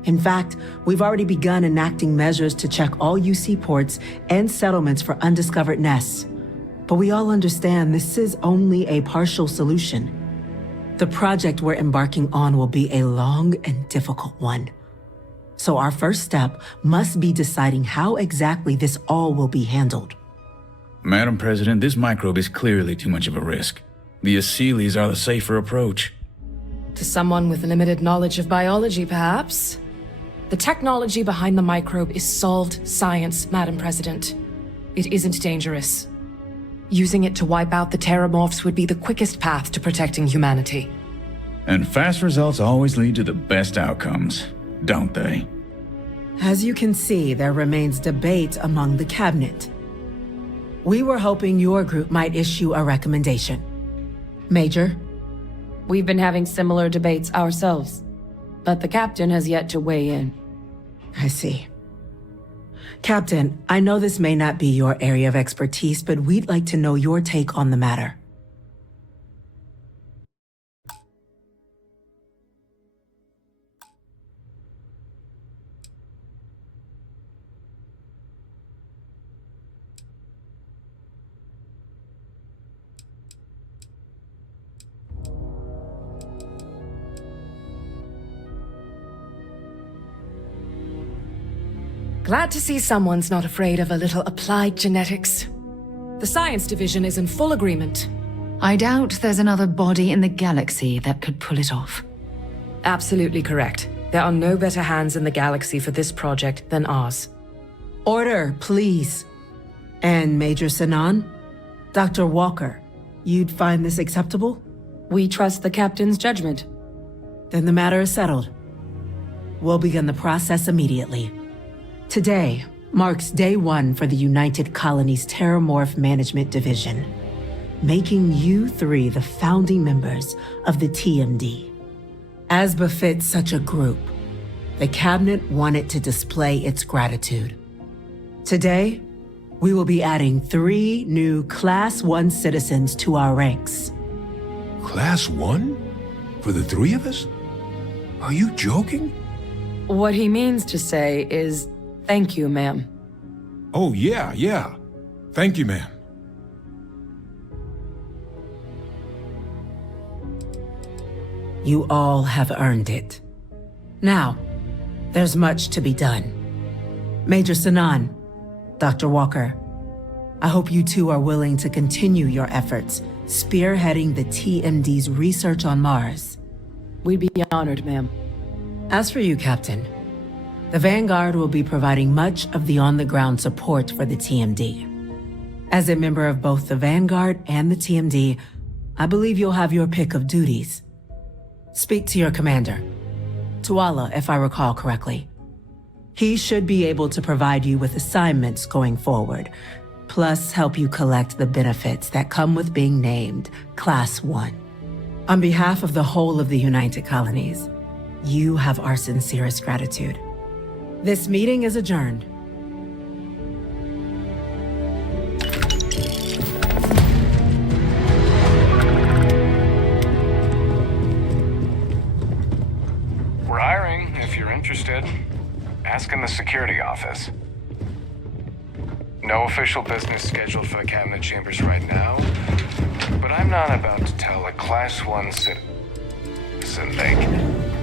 In fact, we've already begun enacting measures to check all UC ports and settlements for undiscovered nests. But we all understand this is only a partial solution. The project we're embarking on will be a long and difficult one. So our first step must be deciding how exactly this all will be handled. Madam President, this microbe is clearly too much of a risk. The Aseles are the safer approach. To someone with limited knowledge of biology, perhaps? The technology behind the microbe is solved science, Madam President. It isn't dangerous. Using it to wipe out the Terramorphs would be the quickest path to protecting humanity. And fast results always lead to the best outcomes, don't they? As you can see, there remains debate among the Cabinet. We were hoping your group might issue a recommendation. Major? We've been having similar debates ourselves, but the captain has yet to weigh in. I see. Captain, I know this may not be your area of expertise, but we'd like to know your take on the matter. Glad to see someone's not afraid of a little applied genetics. The science division is in full agreement. I doubt there's another body in the galaxy that could pull it off. Absolutely correct. There are no better hands in the galaxy for this project than ours. Order, please. And Major Sinan? Dr. Walker, you'd find this acceptable? We trust the captain's judgment. Then the matter is settled. We'll begin the process immediately. Today marks day one for the United Colonies Terramorph Management Division, making you three the founding members of the TMD. As befits such a group, the Cabinet wanted to display its gratitude. Today, we will be adding 3 new Class 1 citizens to our ranks. Class 1? For the 3 of us? Are you joking? What he means to say is, thank you, ma'am. Oh, yeah. Thank you, ma'am. You all have earned it. Now, there's much to be done. Major Sinan, Dr. Walker, I hope you two are willing to continue your efforts spearheading the TMD's research on Mars. We'd be honored, ma'am. As for you, Captain, the Vanguard will be providing much of the on-the-ground support for the TMD. As a member of both the Vanguard and the TMD, I believe you'll have your pick of duties. Speak to your commander, Tuala, if I recall correctly. He should be able to provide you with assignments going forward, plus help you collect the benefits that come with being named Class 1. On behalf of the whole of the United Colonies, you have our sincerest gratitude. This meeting is adjourned. We're hiring, if you're interested. Ask in the security office. No official business scheduled for the cabinet chambers right now, but I'm not about to tell a Class 1 citizen they can.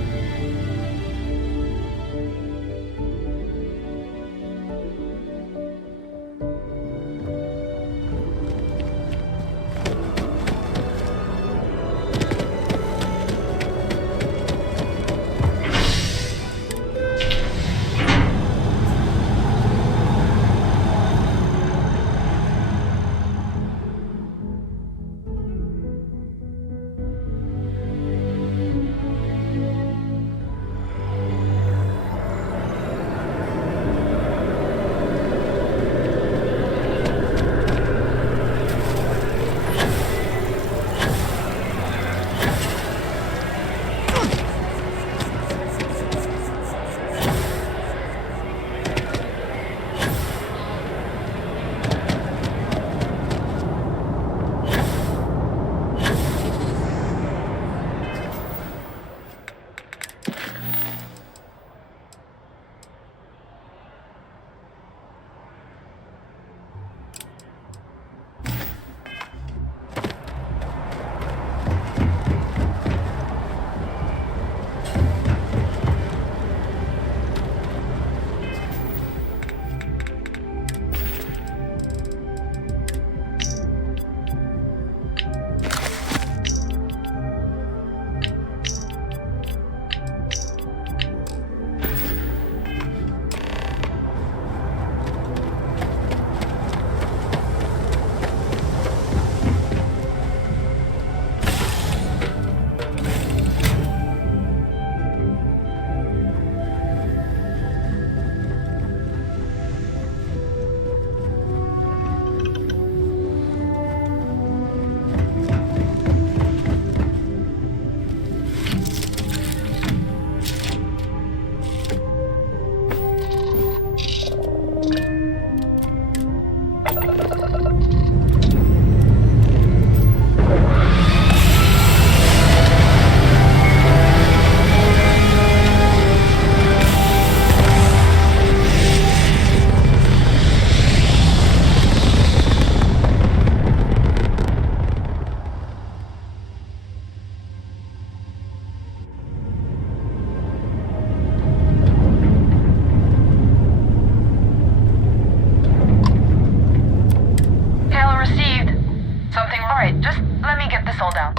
Let me get this all down.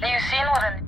You seen what an...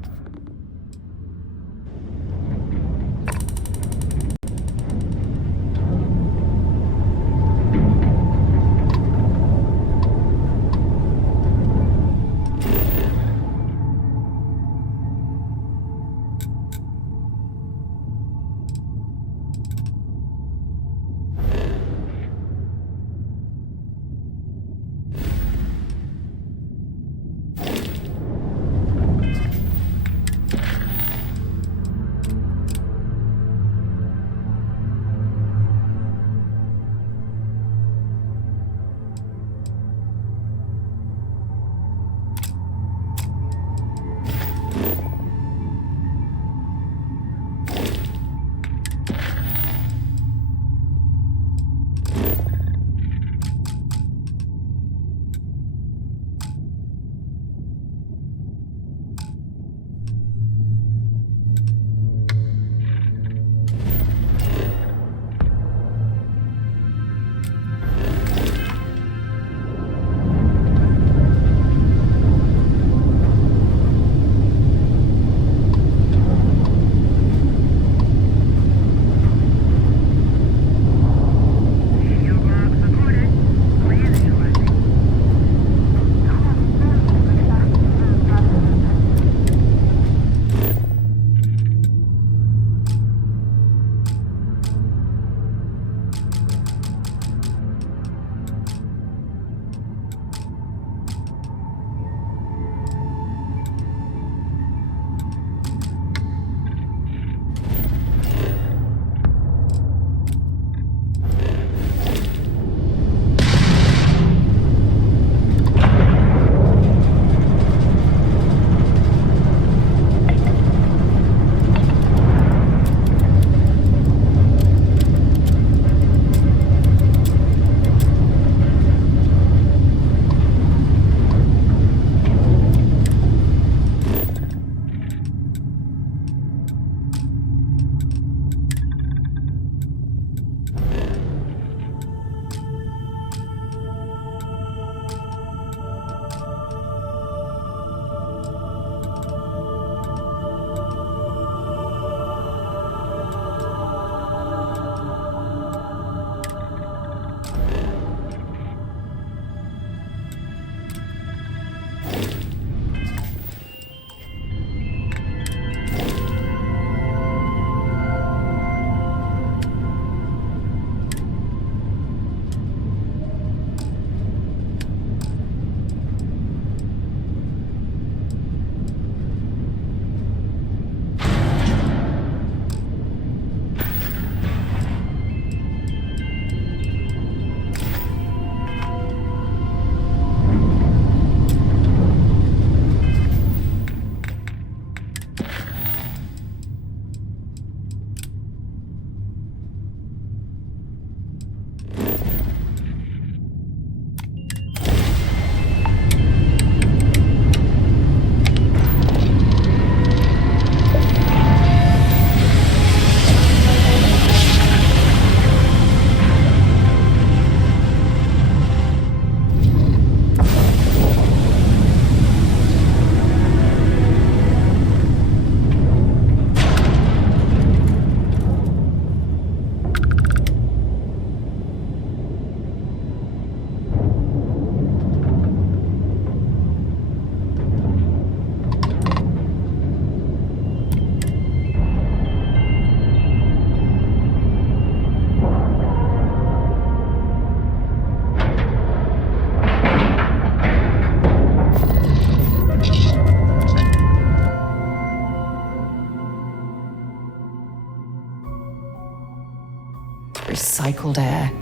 Recycled air.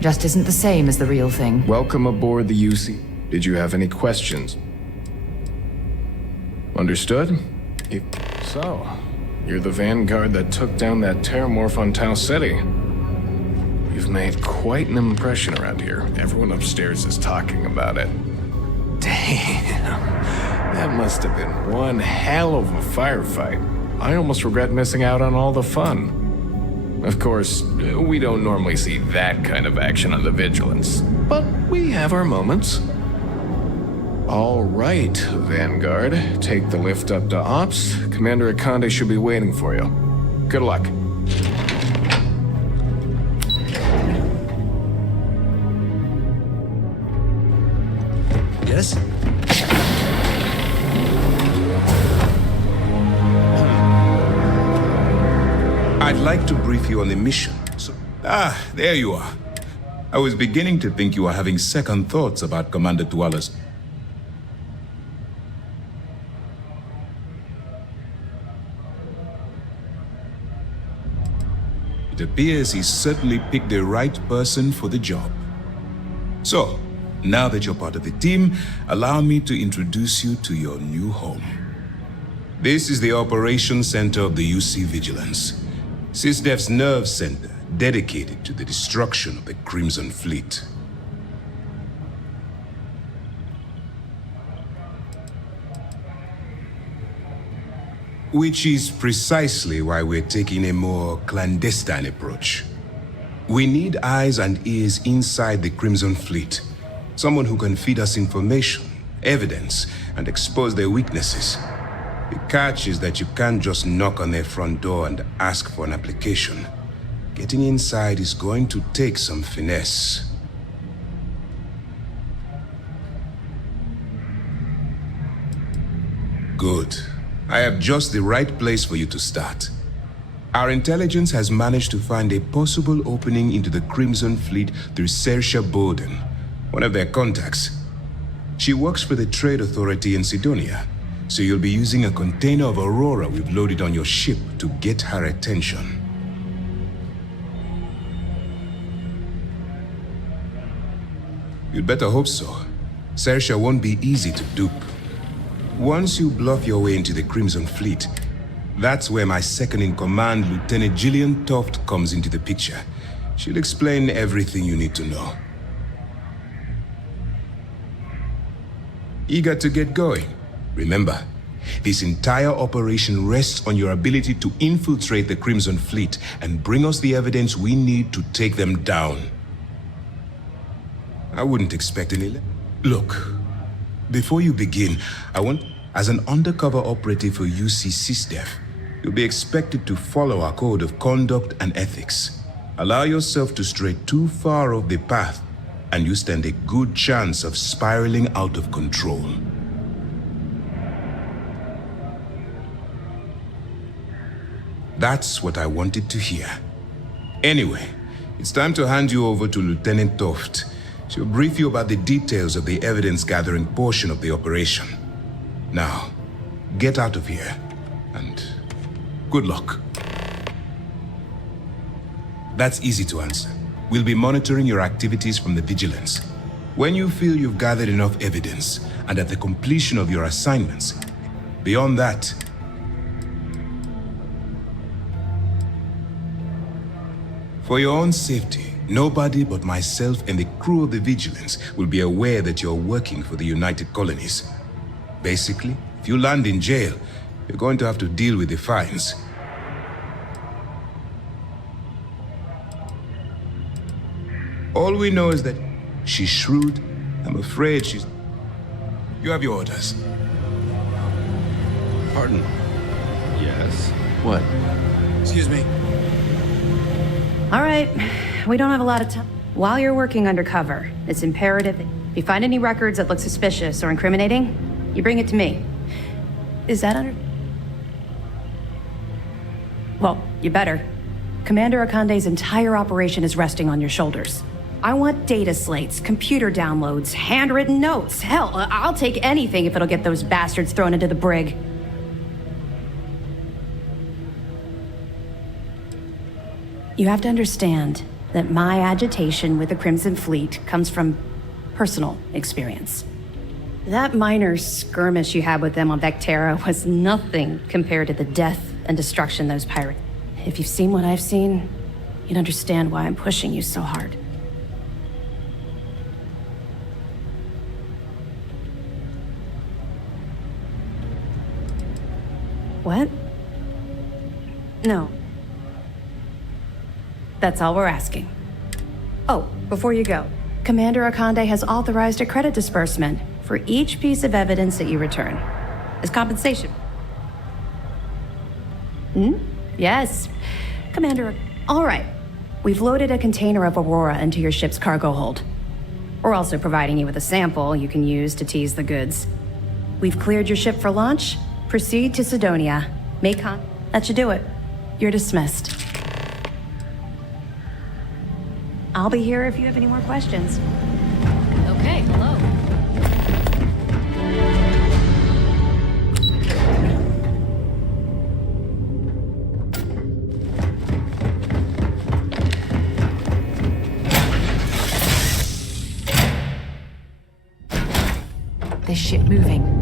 Just isn't the same as the real thing. Welcome aboard the UC. Did you have any questions? Understood? If so, you're the vanguard that took down that terramorph on Tau City. You've made quite an impression around here. Everyone upstairs is talking about it. Damn. That must have been one hell of a firefight. I almost regret missing out on all the fun. Of course, we don't normally see that kind of action on the Vigilance, but we have our moments. All right, Vanguard, take the lift up to Ops. Commander Akande should be waiting for you. Good luck. Yes? I'd like to brief you on the mission. There you are. I was beginning to think you were having second thoughts about Commander Tuala's. It appears he certainly picked the right person for the job. So, now that you're part of the team, allow me to introduce you to your new home. This is the Operations Center of the UC Vigilance, SysDef's nerve center dedicated to the destruction of the Crimson Fleet. Which is precisely why we're taking a more clandestine approach. We need eyes and ears inside the Crimson Fleet. Someone who can feed us information, evidence, and expose their weaknesses. The catch is that you can't just knock on their front door and ask for an application. Getting inside is going to take some finesse. Good. I have just the right place for you to start. Our intelligence has managed to find a possible opening into the Crimson Fleet through Saoirse Bowden, one of their contacts. She works for the Trade Authority in Sidonia, so you'll be using a container of Aurora we've loaded on your ship to get her attention. You'd better hope so. Saoirse won't be easy to dupe. Once you bluff your way into the Crimson Fleet, that's where my second-in-command, Lieutenant Gillian Toft, comes into the picture. She'll explain everything you need to know. Eager to get going? Remember, this entire operation rests on your ability to infiltrate the Crimson Fleet and bring us the evidence we need to take them down. I wouldn't expect any... Look, before you begin, as an undercover operative for UC SysDef, you'll be expected to follow our code of conduct and ethics. Allow yourself to stray too far off the path, and you stand a good chance of spiraling out of control. That's what I wanted to hear. Anyway, it's time to hand you over to Lieutenant Toft. She'll brief you about the details of the evidence-gathering portion of the operation. Now, get out of here, and good luck. That's easy to answer. We'll be monitoring your activities from the Vigilance. When you feel you've gathered enough evidence, and at the completion of your assignments, beyond that, for your own safety, nobody but myself and the crew of the Vigilance will be aware that you're working for the United Colonies. Basically, if you land in jail, you're going to have to deal with the fines. All we know is that she's shrewd. I'm afraid she's... You have your orders. Pardon? Yes? What? Excuse me. All right, we don't have a lot of time. While you're working undercover, it's imperative that if you find any records that look suspicious or incriminating, you bring it to me. Is that under... Well, you better. Commander Akande's entire operation is resting on your shoulders. I want data slates, computer downloads, handwritten notes. Hell, I'll take anything if it'll get those bastards thrown into the brig. You have to understand that my agitation with the Crimson Fleet comes from personal experience. That minor skirmish you had with them on Vectera was nothing compared to the death and destruction those pirates. If you've seen what I've seen, you'd understand why I'm pushing you so hard. What? No. That's all we're asking. Oh, before you go, Commander Akande has authorized a credit disbursement for each piece of evidence that you return. As compensation. Yes. Commander... All right. We've loaded a container of Aurora into your ship's cargo hold. We're also providing you with a sample you can use to tease the goods. We've cleared your ship for launch. Proceed to Sidonia. That should do it. You're dismissed. I'll be here if you have any more questions. Okay, hello. This ship moving.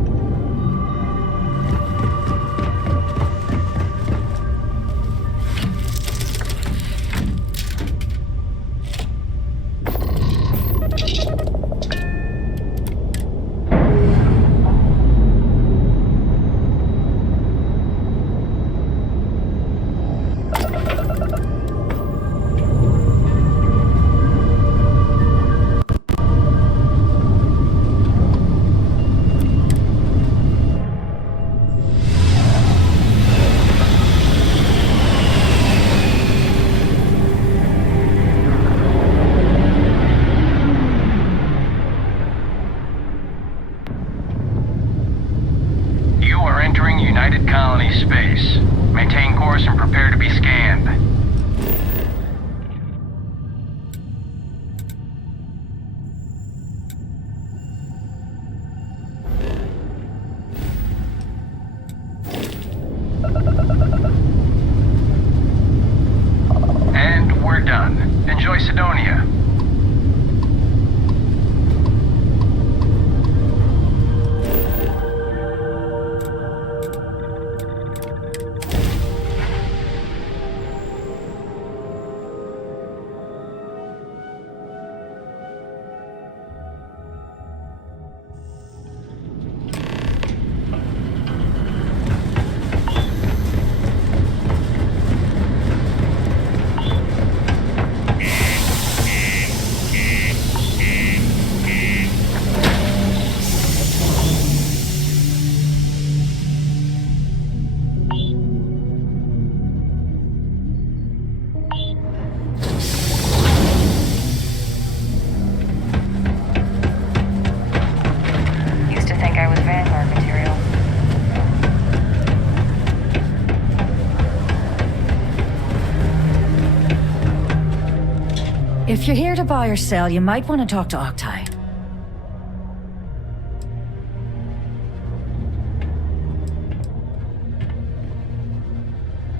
If you're here to buy or sell, you might want to talk to Octai.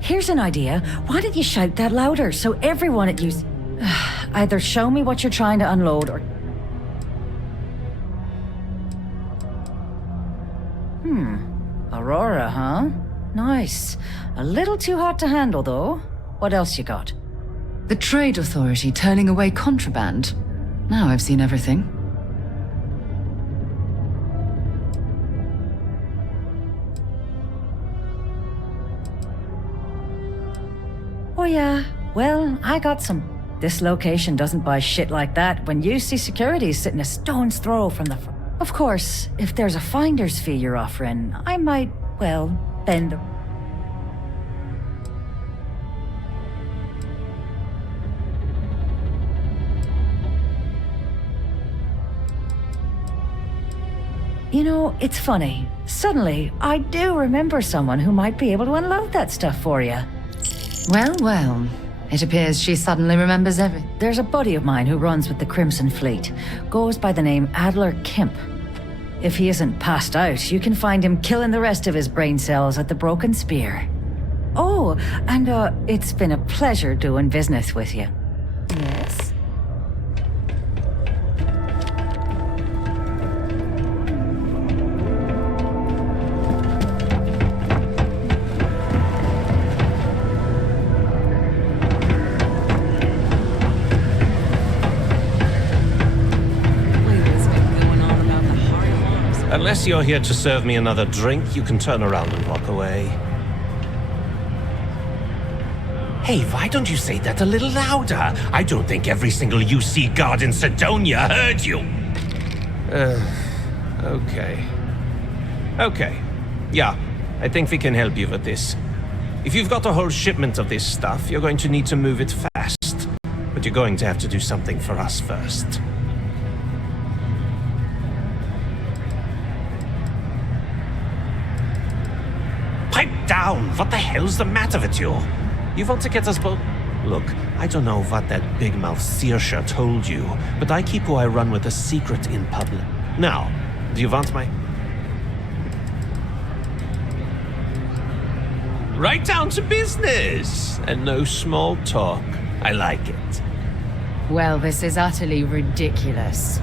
Here's an idea. Why don't you shout that louder so everyone at you... Either show me what you're trying to unload or... Aurora, huh? Nice. A little too hot to handle, though. What else you got? The Trade Authority turning away contraband. Now I've seen everything. Oh yeah, well, I got some. This location doesn't buy shit like that when UC Security's sitting a stone's throw from the... Of course, if there's a finder's fee you're offering, I might, well, bend the... You know, it's funny. Suddenly, I do remember someone who might be able to unload that stuff for you. Well, well. It appears she suddenly remembers everything. There's a buddy of mine who runs with the Crimson Fleet. Goes by the name Adler Kemp. If he isn't passed out, you can find him killing the rest of his brain cells at the Broken Spear. Oh, and it's been a pleasure doing business with you. Yes? Unless you're here to serve me another drink, you can turn around and walk away. Hey, why don't you say that a little louder? I don't think every single UC guard in Sidonia heard you. Okay. Okay. Yeah, I think we can help you with this. If you've got a whole shipment of this stuff, you're going to need to move it fast. But you're going to have to do something for us first. Pipe down! What the hell's the matter with you? You want to get us both... Look, I don't know what that big-mouth Saoirse told you, but I keep who I run with a secret in public. Now, do you want my... Right down to business! And no small talk. I like it. Well, this is utterly ridiculous.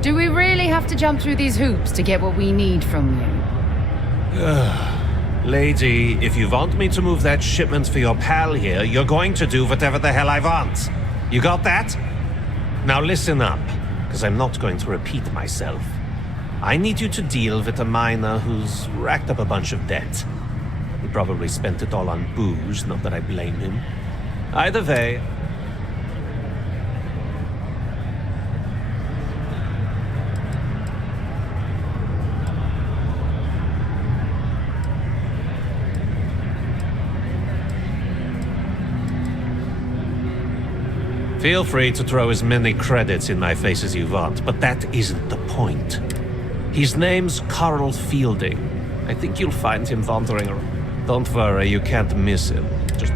Do we really have to jump through these hoops to get what we need from you? Lady, if you want me to move that shipment for your pal here, you're going to do whatever the hell I want. You got that? Now listen up, because I'm not going to repeat myself. I need you to deal with a miner who's racked up a bunch of debt. He probably spent it all on booze, not that I blame him. Either way... Feel free to throw as many credits in my face as you want, but that isn't the point. His name's Carl Fielding. I think you'll find him wandering around. Don't worry, you can't miss him. Just...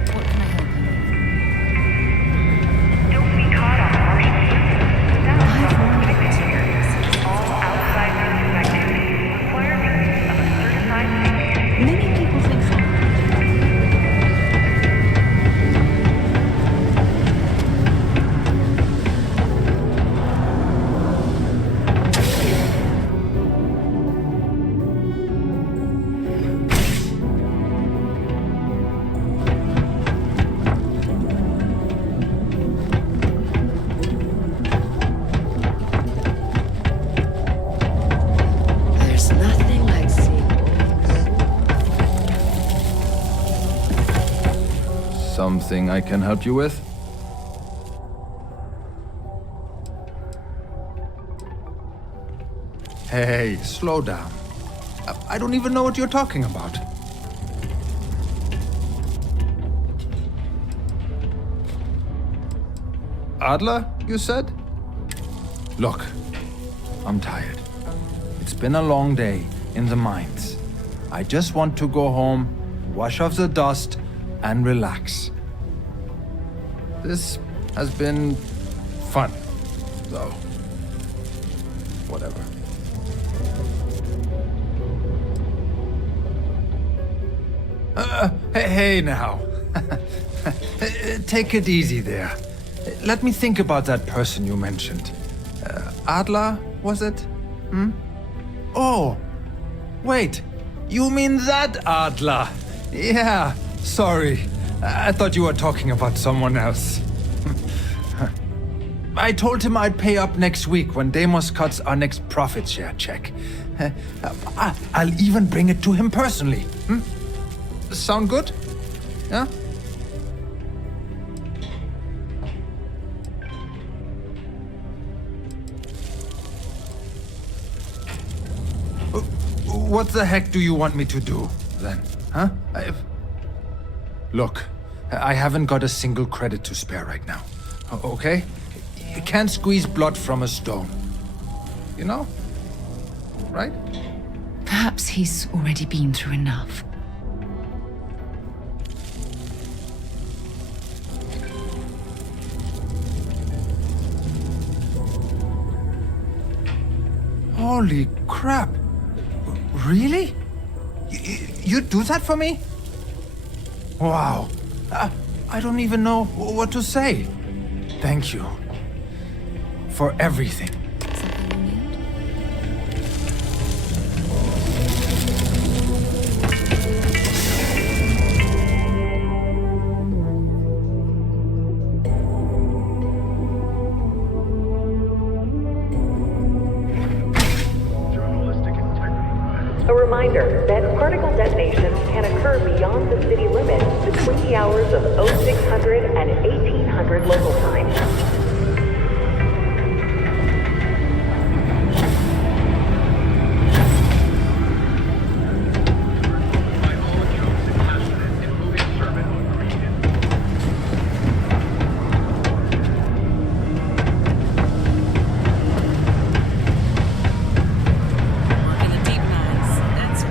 Something I can help you with? Hey, slow down. I don't even know what you're talking about. Adler, you said? Look, I'm tired. It's been a long day in the mines. I just want to go home, wash off the dust, and relax. This has been fun, though. Whatever. Hey now. Take it easy there. Let me think about that person you mentioned. Adler, was it? Oh, wait. You mean that Adler? Yeah, sorry. I thought you were talking about someone else. I told him I'd pay up next week when Deimos cuts our next profit share check. I'll even bring it to him personally. Sound good? Yeah? What the heck do you want me to do, then? Huh? Look, I haven't got a single credit to spare right now. Okay? You can't squeeze blood from a stone. You know? Right? Perhaps he's already been through enough. Holy crap. Really? You'd do that for me? Wow. I don't even know what to say. Thank you. For everything. A reminder reminder that particle detonations can occur beyond the city limits between the hours of 0600 and 1800 local time.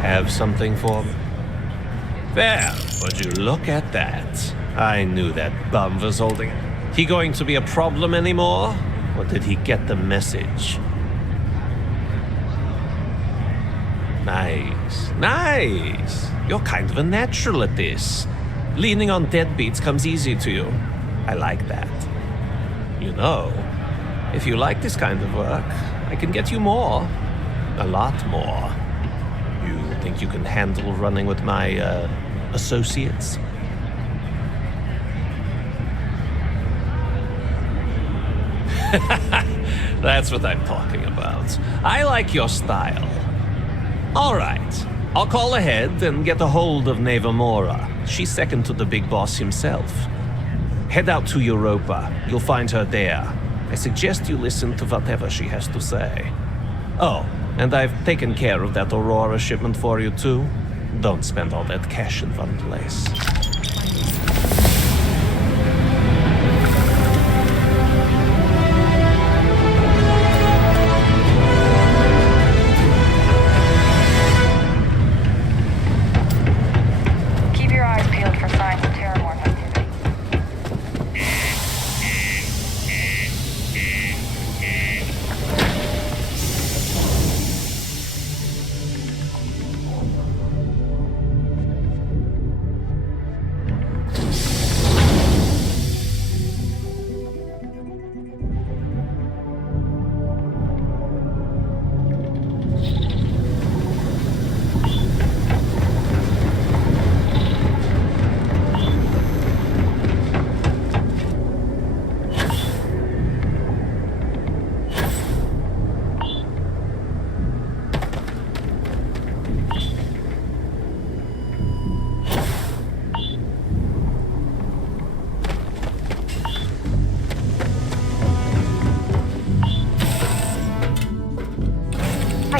Have something for me? There, would you look at that? I knew that bum was holding it. He going to be a problem anymore? Or did he get the message? Nice, nice. You're kind of a natural at this. Leaning on deadbeats comes easy to you. I like that. You know, if you like this kind of work, I can get you more. A lot more. You think you can handle running with my, associates? That's what I'm talking about. I like your style. All right. I'll call ahead and get a hold of Nevamora. She's second to the big boss himself. Head out to Europa. You'll find her there. I suggest you listen to whatever she has to say. Oh, and I've taken care of that Aurora shipment for you too. Don't spend all that cash in one place. Keep your eyes peeled for signs of terramorph activity.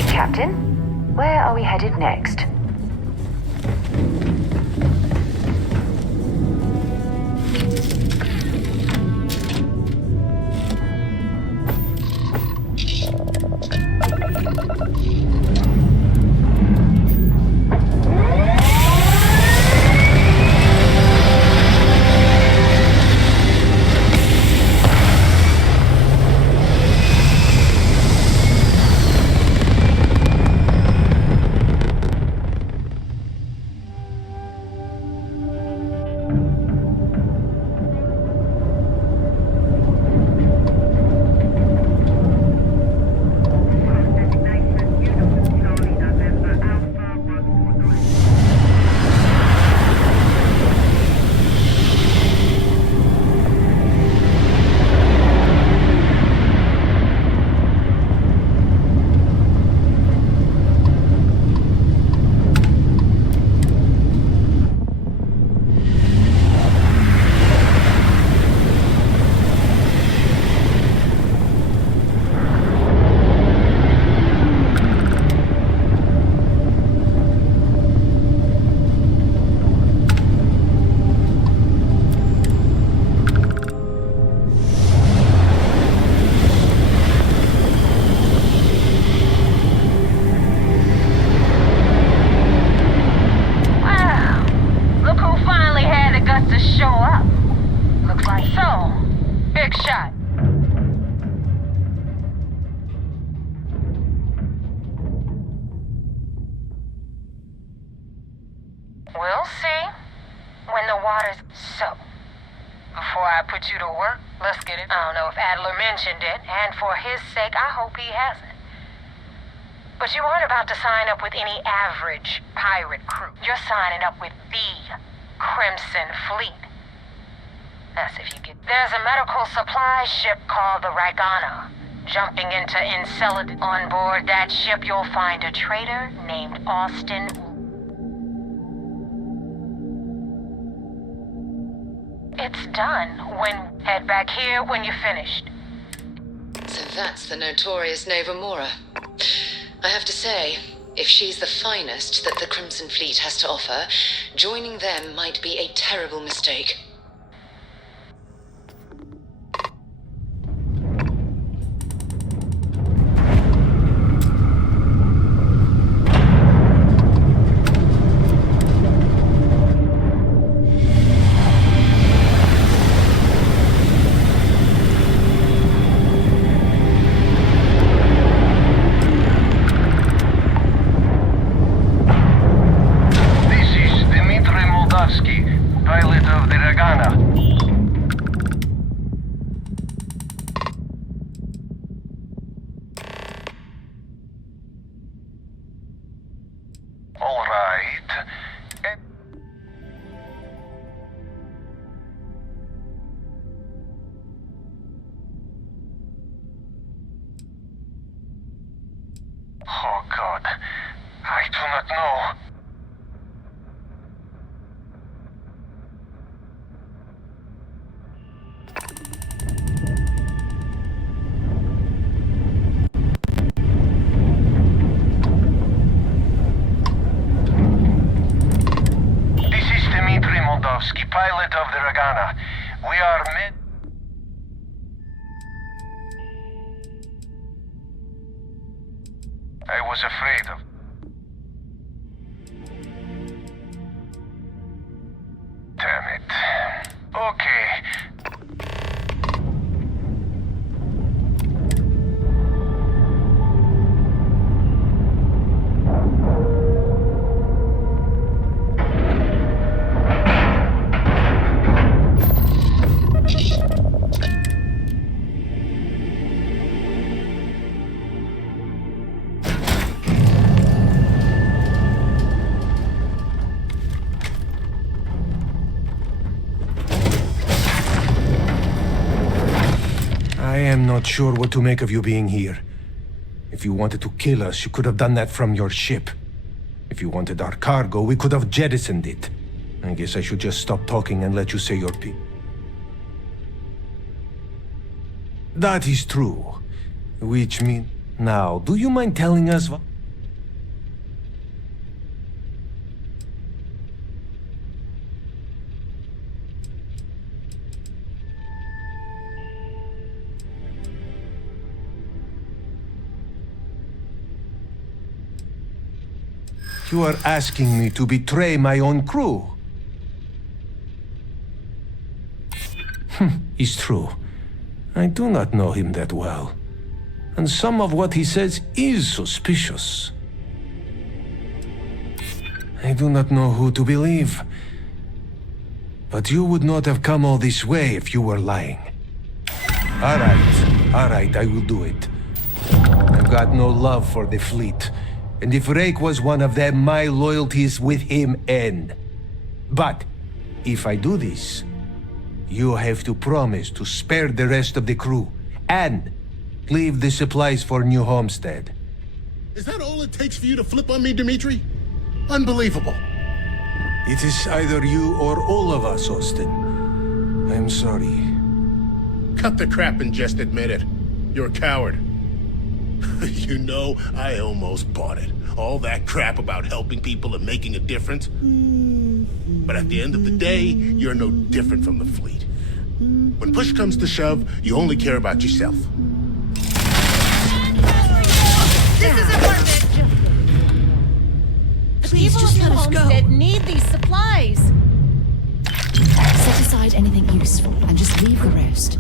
Captain, where are we headed next? We'll see. When the water's so. Before I put you to work, let's get it. I don't know if Adler mentioned it, and for his sake, I hope he hasn't. But you aren't about to sign up with any average pirate crew. You're signing up with the Crimson Fleet. That's if you get... There's a medical supply ship called the Ragana, jumping into Enceladus. On board that ship, you'll find a traitor named Austin. It's done. Head back here when you're finished. So that's the notorious Nova Mora. I have to say, if she's the finest that the Crimson Fleet has to offer, joining them might be a terrible mistake. Pilot of the Ragana. All right. Oh God, I do not know. Pilot of the Ragana. We are I was afraid of. Damn it. Okay. I'm not sure what to make of you being here. If you wanted to kill us, you could have done that from your ship. If you wanted our cargo, we could have jettisoned it. I guess I should just stop talking and let you say your piece. That is true. Which means... Now, do you mind telling us what... You are asking me to betray my own crew. It's true. I do not know him that well. And some of what he says is suspicious. I do not know who to believe. But you would not have come all this way if you were lying. All right, I will do it. I've got no love for the fleet. And if Rake was one of them, my loyalties with him end. But if I do this, you have to promise to spare the rest of the crew and leave the supplies for New Homestead. Is that all it takes for you to flip on me, Dimitri? Unbelievable. It is either you or all of us, Austin. I'm sorry. Cut the crap and just admit it. You're a coward. You know, I almost bought it. All that crap about helping people and making a difference. But at the end of the day, you're no different from the fleet. When push comes to shove, you only care about yourself. This isn't worth it! Please, People just of let New us go. Homestead need these supplies. Set aside anything useful and just leave the rest.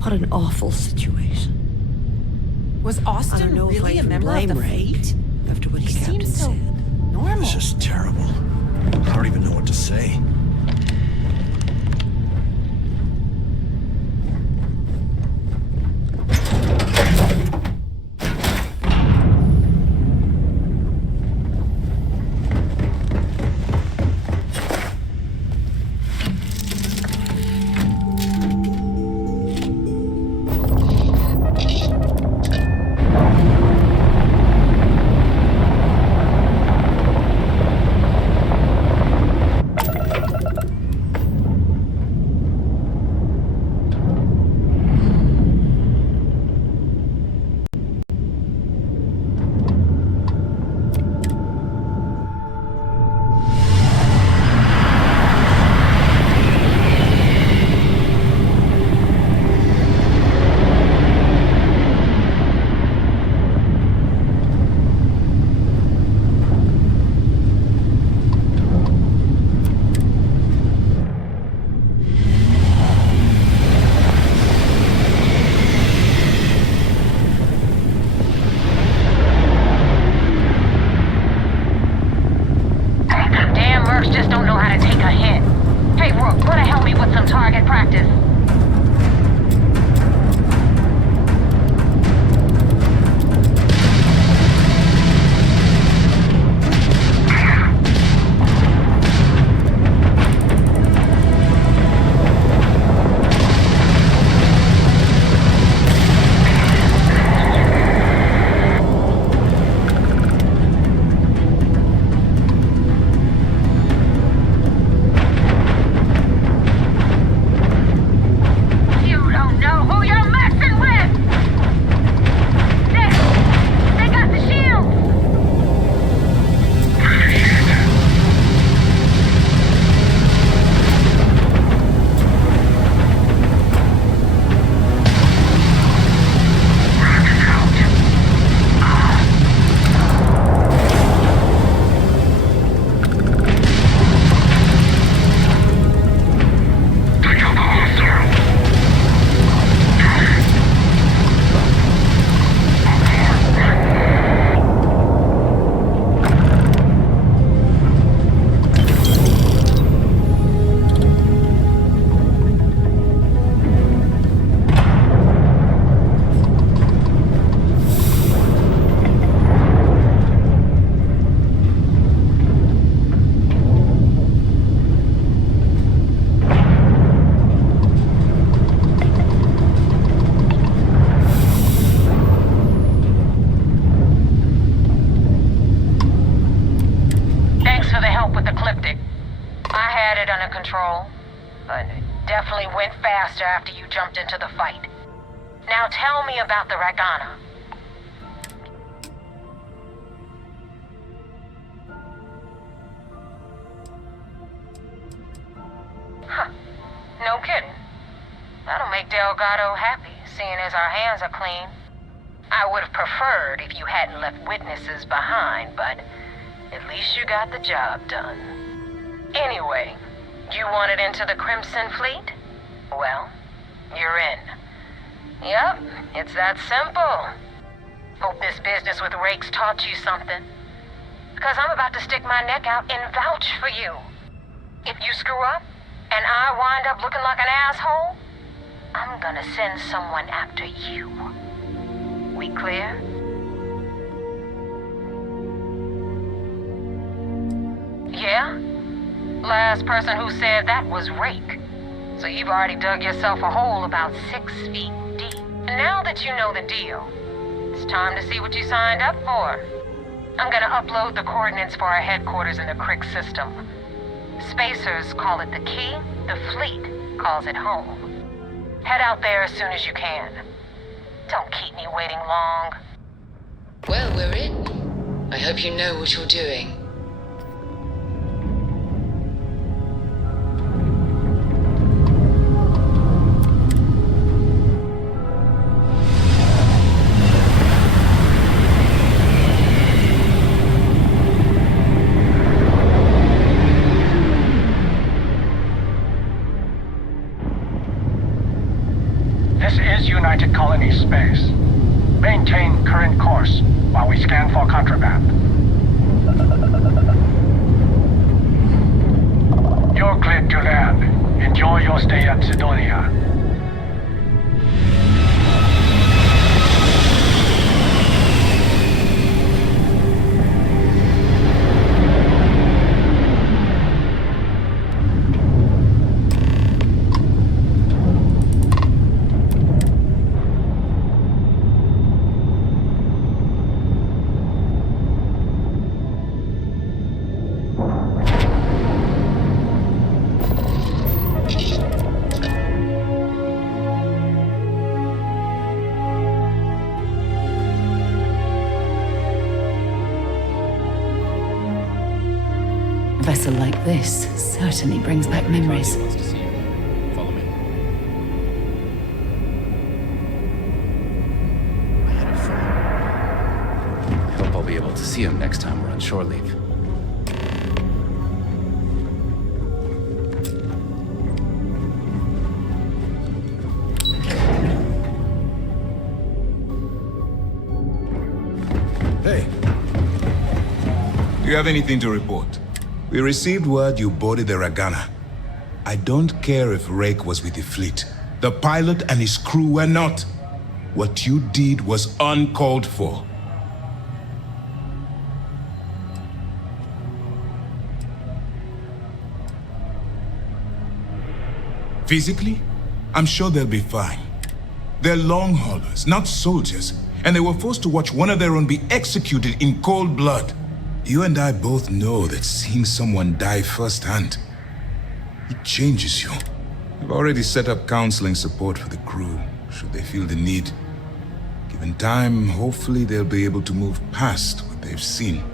What an awful situation. Was I don't Austin know if I really a even member of blame the Rake fleet? after what He the captain seems so said. normal. It's just terrible. I don't even know what to say. control, but it definitely went faster after you jumped into the fight. Now tell me about the Ragana. Huh. No kidding. That'll make Delgado happy, seeing as our hands are clean. I would have preferred if you hadn't left witnesses behind, but at least you got the job done. Anyway, you wanted into the Crimson Fleet? Well, you're in. Yep, it's that simple. Hope this business with Rakes taught you something. Because I'm about to stick my neck out and vouch for you. If you screw up, and I wind up looking like an asshole, I'm gonna send someone after you. We clear? Yeah? Last person who said that was Rake. So you've already dug yourself a hole about 6 feet deep. And now that you know the deal, it's time to see what you signed up for. I'm gonna upload the coordinates for our headquarters in the Crick system. Spacers call it the key, the fleet calls it home. Head out there as soon as you can. Don't keep me waiting long. Well, we're in. I hope you know what you're doing. United Colony space. Maintain current course while we scan for contraband. You're cleared to land. Enjoy your stay at Sidonia. A vessel like this certainly brings back memories. Wants to see you. Follow me. I had a friend. I hope I'll be able to see him next time we're on shore leave. Hey. Do you have anything to report? We received word you boarded the Ragana. I don't care if Rake was with the fleet. The pilot and his crew were not. What you did was uncalled for. Physically, I'm sure they'll be fine. They're long haulers, not soldiers, and they were forced to watch one of their own be executed in cold blood. You and I both know that seeing someone die firsthand, it changes you. We've already set up counseling support for the crew, should they feel the need. Given time, hopefully they'll be able to move past what they've seen.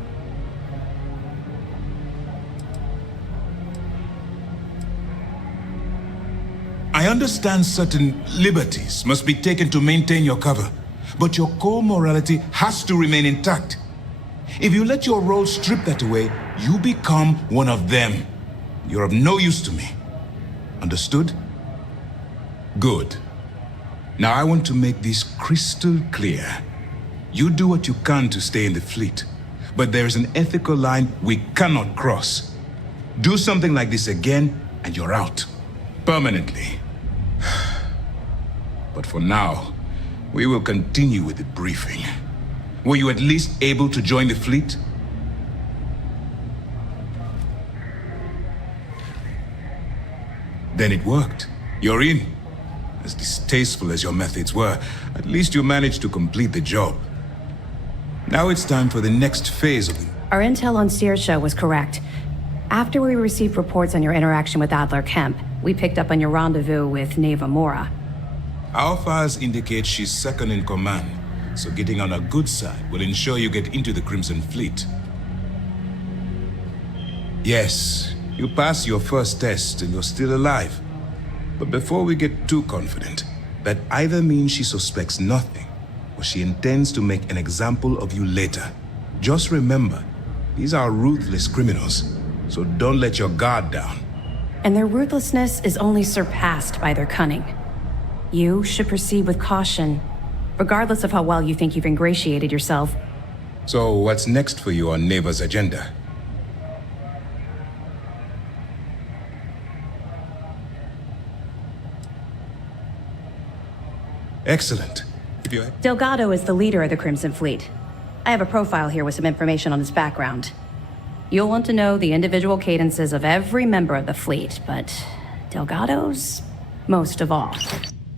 I understand certain liberties must be taken to maintain your cover, but your core morality has to remain intact. If you let your role strip that away, you become one of them. You're of no use to me. Understood? Good. Now I want to make this crystal clear. You do what you can to stay in the fleet, but there's an ethical line we cannot cross. Do something like this again, and you're out. Permanently. But for now, we will continue with the briefing. Were you at least able to join the fleet? Then it worked. You're in. As distasteful as your methods were, at least you managed to complete the job. Now it's time for the next phase of the... Our intel on Searsha was correct. After we received reports on your interaction with Adler Kemp, we picked up on your rendezvous with Neva Mora. Our files indicate she's second in command, so getting on her good side will ensure you get into the Crimson Fleet. Yes, you passed your first test and you're still alive. But before we get too confident, that either means she suspects nothing, or she intends to make an example of you later. Just remember, these are ruthless criminals, so don't let your guard down. And their ruthlessness is only surpassed by their cunning. You should proceed with caution, regardless of how well you think you've ingratiated yourself. So what's next for you on Neva's agenda? Excellent. Delgado is the leader of the Crimson Fleet. I have a profile here with some information on his background. You'll want to know the individual cadences of every member of the fleet, but Delgado's most of all.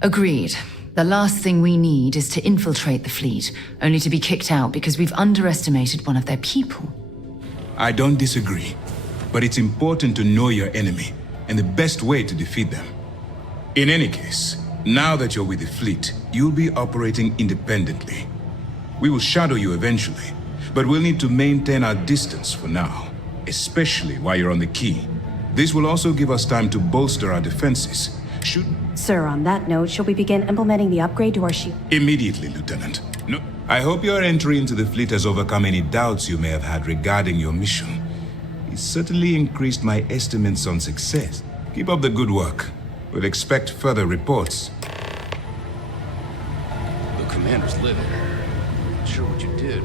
Agreed. The last thing we need is to infiltrate the fleet, only to be kicked out because we've underestimated one of their people. I don't disagree, but it's important to know your enemy and the best way to defeat them. In any case, now that you're with the fleet, you'll be operating independently. We will shadow you eventually, but we'll need to maintain our distance for now, especially while you're on the key. This will also give us time to bolster our defenses. Sir, on that note, shall we begin implementing the upgrade to our shield? Immediately, Lieutenant. No, I hope your entry into the fleet has overcome any doubts you may have had regarding your mission. It certainly increased my estimates on success. Keep up the good work. We'll expect further reports. The commander's livid. Not sure what you did.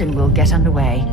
And we'll get underway.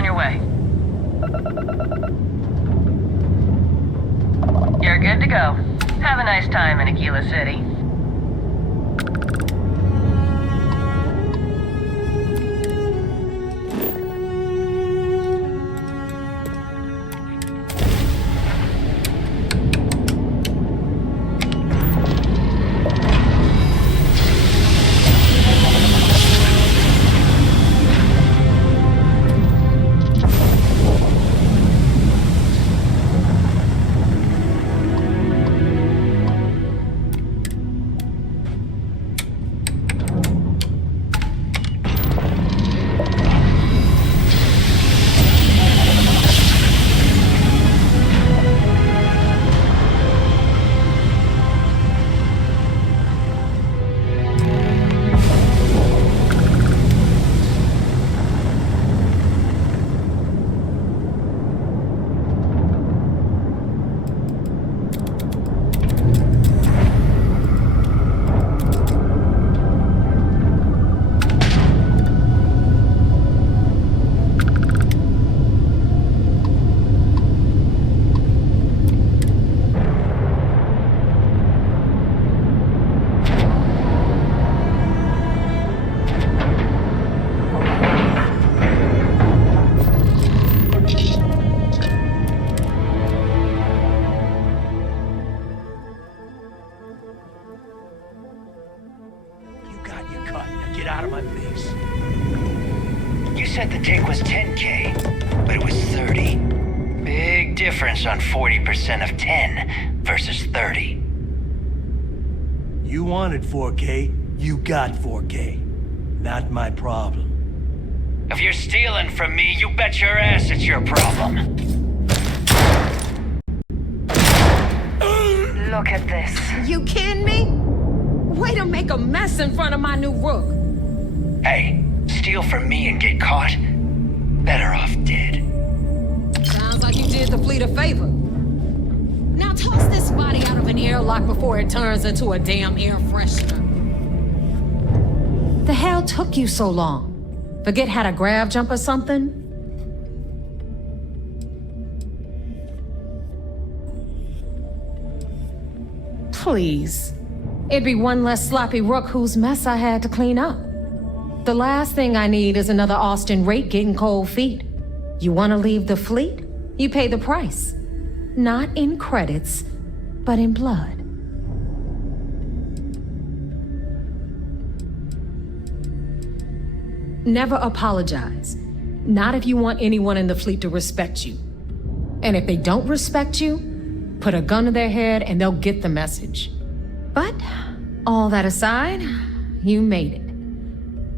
On your way. You're good to go. Have a nice time in Aquila City. said the take was 10K, but it was 30. Big difference on 40% of 10 versus 30. You wanted 4K, you got 4K. Not my problem. If you're stealing from me, you bet your ass it's your problem. Look at this. You kidding me? Way to make a mess in front of my new rook. Hey, steal from me and get caught? Better off dead. Sounds like you did the fleet a favor. Now toss this body out of an airlock before it turns into a damn air freshener. The hell took you so long? Forget how to grab jump or something? Please. It'd be one less sloppy rook whose mess I had to clean up. The last thing I need is another Austin rate getting cold feet. You want to leave the fleet? You pay the price. Not in credits, but in blood. Never apologize. Not if you want anyone in the fleet to respect you. And if they don't respect you, put a gun to their head and they'll get the message. But, all that aside, you made it.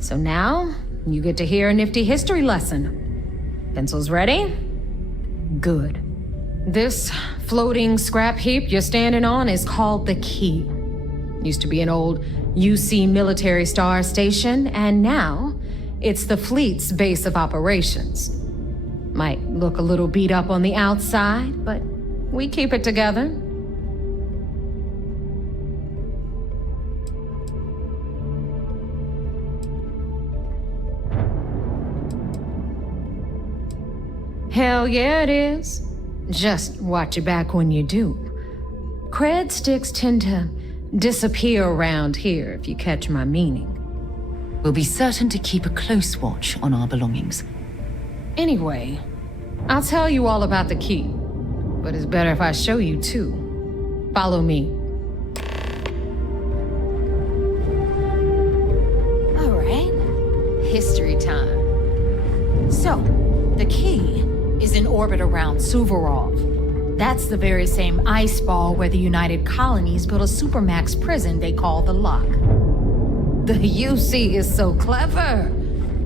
So now, you get to hear a nifty history lesson. Pencils ready? Good. This floating scrap heap you're standing on is called the Key. Used to be an old UC military star station, and now it's the fleet's base of operations. Might look a little beat up on the outside, but we keep it together. Hell yeah, it is. Just watch your back when you do. Cred sticks tend to disappear around here, if you catch my meaning. We'll be certain to keep a close watch on our belongings. Anyway, I'll tell you all about the Key, but it's better if I show you too. Follow me. All right, history time. So, the Key is in orbit around Suvorov. That's the very same ice ball where the United Colonies built a supermax prison they call the Lock. The UC is so clever.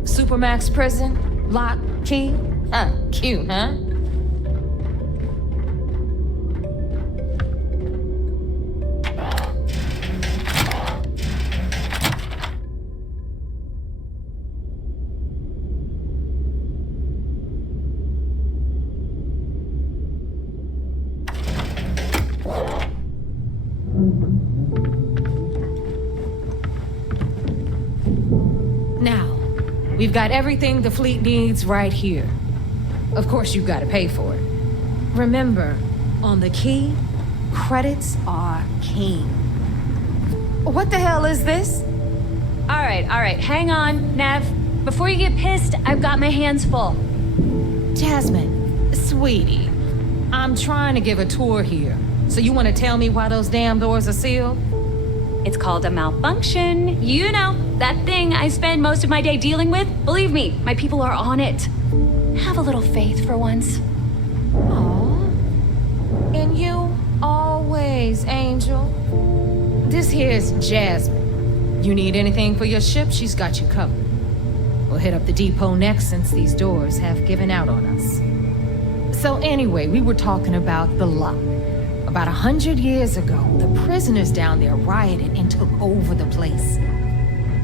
Supermax prison, Lock, Key. Cute, huh? Now, we've got everything the fleet needs right here. Of course, you've got to pay for it. Remember, on the key, credits are king. What the hell is this? All right, hang on, Nev. Before you get pissed, I've got my hands full. Jasmine, sweetie, I'm trying to give a tour here. So you want to tell me why those damn doors are sealed? It's called a malfunction. You know, that thing I spend most of my day dealing with. Believe me, my people are on it. Have a little faith for once. Aww. And you always, Angel. This here's Jasmine. You need anything for your ship, she's got you covered. We'll hit up the depot next since these doors have given out on us. So anyway, we were talking about the lock. About 100 years ago, the prisoners down there rioted and took over the place.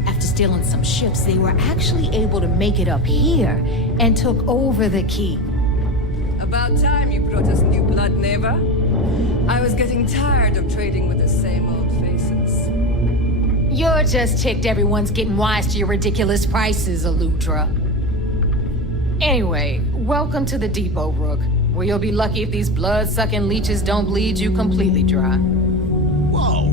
After stealing some ships, they were actually able to make it up here and took over the key. About time you brought us new blood, Neva. I was getting tired of trading with the same old faces. You're just ticked everyone's getting wise to your ridiculous prices, Aludra. Anyway, welcome to the depot, Rook, where you'll be lucky if these blood-sucking leeches don't bleed you completely dry. Whoa.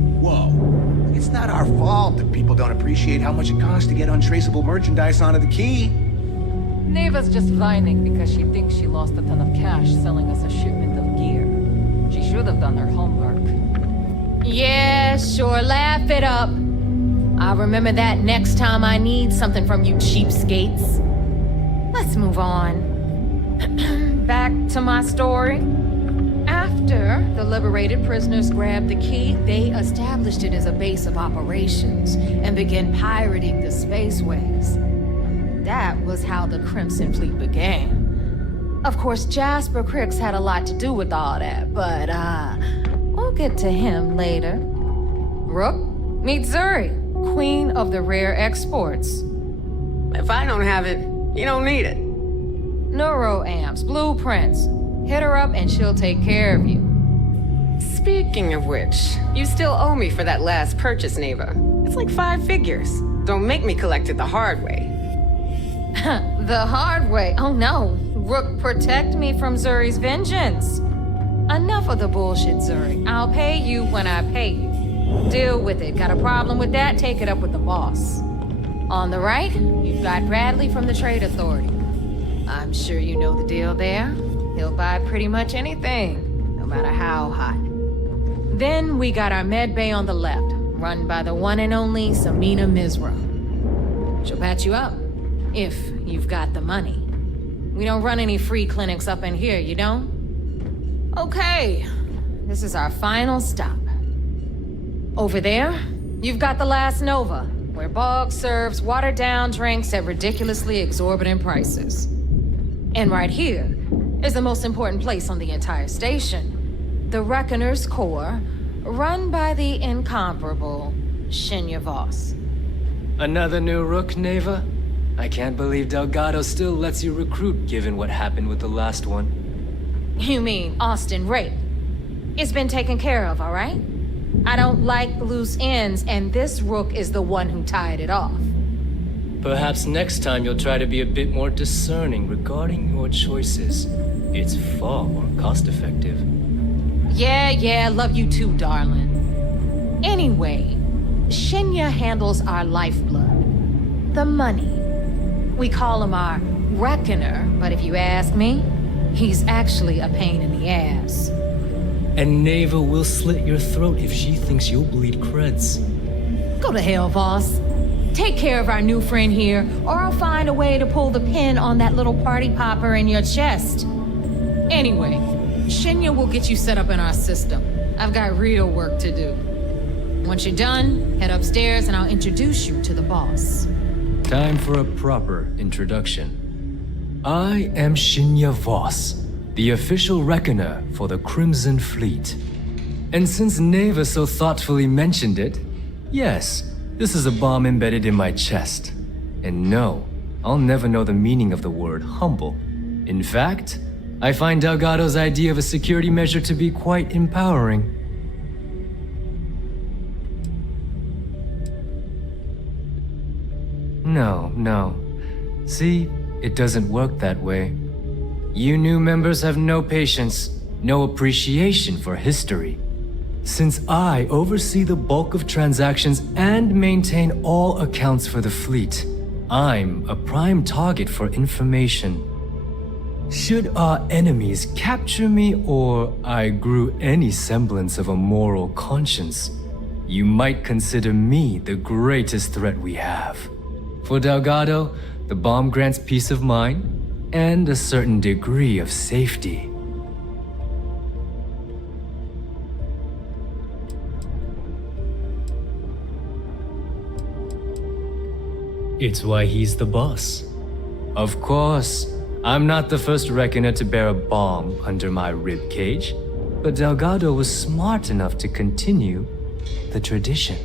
It's not our fault that people don't appreciate how much it costs to get untraceable merchandise onto the key. Neva's just whining because she thinks she lost a ton of cash selling us a shipment of gear. She should have done her homework. Yeah, sure, laugh it up. I'll remember that next time I need something from you cheapskates. Let's move on. Back to my story. After the liberated prisoners grabbed the key, they established it as a base of operations and began pirating the spaceways. That was how the Crimson Fleet began. Of course, Jasper Cricks had a lot to do with all that, but we'll get to him later. Rook, meet Zuri, Queen of the Rare Exports. If I don't have it, you don't need it. Neuroamps, blueprints. Hit her up and she'll take care of you. Speaking of which, you still owe me for that last purchase, Neva. It's like 5 figures. Don't make me collect it the hard way. The hard way? Oh no. Rook, protect me from Zuri's vengeance. Enough of the bullshit, Zuri. I'll pay you when I pay you. Deal with it. Got a problem with that? Take it up with the boss. On the right, you've got Bradley from the Trade Authority. I'm sure you know the deal there. He'll buy pretty much anything, no matter how hot. Then we got our med bay on the left, run by the one and only Samina Mizra. She'll patch you up, if you've got the money. We don't run any free clinics up in here, you don't? Okay, this is our final stop. Over there, you've got the Last Nova, where Bog serves watered-down drinks at ridiculously exorbitant prices. And right here is the most important place on the entire station, the Reckoner's Core, run by the incomparable Shinya Voss. Another new Rook, Neva? I can't believe Delgado still lets you recruit, given what happened with the last one. You mean Austin Rape? It's been taken care of, all right? I don't like loose ends, and this Rook is the one who tied it off. Perhaps next time you'll try to be a bit more discerning regarding your choices. It's far more cost-effective. Yeah, love you too, darling. Anyway, Shinya handles our lifeblood. The money. We call him our Reckoner, but if you ask me, he's actually a pain in the ass. And Neva will slit your throat if she thinks you'll bleed creds. Go to hell, Voss. Take care of our new friend here, or I'll find a way to pull the pin on that little party popper in your chest. Anyway, Shinya will get you set up in our system. I've got real work to do. Once you're done, head upstairs and I'll introduce you to the boss. Time for a proper introduction. I am Shinya Voss, the official reckoner for the Crimson Fleet. And since Neva so thoughtfully mentioned it, yes, this is a bomb embedded in my chest. And no, I'll never know the meaning of the word humble. In fact, I find Delgado's idea of a security measure to be quite empowering. No. See, it doesn't work that way. You new members have no patience, no appreciation for history. Since I oversee the bulk of transactions and maintain all accounts for the fleet, I'm a prime target for information. Should our enemies capture me or I grew any semblance of a moral conscience, you might consider me the greatest threat we have. For Delgado, the bomb grants peace of mind and a certain degree of safety. It's why he's the boss. Of course, I'm not the first reckoner to bear a bomb under my ribcage, but Delgado was smart enough to continue the tradition.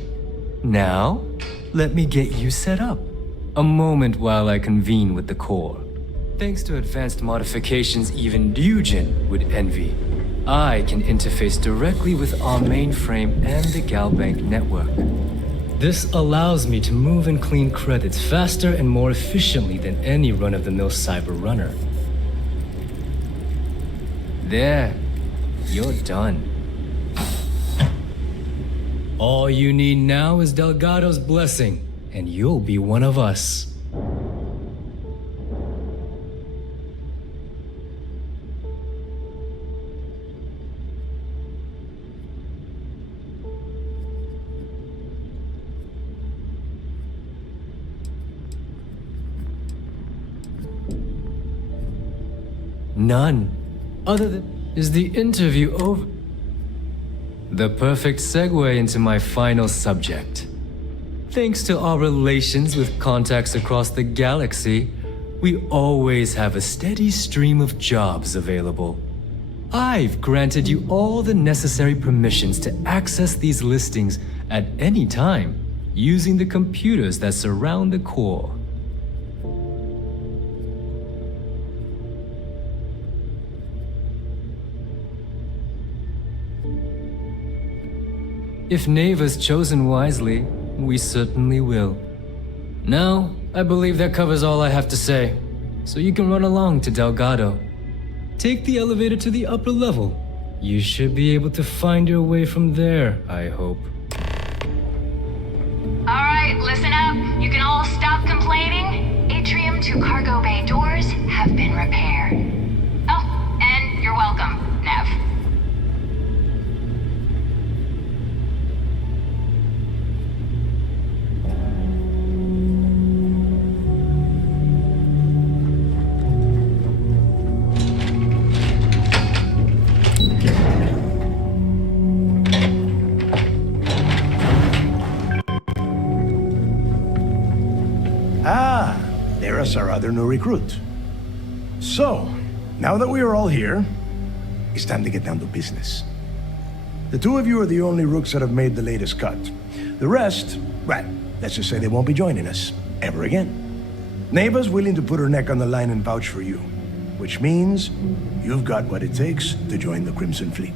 Now, let me get you set up. A moment while I convene with the core. Thanks to advanced modifications even Dujin would envy, I can interface directly with our mainframe and the Galbank network. This allows me to move and clean credits faster and more efficiently than any run-of-the-mill cyber runner. There, you're done. All you need now is Delgado's blessing, and you'll be one of us. None. Other than... Is the interview over? The perfect segue into my final subject. Thanks to our relations with contacts across the galaxy, we always have a steady stream of jobs available. I've granted you all the necessary permissions to access these listings at any time, using the computers that surround the core. If Neva's chosen wisely, we certainly will. Now, I believe that covers all I have to say, so you can run along to Delgado. Take the elevator to the upper level. You should be able to find your way from there, I hope. Alright, listen up. You can all stop complaining. Atrium to cargo bay doors have been repaired. Oh, and you're welcome, Nev. There's our other new recruit. So, now that we are all here, it's time to get down to business. The two of you are the only rooks that have made the latest cut. The rest, well, let's just say they won't be joining us ever again. Neva's willing to put her neck on the line and vouch for you, which means you've got what it takes to join the Crimson Fleet.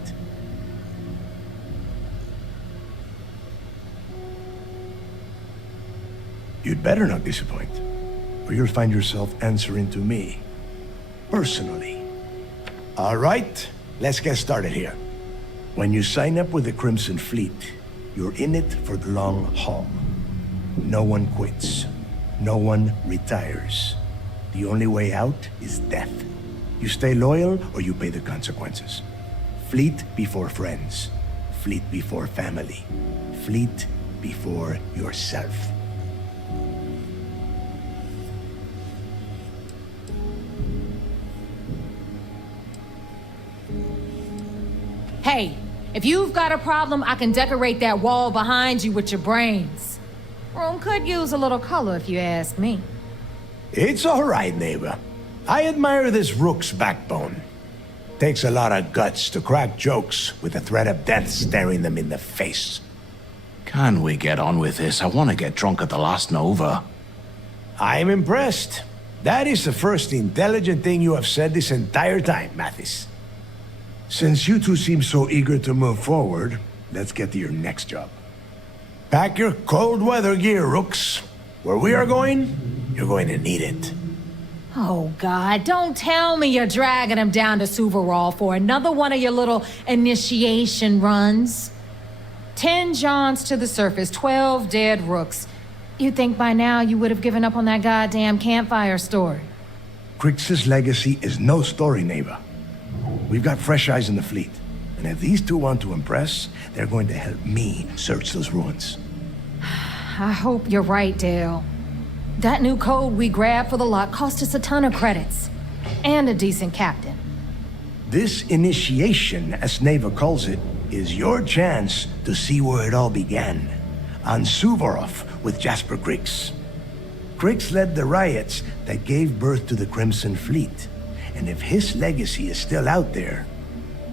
You'd better not disappoint, or you'll find yourself answering to me, personally. All right, let's get started here. When you sign up with the Crimson Fleet, you're in it for the long haul. No one quits. No one retires. The only way out is death. You stay loyal or you pay the consequences. Fleet before friends. Fleet before family. Fleet before yourself. Hey, if you've got a problem, I can decorate that wall behind you with your brains. Room could use a little color if you ask me. It's all right, neighbor. I admire this rook's backbone. Takes a lot of guts to crack jokes with the threat of death staring them in the face. Can we get on with this? I want to get drunk at the last Nova. I'm impressed. That is the first intelligent thing you have said this entire time, Mathis. Since you two seem so eager to move forward, let's get to your next job. Pack your cold weather gear, rooks. Where we are going, you're going to need it. Oh, God, don't tell me you're dragging him down to Suvarall for another one of your little initiation runs. 10 Johns to the surface, 12 dead rooks. You'd think by now you would have given up on that goddamn campfire story. Crix's legacy is no story, neighbor. We've got fresh eyes in the fleet. And if these two want to impress, they're going to help me search those ruins. I hope you're right, Dale. That new code we grabbed for the lot cost us a ton of credits. And a decent captain. This initiation, as Neva calls it, is your chance to see where it all began. On Suvorov with Jasper Crix. Crix led the riots that gave birth to the Crimson Fleet. And if his legacy is still out there,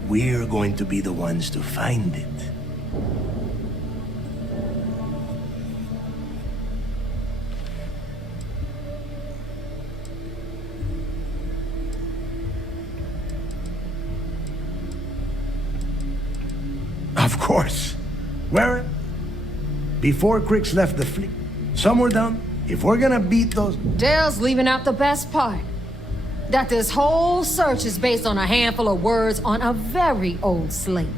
we're going to be the ones to find it. Of course. Where? Before Crix left the fleet. Somewhere down. If we're gonna beat those... Dale's leaving out the best part. That this whole search is based on a handful of words on a very old slate.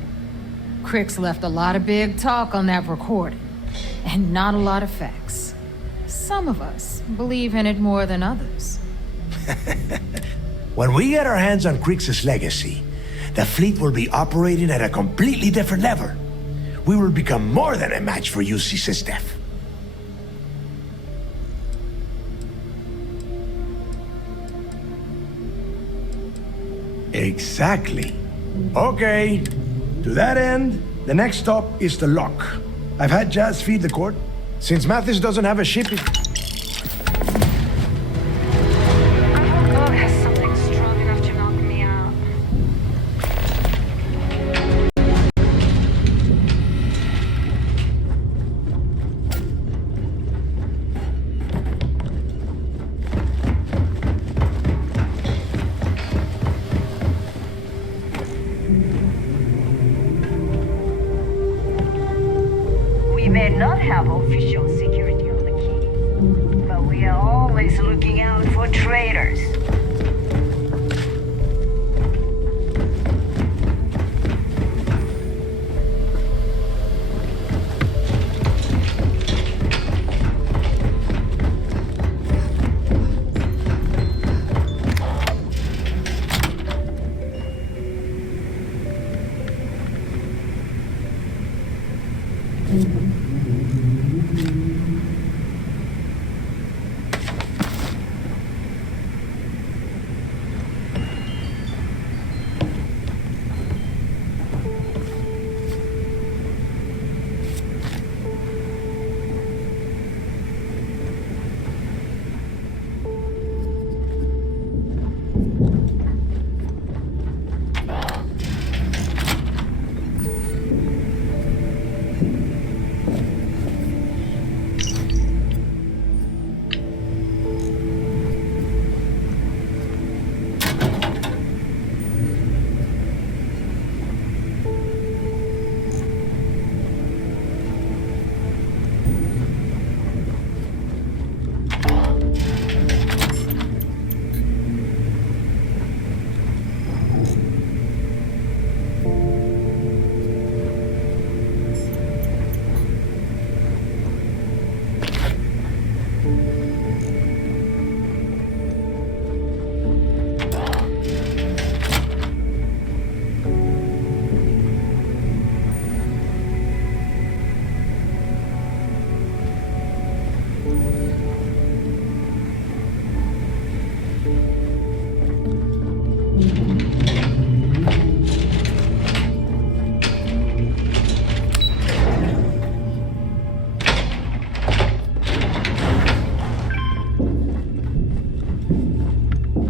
Crix left a lot of big talk on that recording. And not a lot of facts. Some of us believe in it more than others. When we get our hands on Crix's legacy, the fleet will be operating at a completely different level. We will become more than a match for UC Sistef. Exactly. Okay. To that end, the next stop is the lock. I've had Jazz feed the court. Since Mathis doesn't have a ship, God has something strong enough to knock me out. We may not have official security on the key, but we are always looking out for traitors.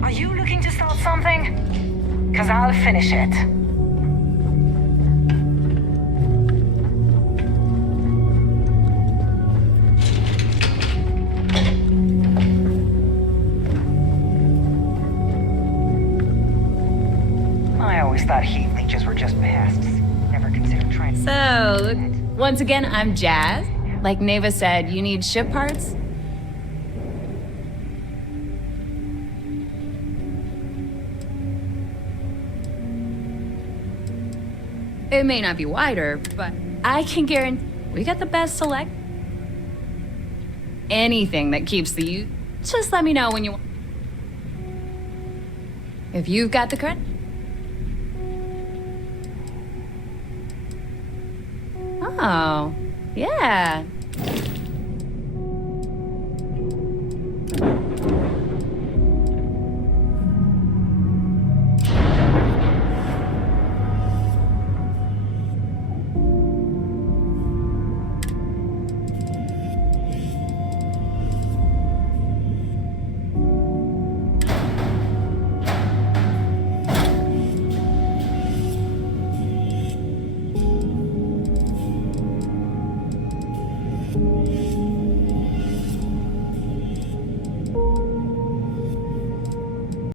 Are you looking to start something? 'Cause I'll finish it. I always thought heat leeches were just pests. Never considered trying. So, once again, I'm Jazz. Like Neva said, you need ship parts? It may not be wider, but I can guarantee we got the best select. Anything that keeps the youth. Just let me know when you want. If you've got the credit. Oh, yeah.